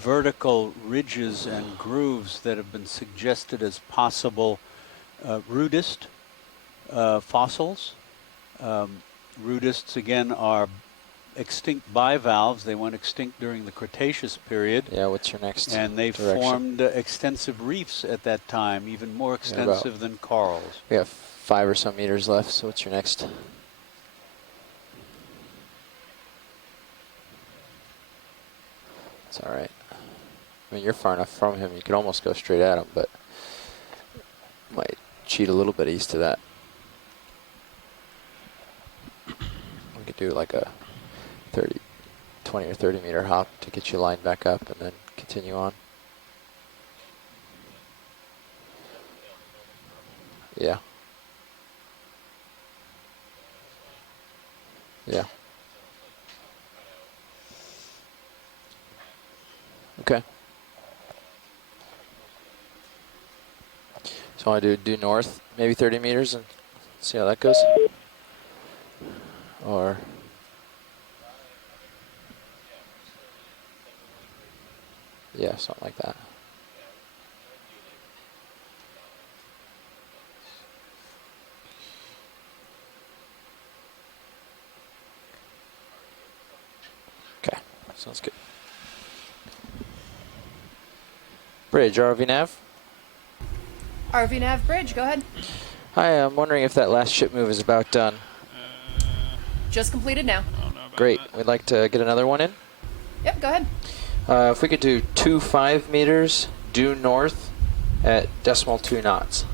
vertical ridges and grooves that have been suggested as possible rudist fossils. Rudists, again, are extinct bivalves. They went extinct during the Cretaceous period. Yeah, what's your next And they direction? formed extensive reefs at that time, even more extensive than corals. We have 5 or so meters left, so what's your next? It's all right. I mean, you're far enough from him, you could almost go straight at him, but might cheat a little bit east of that. We could do like a 20 or 30 meter hop to get you lined back up and then continue on. Yeah. Yeah. Okay. So I do north, maybe 30 meters, and see how that goes. Or yeah, something like that. Okay, sounds good. Bridge, RV nav. RV nav bridge, go ahead. Hi, I'm wondering if that last ship move is about done. Just completed now. Great, we'd like to get another one in. Yep, go ahead. If we could do 2.5 meters due north at 0.2 knots.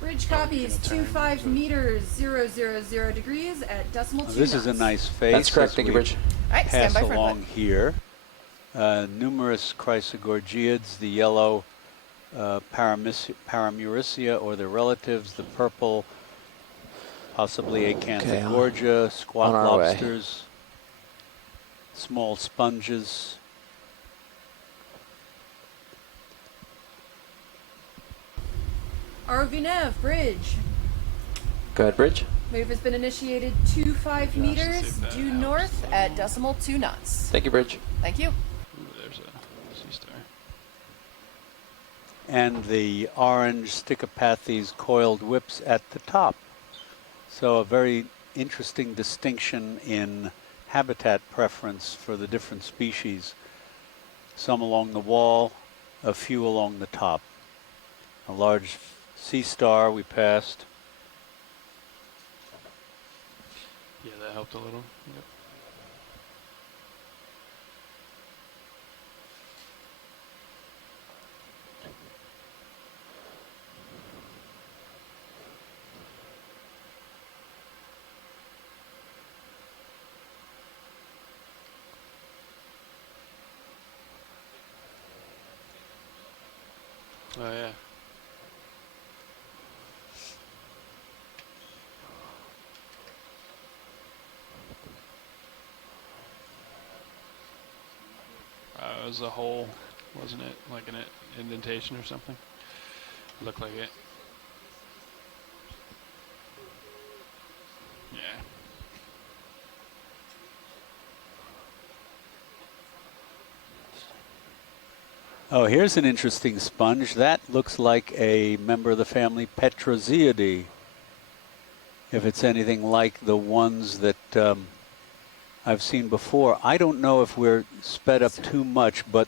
Bridge copies 2.5 meters 000 degrees at 0.2 knots. This is a nice face. That's correct, thank you, Bridge. All right, stand Pass by for along input. here. Numerous Chrysogorgiids, the yellow Paramuricea or their relatives, the purple, possibly Acanthogorgia, squat lobsters, small sponges. RV nav bridge. Go ahead, Bridge. Move has been initiated 2.5 meters due north at 0.2 knots. Thank you, Bridge. Thank you. Ooh, there's a sea star. And the orange Stickopathes coiled whips at the top. So a very interesting distinction in habitat preference for the different species. Some along the wall, a few along the top. A large sea star we passed. Yeah, that helped a little. Yep. Oh yeah. was a hole, wasn't it? Like an indentation or something? Looked like it. Yeah. Oh, here's an interesting sponge. That looks like a member of the family Petroziidae. If it's anything like the ones that I've seen before. I don't know if we're sped up too much, but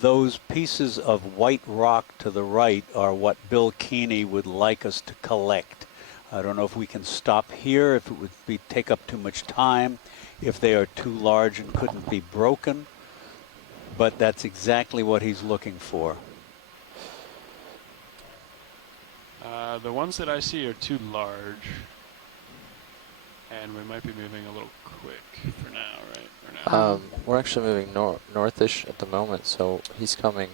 those pieces of white rock to the right are what Bill Keeney would like us to collect. I don't know if we can stop here, if it would take up too much time, if they are too large and couldn't be broken. But that's exactly what he's looking for. The ones that I see are too large. And we might be moving a little quick for now, right? Or no? We're actually moving northish at the moment, so he's coming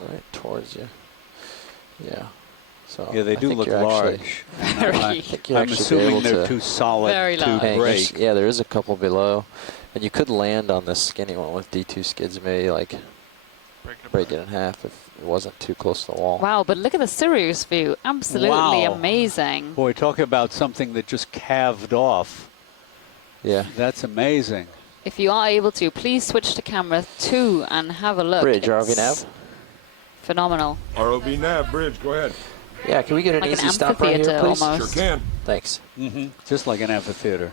right towards you. Yeah. So yeah, they do look large. I'm assuming they're too solid to break. Yeah, there is a couple below. And you could land on this skinny one with D2 skids, maybe like break it in half if it wasn't too close to the wall. Wow, but look at the Sirius view. Absolutely amazing. Boy, talk about something that just calved off. Yeah. That's amazing. If you are able to, please switch to camera 2 and have a look. Bridge, ROV nav. Phenomenal. ROV nav, bridge, go ahead. Yeah, can we get an like easy stop right here, please? Almost. Sure can. Thanks. Just like an amphitheater.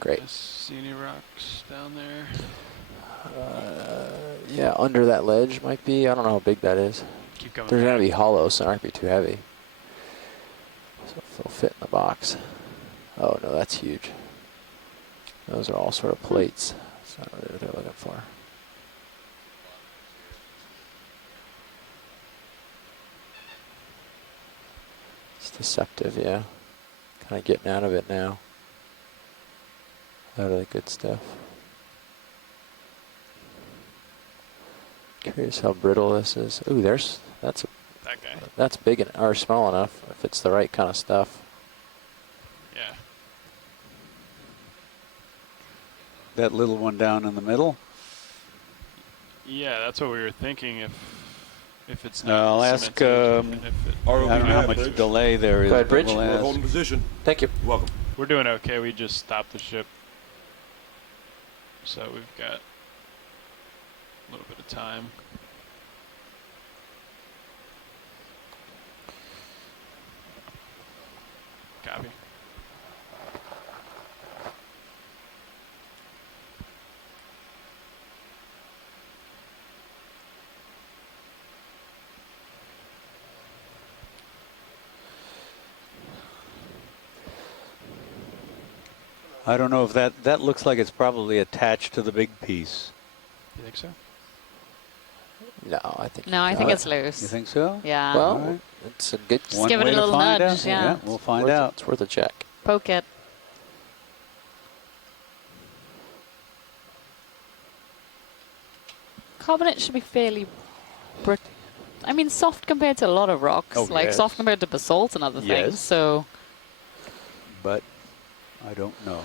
Great. See any rocks down there? Yeah, under that ledge might be. I don't know how big that is. Keep coming. They're going to be hollow, so it might be too heavy. So they'll fit in the box. Oh, no, that's huge. Those are all sort of plates. That's not really what they're looking for. It's deceptive, yeah. Kind of getting out of it now. Out of the good stuff. Curious how brittle this is. Ooh, that's that guy. That's big or small enough if it's the right kind of stuff. Yeah. That little one down in the middle? Yeah, that's what we were thinking. If it's not. I'll ask. I don't know how much delay there is. Go ahead, Bridge. We're holding position. Thank you. You're welcome. We're doing okay. We just stopped the ship. So we've got a little bit of time. Copy. I don't know if that looks like it's probably attached to the big piece. You think so? No, I think. No, I think it's loose. You think so? Yeah. Well, it's a good. Just give it a little nudge. Yeah. We'll find out. It's worth a check. Poke it. Carbonate should be fairly I mean, soft compared to a lot of rocks. Oh, like yes. soft compared to basalt and other things. So. But I don't know.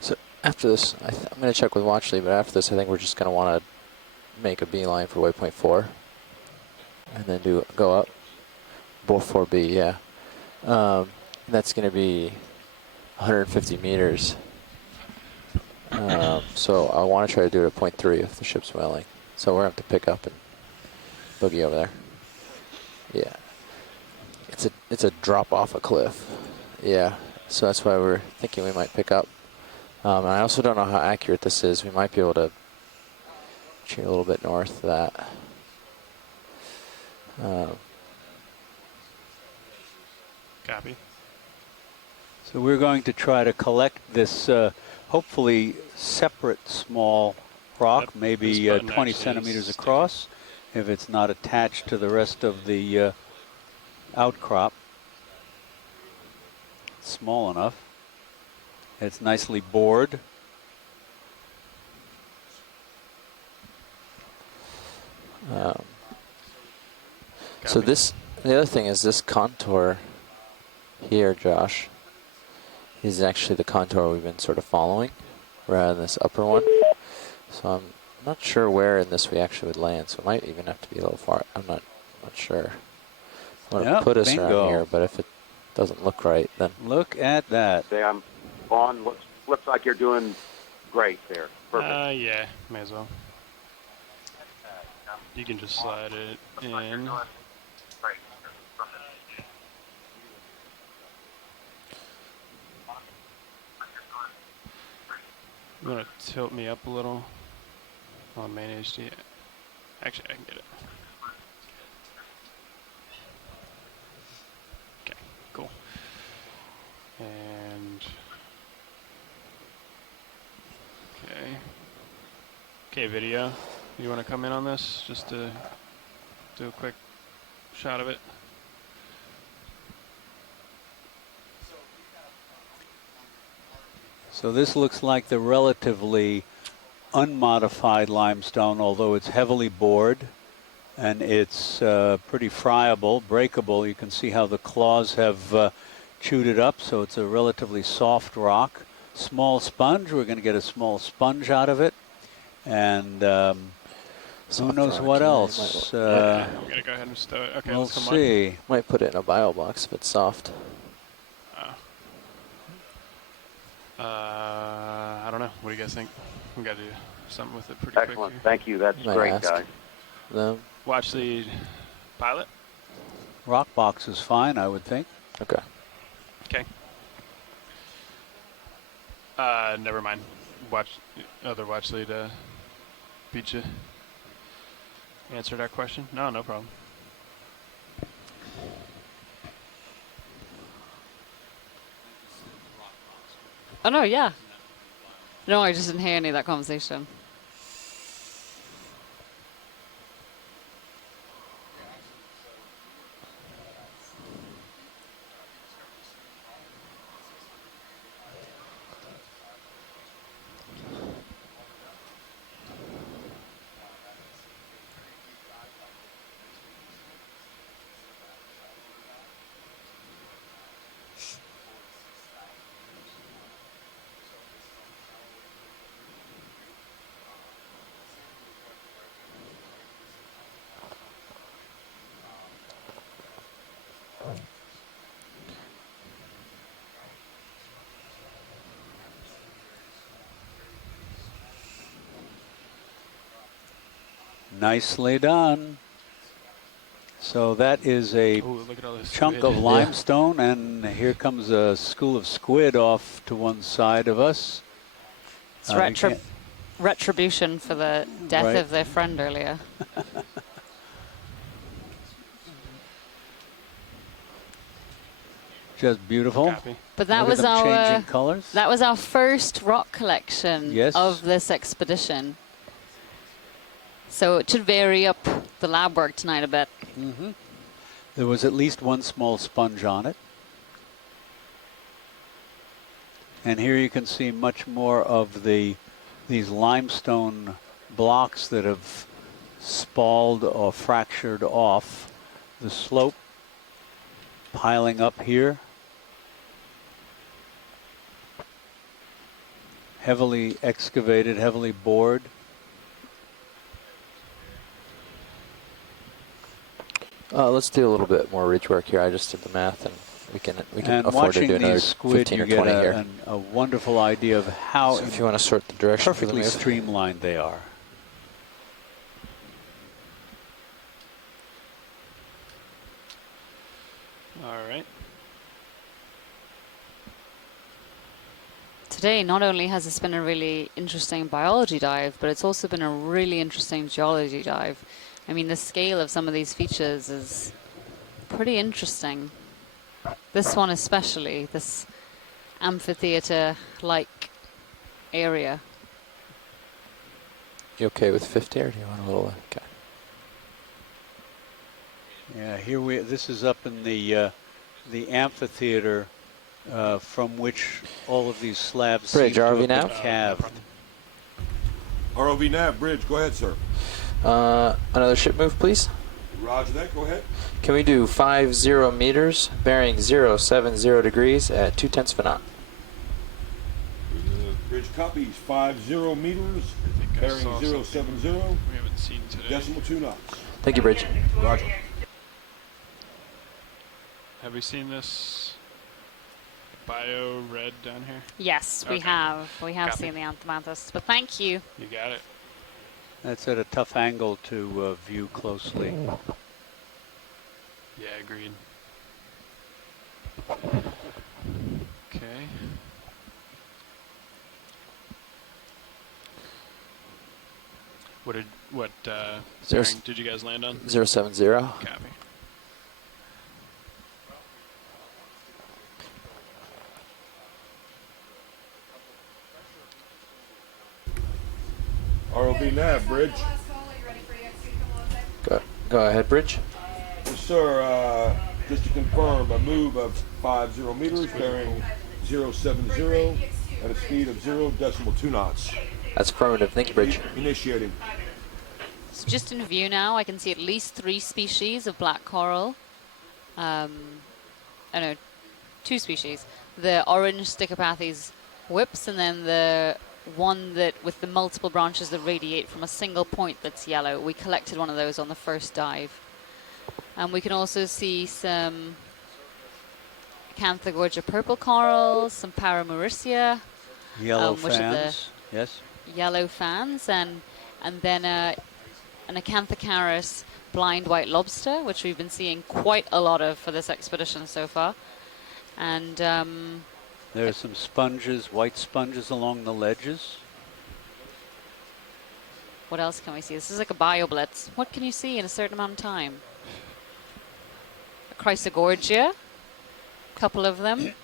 So after this, I'm going to check with Watchley, but after this, I think we're just going to want to make a beeline for waypoint 4, and then go up. Both 4B, yeah. And that's going to be 150 meters. So I want to try to do it at point 3 if the ship's welling. So we're going to have to pick up and boogie over there. Yeah. It's a drop off a cliff. Yeah. So that's why we're thinking we might pick up. And I also don't know how accurate this is. We might be able to cheer a little bit north of that. Copy. So we're going to try to collect this hopefully separate small rock, maybe 20 centimeters across, if it's not attached to the rest of the outcrop. It's small enough. It's nicely bored. So the other thing is this contour here, Josh, is actually the contour we've been sort of following rather than this upper one. So I'm not sure where in this we actually would land, so it might even have to be a little far. I'm not sure. I'm going to put us around here, but if it doesn't look right, then... Look at that. Say I'm on. Looks like you're doing great there. Perfect. Yeah, may as well. You can just slide it in. I'm going to tilt me up a little on main HD. Actually, I can get it. Okay, cool. And okay, video. You want to come in on this just to do a quick shot of it? So this looks like the relatively unmodified limestone, although it's heavily bored and it's pretty friable, breakable. You can see how the claws have chewed it up, so it's a relatively soft rock. Small sponge, we're going to get a small sponge out of it. And who knows what else? We're going to go ahead and stow it. Okay, we'll let's come see. Might put it in a bio box if it's soft. I don't know. What do you guys think? We got to do something with it pretty quick. Excellent. Thank you. That's great, guys. Watch the pilot. Rock box is fine, I would think. Okay. Okay. Never mind. Other watch lead beat you. Answer that question? No problem. Oh, no, yeah. No, I just didn't hear any of that conversation. Nicely done. So that is a chunk of limestone, and here comes a school of squid off to one side of us. It's retribution for the death of their friend earlier. Just beautiful. But that was our first rock collection of this expedition. So it should vary up the lab work tonight a bit. Mm-hmm. There was at least one small sponge on it. And here you can see much more of these limestone blocks that have spalled or fractured off the slope, piling up here. Heavily excavated, heavily bored. Let's do a little bit more ridge work here. I just did the math, and we can afford to do another squid, 15 or 20 here. A wonderful idea of how, so if you want to sort the direction, perfectly streamlined they are. All right. Today, not only has this been a really interesting biology dive, but it's also been a really interesting geology dive. I mean, the scale of some of these features is pretty interesting. This one especially, this amphitheater-like area. You okay with 50, or do you want a little? Okay. Yeah, this is up in the amphitheater from which all of these slabs Bridge, seem to ROV have nav? been calved. ROV nav, bridge, go ahead, sir. Another ship move, please. Roger that, go ahead. Can we do 50 meters, bearing 070 degrees at 2/10 of a knot? Bridge copies 50 meters, bearing 070, we haven't seen today. decimal 2 knots. Thank you, Bridge. Roger. Have we seen this bio red down here? Yes, we have. We have seen the Anthomanthus, but thank you. You got it. That's at a tough angle to view closely. Yeah, agreed. Okay. What bearing did you guys land on? 070. Copy. ROV nav, Bridge. Go ahead, Bridge. Yes, sir. Just to confirm, a move of 50 meters, bearing 070, at a speed of 0.2 knots. That's affirmative. Thank you, Bridge. Initiating. So just in view now, I can see at least 3 species of black coral. Oh no, 2 species. The orange Stichopathes whips, and then the one that with the multiple branches that radiate from a single point that's yellow. We collected one of those on the first dive. And we can also see some Acanthogorgia purple corals, some Paramuricea. Yellow which fans, are the yes. Yellow fans, and then an Acanthocaris blind white lobster, which we've been seeing quite a lot of for this expedition so far. And there are some sponges, white sponges along the ledges. what else can we see? This is like a bioblitz. What can you see in a certain amount of time? A Chrysogorgia, a couple of them.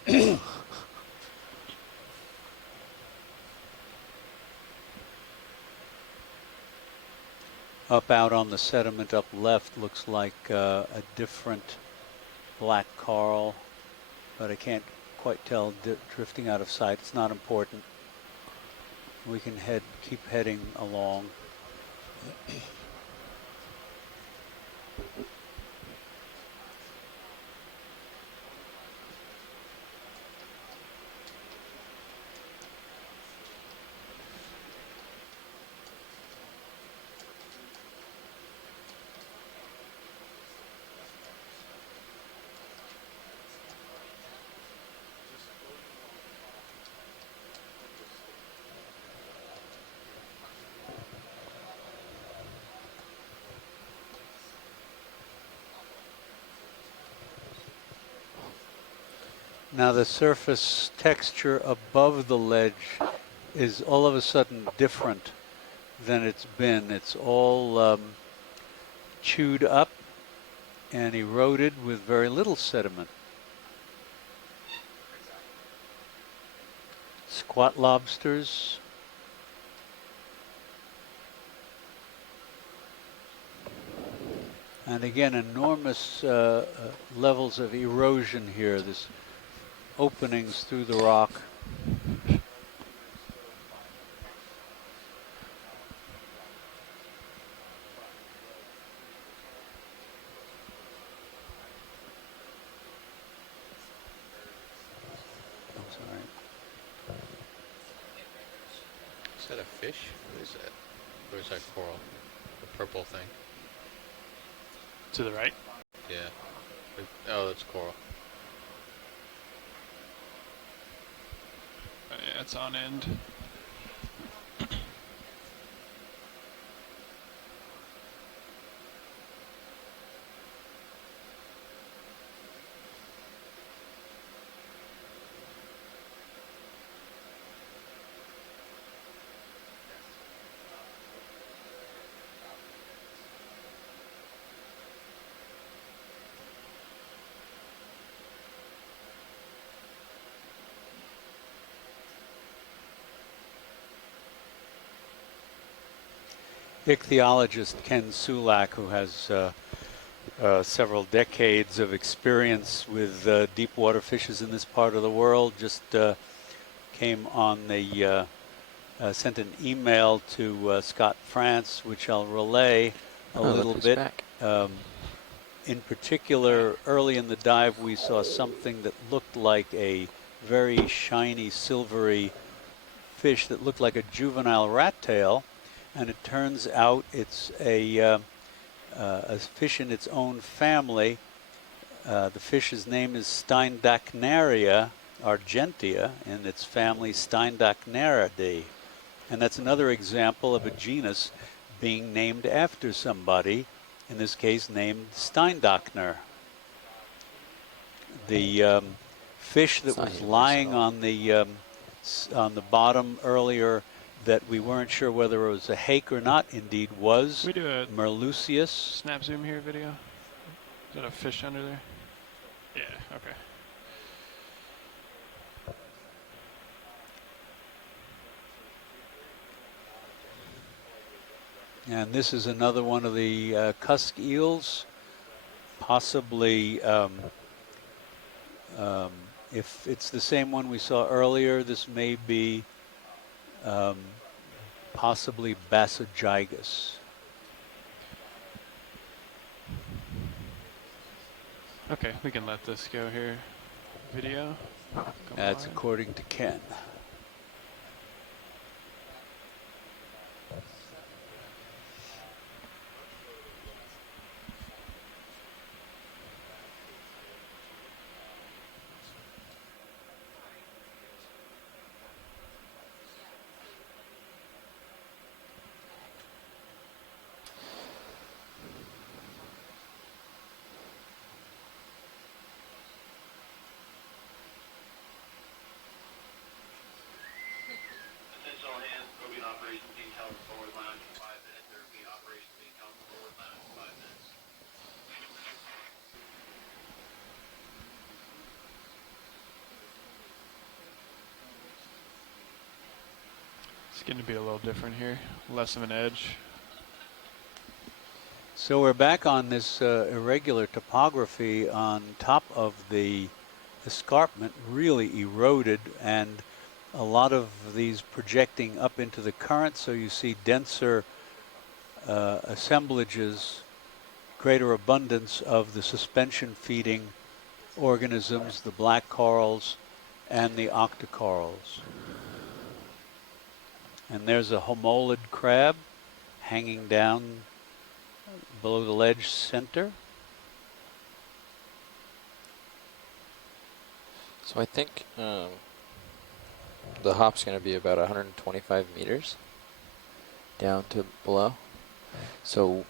Up out on the sediment up left looks like a different black coral, but I can't quite tell, drifting out of sight. It's not important. We can keep heading along. Now the surface texture above the ledge is all of a sudden different than it's been. It's all chewed up and eroded with very little sediment. Squat lobsters. And again, enormous levels of erosion here. This openings through the rock. I'm sorry. Is that a fish? What is that? Or is that coral? The purple thing? To the right? Yeah. Oh, that's coral. Yeah, it's on end. Ichthyologist Ken Sulak, who has several decades of experience with deep water fishes in this part of the world, just came on the sent an email to Scott France, which I'll relay a little bit. In particular, early in the dive, we saw something that looked like a very shiny, silvery fish that looked like a juvenile rat tail, and it turns out it's a fish in its own family. The fish's name is Steindachnaria argentea, and its family Steindachnaridae. And that's another example of a genus being named after somebody, in this case named Steindachner. The fish that was lying on the bottom earlier that we weren't sure whether it was a hake or not, indeed was we do a Merlucius. Snap zoom here video. Is that a fish under there? Yeah, okay. And this is another one of the cusk eels, possibly, if it's the same one we saw earlier, this may be possibly Basogygus. Okay, we can let this go here. Video. That's according to Ken. It's going to be a little different here, less of an edge. So we're back on this irregular topography on top of the escarpment, really eroded, and a lot of these projecting up into the current, so you see denser assemblages, greater abundance of the suspension feeding organisms, the black corals and the octocorals. And there's a homolid crab hanging down below the ledge center. So I think the hop's going to be about 125 meters down to below. So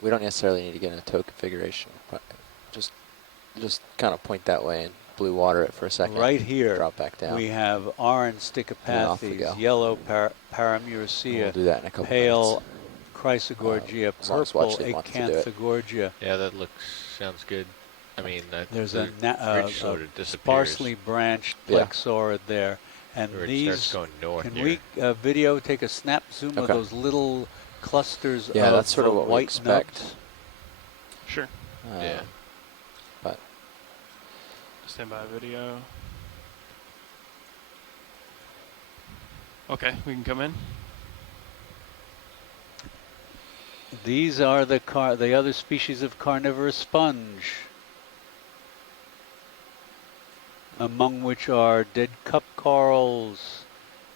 we don't necessarily need to get in a toe configuration, but just kind of point that way and blue water it for a second. Right here, drop back down. We have orange Stichopathes, yellow Paramuricea, we'll do that in a couple pale Chrysogorgia, purple Acanthogorgia. Yeah, that sounds good. I mean, there's the ridge sort of disappears. Sparsely branched plexaurid there. And these, starts going north can here. we video take a snap zoom of those little clusters of that's sort of what white we expect. nuts? Sure. Yeah. But stand by video. Okay, we can come in. These are the other species of carnivorous sponge, among which are dead cup corals.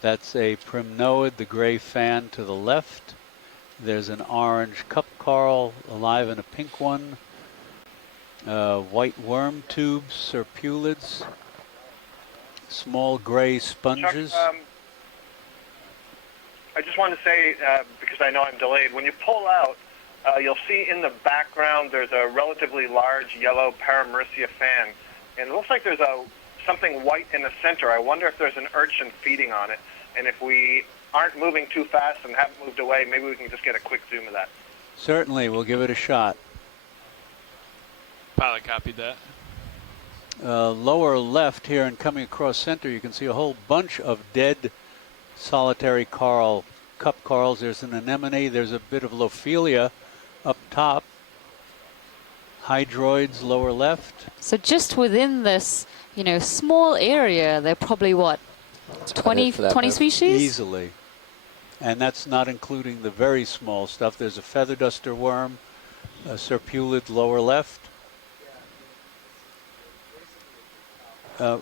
That's a primnoid, the gray fan to the left. There's an orange cup coral, alive and a pink one. White worm tubes, serpulids. Small gray sponges. Chuck, I just want to say, because I know I'm delayed, when you pull out, you'll see in the background there's a relatively large yellow Paramuricea fan. And it looks like there's something white in the center. I wonder if there's an urchin feeding on it. And if we aren't moving too fast and haven't moved away, maybe we can just get a quick zoom of that. Certainly, we'll give it a shot. Pilot copied that. Lower left here and coming across center, you can see a whole bunch of dead solitary coral, cup corals. There's an anemone. There's a bit of Lophelia up top. Hydroids lower left. So just within this, small area, they're probably what, 20 species? Easily. And that's not including the very small stuff. There's a feather duster worm, a serpulid lower left.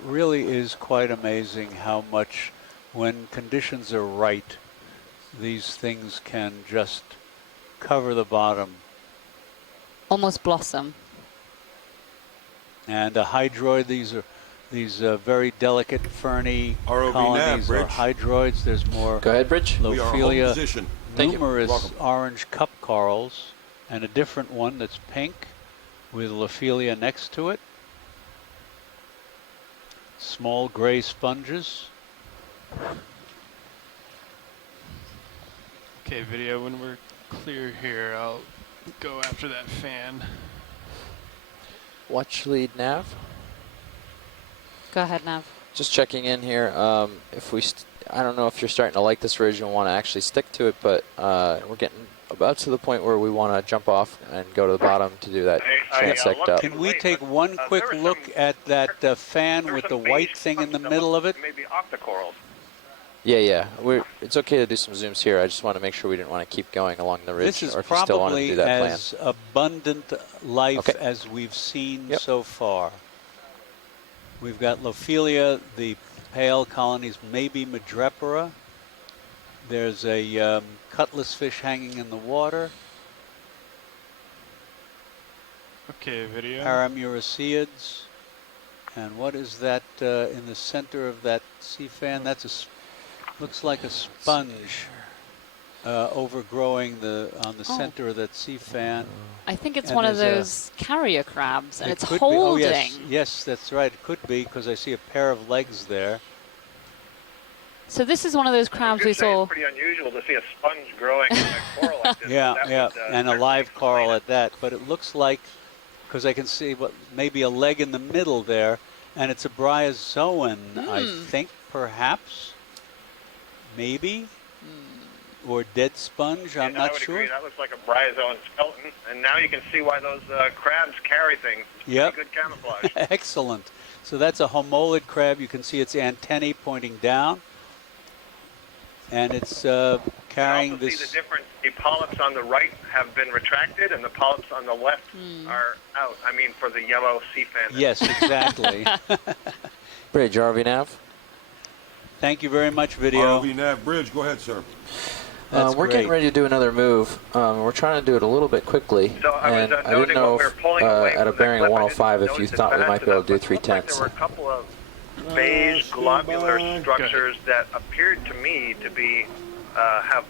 Really is quite amazing how much when conditions are right, these things can just cover the bottom. Almost blossom. And a hydroid, these very delicate ferny colonies are hydroids. There's more Go ahead, Bridge. Lophelia, Thank numerous orange cup corals, and a different one that's pink with Lophelia next to it. Small gray sponges. Okay, video, when we're clear here, I'll go after that fan. Watch lead nav. Go ahead, Nav. Just checking in here. If we, I don't know if you're starting to like this ridge and want to actually stick to it, but we're getting about to the point where we want to jump off and go to the bottom to do that transect up. Can we take one quick look at that fan with the white thing in the middle of it? Maybe octocorals. Yeah. It's okay to do some zooms here. I just want to make sure we didn't want to keep going along the ridge. This is or if you still want to do probably that plan. as abundant life as we've seen so far. We've got Lophelia, the pale colonies, maybe Madrepora. There's a cutlass fish hanging in the water. Okay, video. Paramuriciids. And what is that in the center of that sea fan? That's looks like a sponge overgrowing on the center of that sea fan. I think it's one of those carrier crabs, and it's could holding. Be. Oh, yes, that's right. It could be, because I see a pair of legs there. So this is one of those crabs we saw. It's pretty unusual to see a sponge growing on a coral like this. Yeah, and a live coral at that. But it looks like, because I can see maybe a leg in the middle there, and it's a Bryozoan, I think, perhaps, maybe, or dead sponge. I'm not sure. Agree. That looks like a Bryozoan skeleton, and now you can see why those crabs carry things. Yep. Good camouflage. Excellent. So that's a homolid crab. You can see its antennae pointing down, and it's carrying this. See the difference. The polyps on the right have been retracted, and the polyps on the left are out. I mean, for the yellow sea fan. Yes, exactly. Bridge, RV nav. Thank you very much, video. RV nav, Bridge, go ahead, sir. We're getting ready to do another move. We're trying to do it a little bit quickly, so and I didn't know if, at a bearing of 105 if you thought we might be able to do 3/10. There were a couple of beige globular structures that appeared to me to be have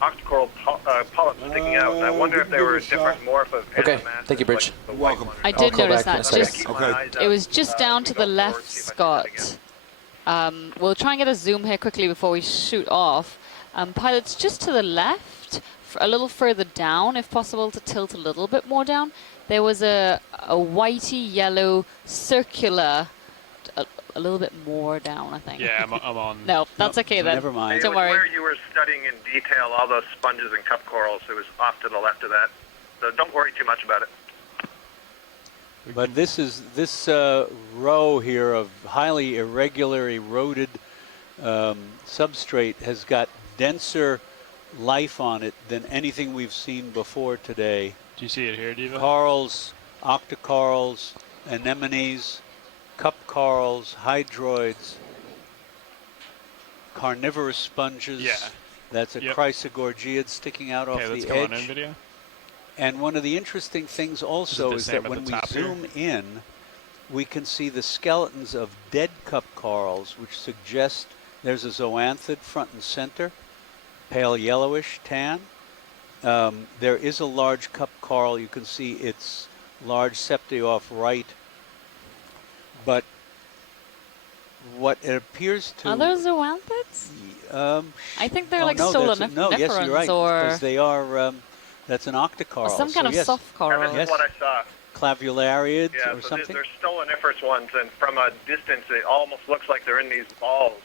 octocoral polyps sticking out. And I wonder if they were a different morph of thank you, Bridge. Like welcome. I did notice that. It was just down to the left, Scott. We'll try and get a zoom here quickly before we shoot off. Pilots, just to the left, a little further down, if possible, to tilt a little bit more down. There was a whitey yellow circular, a little bit more down, I think. Yeah, I'm on. No, that's okay then. Never mind. Don't worry. Where you were studying in detail all those sponges and cup corals, it was off to the left of that. So don't worry too much about it. But this row here of highly irregular, eroded substrate has got denser life on it than anything we've seen before today. Do you see it here, Diva? Corals, octocorals, anemones, cup corals, hydroids, carnivorous sponges. Yeah. That's a chrysogorgiid sticking out off the edge. Okay, let's go on in video. And one of the interesting things also is that when we zoom in, we can see the skeletons of dead cup corals, which suggest there's a zoanthid front and center, pale yellowish tan. There is a large cup coral. You can see its large septae off right. But what it appears to... Are those zoanthids? I think they're like stoloniferans. No, yes, you're right, because they are... that's an octocoral. Some kind of soft coral. This is what I saw. Clavulariids yeah, or so something? They're stoloniferous ones, and from a distance, it almost looks like they're in these balls,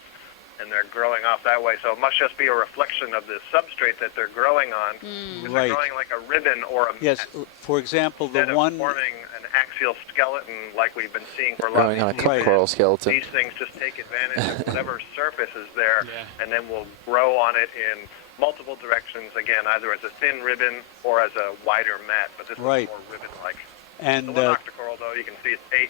and they're growing off that way. So it must just be a reflection of the substrate that they're growing on. Because they're growing like a ribbon or a... Yes, for example, the one... forming an axial skeleton like we've been seeing for growing on a cup coral skeleton. These things just take advantage of whatever surface is there, and then will grow on it in multiple directions, again, either as a thin ribbon or as a wider mat, but this is more ribbon-like. And the one octocoral, though, you can see it's 8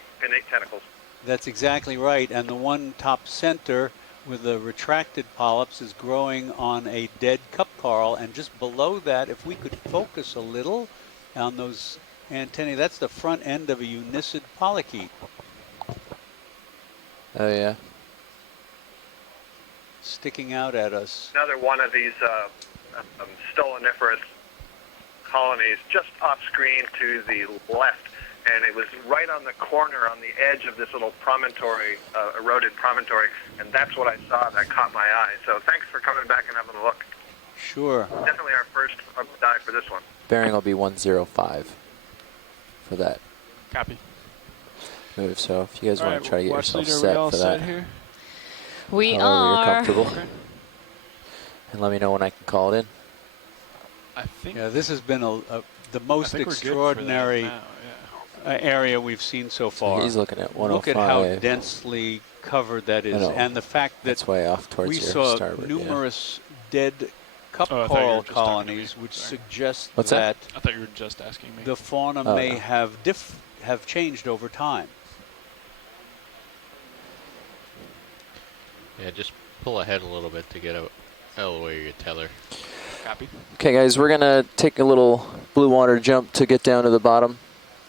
tentacles. That's exactly right. And the one top center with the retracted polyps is growing on a dead cup coral, and just below that, if we could focus a little on those antennae, that's the front end of a unicid polychaete. Oh yeah. Sticking out at us. Another one of these stoloniferous colonies just off screen to the left, and it was right on the corner on the edge of this little promontory, eroded promontory, and that's what I saw that caught my eye. So thanks for coming back and having a look. Sure. Definitely our first dive for this one. Bearing will be 105 for that. Copy. Move. So if you guys want to try to get Watch yourself leader, set we all for set that, here? We however are. you're comfortable, and let me know when I can call it in. I think. Yeah, this has been the most extraordinary area we've seen so far. So he's looking at 105. Look at how densely covered that is, and the fact that that's way off towards we your saw starboard, numerous dead cup I thought you coral were just talking to me. colonies, which Sorry. suggests What's that I thought you were just asking me. the fauna Oh, may no. have changed over time. Yeah, just pull ahead a little bit to get out of the way of your tether. Copy. Okay, guys, we're gonna take a little blue water jump to get down to the bottom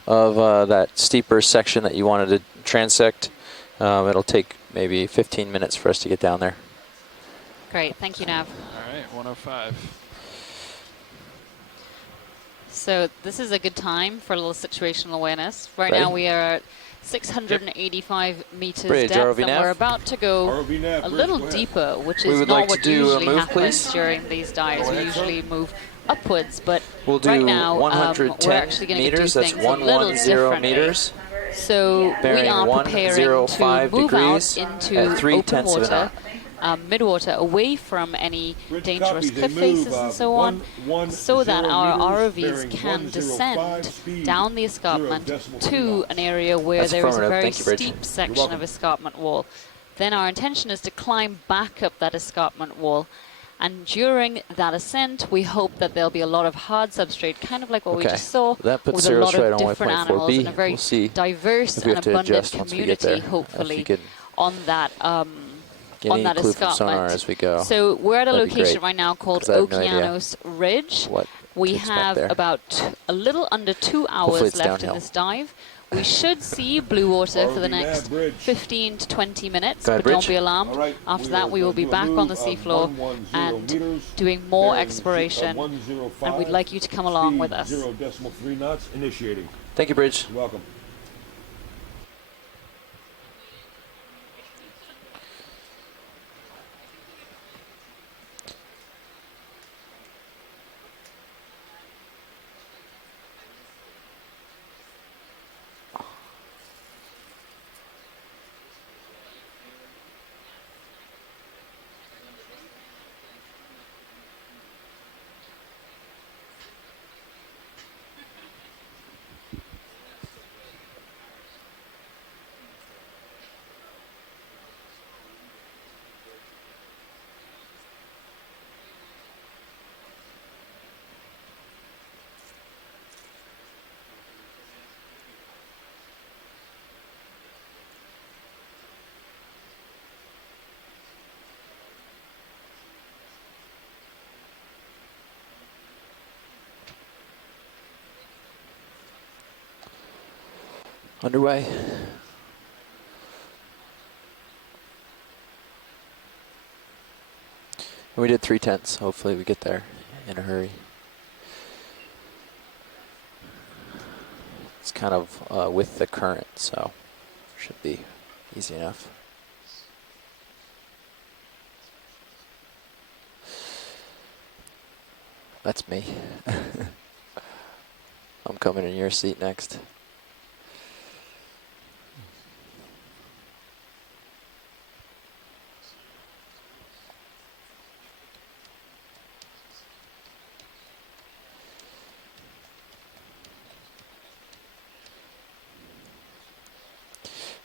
of that steeper section that you wanted to transect. It'll take maybe 15 minutes for us to get down there. Great, thank you, Nav. All right, 105. So this is a good time for a little situational awareness. Right Ready? now we are at 685 meters Bridge, depth, ROV and nav. we're about to go ROV nav, a bridge, little go ahead. deeper, which We is would not like to what do a usually move, happens please. during these dives. Go We ahead, usually move upwards, but We'll do right now we're 110 actually going to do meters. That's things a little 110 differently. meters. So we Bearing are preparing to 105 move degrees out into at 3/10 open of an water, knot. midwater, away from any Bridge dangerous copies, they cliff move, faces and so on, so that our ROVs can descend down the escarpment to an area where That's there is a affirmative. very Thank you, Bridge. steep You're section welcome. of escarpment wall. Then our intention is to climb back up that escarpment wall. And during that ascent, we hope that there'll be a lot of hard substrate, kind of like what we Okay. just saw, That puts with a zero lot straight of on different waypoint animals 4B. and a very We'll see diverse if we and have to abundant adjust once we get community, there. hopefully, If you could on that get any that clue from sonar escarpment. as we go. So we're at a That'd be location great, right now called 'cause I have no idea Okeanos Ridge. what We to expect have there. about a little under 2 Hopefully hours it's left downhill. in this dive. We should see blue water for the ROV nav, next bridge. 15 to 20 minutes, Go ahead, but don't Bridge. be alarmed. All right, After we that, are we will gonna be do a back on move the of seafloor 110 and meters, doing more bearing exploration, 105, and we'd like you to come along with speed us. 0.3 knots, initiating. Thank you, Bridge. You're welcome. Underway. And we did 3/10. Hopefully we get there in a hurry. It's kind of with the current, so should be easy enough. That's me. I'm coming in your seat next.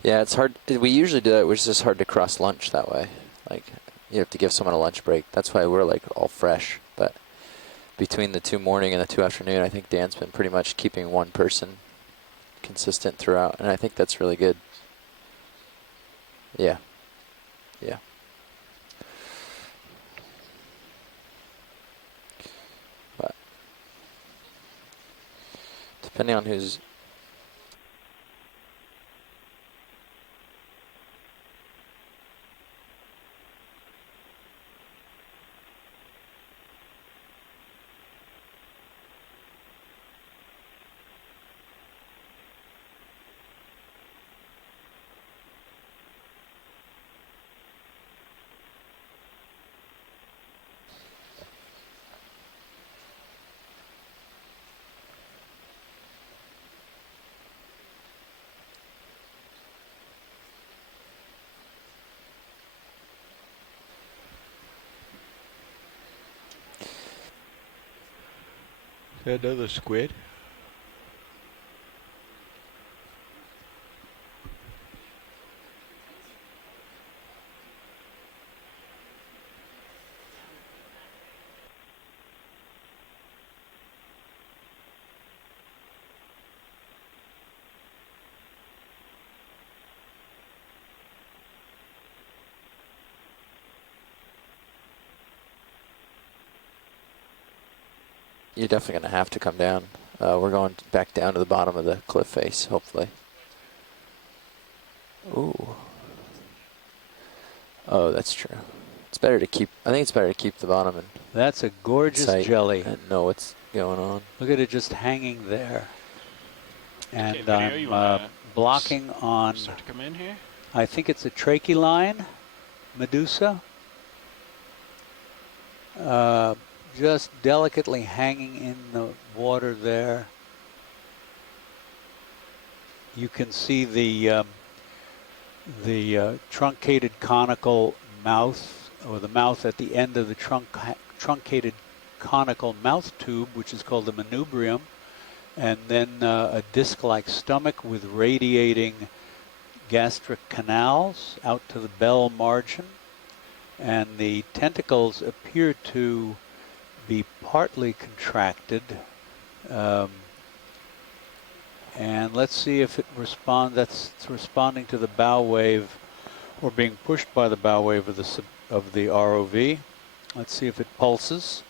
Yeah, it's hard. We usually do it. It's just hard to cross lunch that way. Like, you have to give someone a lunch break. That's why we're like all fresh. But between the 2 morning and the 2 afternoon, I think Dan's been pretty much keeping one person consistent throughout, and I think that's really good. Yeah. Yeah. depending on who's. Another squid. You're definitely going to have to come down. We're going back down to the bottom of the cliff face, hopefully. Ooh. Oh, that's true. It's better to keep. I think it's better to keep the bottom and. That's a gorgeous jelly. And know what's going on. Look at it just hanging there. And I'm blocking on. Start to come in here. I think it's a tracheline medusa. Just delicately hanging in the water there. You can see the truncated conical mouth, or the mouth at the end of the truncated conical mouth tube, which is called the manubrium, and then a disc-like stomach with radiating gastric canals out to the bell margin, and the tentacles appear to be partly contracted, and let's see if it responds. That's responding to the bow wave, or being pushed by the bow wave of the ROV. Let's see if it pulses.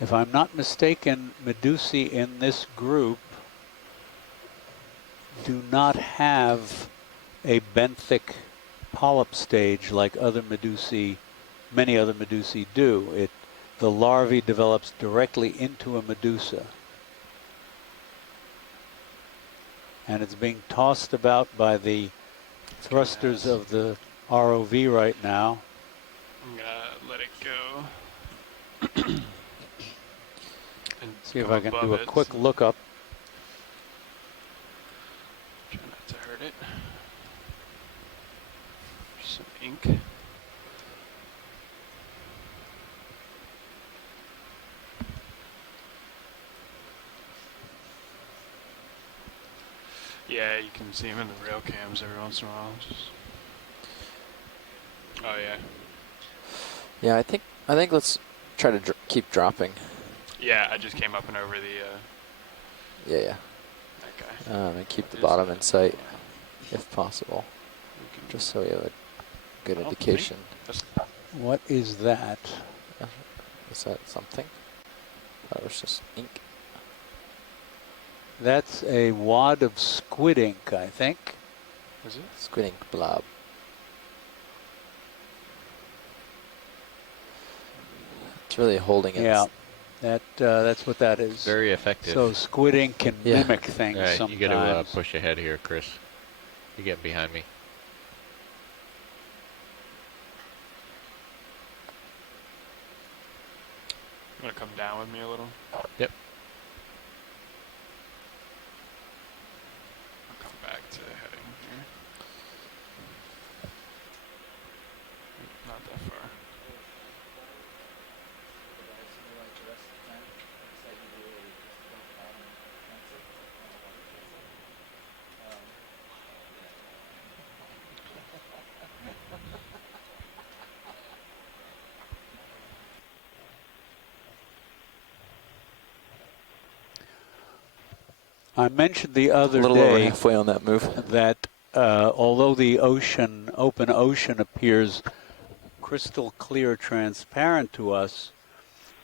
If I'm not mistaken, medusae in this group do not have a benthic polyp stage like other medusae, many other medusae do. The larvae develops directly into a medusa. And it's being tossed about by the thrusters of the ROV right now. I'm gonna let it go. And see if I can do a quick lookup. Try not to hurt it. Some ink. Yeah, you can see them in the rail cams every once in a while. Oh yeah. Yeah, I think let's try to keep dropping. Yeah, I just came up and over the. Yeah. That guy. And keep the bottom in sight, if possible, just so we have a good indication. What is that? Is that something? That was just ink. That's a wad of squid ink, I think. Is it? Squid ink blob. It's really holding it. Yeah, that's what that is. Very effective. So squid ink can mimic things sometimes. You got to push ahead here, Chris. You get behind me. You want to come down with me a little? Yep. I'll come back to heading here. Not that far. I mentioned the other day, a little over halfway on that move, that although the open ocean appears crystal clear transparent to us,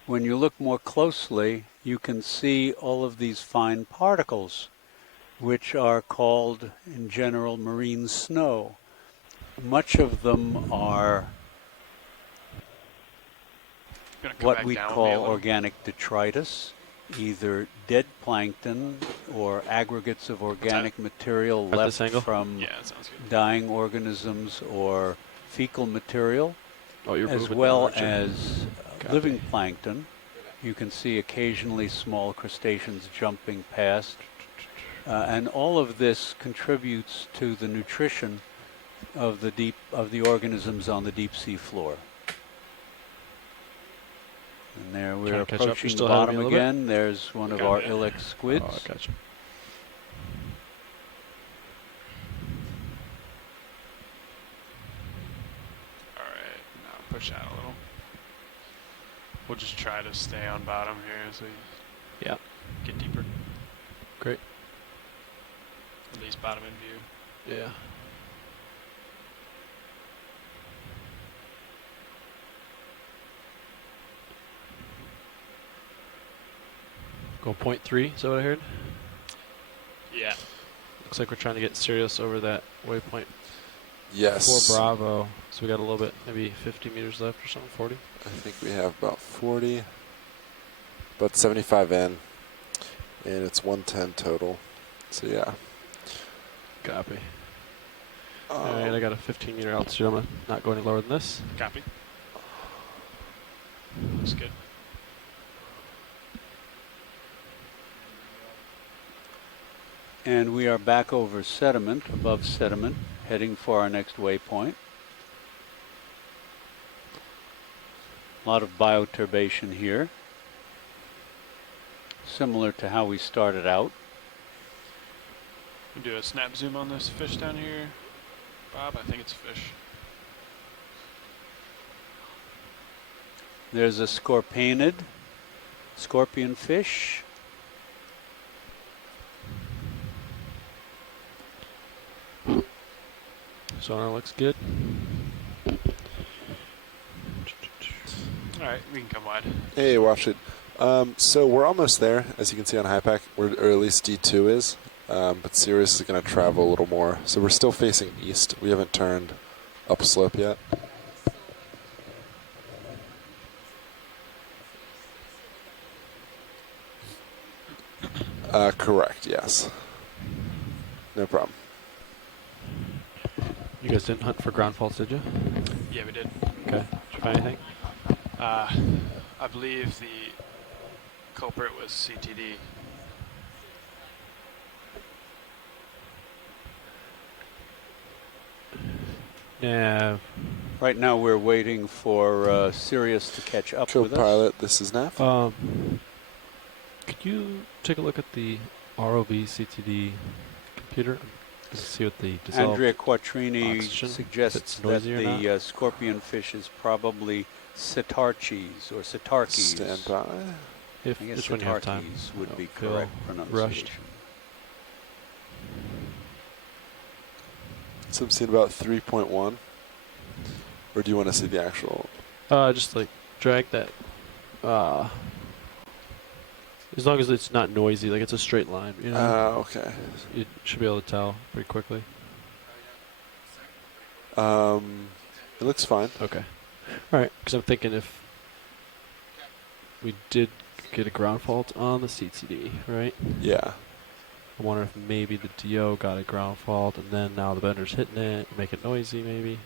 when you look more closely, you can see all of these fine particles, which are called, in general, marine snow. Much of them are what we call organic detritus, either dead plankton or aggregates of organic material left from dying organisms or fecal material, as well as living plankton. You can see occasionally small crustaceans jumping past, and all of this contributes to the nutrition of the organisms on the deep sea floor. And there we're approaching the bottom again. There's one of our ilex squids. Oh, I gotcha. All right, now push out a little. We'll just try to stay on bottom here as we get deeper. Great. At least bottom in view. Yeah. Go 0.3, is that what I heard? Yeah. Looks like we're trying to get Sirius over that waypoint. Yes. 4 Bravo. So we got a little bit, maybe 50 meters left or something, 40? I think we have about 40, about 75 in, and it's 110 total. So yeah. Copy. Alright, I got a 15 meter altitude. I'm gonna not go any lower than this. Copy. Looks good. And we are back over sediment, above sediment, heading for our next waypoint. A lot of bioturbation here, similar to how we started out. We do a snap zoom on this fish down here. Bob, I think it's a fish. There's a scorpionid, scorpion fish. Sonar looks good. Alright, we can come wide. Hey, watch it. So we're almost there, as you can see on HiPAC, or at least D2 is. But Sirius is going to travel a little more. So we're still facing east. We haven't turned upslope yet. Correct, yes. No problem. You guys didn't hunt for ground faults, did you? Yeah, we did. Okay. Did you find anything? I believe the culprit was CTD. Nav. Right now we're waiting for Sirius to catch up with us. Co-pilot, this is Nav. Could you take a look at the ROV CTD computer? Just to see what the dissolved Andrea Quattrini oxygen, suggests that the scorpion fish is probably Cetarches or Cetarches. Stand by. If I guess just when you have time. Cetarches would be Feel correct pronunciation. rushed. So I'm seeing about 3.1. Or do you want to see the actual? Just like drag that. As long as it's not noisy, like it's a straight line, you know. Okay. You should be able to tell pretty quickly. It looks fine. Okay. All right, because I'm thinking if we did get a ground fault on the CTD, right? Yeah. I wonder if maybe the DO got a ground fault and then now the bender's hitting it, make it noisy maybe.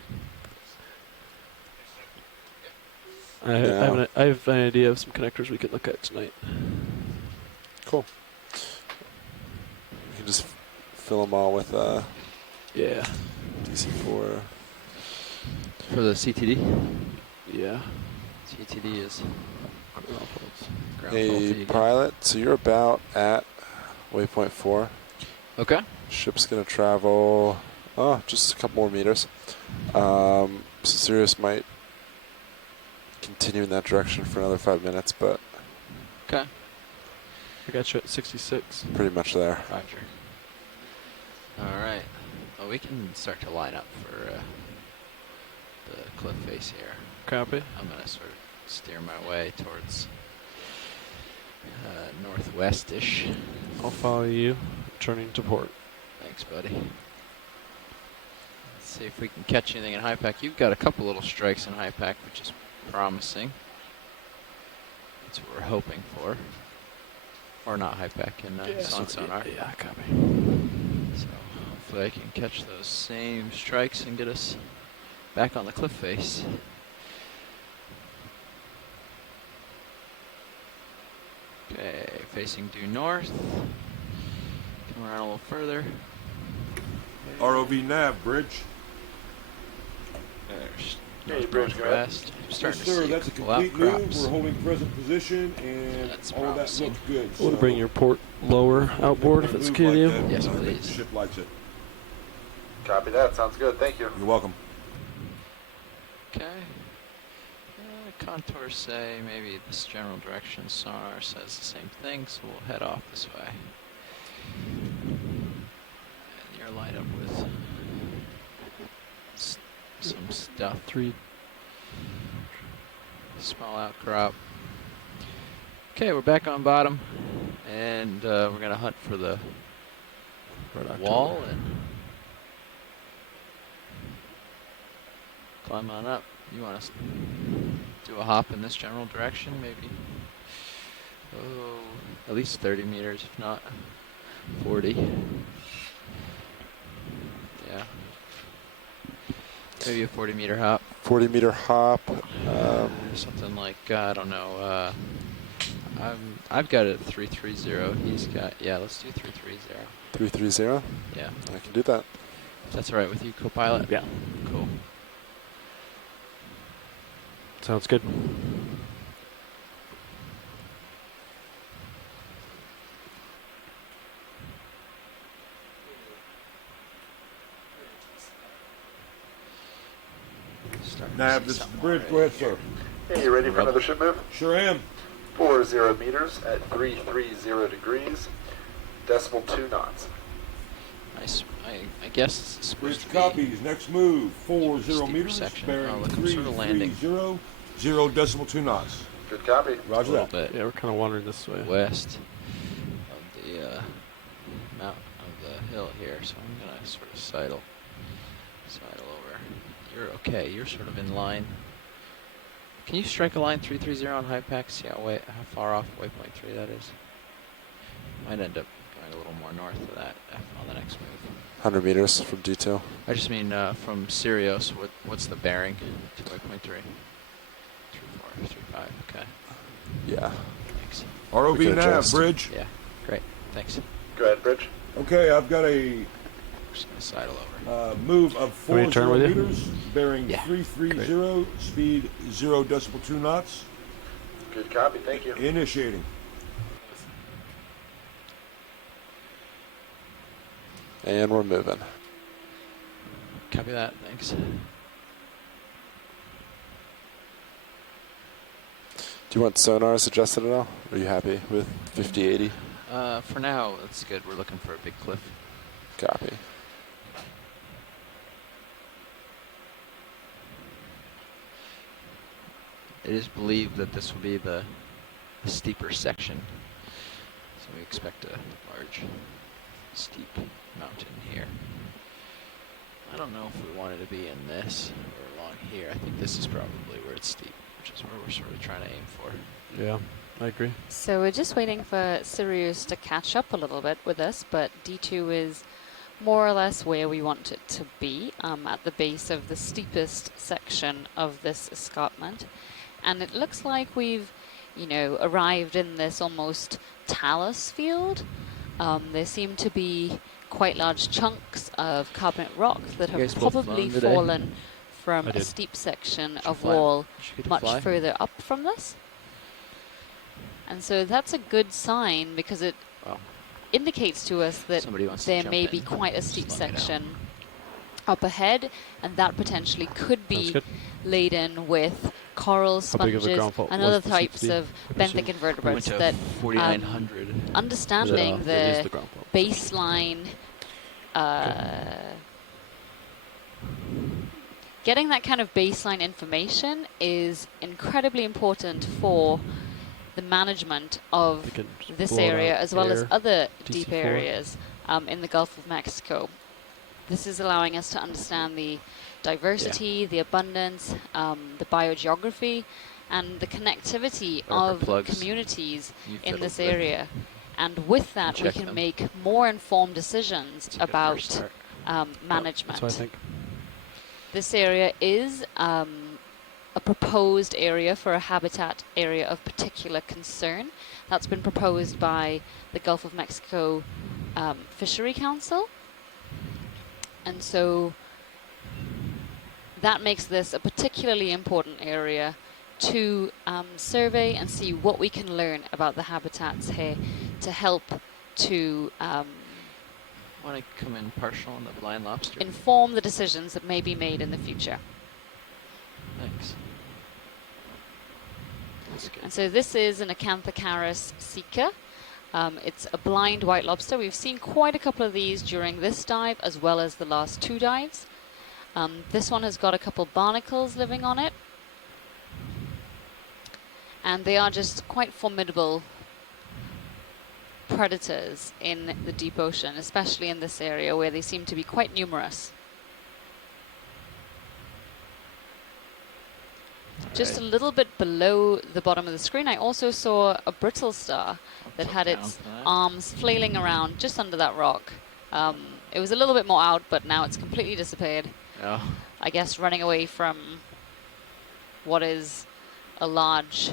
I have an idea of some connectors we could look at tonight. Cool. You can just fill them all with yeah, DC4. For the CTD? Yeah. CTD is ground faults. Hey, pilot, so you're about at waypoint 4. Okay. Ship's going to travel, just a couple more meters. So Sirius might continue in that direction for another 5 minutes, but... Okay. I got you at 66. Pretty much there. Roger. All right. Well, we can start to line up for the cliff face here. Copy. I'm going to sort of steer my way towards northwest-ish. I'll follow you, turning to port. Thanks, buddy. Let's see if we can catch anything in high pack. You've got a couple little strikes in high pack, which is promising. That's what we're hoping for. Or not high pack, in sonar. Yeah, copy. So hopefully I can catch those same strikes and get us back on the cliff face. Okay, facing due north. Come around a little further. ROV nav bridge. There's northwest. Starting Yes, to sir. see That's a a couple complete move. outcrops. We're holding present position, and That's all of that promising. looks good. I want to bring your port lower outboard if it's okay with you. Yes, I think please. the ship likes it. Copy that. Sounds good. Thank you. You're welcome. Okay. Contours say maybe this general direction. Sonar says the same thing, so we'll head off this way. And you're lined up with some stuff. 3. Small outcrop. Okay, we're back on bottom, and we're gonna hunt for the wall and climb on up. You want to do a hop in this general direction, maybe? Oh, at least 30 meters, if not 40. Yeah. Maybe a 40-meter hop. 40-meter hop. Something like, I don't know. I've got it at 330. He's got, yeah, let's do 330. 330? Yeah. I can do that. If that's all right with you, co-pilot? Yeah. Cool. Sounds good. Nav, this is the bridge. Go ahead, sir. Hey, you ready for another ship move? Sure am. 40 meters at 330 degrees, decimal 2 knots. I guess this is supposed Bridge to copies. Next move. 40 meters. section. Bearing Oh, look, I'm sort of landing. 330. 0.2 knots. Good copy. Roger a little that. bit Yeah, we're kind of wandering this way. west of the mount of the hill here, so I'm gonna sort of sidle over. You're okay. You're sort of in line. Can you strike a line 330 on high pack? See how far off waypoint 3 that is? Might end up going a little more north of that on the next move. 100 meters from D2. I just mean from Sirius. What's the bearing to waypoint 3? 34, 35. Okay. Yeah. Thanks. ROV We can nav, adjust. bridge. Yeah. Great. Thanks. Go ahead, Bridge. Okay, I've got a Just gonna sidle over. move of Want me to turn 40 with you? meters, bearing Yeah. 330, speed 0.2 knots. Good copy. Thank you. Initiating. And we're moving. Copy that. Thanks. Do you want sonar suggested at all? Are you happy with 50-80? For now, that's good. We're looking for a big cliff. Copy. It is believed that this will be the steeper section, so we expect a large, steep mountain here. I don't know if we wanted to be in this or along here. I think this is probably where it's steep, which is where we're sort of trying to aim for. Yeah, I agree. So we're just waiting for Sirius to catch up a little bit with us, but D2 is more or less where we want it to be, at the base of the steepest section of this escarpment. And it looks like we've, arrived in this almost talus field. There seem to be quite large chunks of carbonate rock that You have guys both probably flown today? fallen from I a did. steep section Did you of fly? wall Did you get to much fly? further up from this. And so that's a good sign because it indicates to us that Somebody wants to there jump may in. be quite a Just steep let me know. section up ahead, and that potentially could Sounds be good. laden with coral How big of a sponges ground fault and was other the types 60? of I presume? benthic invertebrates We went that to 4,900. understanding It is the the ground fault. baseline getting that kind of baseline information is incredibly important for the management of this area as well as other deep areas in the Gulf of Mexico. This is allowing us to understand the diversity, the abundance, the biogeography, and the connectivity of communities in this area. And with that, we can make more informed decisions about management. That's what I think. This area is a proposed area for a habitat area of particular concern. That's been proposed by the Gulf of Mexico Fishery Council. And so that makes this a particularly important area to survey and see what we can learn about the habitats here to help to want to come in partial on the blind lobster? Inform the decisions that may be made in the future. Thanks. That's good. And so this is an Acanthocaris sika. It's a blind white lobster. We've seen quite a couple of these during this dive as well as the last 2 dives. This one has got a couple barnacles living on it. And they are just quite formidable predators in the deep ocean, especially in this area where they seem to be quite numerous. Just a little bit below the bottom of the screen, I also saw a brittle star that had its arms flailing around just under that rock. It was a little bit more out, but now it's completely disappeared. Oh. I guess running away from what is a large,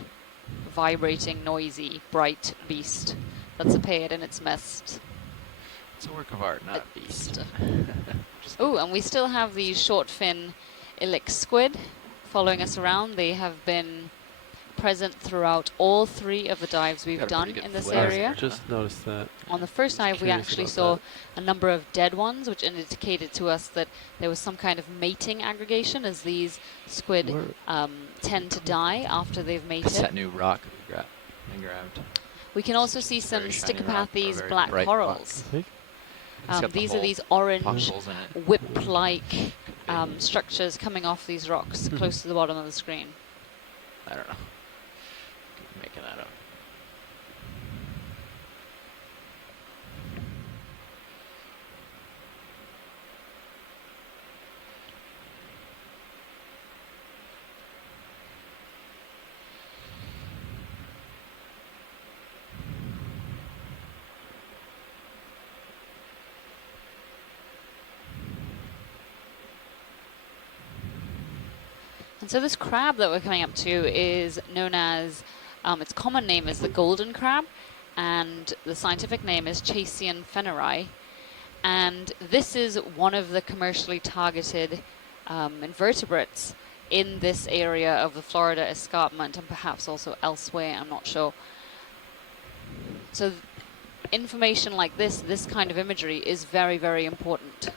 vibrating, noisy, bright beast that's appeared in its midst. It's a work of art, not a beast. Oh, and we still have the short fin ilic squid following us around. They have been present throughout all 3 of the dives we've done in this area. Just noticed that. On the first dive, we actually saw a number of dead ones, which indicated to us that there was some kind of mating aggregation, as these squid tend to die after they've mated. It's that new rock we grabbed. We can also see some Stichopathes black corals. These are these orange whip-like structures coming off these rocks close to the bottom of the screen. I don't know. Making that up. And so this crab that we're coming up to is known as, its common name is the golden crab, and the scientific name is Chasian feneri. And this is one of the commercially targeted invertebrates in this area of the Florida escarpment, and perhaps also elsewhere, I'm not sure. So information like this kind of imagery is very, very important.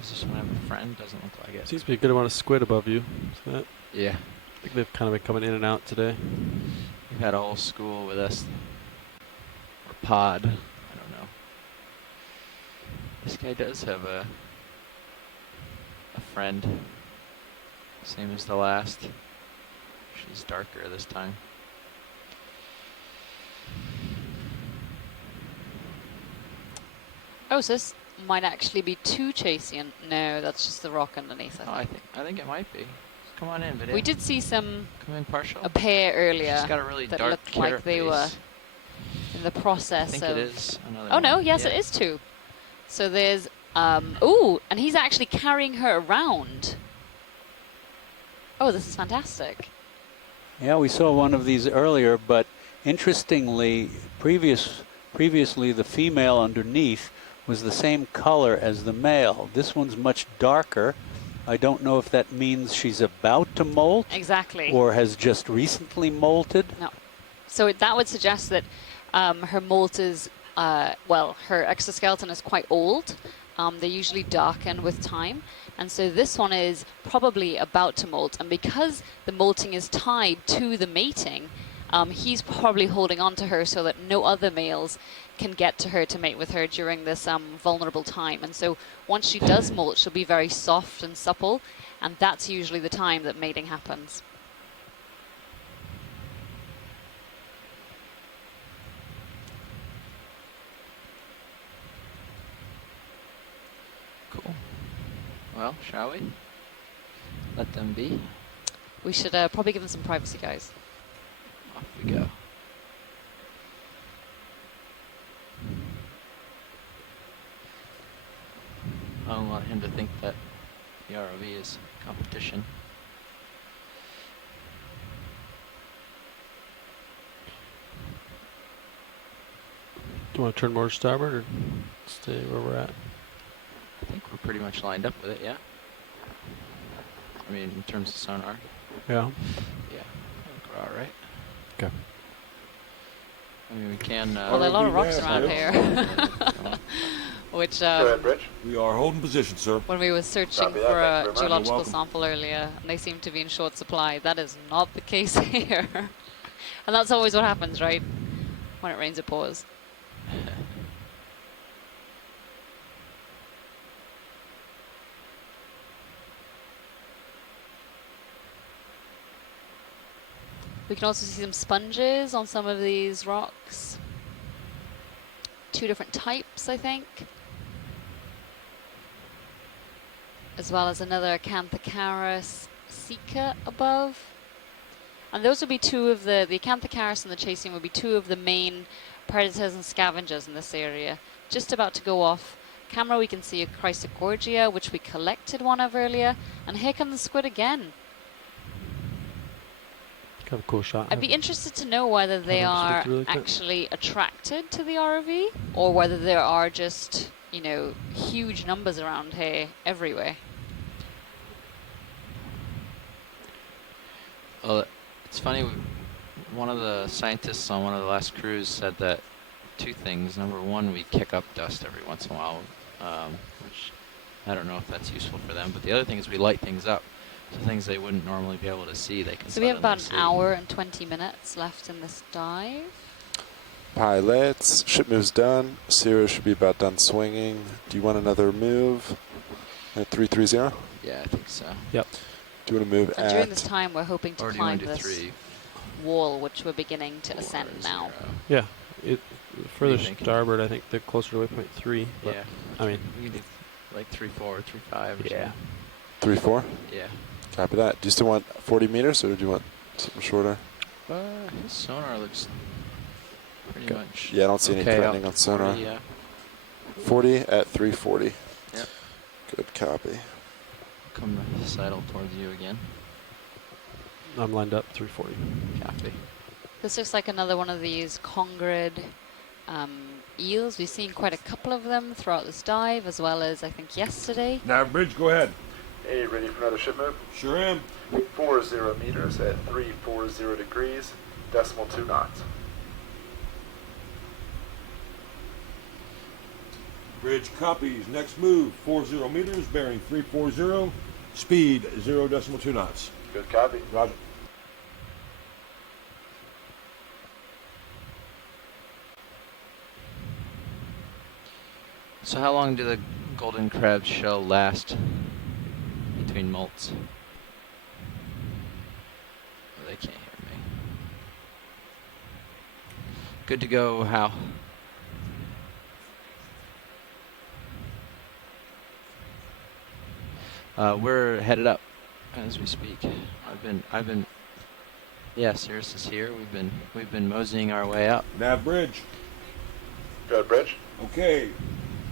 Does this one have a friend? Doesn't look like it. Seems to be a good amount of squid above you. See that? Yeah. I think they've kind of been coming in and out today. We've had a whole school with us. Or pod. I don't know. This guy does have a friend. Same as the last. She's darker this time. Oh, so this might actually be 2 Chasian. No, that's just the rock underneath. I think it might be. Come on in, video. We did see some a pair earlier. She's got a really that dark looked like they were in the process I think of. it is another oh no, one. yes, Yeah. it is 2. So there's ooh, and he's actually carrying her around. Oh, this is fantastic. Yeah, we saw one of these earlier, but interestingly, previously the female underneath was the same color as the male. This one's much darker. I don't know if that means she's about to molt. Exactly. Or has just recently molted. No. So that would suggest that her molt is, well, her exoskeleton is quite old. They usually darken with time. And so this one is probably about to molt, and because the molting is tied to the mating, he's probably holding on to her so that no other males can get to her to mate with her during this vulnerable time. And so once she does molt, she'll be very soft and supple, and that's usually the time that mating happens. Cool. Well, shall we? Let them be. We should probably give them some privacy, guys. Off we go. I don't want him to think that the ROV is competition. Do you want to turn more to starboard or stay where we're at? I think we're pretty much lined up with it, yeah? I mean, in terms of sonar. Yeah. Yeah, I think we're all right. Okay. I mean, we can... well, there are a lot of rocks around here. Which, Go ahead, Rich. We are holding position, sir. when we were searching for a geological sample earlier, and they seem to be in short supply, that is not the case here. And that's always what happens, right? When it rains, it pours. We can also see some sponges on some of these rocks. 2 different types, I think. As well as another Acanthocaris Sika above. And those would be 2 of the Acanthocaris and the Chasian would be 2 of the main predators and scavengers in this area. Just about to go off camera, we can see a Chrysogorgia, which we collected one of earlier. And here comes the squid again. Kind of a cool shot. I'd be interested to know whether they are actually attracted to the ROV or whether there are just, you know, huge numbers around here everywhere. Well, it's funny, one of the scientists on one of the last crews said that 2 things. Number one, we kick up dust every once in a while, which I don't know if that's useful for them, but the other thing is we light things up. So things they wouldn't normally be able to see, they can. So we have about an hour and 20 minutes left in this dive. Pilots, ship move's done. Sirius should be about done swinging. Do you want another move at 330? Yeah, I think so. Yep. Do you want to move and at... during this time, we're hoping to climb this 3 wall, which we're beginning to ascend now. Yeah. Further starboard, I think they're closer to waypoint 3. But yeah. I mean... We can do like 3-4 or 3-5 or yeah. 3-4? Yeah. Copy that. Do you still want 40 meters, or do you want something shorter? His sonar looks pretty much. Yeah, I don't see any threatening on sonar. 40, yeah. 40 at 340. Yep. Good copy. Come sidle towards you again. I'm lined up 340. Copy. This looks like another one of these congrid eels. We've seen quite a couple of them throughout this dive, as well as I think yesterday. Nav bridge, go ahead. Hey, ready for another ship move? Sure am. 40 meters at 340 degrees, decimal 2 knots. Bridge copies. Next move, 40 meters, bearing 340, speed 0.2 knots. Good copy. Roger. So how long do the golden crab shell last between molts? Oh, they can't hear me. Good to go, Hal. We're headed up as we speak. Yeah, Cirrus is here. We've been moseying our way up. Nav bridge. Good bridge. Okay.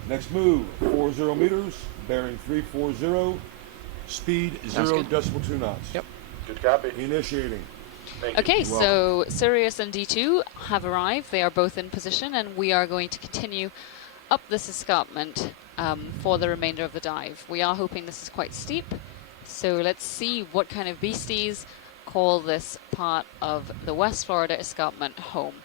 Next move, 40 meters, bearing 340, speed 0.2 knots. Yep. Good copy. Initiating. Okay, so Sirius and D2 have arrived. They are both in position, and we are going to continue up this escarpment for the remainder of the dive. We are hoping this is quite steep, so let's see what kind of beasties call this part of the West Florida escarpment home.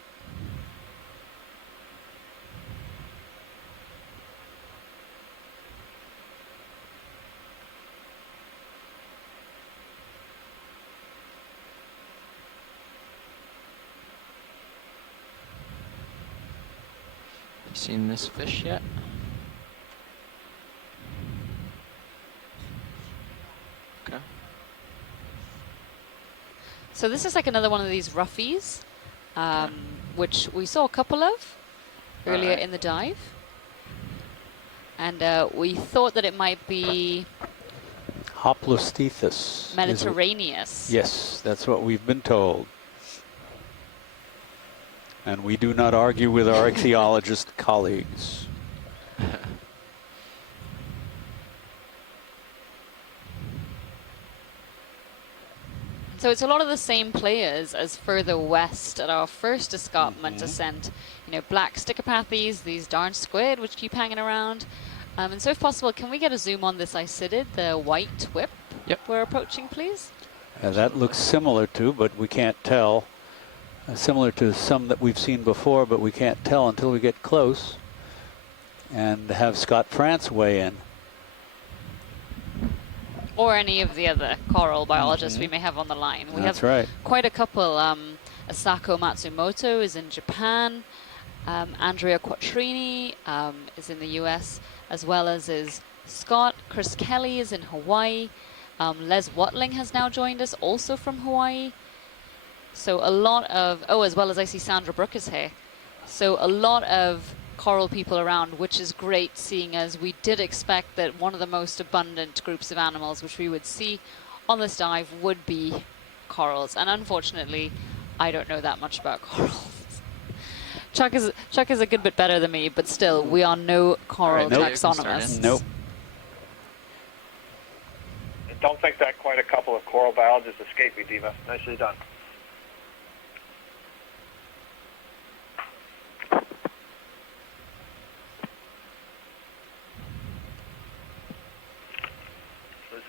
Seen this fish yet? Okay. So this is like another one of these roughies, which we saw a couple of earlier in the dive. And we thought that it might be Hoplostethus. Mediterraneous. Yes, that's what we've been told. And we do not argue with our ichthyologist colleagues. So it's a lot of the same players as further west at our first escarpment ascent. You know, black stickerpathies, these darn squid which keep hanging around. And so if possible, can we get a zoom on this isidid, the white whip we're approaching, please? That looks similar to, but we can't tell. Similar to some that we've seen before, but we can't tell until we get close. And have Scott France weigh in. Or any of the other coral biologists we may have on the line. We have quite a couple. Asako Matsumoto is in Japan. Andrea Quattrini is in the US, as well as is Scott. Chris Kelly is in Hawaii. Les Watling has now joined us, also from Hawaii. So a lot of, as well as I see Sandra Brooke is here. So a lot of coral people around, which is great, seeing as we did expect that one of the most abundant groups of animals which we would see on this dive would be corals. And unfortunately, I don't know that much about corals. Chuck is a good bit better than me, but still, we are no coral taxonomists. Nope. I don't think that quite a couple of coral biologists escaped me, Diva. Nicely done.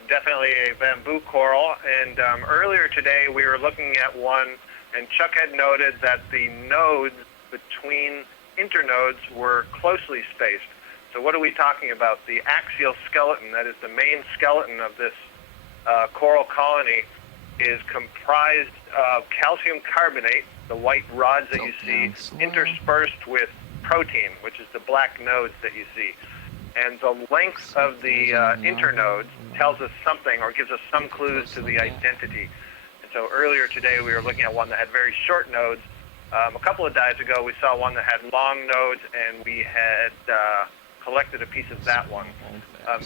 Definitely a bamboo coral, and earlier today we were looking at one, and Chuck had noted that the nodes between internodes were closely spaced. So what are we talking about? The axial skeleton, that is the main skeleton of this coral colony, is comprised of calcium carbonate, the white rods that you see, interspersed with protein, which is the black nodes that you see. And the length of the internodes tells us something or gives us some clues to the identity. And so earlier today we were looking at one that had very short nodes. A couple of dives ago we saw one that had long nodes, and we had collected a piece of that one.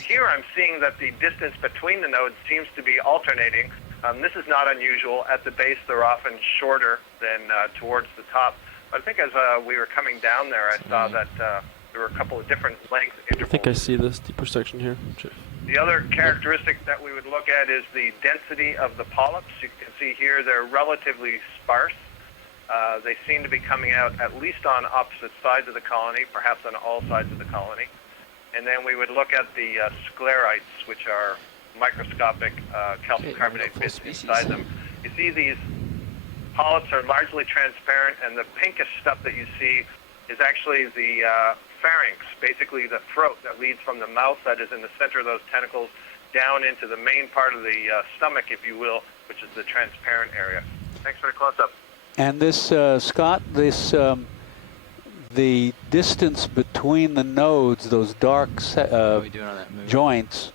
Here I'm seeing that the distance between the nodes seems to be alternating. This is not unusual. At the base they're often shorter than towards the top. But I think as we were coming down there I saw that there were a couple of different length intervals. I think I see this deeper section here. The other characteristic that we would look at is the density of the polyps. You can see here they're relatively sparse. They seem to be coming out at least on opposite sides of the colony, perhaps on all sides of the colony. And then we would look at the sclerites, which are microscopic calcium carbonate bits inside them. You see these polyps are largely transparent, and the pinkish stuff that you see is actually the pharynx, basically the throat that leads from the mouth that is in the center of those tentacles down into the main part of the stomach, if you will, which is the transparent area. Thanks for the close-up. And this, Scott, this the distance between the nodes, those dark joints,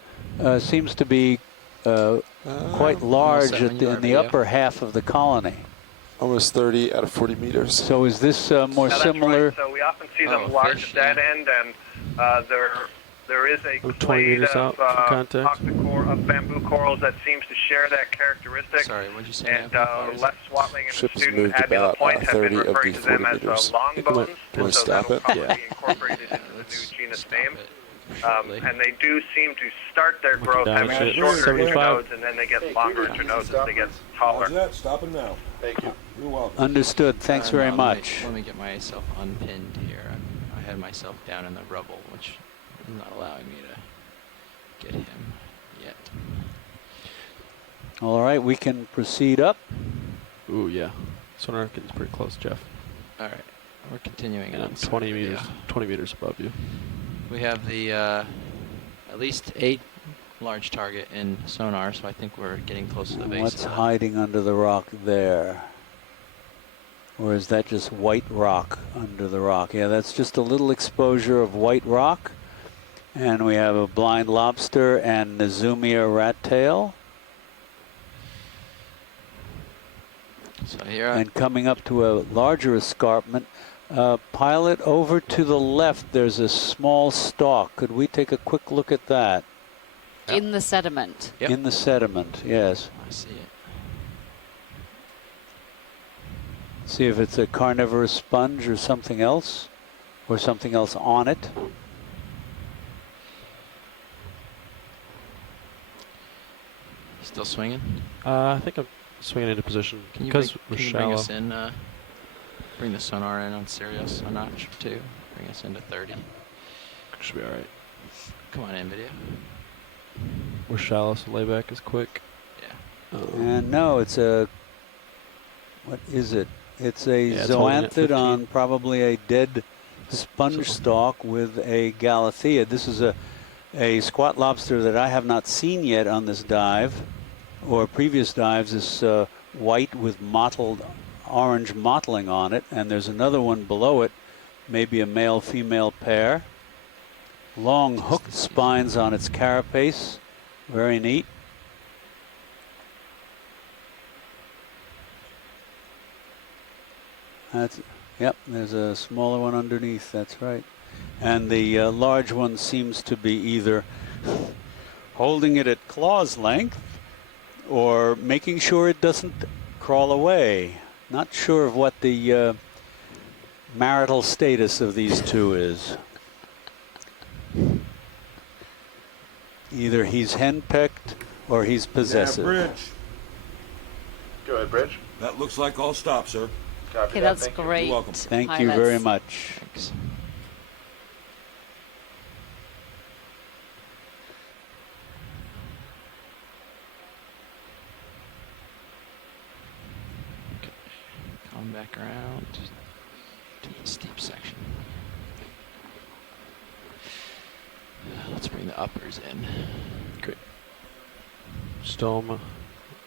seems to be quite large in the upper half of the colony. Almost 30 out of 40 meters. So is this more similar? Right. So we often see them large at that end, and there is a clade of bamboo corals that seems to share that characteristic. Sorry, what did you say? And Les Swatling and the student at the point have been referring to them as long bones, and so that will probably be incorporated into the new genus name. And they do seem to start their growth having shorter internodes, and then they get longer internodes as they get taller. That's stopping now. Thank you. You're welcome. Understood. Thanks very much. Let me get myself unpinned here. I had myself down in the rubble, which is not allowing me to get him yet. All right, we can proceed up. Ooh, yeah. Sonar getting pretty close, Jeff. All right, we're continuing on. 20 meters, 20 meters above you. We have the at least 8 large target in sonar, so I think we're getting close to the base. What's hiding under the rock there? Or is that just white rock under the rock? Yeah, that's just a little exposure of white rock. And we have a blind lobster and Nezumia rat tail. So here, and coming up to a larger escarpment. Pilot, over to the left, there's a small stalk. Could we take a quick look at that? In the sediment. Yep. In the sediment, yes. I see it. See if it's a carnivorous sponge or something else on it. Still swinging? I think I'm swinging into position Can you because bring, we're can you shallow. bring us in? Bring the sonar in on Sirius a notch or two. Bring us into 30. Should be all right. Come on in, video. We're shallow, so layback is quick. Yeah. And no, it's a. What is it? It's a Yeah, it's holding at 15. zoanthid on probably a dead sponge stalk with a galathea. This is a squat lobster that I have not seen yet on this dive or previous dives. Is white with mottled orange mottling on it, and there's another one below it, maybe a male-female pair. Long hooked spines on its carapace, very neat. That's, yep, there's a smaller one underneath, that's right. And the large one seems to be either holding it at claw's length or making sure it doesn't crawl away. Not sure of what the marital status of these two is. Either he's henpecked or he's possessive. Yeah, Bridge. Go ahead, Bridge. That looks like all stop, sir. Copy Okay, that. that's Thank you. great. You're welcome. Thank you very much. Thanks. Come back around to the steep section. Let's bring the uppers in. Great. Stoma.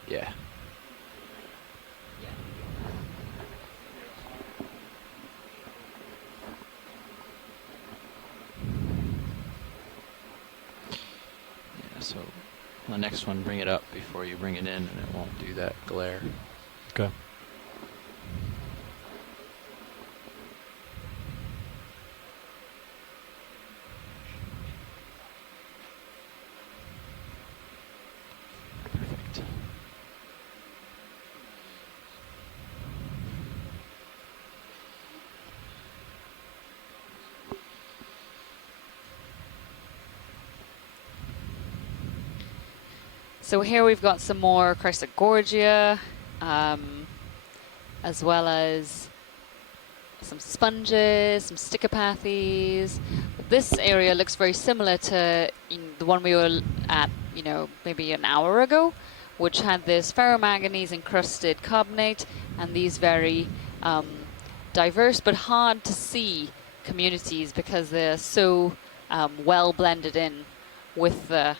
Yeah. Yeah, so on the next one, bring it up before you bring it in, and it won't do that glare. Okay. Perfect. So here we've got some more Chrysogorgia, as well as some sponges, some stickopathes. This area looks very similar to the one we were at, maybe an hour ago, which had this ferromanganese encrusted carbonate and these very diverse but hard to see communities because they're so well blended in with the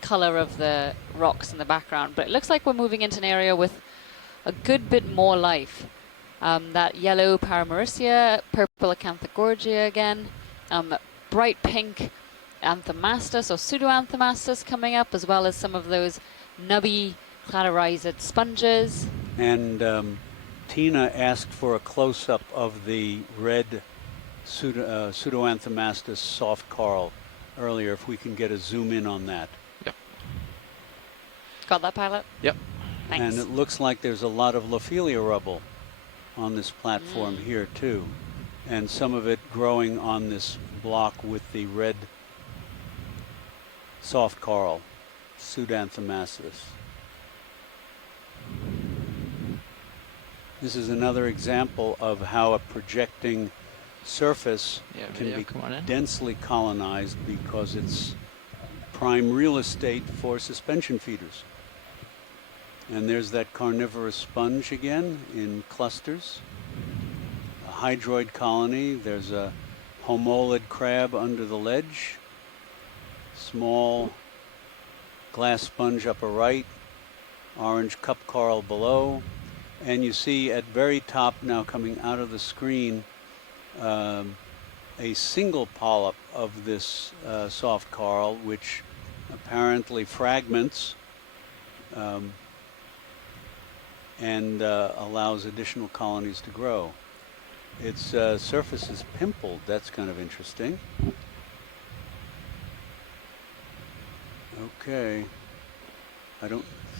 color of the rocks in the background. But it looks like we're moving into an area with a good bit more life. That yellow Paramaricia, purple Acanthogorgia again, bright pink Anthomastus or Pseudoanthomastus coming up, as well as some of those nubby cladorized sponges. And Tina asked for a close-up of the red Pseudoanthomastus soft coral earlier, if we can get a zoom in on that. Yep. Got that, Pilot? Yep. Thanks. And it looks like there's a lot of Lophelia rubble on this platform here too, and some of it growing on this block with the red soft coral, Pseudoanthomastus. This is another example of how a projecting surface can be densely colonized because it's prime real estate for suspension feeders. And there's that carnivorous sponge again in clusters. A hydroid colony. There's a homolid crab under the ledge. Small glass sponge upper right. Orange cup coral below. And you see at very top now coming out of the screen a single polyp of this soft coral, which apparently fragments and allows additional colonies to grow. Its surface is pimpled. That's kind of interesting. Okay.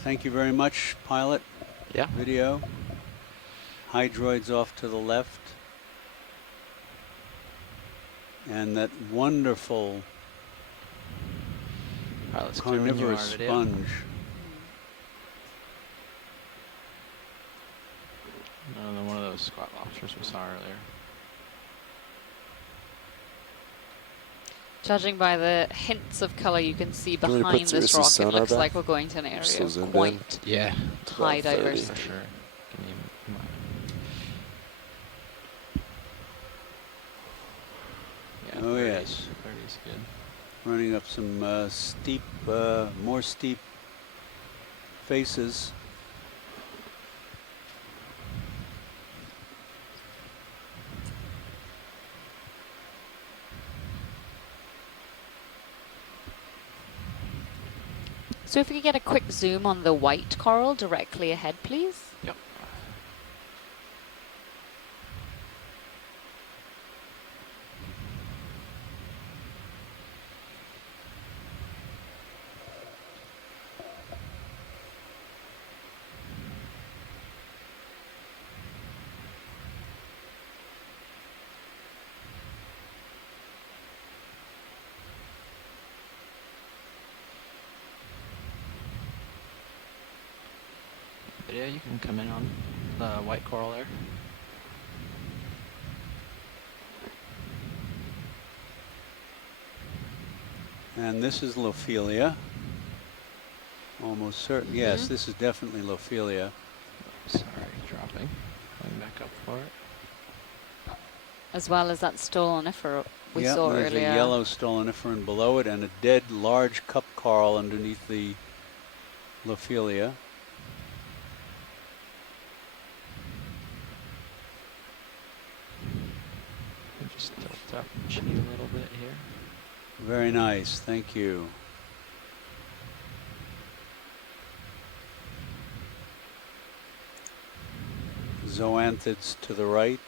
Thank you very much, pilot. Yeah. Video. Hydroids off to the left. And that wonderful carnivorous sponge. No, one of those squat lobsters we saw earlier. Judging by the hints of color you can see behind this rock, it looks like we're going to an area of quite high diversity. For sure. Yeah, Oh 30s, yes. 30's good. Running up some steep, more steep faces. So if we could get a quick zoom on the white coral directly ahead, please. Yep. Video, you can come in on the white coral there. And this is Lophelia. Almost certain. Yes, this is definitely Lophelia. Sorry, dropping. Going back up for it. As well as that stolonifer we saw there's earlier. A yellow stoloniferan below it and a dead large cup coral underneath the Lophelia. Just tilt up and shade a little bit here. Very nice, thank you. Zoanthids to the right.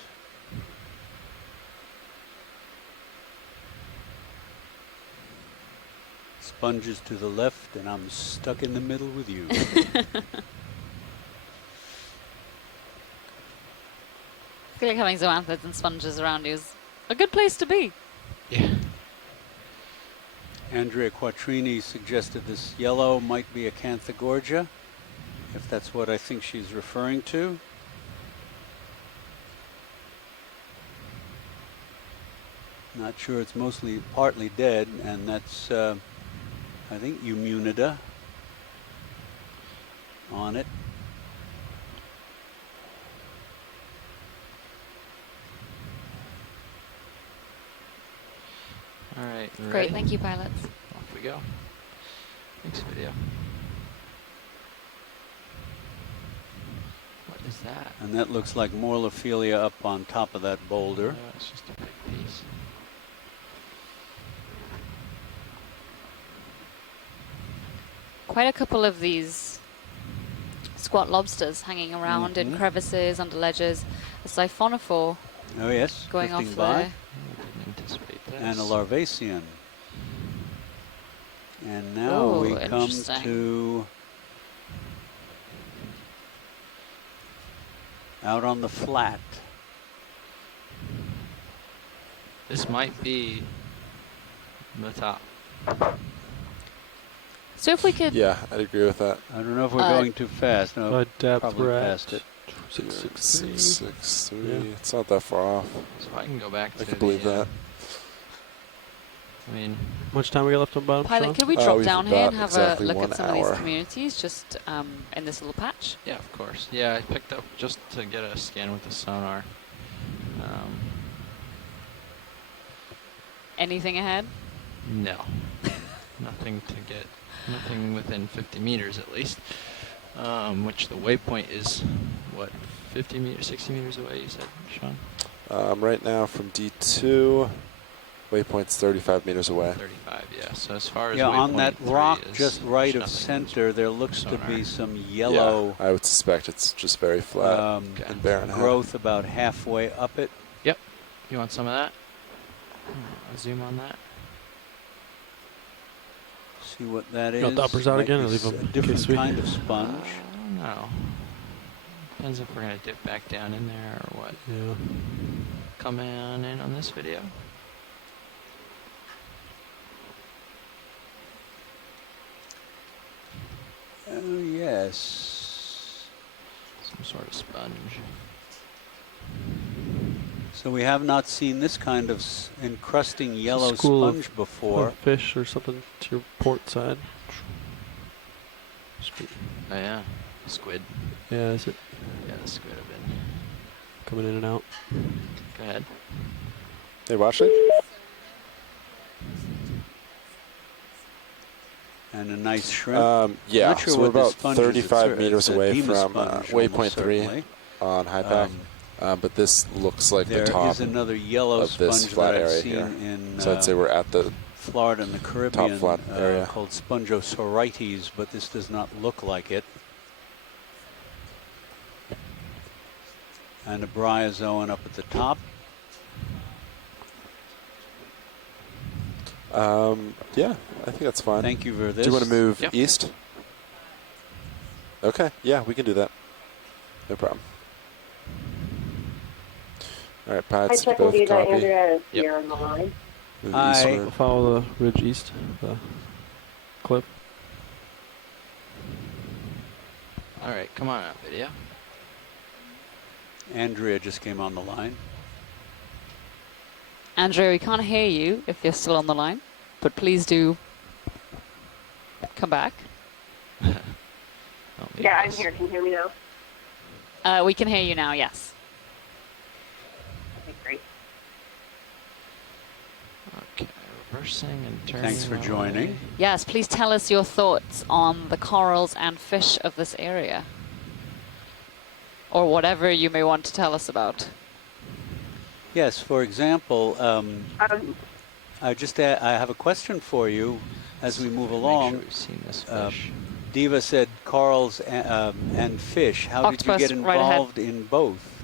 Sponges to the left, and I'm stuck in the middle with you. I feel like having zoanthids and sponges around you is a good place to be. Yeah. Andrea Quattrini suggested this yellow might be Acanthogorgia, if that's what I think she's referring to. Not sure, it's partly dead, and that's, I think, Eumunida on it. All right. Great, ready? thank you, pilots. Off we go. Thanks, video. What is that? And that looks like more Lophelia up on top of that boulder. It's just a big piece. Quite a couple of these squat lobsters hanging around in crevices, under ledges. A siphonophore. Oh yes, going off drifting by. there. Didn't anticipate this. And a Larvacean. And now we come to out on the flat. This might be the top. So if we could... Yeah, I'd agree with that. I don't know if we're going too fast. No, By depth probably we're past at it. 663. Yeah. It's not that far off. So I can go back to I can believe that. I mean, how much time we got left on bottom? Pilot, Sean? could we drop we've down here and got have a exactly look 1 at some of hour. these communities just in this little patch? yeah, of course. Yeah, I picked up just to get a scan with the sonar. Anything ahead? No. Nothing within 50 meters at least. Which the waypoint is what, 50 meters, 60 meters away, you said, Sean? Right now from D2, waypoint's 35 meters away. 35, yeah. So as far as on that rock is, just right of center, there looks to be some yellow. Yeah, I would suspect it's just very flat and barren. Growth about halfway up it. Yep. You want some of that? I'll zoom on that. See what that is. You want the uppers out again, or leave them? A different kind of sponge. I don't know. Depends if we're gonna dip back down in there or what. Yeah. Come in on this video. Oh yes. Some sort of sponge. So we have not seen this kind of encrusting yellow School sponge before. Of fish or something to your port side. Oh yeah, squid. Yeah, is it? Yeah, the squid have been coming in and out. Go ahead. Hey, watching? And a nice shrimp. Yeah, Not sure so we're what this about sponge is. 35 meters It's a away Dima from sponge, waypoint 3 certainly. on high pack. But this looks like the There top is another yellow of this sponge flat that I've area seen here. in So I'd say we're at the Florida and the Caribbean, top flat area. called Spongosaurites, but this does not look like it. And a Bryozoan up at the top. Yeah, I think that's fine. Thank you for this. Do you want to move Yep. east? Okay, yeah, we can do that. No problem. All right, Hi, pilots, Chuck, both Andrea copy. is here on the line. Move Hi. eastward. We'll follow the ridge east, the cliff. All right, come on out, video. Andrea just came on the line. Andrea, we can't hear you if you're still on the line, but please do come back. Yeah, I'm here. Can you hear me now? We can hear you now, yes. Okay, great. Okay, reversing and turning. Thanks for joining. Yes, please tell us your thoughts on the corals and fish of this area. Or whatever you may want to tell us about. Yes, for example, I have a question for you as we move along. Make sure we've seen this fish. Diva said corals and fish. How did you Octopus, get right ahead. involved in both?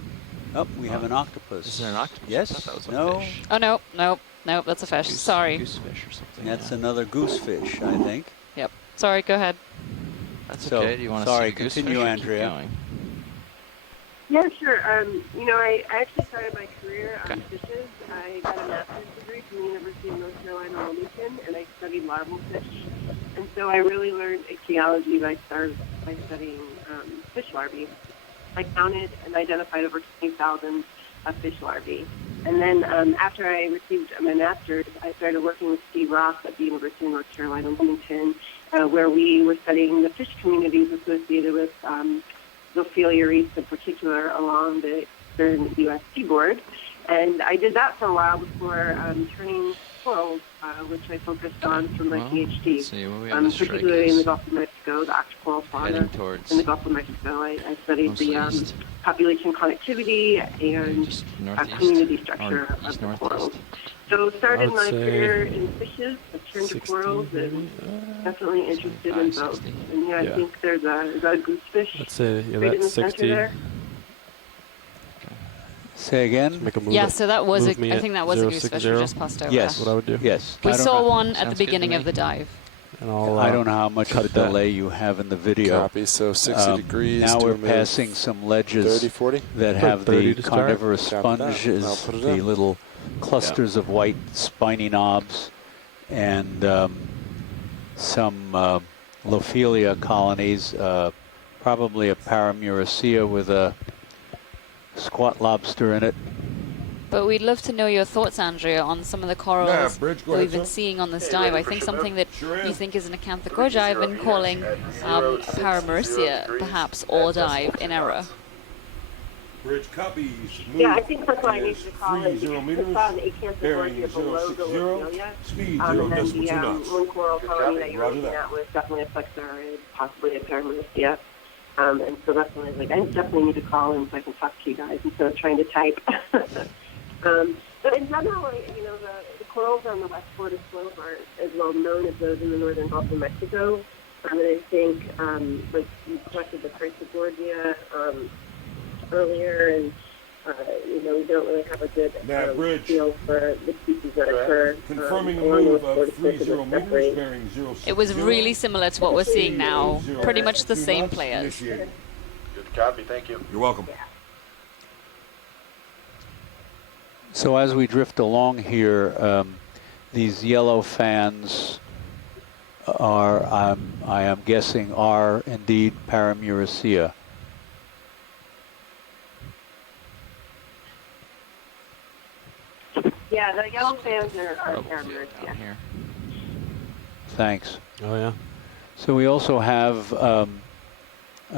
Oh, we have an octopus. Is there an octopus? I Yes. thought that was a No. fish. Oh, no, that's a fish. Sorry. Goosefish or something. That's yeah. another goosefish, I think. Yep. Sorry, go ahead. That's So, okay. Do you want to sorry, see a goosefish continue, or keep Andrea. going? Yeah, sure. You know, I actually started my career on fishes. I got a master's degree from the University of North Carolina, Wilmington, and I studied larval fish. And so I really learned ichthyology by studying fish larvae. I counted and identified over 20,000 fish larvae. And then after I received my master's, I started working with Steve Ross at the University of North Carolina, Wilmington, where we were studying the fish communities associated with Lophelia reefs in particular along the eastern U.S. seaboard. And I did that for a while before turning corals, which I focused on for my PhD. Let's see what we have. Particularly in the Gulf of Mexico, the octocoral fauna Heading towards in the Gulf of Mexico. I studied the east. population connectivity and Just community structure of east the northeast. corals. So started I would my say career in fishes, I turned to 60 corals, and definitely interested in both. 60. And yeah, Yeah. I think there's a goosefish Let's say, yeah, right in the that's center 60. there. Say again? Make a move Yeah, it- so that was move me I at think that was a goosefish 060. we just passed over. Yes. That's what I would do. Yes. We I don't saw know- one at the Sounds good to beginning me. of the dive. And I'll, I don't know how much of a cut that. delay you have in the video. Copy, so 60 degrees. Now do we're a move passing some ledges 30, 40. that Put have 30 the to start. carnivorous Copy that. I'll sponges, put it the in. little clusters of white spiny knobs, and some Lophelia colonies, probably a Paramuracea with a squat lobster in it. But we'd love to know your thoughts, Andrea, on some of the corals Bridge, go that ahead, we've been sir. seeing on this dive. I think something that you think is an acanthogorgia, I've been calling a Paramuracea, perhaps, or dive in error. Bridge copies. Yeah, I think that's what I needed to call it. 30 Because meters. we saw an acanthogorgia below the 060. Lophelia. Speed And then 0.2 the knots. one coral colony that you were Roger looking that. at was definitely a flexurid, possibly a Paramuracea. And so that's when I was like, I definitely need to call in so I can talk to you guys instead of trying to type. But in general, the corals on the West Florida slope aren't as well known as those in the northern Gulf of Mexico. And I think, like you collected the Crustacean earlier, and we don't really have a good feel for the species that occur. Confirming a move of 30 meters, bearing 0. It was really similar to what we're seeing now. Pretty much the same players. Good copy, thank you. You're welcome. So as we drift along here, these yellow fans are, I am guessing, are indeed Paramuracea. Yeah, the yellow fans are Paramuracea. Here. Thanks. Oh, yeah. So we also have a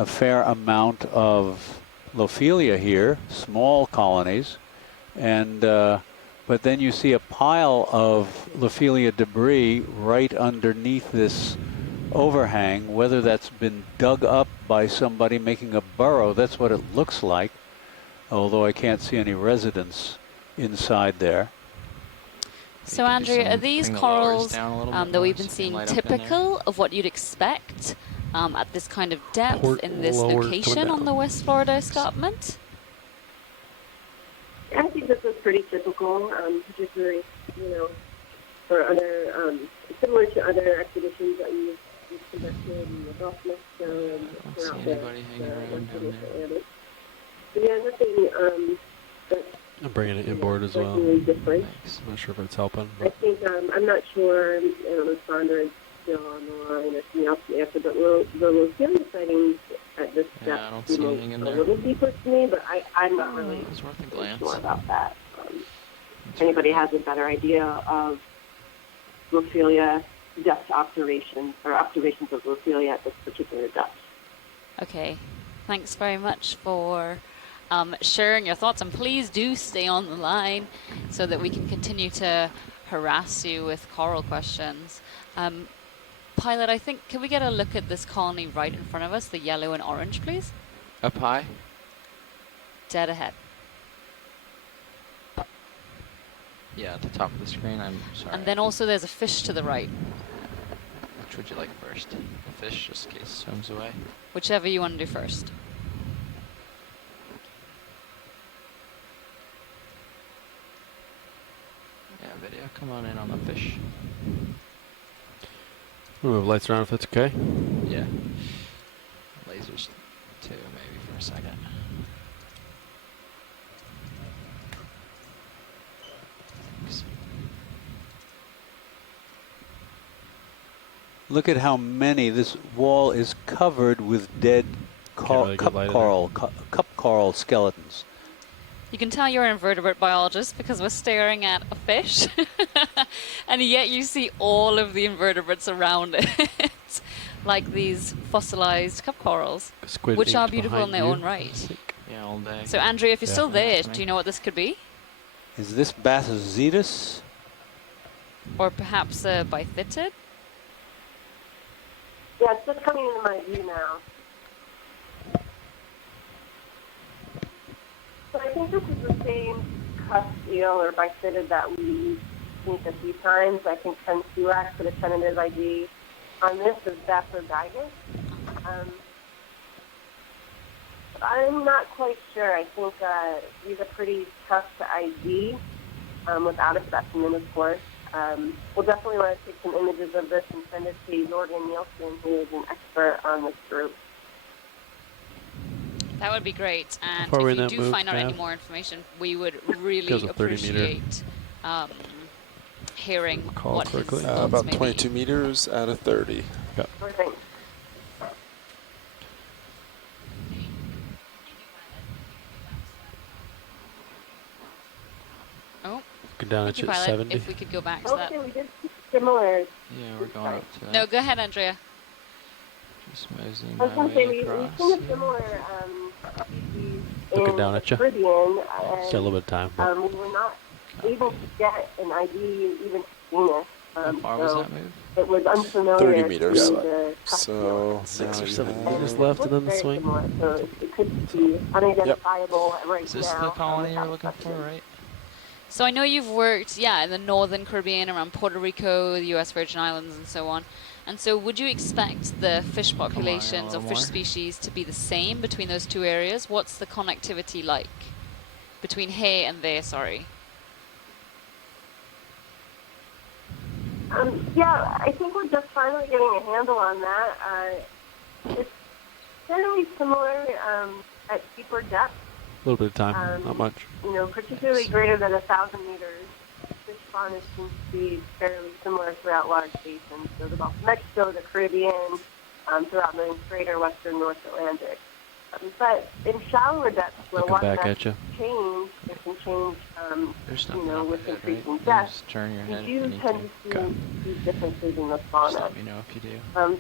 fair amount of Lophelia here, small colonies, and but then you see a pile of Lophelia debris right underneath this overhang. Whether that's been dug up by somebody making a burrow, that's what it looks like, although I can't see any residents inside there. So Andrea, are these corals that we've been seeing typical of what you'd expect at this kind of depth in this location on the West Florida escarpment? I think this is pretty typical, particularly, for other, similar to other expeditions that we've conducted in the Gulf of Mexico and throughout the Atlantic. But yeah, nothing that I'm bringing it inboard as well. really different. I'm not sure if it's helping. I think, I'm not sure, I don't know if Sandra is still on the line or something else to answer, but the Lophelia sightings at this depth seem a little deeper to me, but I'm not really sure about that. If anybody has a better idea of Lophelia depth observations, or observations of Lophelia at this particular depth. Okay, thanks very much for sharing your thoughts, and please do stay on the line so that we can continue to harass you with coral questions. Pilot, I think, can we get a look at this colony right in front of us, the yellow and orange, please? Up high? Dead ahead. Yeah, at the top of the screen, I'm sorry. And then also there's a fish to the right. Which would you like first? The fish, just in case it swims away? Whichever you want to do first. Yeah, video, come on in on the fish. We'll move lights around if that's okay. Yeah. Lasers too, maybe for a second. Thanks. Look at how many. This wall is covered with dead cup coral skeletons. You can tell you're an invertebrate biologist because we're staring at a fish, and yet you see all of the invertebrates around it, like these fossilized cup corals, which are beautiful in their own right. Yeah, all day. So, Andrea, if you're still there, do you know what this could be? Is this Bathyzetus? Or perhaps a bifidid? Yeah, it's just coming into my view now. So I think this is the same cup eel or bifidid that we've seen a few times. I think Tensuax put a tentative ID on this is Baphodygus. But I'm not quite sure. I think these are pretty tough to ID without a specimen, of course. We'll definitely want to take some images of this and send it to Jorgen Nielsen, who is an expert on this group. That would be great. And if you do find out any more information, we would really appreciate hearing what his thoughts about may 22 be. meters out of 30. Yep. Perfect. Oh, go down thank you, at Pilot. 70. If we could go back to that. Okay, we did similar. Yeah, we're going up to that. No, go ahead, Andrea. Just moseying I was my going to say, way we've across. seen a similar species Looking in down at you. Caribbean, Still a little bit of time. we were not able to get an ID even to Venus. How far was that move? It was unfamiliar 30 meters. to the So 6 or 7 now meters left and then the swing. so it could be unidentifiable right Is this now. the colony you're looking for, right? So I know you've worked, in the northern Caribbean, around Puerto Rico, the U.S. Virgin Islands, and so on. And so would you expect the fish populations or fish species to be the same between those two areas? What's the connectivity like between here and there, sorry? Yeah, I think we're just finally getting a handle on that. It's generally similar at deeper depth. A little bit of time, not much. You know, particularly greater than 1,000 meters. Fish fauna seems to be fairly similar throughout large basins. So the Gulf of Mexico, the Caribbean, throughout the greater western North Atlantic. But in shallower depths, where water change, it can change, with increasing depth. Just turn your head. You do tend to see differences in the fauna. Just let me know if you do. From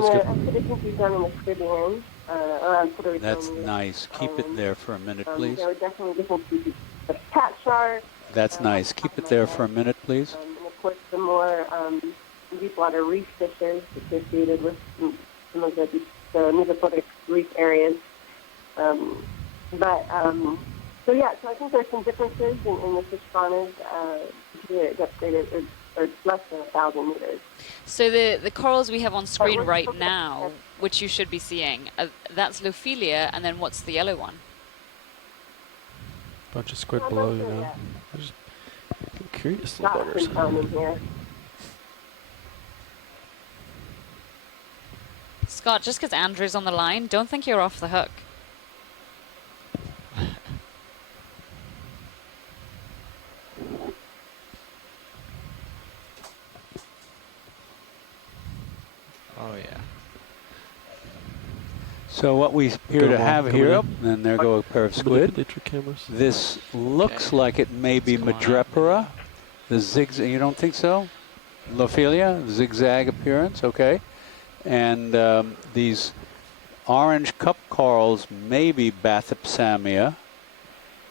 the expeditions we've done in the Caribbean, around Puerto Rico. That's nice. Keep it there for a minute, please. There are definitely different species of cat shark. That's nice. Keep it there for a minute, please. And of course, the more deep-water reef fishes associated with some of the mesophotic reef areas. So I think there's some differences in the fish faunas, particularly at depth greater or less than 1,000 meters. So the corals we have on screen right now, which you should be seeing, that's Lophelia, and then what's the yellow one? Bunch of squid below you now. I'm just curious little buggers. Scott, just because Andrew's on the line, don't think you're off the hook. Oh, yeah. So what we appear to have here, and there go a pair of squid. This looks like it may be Madrepara. The zigzag, you don't think so? Lophelia, zigzag appearance, okay. And these orange cup corals may be Bathopsamia,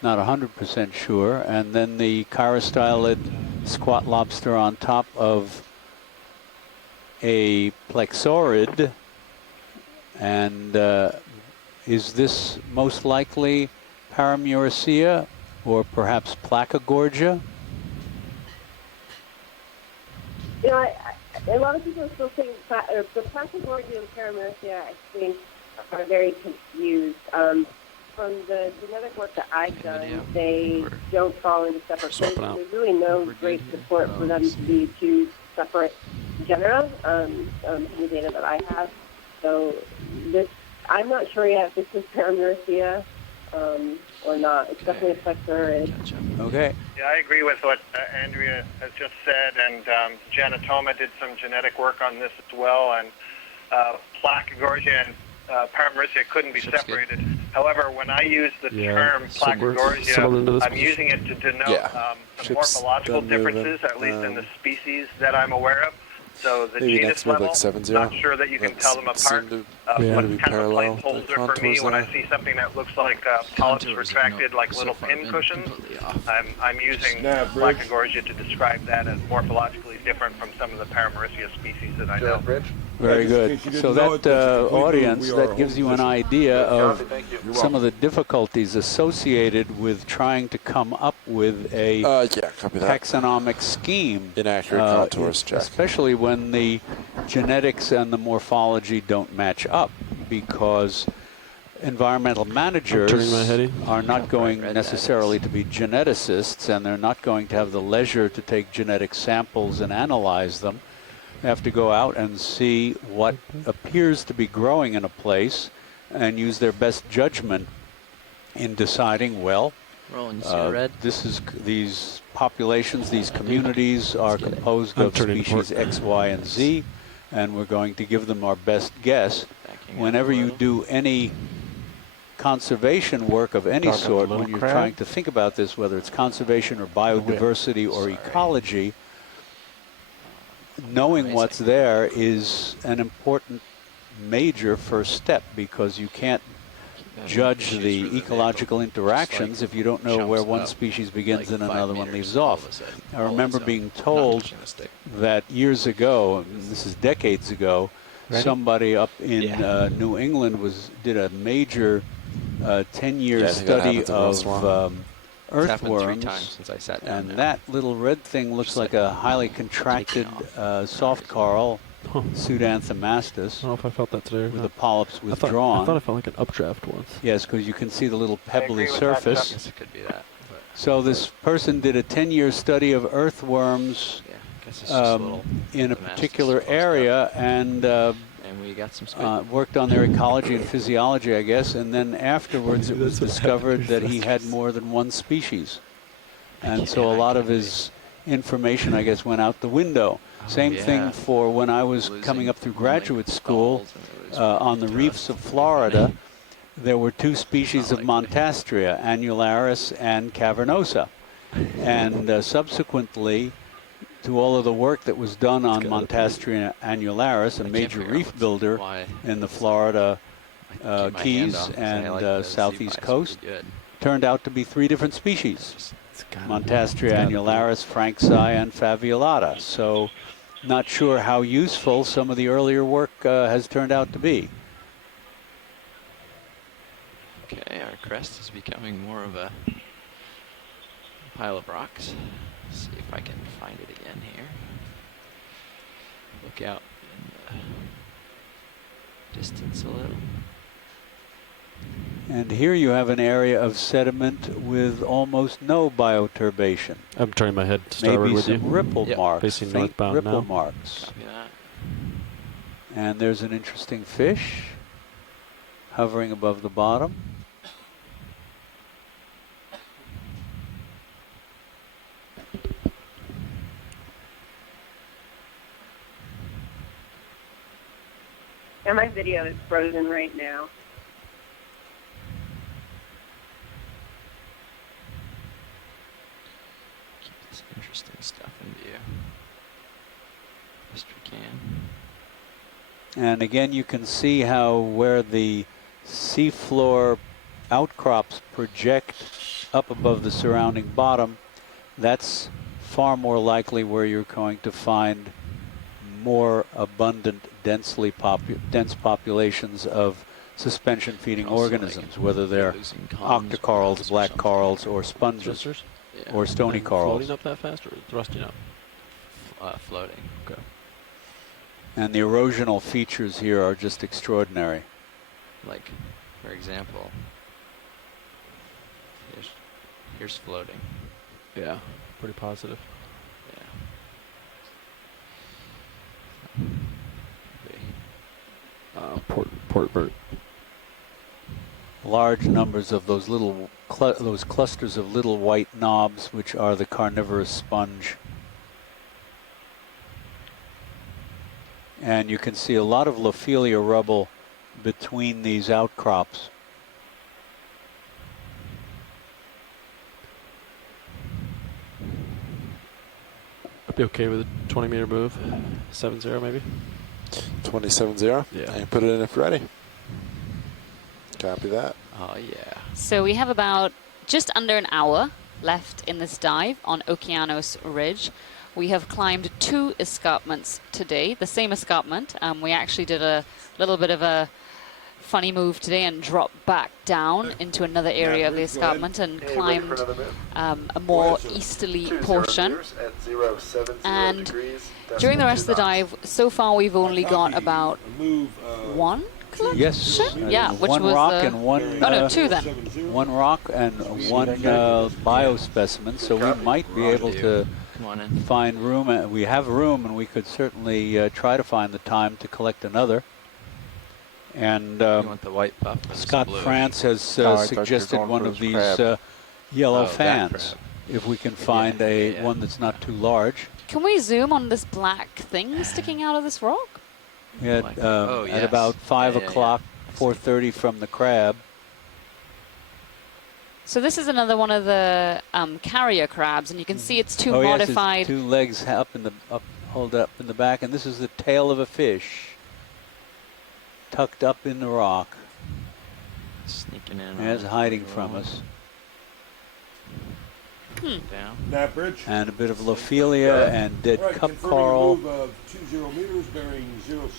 not 100% sure. And then the chirostylid squat lobster on top of a plexaurid. And is this most likely Paramuricea or perhaps Placagorgia? You know, a lot of people still think the Placagorgia and Paramuricea, I think, are very confused. From the genetic work that I've done, they don't fall into separate groups. There's really no great support for them to be two separate genera in the data that I have. So I'm not sure yet if this is Paramuricea or not. It's definitely a plexaurid. Okay. Yeah, I agree with what Andrea has just said, and Janatoma did some genetic work on this as well, and Placagorgia and Paramuricea couldn't be separated. However, when I use the term Placagorgia, I'm using it to denote some morphological differences, at least in the species that I'm aware of. So the genus level, not sure that you can tell them apart. What's kind of a placeholder for me when I see something that looks like polyps retracted, like little pin cushions, I'm using Placagorgia to describe that as morphologically different from some of the Paramuricea species that I know. Very good. So that audience, that gives you an idea of some of the difficulties associated with trying to come up with a taxonomic scheme. Inaccurate contours check. Especially when the genetics and the morphology don't match up, because environmental managers are not going necessarily to be geneticists, and they're not going to have the leisure to take genetic samples and analyze them. They have to go out and see what appears to be growing in a place and use their best judgment in deciding, well, these populations, these communities are composed of species X, Y, and Z, and we're going to give them our best guess. Whenever you do any conservation work of any sort, when you're trying to think about this, whether it's conservation or biodiversity or ecology, knowing what's there is an important major first step, because you can't judge the ecological interactions if you don't know where one species begins and another one leaves off. I remember being told that years ago, and this is decades ago, somebody up in New England did a major 10-year study of earthworms, and that little red thing looks like a highly contracted soft coral, Pseudanthemastous. I don't know if I felt that today. With the polyps withdrawn. I thought I felt like an updraft once. Yes, because you can see the little pebbly surface. I guess it could be that. So this person did a 10-year study of earthworms in a particular area, and we got some worked on their ecology and physiology, I guess, and then afterwards it was discovered that he had more than one species. And so a lot of his information, I guess, went out the window. Same thing for when I was coming up through graduate school on the reefs of Florida. There were two species of Montastria, annularis and cavernosa. And subsequently, to all of the work that was done on Montastria annularis, a major reef builder in the Florida Keys and southeast coast, turned out to be 3 different species: Montastria annularis, franksi, and faviolata. So not sure how useful some of the earlier work has turned out to be. Okay, our crest is becoming more of a pile of rocks. Let's see if I can find it again here. Look out in the distance a little. And here you have an area of sediment with almost no bioturbation. I'm turning my head to starboard with you. Maybe some ripple marks, facing faint northbound ripple now. marks. Copy that. And there's an interesting fish hovering above the bottom. And my video is frozen right now. Keep this interesting stuff in view. Best we can. And again, you can see how where the seafloor outcrops project up above the surrounding bottom, that's far more likely where you're going to find more abundant, dense populations of suspension-feeding organisms, whether they're octocorals, black corals, or sponges, or stony corals. Floating up that fast or thrusting up? Floating. Okay. And the erosional features here are just extraordinary. Like, for example, here's floating. Yeah, pretty positive. Port Bert. Large numbers of those little those clusters of little white knobs, which are the carnivorous sponge. And you can see a lot of Lophelia rubble between these outcrops. I'd be okay with a 20-meter move. 7-0 maybe. 27-0. Yeah. And put it in if ready. Copy that. Oh yeah. So we have about just under an hour left in this dive on Okeanos Ridge. We have climbed 2 escarpments today, the same escarpment. We actually did a little bit of a funny move today and dropped back down into another area of the escarpment and climbed a more easterly portion. And during the rest of the dive, so far we've only got about 1 collection? Yes. Yeah, which one was rock and one. oh no, 2 then. 1 rock and 1 biospecimen. So we might be able to find room. We have room, and we could certainly try to find the time to collect another. And You want the white puff or Scott blue? France has suggested one of these yellow fans, if we can find one that's not too large. Can we zoom on this black thing sticking out of this rock? At yes. about 5 o'clock, 4:30 from the crab. So this is another one of the carrier crabs, and you can see it's too Yes, modified. it's 2 legs hold up in the back, and this is the tail of a fish tucked up in the rock. Sneaking in. As hiding from us. Down. That bridge. And a bit of Lophelia and dead cup coral.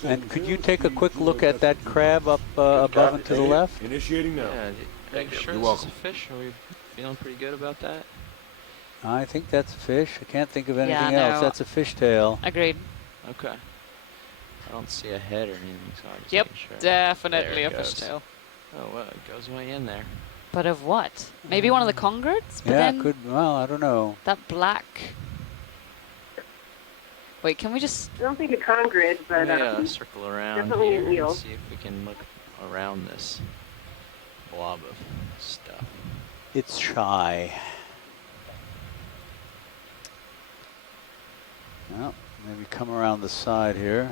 And could you take a quick look at that crab up above and to the left? Initiating now. Yeah, are you sure You're this welcome. is a fish? Are we feeling pretty good about that? I think that's a fish. I can't think of anything Yeah, else. no. That's a fishtail. Agreed. Okay. I don't see a head or anything, so I'm just Yep, making sure. definitely There a it goes. fishtail. Oh, well, it goes way in there. But of what? Maybe one of the converts? But Yeah, then could. Well, I don't know. that black. Wait, can we just? I don't think a congrid, but Let me circle around definitely an here eel. and see if we can look around this blob of stuff. It's shy. Well, maybe come around the side here.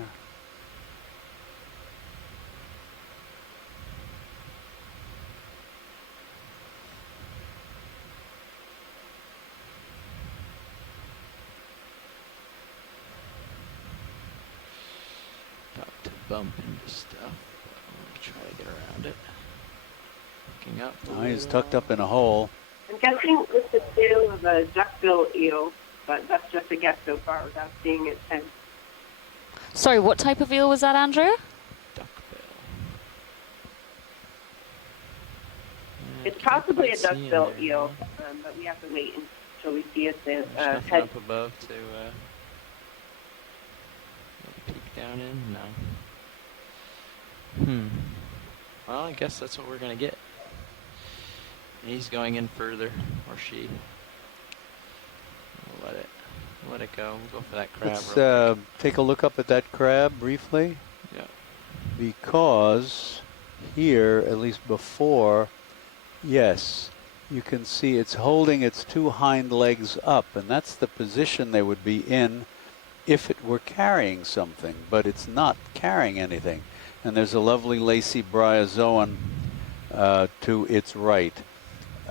About to bump into stuff, but I'm going to try to get around it. Looking up. Oh, he's tucked up in a hole. I'm guessing it's the tail of a duckbill eel, but that's just a guess so far without seeing its head. Sorry, what type of eel was that, Andrew? It's possibly a quite see in duckbill there, eel, but we have to wait until we see its There's nothing head. up above to peek down in? No. Well, I guess that's what we're going to get. He's going in further, or she. We'll let it go. We'll go for that crab. Let's take a look up at that crab briefly. Yeah. Because here, at least before, yes, you can see it's holding its two hind legs up, and that's the position they would be in if it were carrying something, but it's not carrying anything. And there's a lovely lacy bryozoan to its right.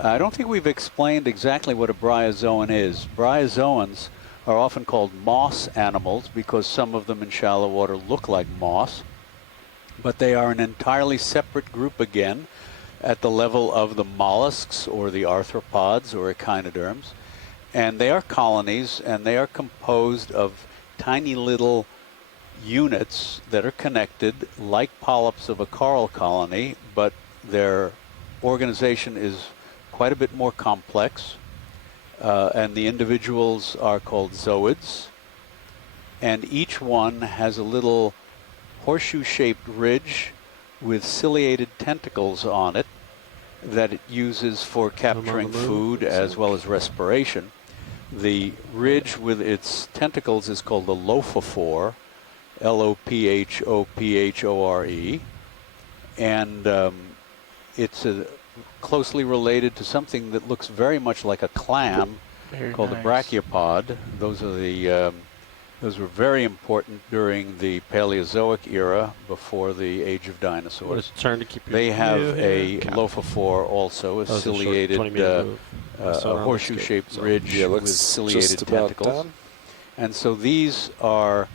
I don't think we've explained exactly what a bryozoan is. Bryozoans are often called moss animals because some of them in shallow water look like moss, but they are an entirely separate group again at the level of the mollusks or the arthropods or echinoderms. And they are colonies, and they are composed of tiny little units that are connected like polyps of a coral colony, but their organization is quite a bit more complex, and the individuals are called zooids, and each one has a little horseshoe-shaped ridge with ciliated tentacles on it that it uses for capturing food as well as respiration. The ridge with its tentacles is called the Lophephore, L-O-P-H-O-P-H-O-R-E, and it's closely related to something that looks very much like a clam called a brachiopod. Those are those were very important during the Paleozoic era before the age of dinosaurs. They have a Lophephore also, a ciliated horseshoe-shaped ridge with ciliated tentacles. And so these are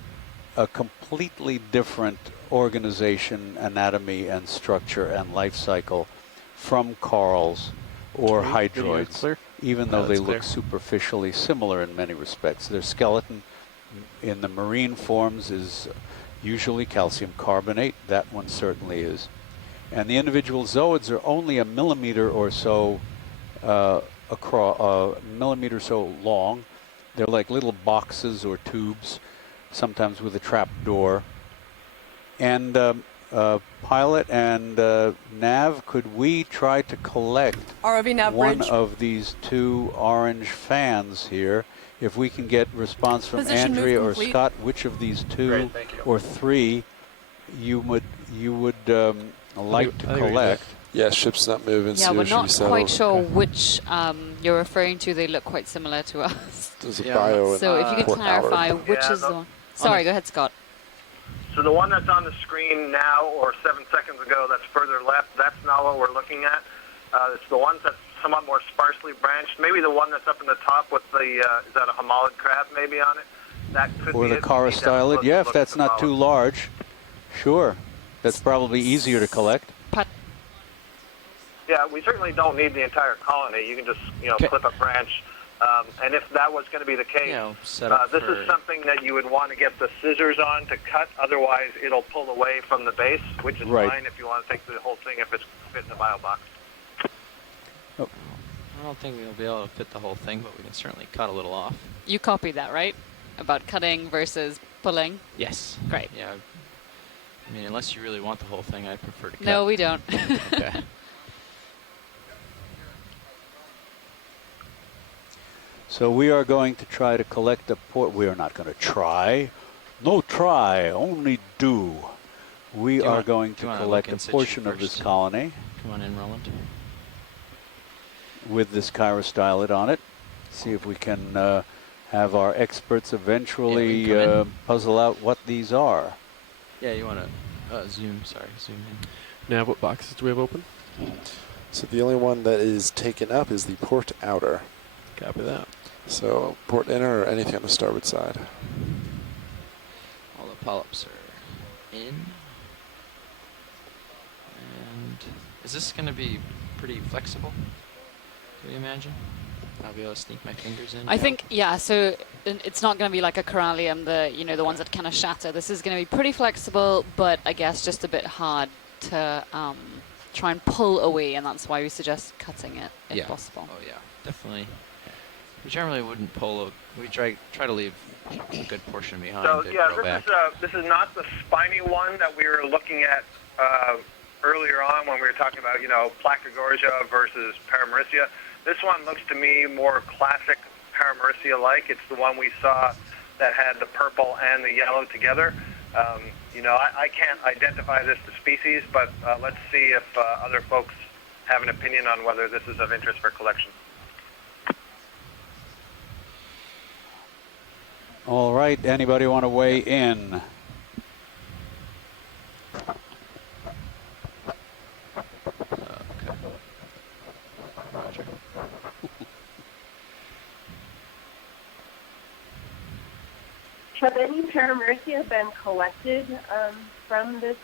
a completely different organization, anatomy, and structure and life cycle from corals or hydroids, even though they look superficially similar in many respects. Their skeleton in the marine forms is usually calcium carbonate. That one certainly is. And the individual zooids are only a millimeter or so millimeter or so long. They're like little boxes or tubes, sometimes with a trap door. And Pilot and Nav, could we try to collect ROV Nav one bridge. of these two orange fans here? If we can get response from Position Andrea move or complete. Scott, which of these two or three you would like to collect? Yeah, ship's not moving. Yeah, we're not quite sure which you're referring to. They look quite similar to us. There's a bio So in if you could Port clarify Howard. which is the one. Sorry, go ahead, Scott. So the one that's on the screen now, or 7 seconds ago, that's further left, that's not what we're looking at. It's the ones that's somewhat more sparsely branched. Maybe the one that's up in the top with the, is that a homolid crab maybe on it? That could Or be the it. corostylid? Yeah, if that's not too large. Sure. That's probably easier to collect. Yeah, we certainly don't need the entire colony. You can just, clip a branch. And if that was going to be the case, this is something that you would want to get the scissors on to cut. Otherwise, it'll pull away from the base, which is fine if you want to take the whole thing if it's fit in the bio box. Oh. I don't think we'll be able to fit the whole thing, but we can certainly cut a little off. You copied that, right? About cutting versus pulling? Yes. Great. Yeah. I mean, unless you really want the whole thing, I'd prefer to cut. No, we don't. Okay. So we are going to try to collect a we are not going to try. No try, only do. We are going to collect a portion of this colony. Come on in, Roland. With this chirostylid on it. See if we can have our experts eventually puzzle out what these are. Yeah, you want to zoom in. Now, what boxes do we have open? So the only one that is taken up is the port outer. Copy that. So port inner or anything on the starboard side. All the polyps are in. And is this going to be pretty flexible? Do you imagine? I'll be able to sneak my fingers in. I think, yeah, so it's not going to be like a corallium, the ones that kind of shatter. This is going to be pretty flexible, but I guess just a bit hard to try and pull away, and that's why we suggest cutting it if possible. Oh yeah, definitely. We generally wouldn't pull. We try to leave a good portion behind. So to yeah, grow back. this is not the spiny one that we were looking at earlier on when we were talking about Plankogorgia versus Paramerissia. This one looks to me more classic Paramerissia-like. It's the one we saw that had the purple and the yellow together. I can't identify this to species, but let's see if other folks have an opinion on whether this is of interest for collection. All right, anybody want to weigh in? Roger. Have any Paramerissia been collected from this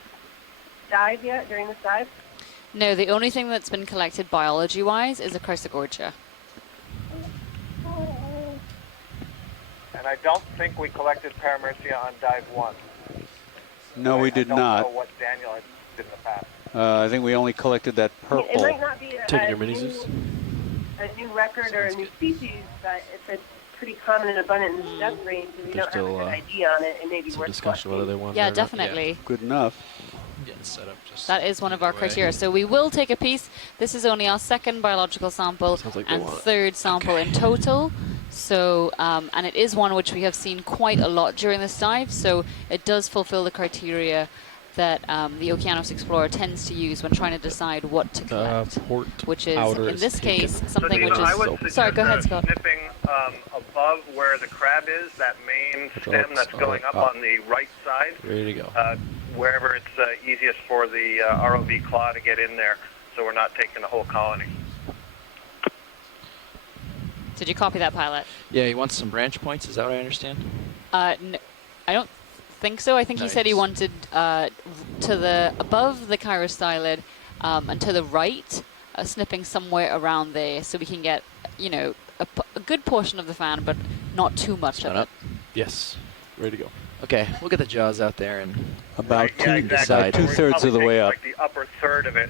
dive yet, during this dive? No, the only thing that's been collected biology-wise is a Chrysogorgia. And I don't think we collected Paramerissia on dive 1. No, we did not. I don't know what Daniel did in the past. I think we only collected that purple. It might not be Taking your a new record or a new species, but if it's pretty common and abundant in the depth range, and we don't have a good idea on it, it may be worth discussion whether they want Yeah, it or definitely. Not. Good enough. Getting set up just that is one of our criteria. So we will take a piece. This is only our second biological sample and third sample in total. So, and it is one which we have seen quite a lot during this dive. So it does fulfill the criteria that the Okeanos Explorer tends to use when trying to decide what to collect, which is, in this case, something which is... Sorry, go ahead, Scott. Snipping above where the crab is, that main stem that's going up on the right side. Ready to go. Wherever it's easiest for the ROV claw to get in there, so we're not taking the whole colony. Did you copy that, pilot? Yeah, he wants some branch points. Is that what I understand? No, I don't think so. I think he said he wanted to the above the chirostylid and to the right, snipping somewhere around there, so we can get a good portion of the fan, but not too much of it. Yes, ready to go. Okay, we'll get the jaws out there and about exactly. two-thirds of the way up. Like the upper third of it,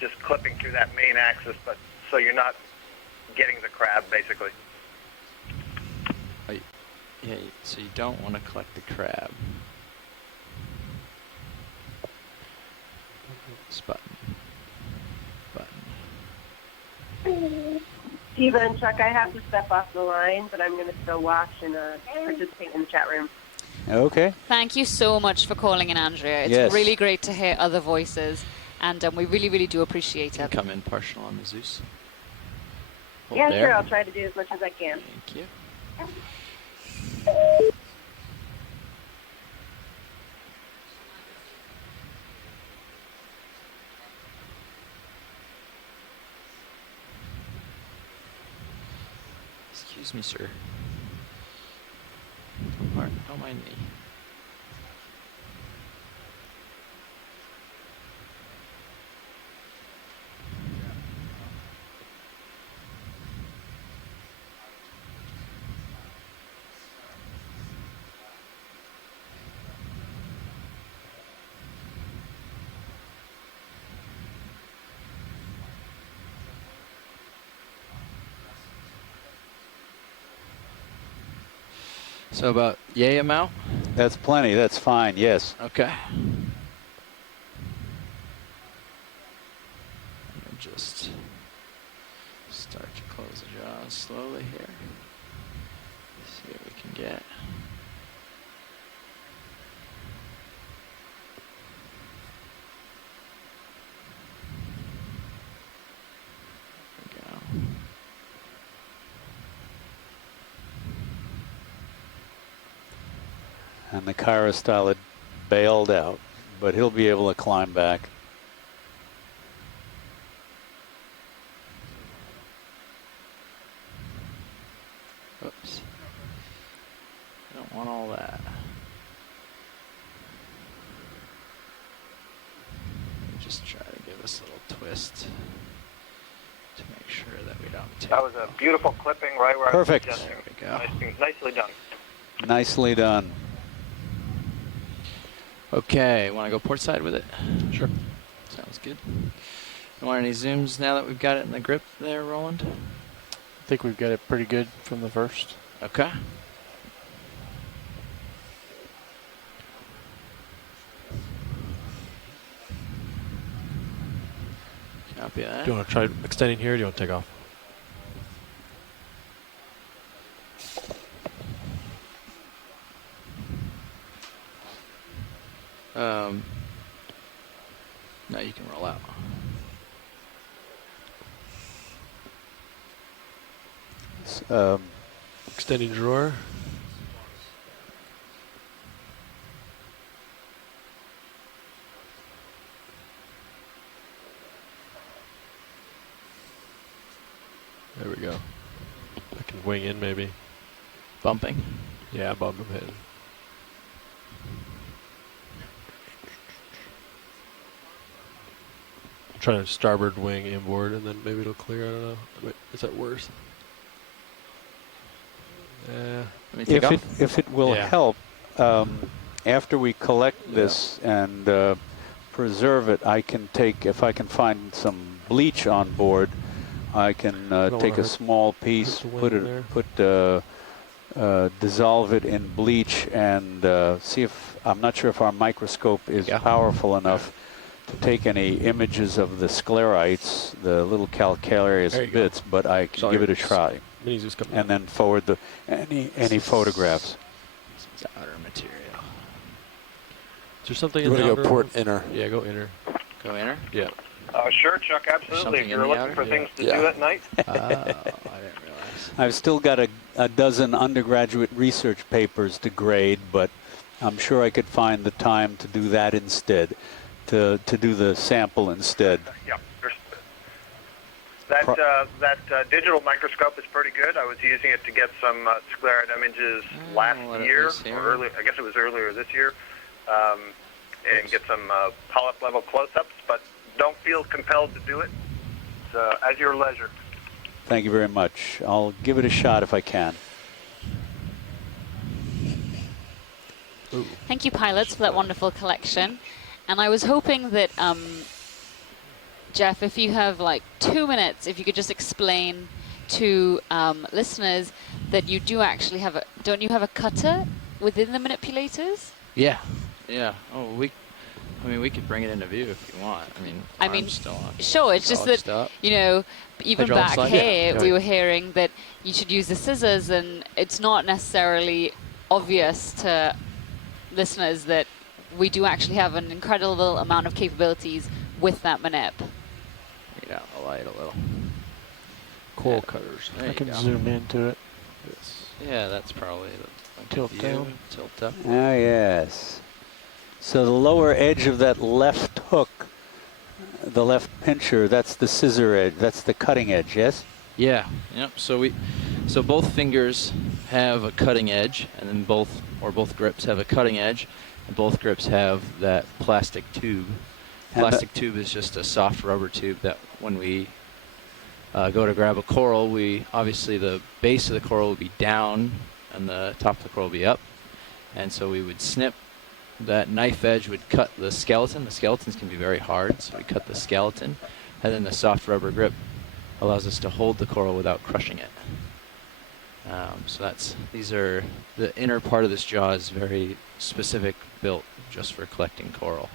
just clipping through that main axis, but so you're not getting the crab, basically. Yeah, so you don't want to collect the crab. This button. Steve and Chuck, I have to step off the line, but I'm going to still watch and participate in the chat room. Okay. Thank you so much for calling in, Andrea. It's really great to hear other voices, and we really, really do appreciate it. Come in partial on the Zeus. Yeah, sure. I'll try to do as much as I can. Thank you. Excuse me, sir. Don't mind me. So about yay amount? That's plenty. That's fine. Yes. Okay. Just start to close the jaws slowly here. See what we can get. And the Chirostyle bailed out, but he'll be able to climb back. Oops. Don't want all that. Just try to give us a little twist to make sure that we don't take. That was a beautiful clipping right where Perfect. I was suggesting. There we go. Nicely done. Nicely done. Okay, want to go port side with it? Sure. Sounds good. You want any zooms now that we've got it in the grip there, Roland? I think we've got it pretty good from the first. Okay. Copy that. Do you want to try extending here or do you want to take off? No, you can roll out. Extending drawer. There we go. I can wing in maybe. Bumping? Yeah, bump him in. Trying to starboard wing inboard and then maybe it'll clear. I don't know. Wait, is that worse? If it will help, after we collect this and preserve it, I can take, if I can find some bleach on board, I can take a small piece, dissolve it in bleach and see if, I'm not sure if our microscope is powerful enough to take any images of the sclerites, the little calcareous bits, but I can give it a try. And then forward any photographs. This is outer material. Is there something you in the want to outer? go port inner? Yeah, go inner. Go inner? Yeah. Sure, Chuck, absolutely. If you're looking for things to do at night. I didn't realize. I've still got a dozen undergraduate research papers to grade, but I'm sure I could find the time to do that instead, to do the sample instead. Yeah. That digital microscope is pretty good. I was using it to get some sclerite images last year, or early, I guess it was earlier this year, and get some polyp level close-ups, but don't feel compelled to do it. It's at your leisure. Thank you very much. I'll give it a shot if I can. Ooh. Thank you, pilots, for that wonderful collection. And I was hoping that, Jeff, if you have like 2 minutes, if you could just explain to listeners that you do actually have a, don't you have a cutter within the manipulators? Yeah. Yeah. Oh, we could bring it into view if you want. I mean, still on. Sure. It's just that, you know, even back here, we were hearing that you should use the scissors, and it's not necessarily obvious to listeners that we do actually have an incredible amount of capabilities with that manip. Bring out the light a little. Coral cutters. I can zoom into it. Yes. Yeah, that's probably the tilt down. Tilt up. Ah, yes. So the lower edge of that left hook, the left pincher, that's the scissor edge. That's the cutting edge, yes? Yeah. Yep. So both fingers have a cutting edge, and then both grips have a cutting edge, and both grips have that plastic tube. Plastic tube is just a soft rubber tube that when we go to grab a coral, obviously the base of the coral will be down and the top of the coral will be up, and so we would snip. That knife edge would cut the skeleton. The skeletons can be very hard, so we cut the skeleton, and then the soft rubber grip allows us to hold the coral without crushing it. So these are the inner part of this jaw is very specific, built just for collecting coral.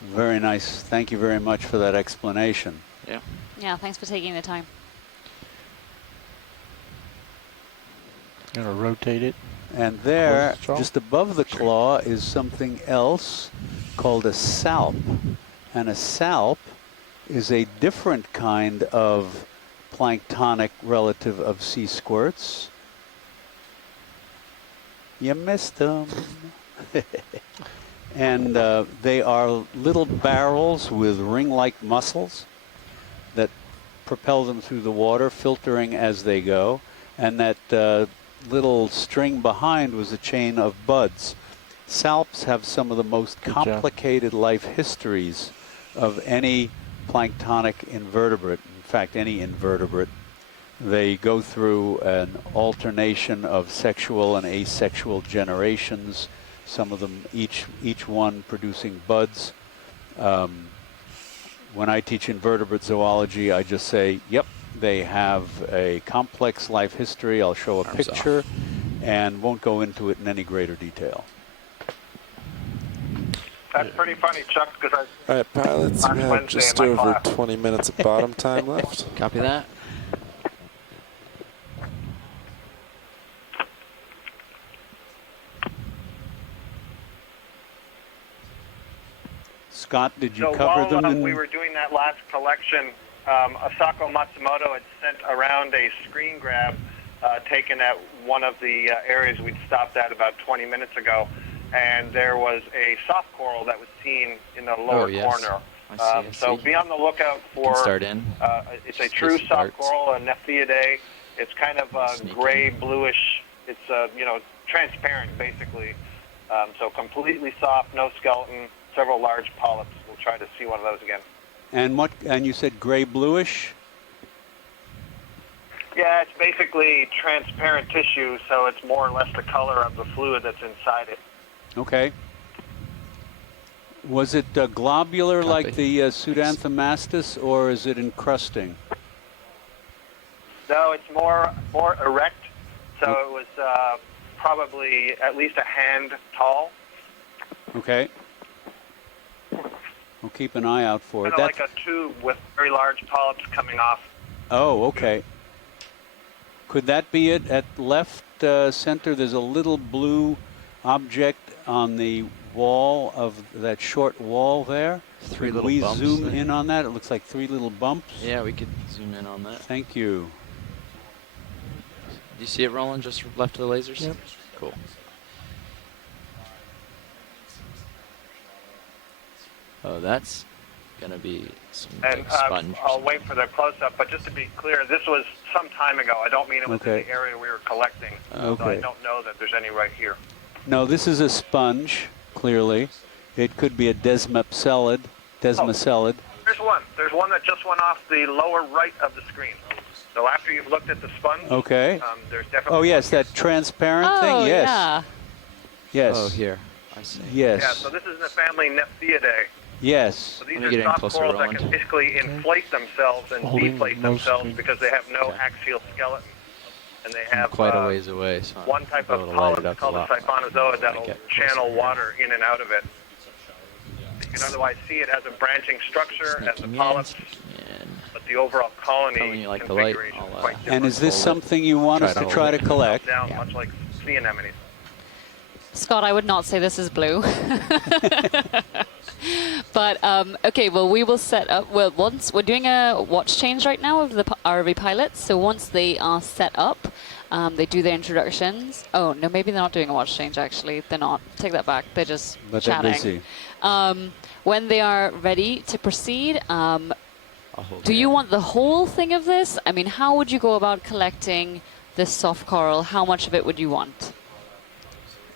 Very nice. Thank you very much for that explanation. Yeah. Yeah, thanks for taking the time. Gonna rotate it. And there, just above the claw, is something else called a salp. And a salp is a different kind of planktonic relative of sea squirts. You missed them. And they are little barrels with ring-like muscles that propel them through the water, filtering as they go. And that little string behind was a chain of buds. Salps have some of the most complicated life histories of any planktonic invertebrate. In fact, any invertebrate. They go through an alternation of sexual and asexual generations, some of them each one producing buds. When I teach invertebrate zoology, I just say, yep, they have a complex life history. I'll show a picture and won't go into it in any greater detail. That's pretty funny, Chuck, because All right, pilots, we have Wednesday just in my over class. 20 minutes of bottom time left. Copy that. Scott, did you so cover while them? we were doing that last collection, Asako Matsumoto had sent around a screen grab taken at one of the areas we'd stopped at about 20 minutes ago, and there was a soft coral that was seen in the lower corner. I so be on the lookout for. Start in. It's a true soft coral, a Nepheidae. It's kind of gray, bluish. It's transparent basically. So completely soft, no skeleton. Several large polyps. We'll try to see one of those again. And what? And you said gray bluish? Yeah, it's basically transparent tissue, so it's more or less the color of the fluid that's inside it. Okay. Was it globular like the Pseudanthomastus, or is it encrusting? No, it's more erect. So it was probably at least a hand tall. Okay. We'll keep an eye out for it. Kind of like a tube with very large polyps coming off. Oh, okay. Could that be it? At left center, there's a little blue object on the wall of that short wall there. Three Could little we bumps zoom there. in on that? It looks like 3 little bumps. Yeah, we could zoom in on that. Thank you. Do you see it, Roland, just left of the lasers? Yep. Cool. Oh, that's going to be some And big sponge. I'll wait for the close-up, but just to be clear, this was some time ago. I don't mean it was in the area we were collecting. So I don't know that there's any right here. No, this is a sponge, clearly. It could be a desmopselid. There's one. There's one that just went off the lower right of the screen. So after you've looked at the sponge, Okay. there's definitely. Oh, yes, that transparent thing? Yes. Yeah. Yes. Oh, here. I see. Yes. Yeah, so this is in the family Nepheidae. Yes. So these are soft corals that can basically inflate themselves and deflate themselves because they have no axial skeleton. And they have quite a ways away. So one type of polyp called a siphonozoa that'll channel water in and out of it. You can otherwise see it has a branching structure as the polyps, but the overall colony like the light, configuration is quite different. And is this something you want us to try to collect? Down, much like sea anemones. Scott, I would not say this is blue. But, okay, well, we will set up, well, once we're doing a watch change right now of the ROV pilots. So once they are set up, they do their introductions. Oh, no, maybe they're not doing a watch change, actually. They're not. Take that back. They're just chatting. They're busy. When they are ready to proceed, do you want the whole thing of this? I mean, how would you go about collecting this soft coral? How much of it would you want?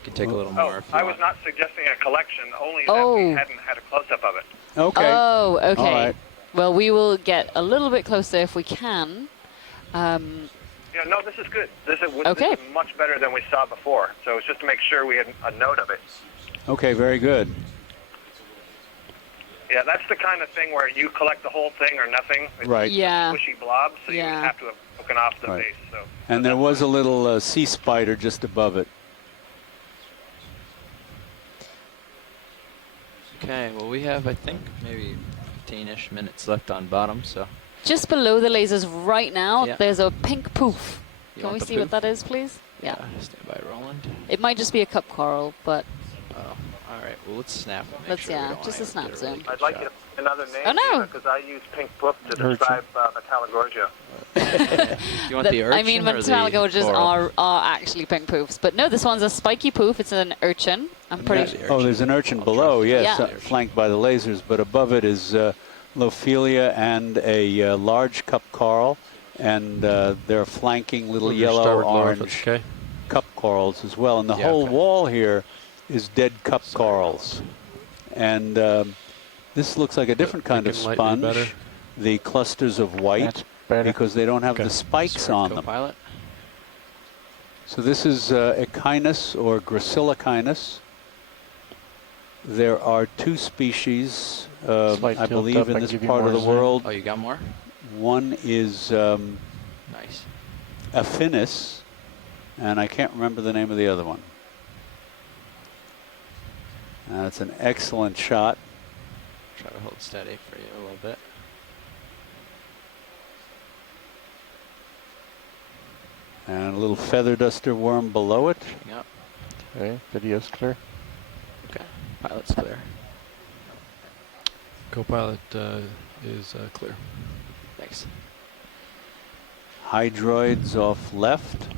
Could take a little more. I was not suggesting a collection, only that we hadn't had a close-up of it. Okay. Oh, okay. All right. Well, we will get a little bit closer if we can. Yeah, no, this is good. This is much better than we saw before. So it's just to make sure we had a note of it. Okay, very good. Yeah, that's the kind of thing where you collect the whole thing or nothing. It's Right. Yeah. Squishy blobs, so you have to hooking off the base. So. And there was a little sea spider just above it. Okay, well we have, I think, maybe 15-ish minutes left on bottom, so. Just below the lasers right now, Yeah. there's a pink poof. You Can want we the see what poof? that is, please? Yeah. Stand by, Roland. It might just be a cup coral, but Oh, all right. Well, let's snap it. Make let's, sure we yeah, don't just a wanna snap get zoom. really good I'd like shot. you to pick another name. Oh, no. Because I use pink poof to Urchin. describe Metallogorgia. Do you want the urchin I mean, or the Metallogorgias coral? are actually pink poofs. But no, this one's a spiky poof. It's an urchin. I'm pretty sure. Oh, there's an urchin below, yes, Yeah. flanked by the lasers, but above it is Lophelia and a large cup coral, and they're flanking little Move your starboard lower if yellow-orange it's okay. cup corals as well. And the Yeah, whole okay. wall here is dead cup corals. And this looks like a different kind of Making light be better. sponge. The clusters of white, That's better. because they don't have the spikes on them. Co-pilot. So this is Echinus or Gracillochinus. There are 2 species, Slight I tilt believe, up, in I this give you part of more the zoom. world. Oh, you got more? One is Nice. Affinis, and I can't remember the name of the other one. That's an excellent shot. Try to hold steady for you a little bit. And a little feather duster worm below it. Yep. Okay, video's clear. Okay. Pilot's clear. Co-pilot is clear. Thanks. Hydroids off left.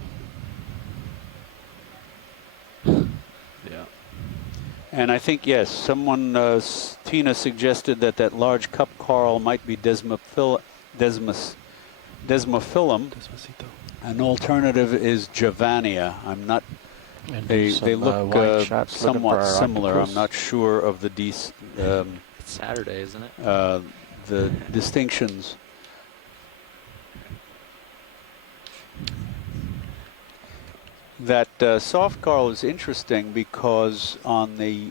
Yeah. And I think, yes, someone, Tina suggested that that large cup coral might be Desmophyllum. Despacito. An alternative is Javania. I'm not. And They do some, look wide shots looking somewhat for our similar. octopus. I'm not sure of the It's Saturday, isn't it? the distinctions. That soft coral is interesting because on the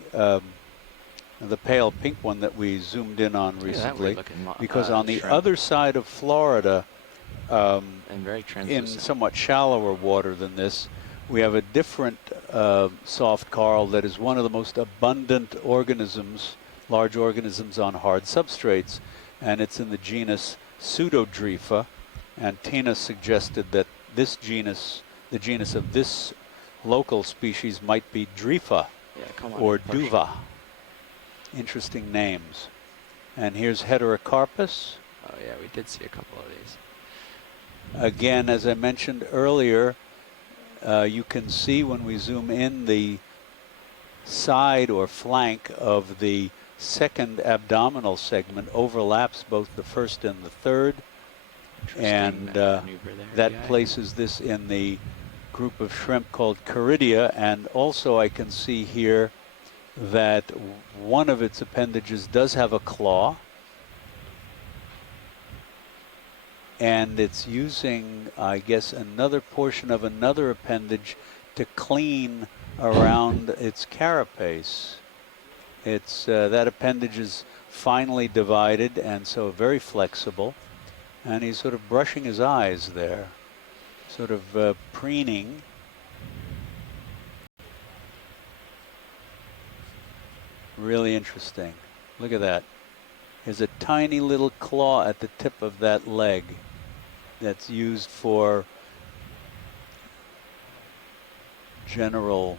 pale pink one that we zoomed in on Look at that recently, weird-looking because on the shrimp. other side of Florida, And very in translucent. somewhat shallower water than this, we have a different soft coral that is one of the most abundant organisms, large organisms on hard substrates, and it's in the genus Pseudodrypha. And Tina suggested that this genus, the genus of this local species, might be Drypha Yeah, come on. or push. Duva. Interesting names. And here's Heterocarpus. Oh yeah, we did see a couple of these. Again, as I mentioned earlier, you can see when we zoom in the side or flank of the second abdominal segment overlaps both the first and the third. And maneuver there, that yeah. places this in the group of shrimp called Caridia. And also I can see here that one of its appendages does have a claw. And it's using, I guess, another portion of another appendage to clean around its carapace. It's that appendage is finely divided and so very flexible. And he's sort of brushing his eyes there, sort of preening. Really interesting. Look at that. There's a tiny little claw at the tip of that leg that's used for general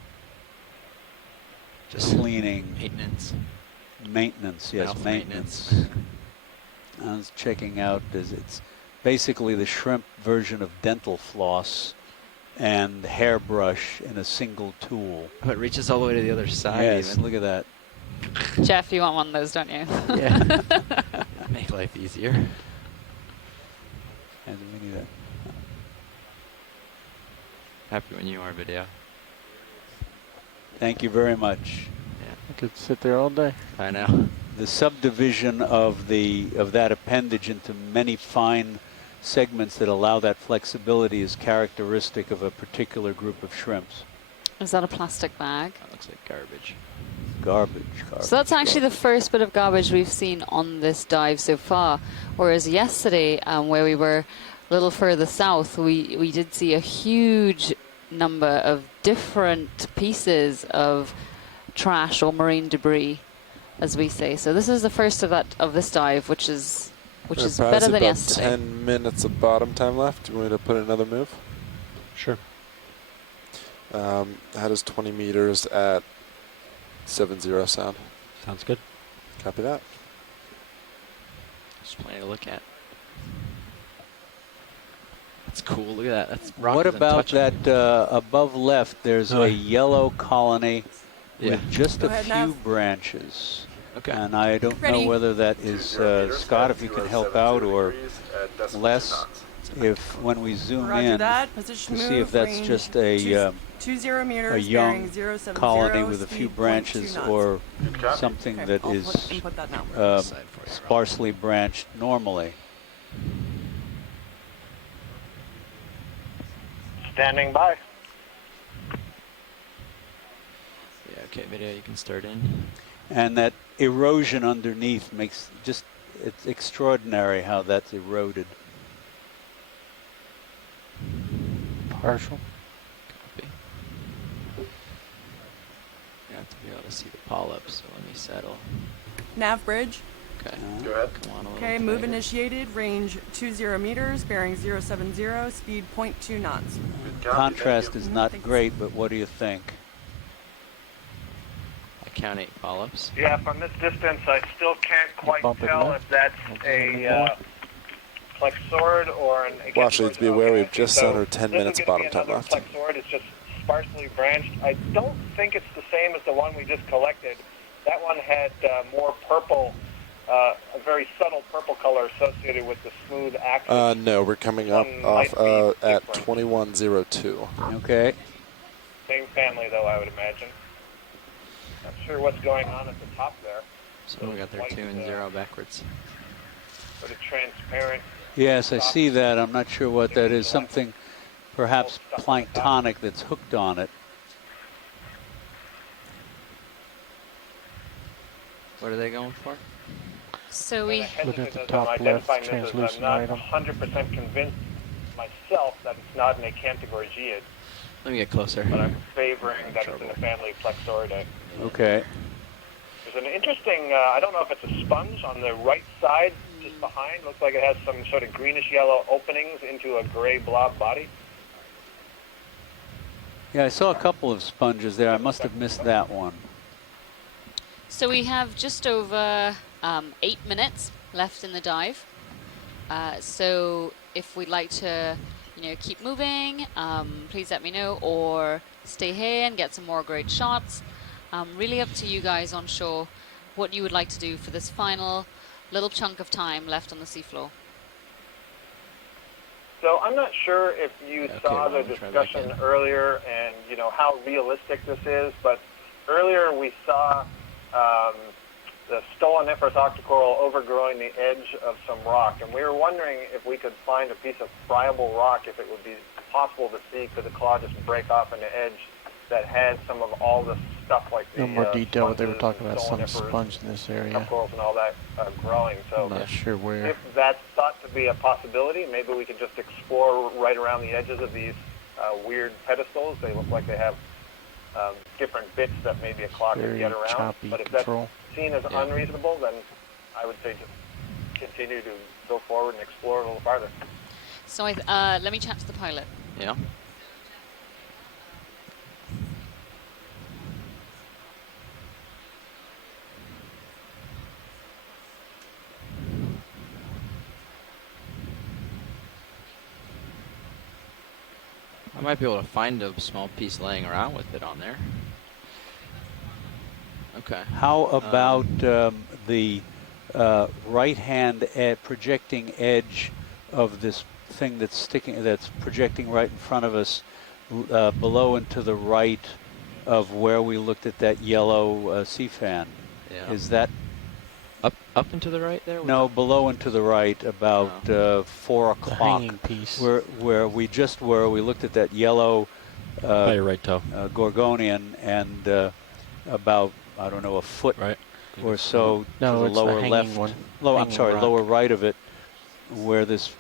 Just cleaning. Maintenance. Yes, Mouth maintenance. I was checking out, it's basically the shrimp version of dental floss and hairbrush in a single tool. Oh, it reaches all the way to the other side. Yes, even. look at that. Jeff, you want one of those, don't you? Yeah. Make life easier. And we need that. Happy when you are, video. Thank you very much. I could sit there all day. I know. The subdivision of that appendage into many fine segments that allow that flexibility is characteristic of a particular group of shrimps. Is that a plastic bag? That looks like garbage. Garbage. So that's actually the first bit of garbage we've seen on this dive so far. Whereas yesterday, where we were a little further south, we did see a huge number of different pieces of trash or marine debris, as we say. So this is the first of this dive, which is better than yesterday. 10 minutes of bottom time left. Do you want me to put another move? Sure. That is 20 meters at 7-0 sound. Sounds good. Copy that. Just plenty to look at. That's cool. Look at that. That's rock. What about that above left? There's a yellow colony with just a few branches. Okay. And I don't know whether that is, Scott, if you can help out, or Les, if when we zoom in to see if that's just a young colony with a few branches or something that is sparsely branched normally. Standing by. Yeah, okay, video you can start in. And that erosion underneath makes just, it's extraordinary how that's eroded. Partial. Copy. You have to be able to see the polyps, so let me settle. Nav bridge. Okay. Go ahead. Come on a little Okay, move tighter. initiated, range 20 meters, bearing 070, speed 0.2 knots. Contrast is not great, but what do you think? I count 8 polyps. Yeah, from this distance, I still can't quite tell if that's a plexaurid or an... Well, actually, to be aware, we've just centered 10 minutes of bottom time left. Plexaurid. It's just sparsely branched. I don't think it's the same as the one we just collected. That one had more purple, a very subtle purple color associated with the smooth axis. No, we're coming up off at 2102. Okay. Same family, though, I would imagine. Not sure what's going on at the top there. So we got their 2 and 0 backwards. Sort of transparent. Yes, I see that. I'm not sure what that is. Something perhaps planktonic that's hooked on it. What are they going for? So we look at the top left, translucent I'm item. not 100% convinced myself that it's not an acantogorgiid, Let me get closer. but I'm favoring that it's in the family Plexauridae. Okay. There's an interesting, I don't know if it's a sponge on the right side, just behind. Looks like it has some sort of greenish-yellow openings into a gray blob body. Yeah, I saw a couple of sponges there. I must have missed that one. So we have just over 8 minutes left in the dive. So if we'd like to, keep moving, please let me know, or stay here and get some more great shots. Really up to you guys on shore what you would like to do for this final little chunk of time left on the seafloor. So I'm not sure if you saw the discussion earlier and, how realistic this is, but earlier we saw the stoloniferous octocoral overgrowing the edge of some rock, and we were wondering if we could find a piece of friable rock, if it would be possible to see, could the claw just break off an edge that had some of all this stuff like the In more detail, what they were talking about, some sponge in this area. Corals and all that growing. So I'm not sure where. if that's thought to be a possibility, maybe we could just explore right around the edges of these weird pedestals. They look like they have different bits that maybe a claw could get around. Choppy But if control. that's seen as unreasonable, then I would say just continue to go forward and explore a little farther. So let me chat to the pilot. Yeah. I might be able to find a small piece laying around with it on there. Okay. How about the right-hand projecting edge of this thing that's projecting right in front of us, below and to the right of where we looked at that yellow sea fan? Yeah. Is that up and to the right there? No, below and to the right, about 4 o'clock. Hanging piece. Where we just were, we looked at that yellow By your right toe. gorgonian, and about, I don't know, a foot or so No, to the it's the lower hanging left. one. I'm Hanging sorry, rock. lower right of it, where this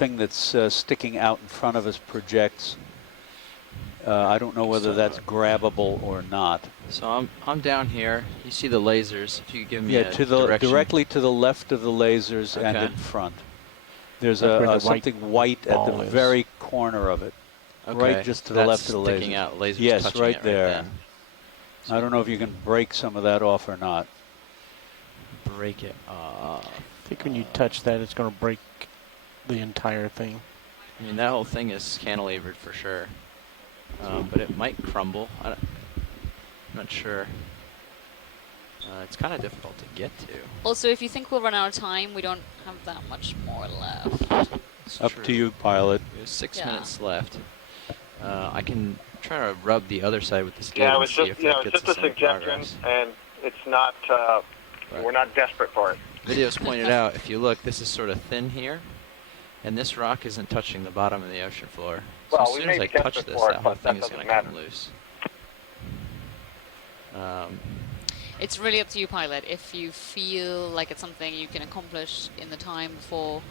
thing that's sticking out in front of us projects. I don't know whether that's grabbable or not. So I'm down here. You see the lasers. If you could give me a to the direction. directly to the left of the lasers and in front. There's something white at the very corner of it. Okay. Right just to the left of the laser. Sticking out, lasers yes, touching right it there. Right then. I don't know if you can break some of that off or not. Break it off. I think when you touch that, it's going to break the entire thing. I mean, that whole thing is cantilevered for sure. But it might crumble. I'm not sure. It's kind of difficult to get to. Also, if you think we'll run out of time, we don't have that much more left. It's Up true. to you, pilot. We have 6 minutes left. I can try to rub the other side with the skid Yeah, it and was see just, if you know, that it's gets just us a any suggestion, progress. and it's not, we're not desperate for it. Video's pointed out, if you look, this is sort of thin here, and this rock isn't touching the bottom of the ocean floor. So Well, as we soon may as I be touch desperate this, for it, that whole but that thing is going doesn't to come matter. loose. It's really up to you, pilot. If you feel like it's something you can accomplish in the time before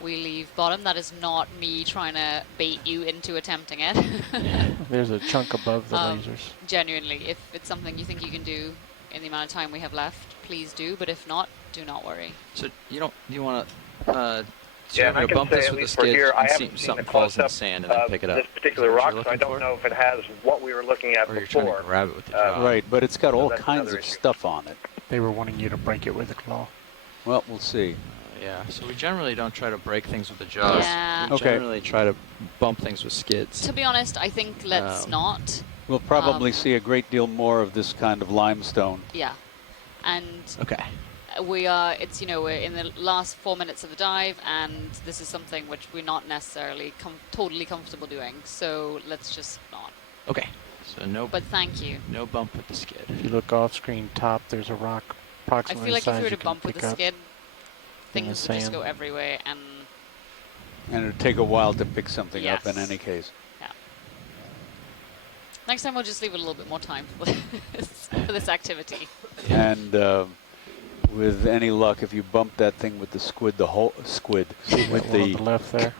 we leave bottom, that is not me trying to bait you into attempting it. There's a chunk above the lasers. Genuinely, if it's something you think you can do in the amount of time we have left, please do. But if not, do not worry. So you want to Yeah, and I can bump say this at with the least for skid here, I and see haven't if seen something the falls in the close-up sand and then of pick it up. this particular Is that rock, what so I you're don't looking know if it has what we were looking at Or you're before. trying to grab it with the jaw. Right, but it's got all that's kinds another of issue. stuff on it. They were wanting you to break it with a claw. Well, we'll see. Yeah, so we generally don't try to break things with the jaws. Yeah. We Okay. generally try to bump things with skids. To be honest, I think let's not. We'll probably see a great deal more of this kind of limestone. Yeah, and okay. we are. It's we're in the last 4 minutes of the dive, and this is something which we're not necessarily totally comfortable doing. So let's just not. Okay. So no. But thank you. No bump with the skid. If you look off screen top, there's a rock I approximately feel like the if size you were you to can bump with pick the up skid, in the things would just sand. go everywhere, and And it'll take a while to pick something up in Yes. any case. yeah. Next time we'll just leave it a little bit more time for this activity. And with any luck, if you bump that thing with the squid, the whole squid with One on the left there.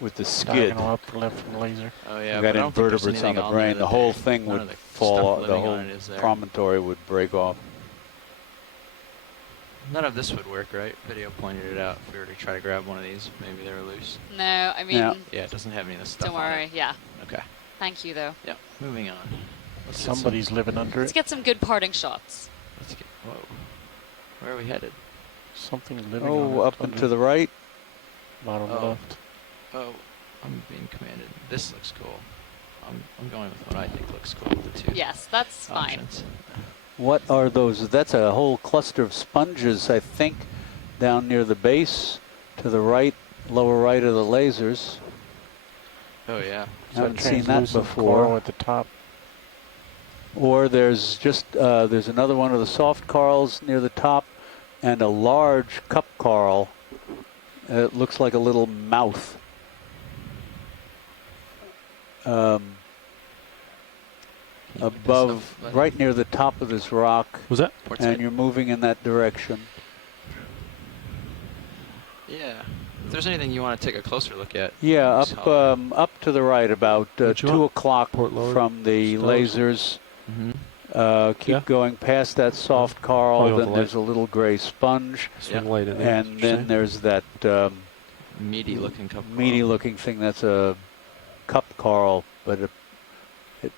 with the skid, Diagonal up to left from the laser. Oh yeah, you but got I don't think there's invertebrates on anything the on brain. there The that whole they- thing none would of the fall stuff off. The living whole on it is there. promontory would break off. None of this would work, right? Video pointed it out. If we were to try to grab one of these, maybe they were loose. No, I mean, Yeah, it doesn't have any of this stuff don't on worry. it. Yeah. Okay. Thank you, though. Yeah. Moving on. Let's get Somebody's living under Let's it. get some good parting shots. Let's get. Whoa. Where are we headed? Something living on it. Oh, up and to the right. Bottom Oh. left. Oh, I'm being commanded. This looks cool. I'm going with what I think looks cool with the two. Yes, that's fine. options. What are those? That's a whole cluster of sponges, I think, down near the base, to the right, lower right of the lasers. Oh yeah. Haven't seen that translucent coral before. at the top. Or there's just there's another one of the soft corals near the top, and a large cup coral. It looks like a little mouth. Above, right near the top of this rock. Was that? And you're moving in that direction. Yeah. If there's anything you want to take a closer look at. Yeah, just up holler. up to the right, about Which 2 one? o'clock Port Lower? from the Stars? lasers. Mm-hmm. Keep Yeah. going past that soft coral, Oh, you want then the there's a little gray sponge, Swing light in there. and then there's that Meaty looking cup. meaty looking thing that's a cup coral, but Yeah.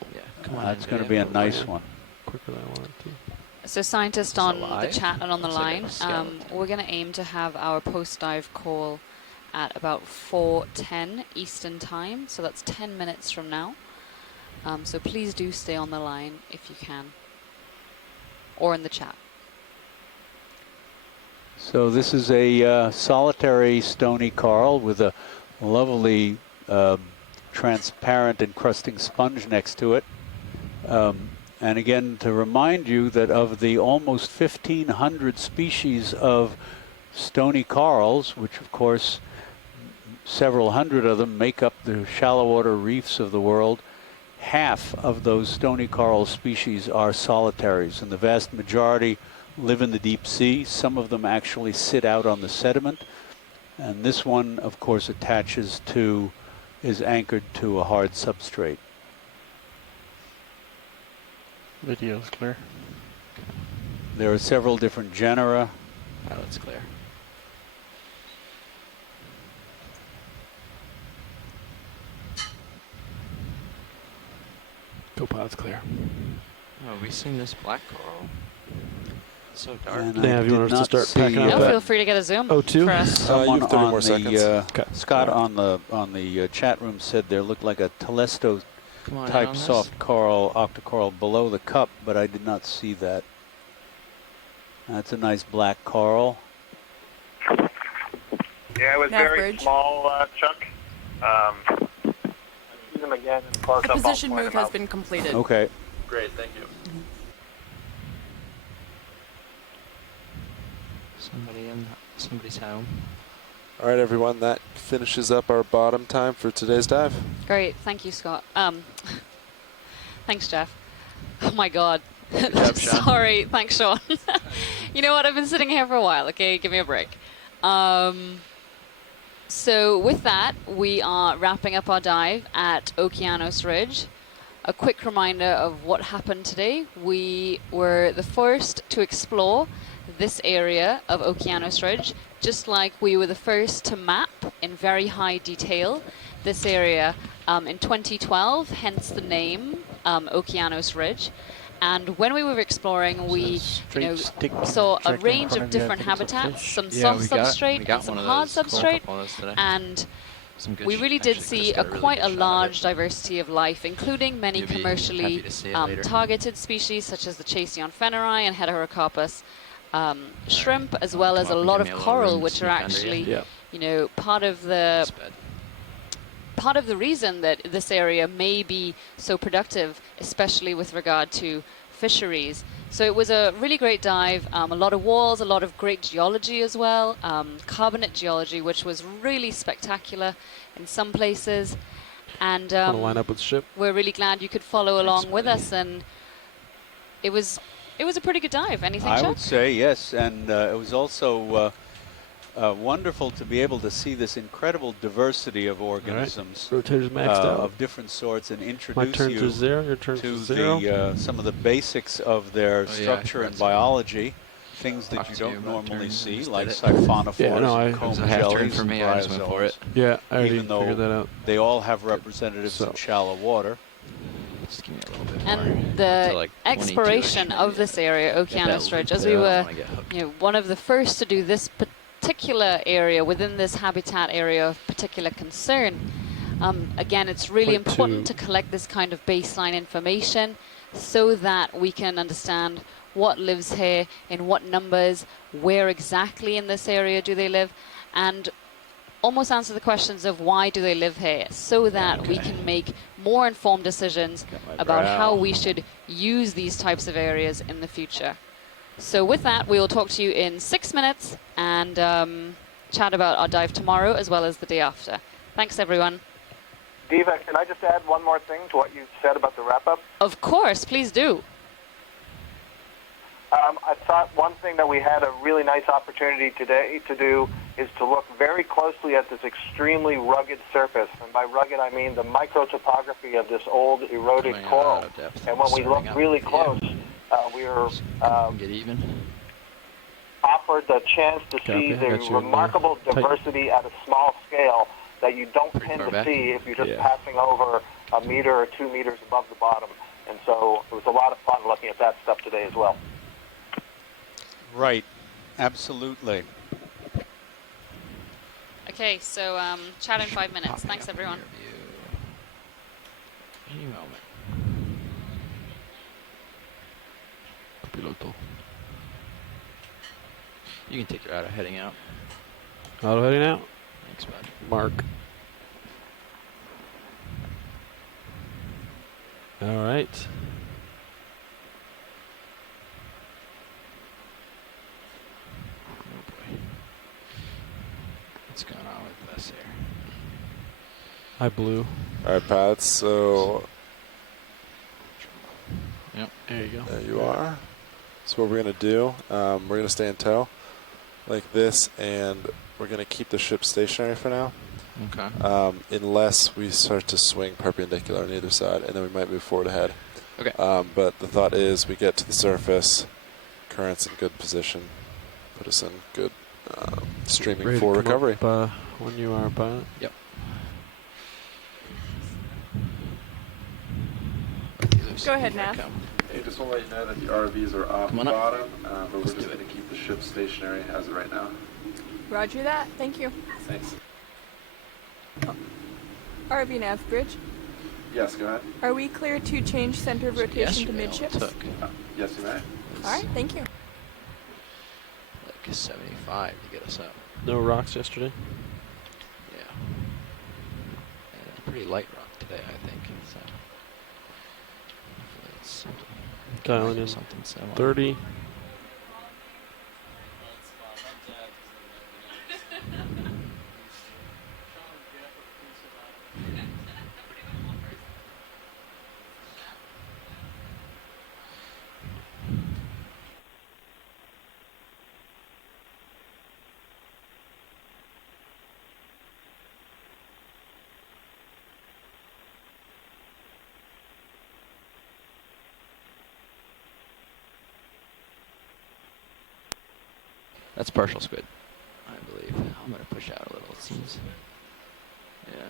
Come on. it's going to be a nice one. Quicker than I wanted to. So scientists on the live? chat and on the Looks like line, a skeleton. we're going to aim to have our post-dive call at about 4:10 Eastern time. So that's 10 minutes from now. So please do stay on the line if you can. Or in the chat. So this is a solitary stony coral with a lovely transparent encrusting sponge next to it. And again, to remind you that of the almost 1,500 species of stony corals, which of course several hundred of them make up the shallow water reefs of the world, half of those stony coral species are solitaries, and the vast majority live in the deep sea. Some of them actually sit out on the sediment, And this one, of course, is anchored to a hard substrate. Video's clear. There are several different genera. Oh, that's clear. Copilot's clear. Oh, we seen this black coral. So dark. And Yeah, if you want us to start packing up. No, feel free to get a zoom. Oh, two? For us. Someone you have 30 on more the, seconds. Okay. Scott on the chat room said there looked like a telesto type soft coral, octocoral below the cup, but I did not see that. That's a nice black coral. Yeah, it was very small, Chuck. See them again in close The up. position move has been completed. Okay. Great, thank you. Somebody's home. All right, everyone, that finishes up our bottom time for today's dive. Great, thank you, Scott. Thanks, Jeff. Oh my God. Good job, Sean. Sorry, thanks, Sean. You know what? I've been sitting here for a while. Okay, give me a break. So with that, we are wrapping up our dive at Okeanos Ridge. A quick reminder of what happened today. We were the first to explore this area of Okeanos Ridge, just like we were the first to map in very high detail this area in 2012, hence the name Okeanos Ridge. And when we were exploring, we saw a range of different habitats, some soft substrate and some hard substrate, and we really did see quite a large diversity of life, including many commercially targeted species such as the Chasion pheneri and Heterocarpus shrimp, as well as a lot of coral, which are actually, part of the reason that this area may be so productive, especially with regard to fisheries. So it was a really great dive, a lot of walls, a lot of great geology as well, carbonate geology, which was really spectacular in some places. And Want to line up with ship? we're really glad you could follow along with us, and it was a pretty good dive. Anything, I Chuck? would say yes, and it was also wonderful to be able to see this incredible diversity of organisms Rotators maxed out. of different sorts, and My introduce turn you to zero, your turn to zero. the some of the basics of their structure and biology, things that you don't normally see, like siphonophores, and comb jellies, for me. I just went for it. Yeah, I already even though figured that out. they all have representatives in shallow water. Just give me a little bit more. And the like exploration of this area, Okeanos Ridge, as we were one of the first to do this particular area within this habitat area of particular concern. Again, it's really important to collect this kind of baseline information so that we can understand what lives here, in what numbers, where exactly in this area do they live, and almost answer the questions of why do they live here, so that we can make more informed decisions about how we should use these types of areas in the future. So with that, we will talk to you in 6 minutes and chat about our dive tomorrow as well as the day after. Thanks, everyone. Diva, can I just add one more thing to what you said about the wrap-up? Of course, please do. I thought one thing that we had a really nice opportunity today to do is to look very closely at this extremely rugged surface. And by rugged, I mean the microtopography of this old eroded coral. And when we looked really close, we were offered the chance to see the remarkable diversity at a small scale that you don't tend to see if you're just passing over a meter or 2 meters above the bottom. And so it was a lot of fun looking at that stuff today as well. Right, absolutely. Okay, so chat in 5 minutes. Thanks, everyone. Any moment. Piloto. You can take your auto heading out. Auto heading out? Thanks, bud. Mark. All right. Oh boy. What's going on with us here? Hi, Blue. All right, Pat, so... Yep. There you go. There you are. So what we're going to do, we're going to stay in tow like this, and we're going to keep the ship stationary for now. Okay. Unless we start to swing perpendicular on either side, and then we might move forward ahead. Okay. But the thought is we get to the surface, current's in good position, put us in good streaming for recovery. Up, when you are, pilot. Yep. Go ahead, Nav. Hey, just want to let you know that the ROVs are off the on up. bottom, but we're just going to keep the ship stationary as of right now. Roger that. Thank you. Thanks. Oh. RV Nav Bridge. Yes, go ahead. Are we clear to change center of rotation to midships? Yes, you may. All right, thank you. Like 75 to get us up. No rocks yesterday? Yeah. And a pretty light rock today, I think. So hopefully it's Dialing in something similar. 30. That's partial squid, I believe. I'm going to push out a little, it seems. Yeah.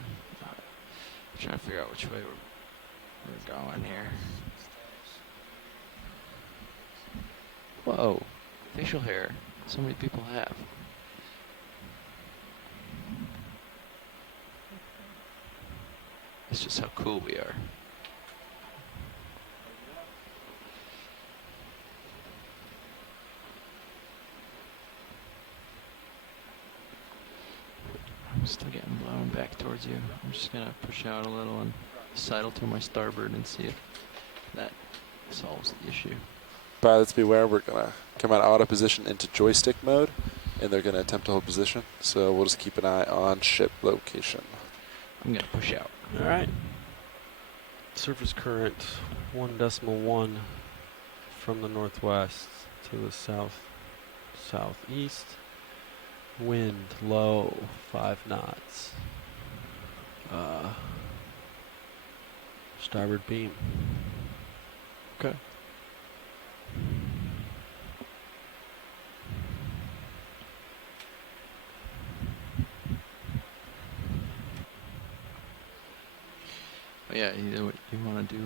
Trying to figure out which way we're going here. Whoa. Facial hair. So many people have. It's just how cool we are. I'm still getting blown back towards you. I'm just going to push out a little and sidle to my starboard and see if that solves the issue. Pilots beware, we're going to come out of auto position into joystick mode, and they're going to attempt to hold position. So we'll just keep an eye on ship location. I'm going to push out. All right. Surface current 1.1 from the northwest to the southeast. Wind low 5 knots. Starboard beam. Okay. Oh yeah, you know what you want to do.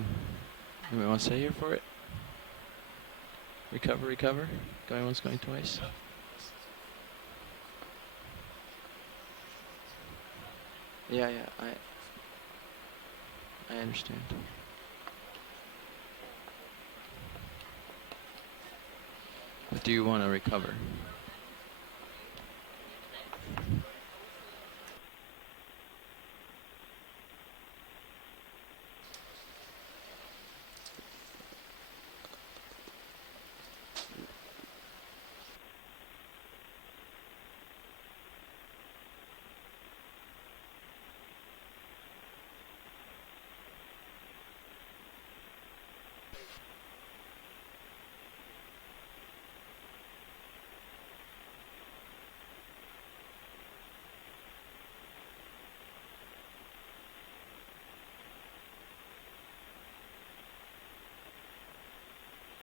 You want to stay here for it? Recover, recover. Going once, going twice. Yeah, I understand. But do you want to recover?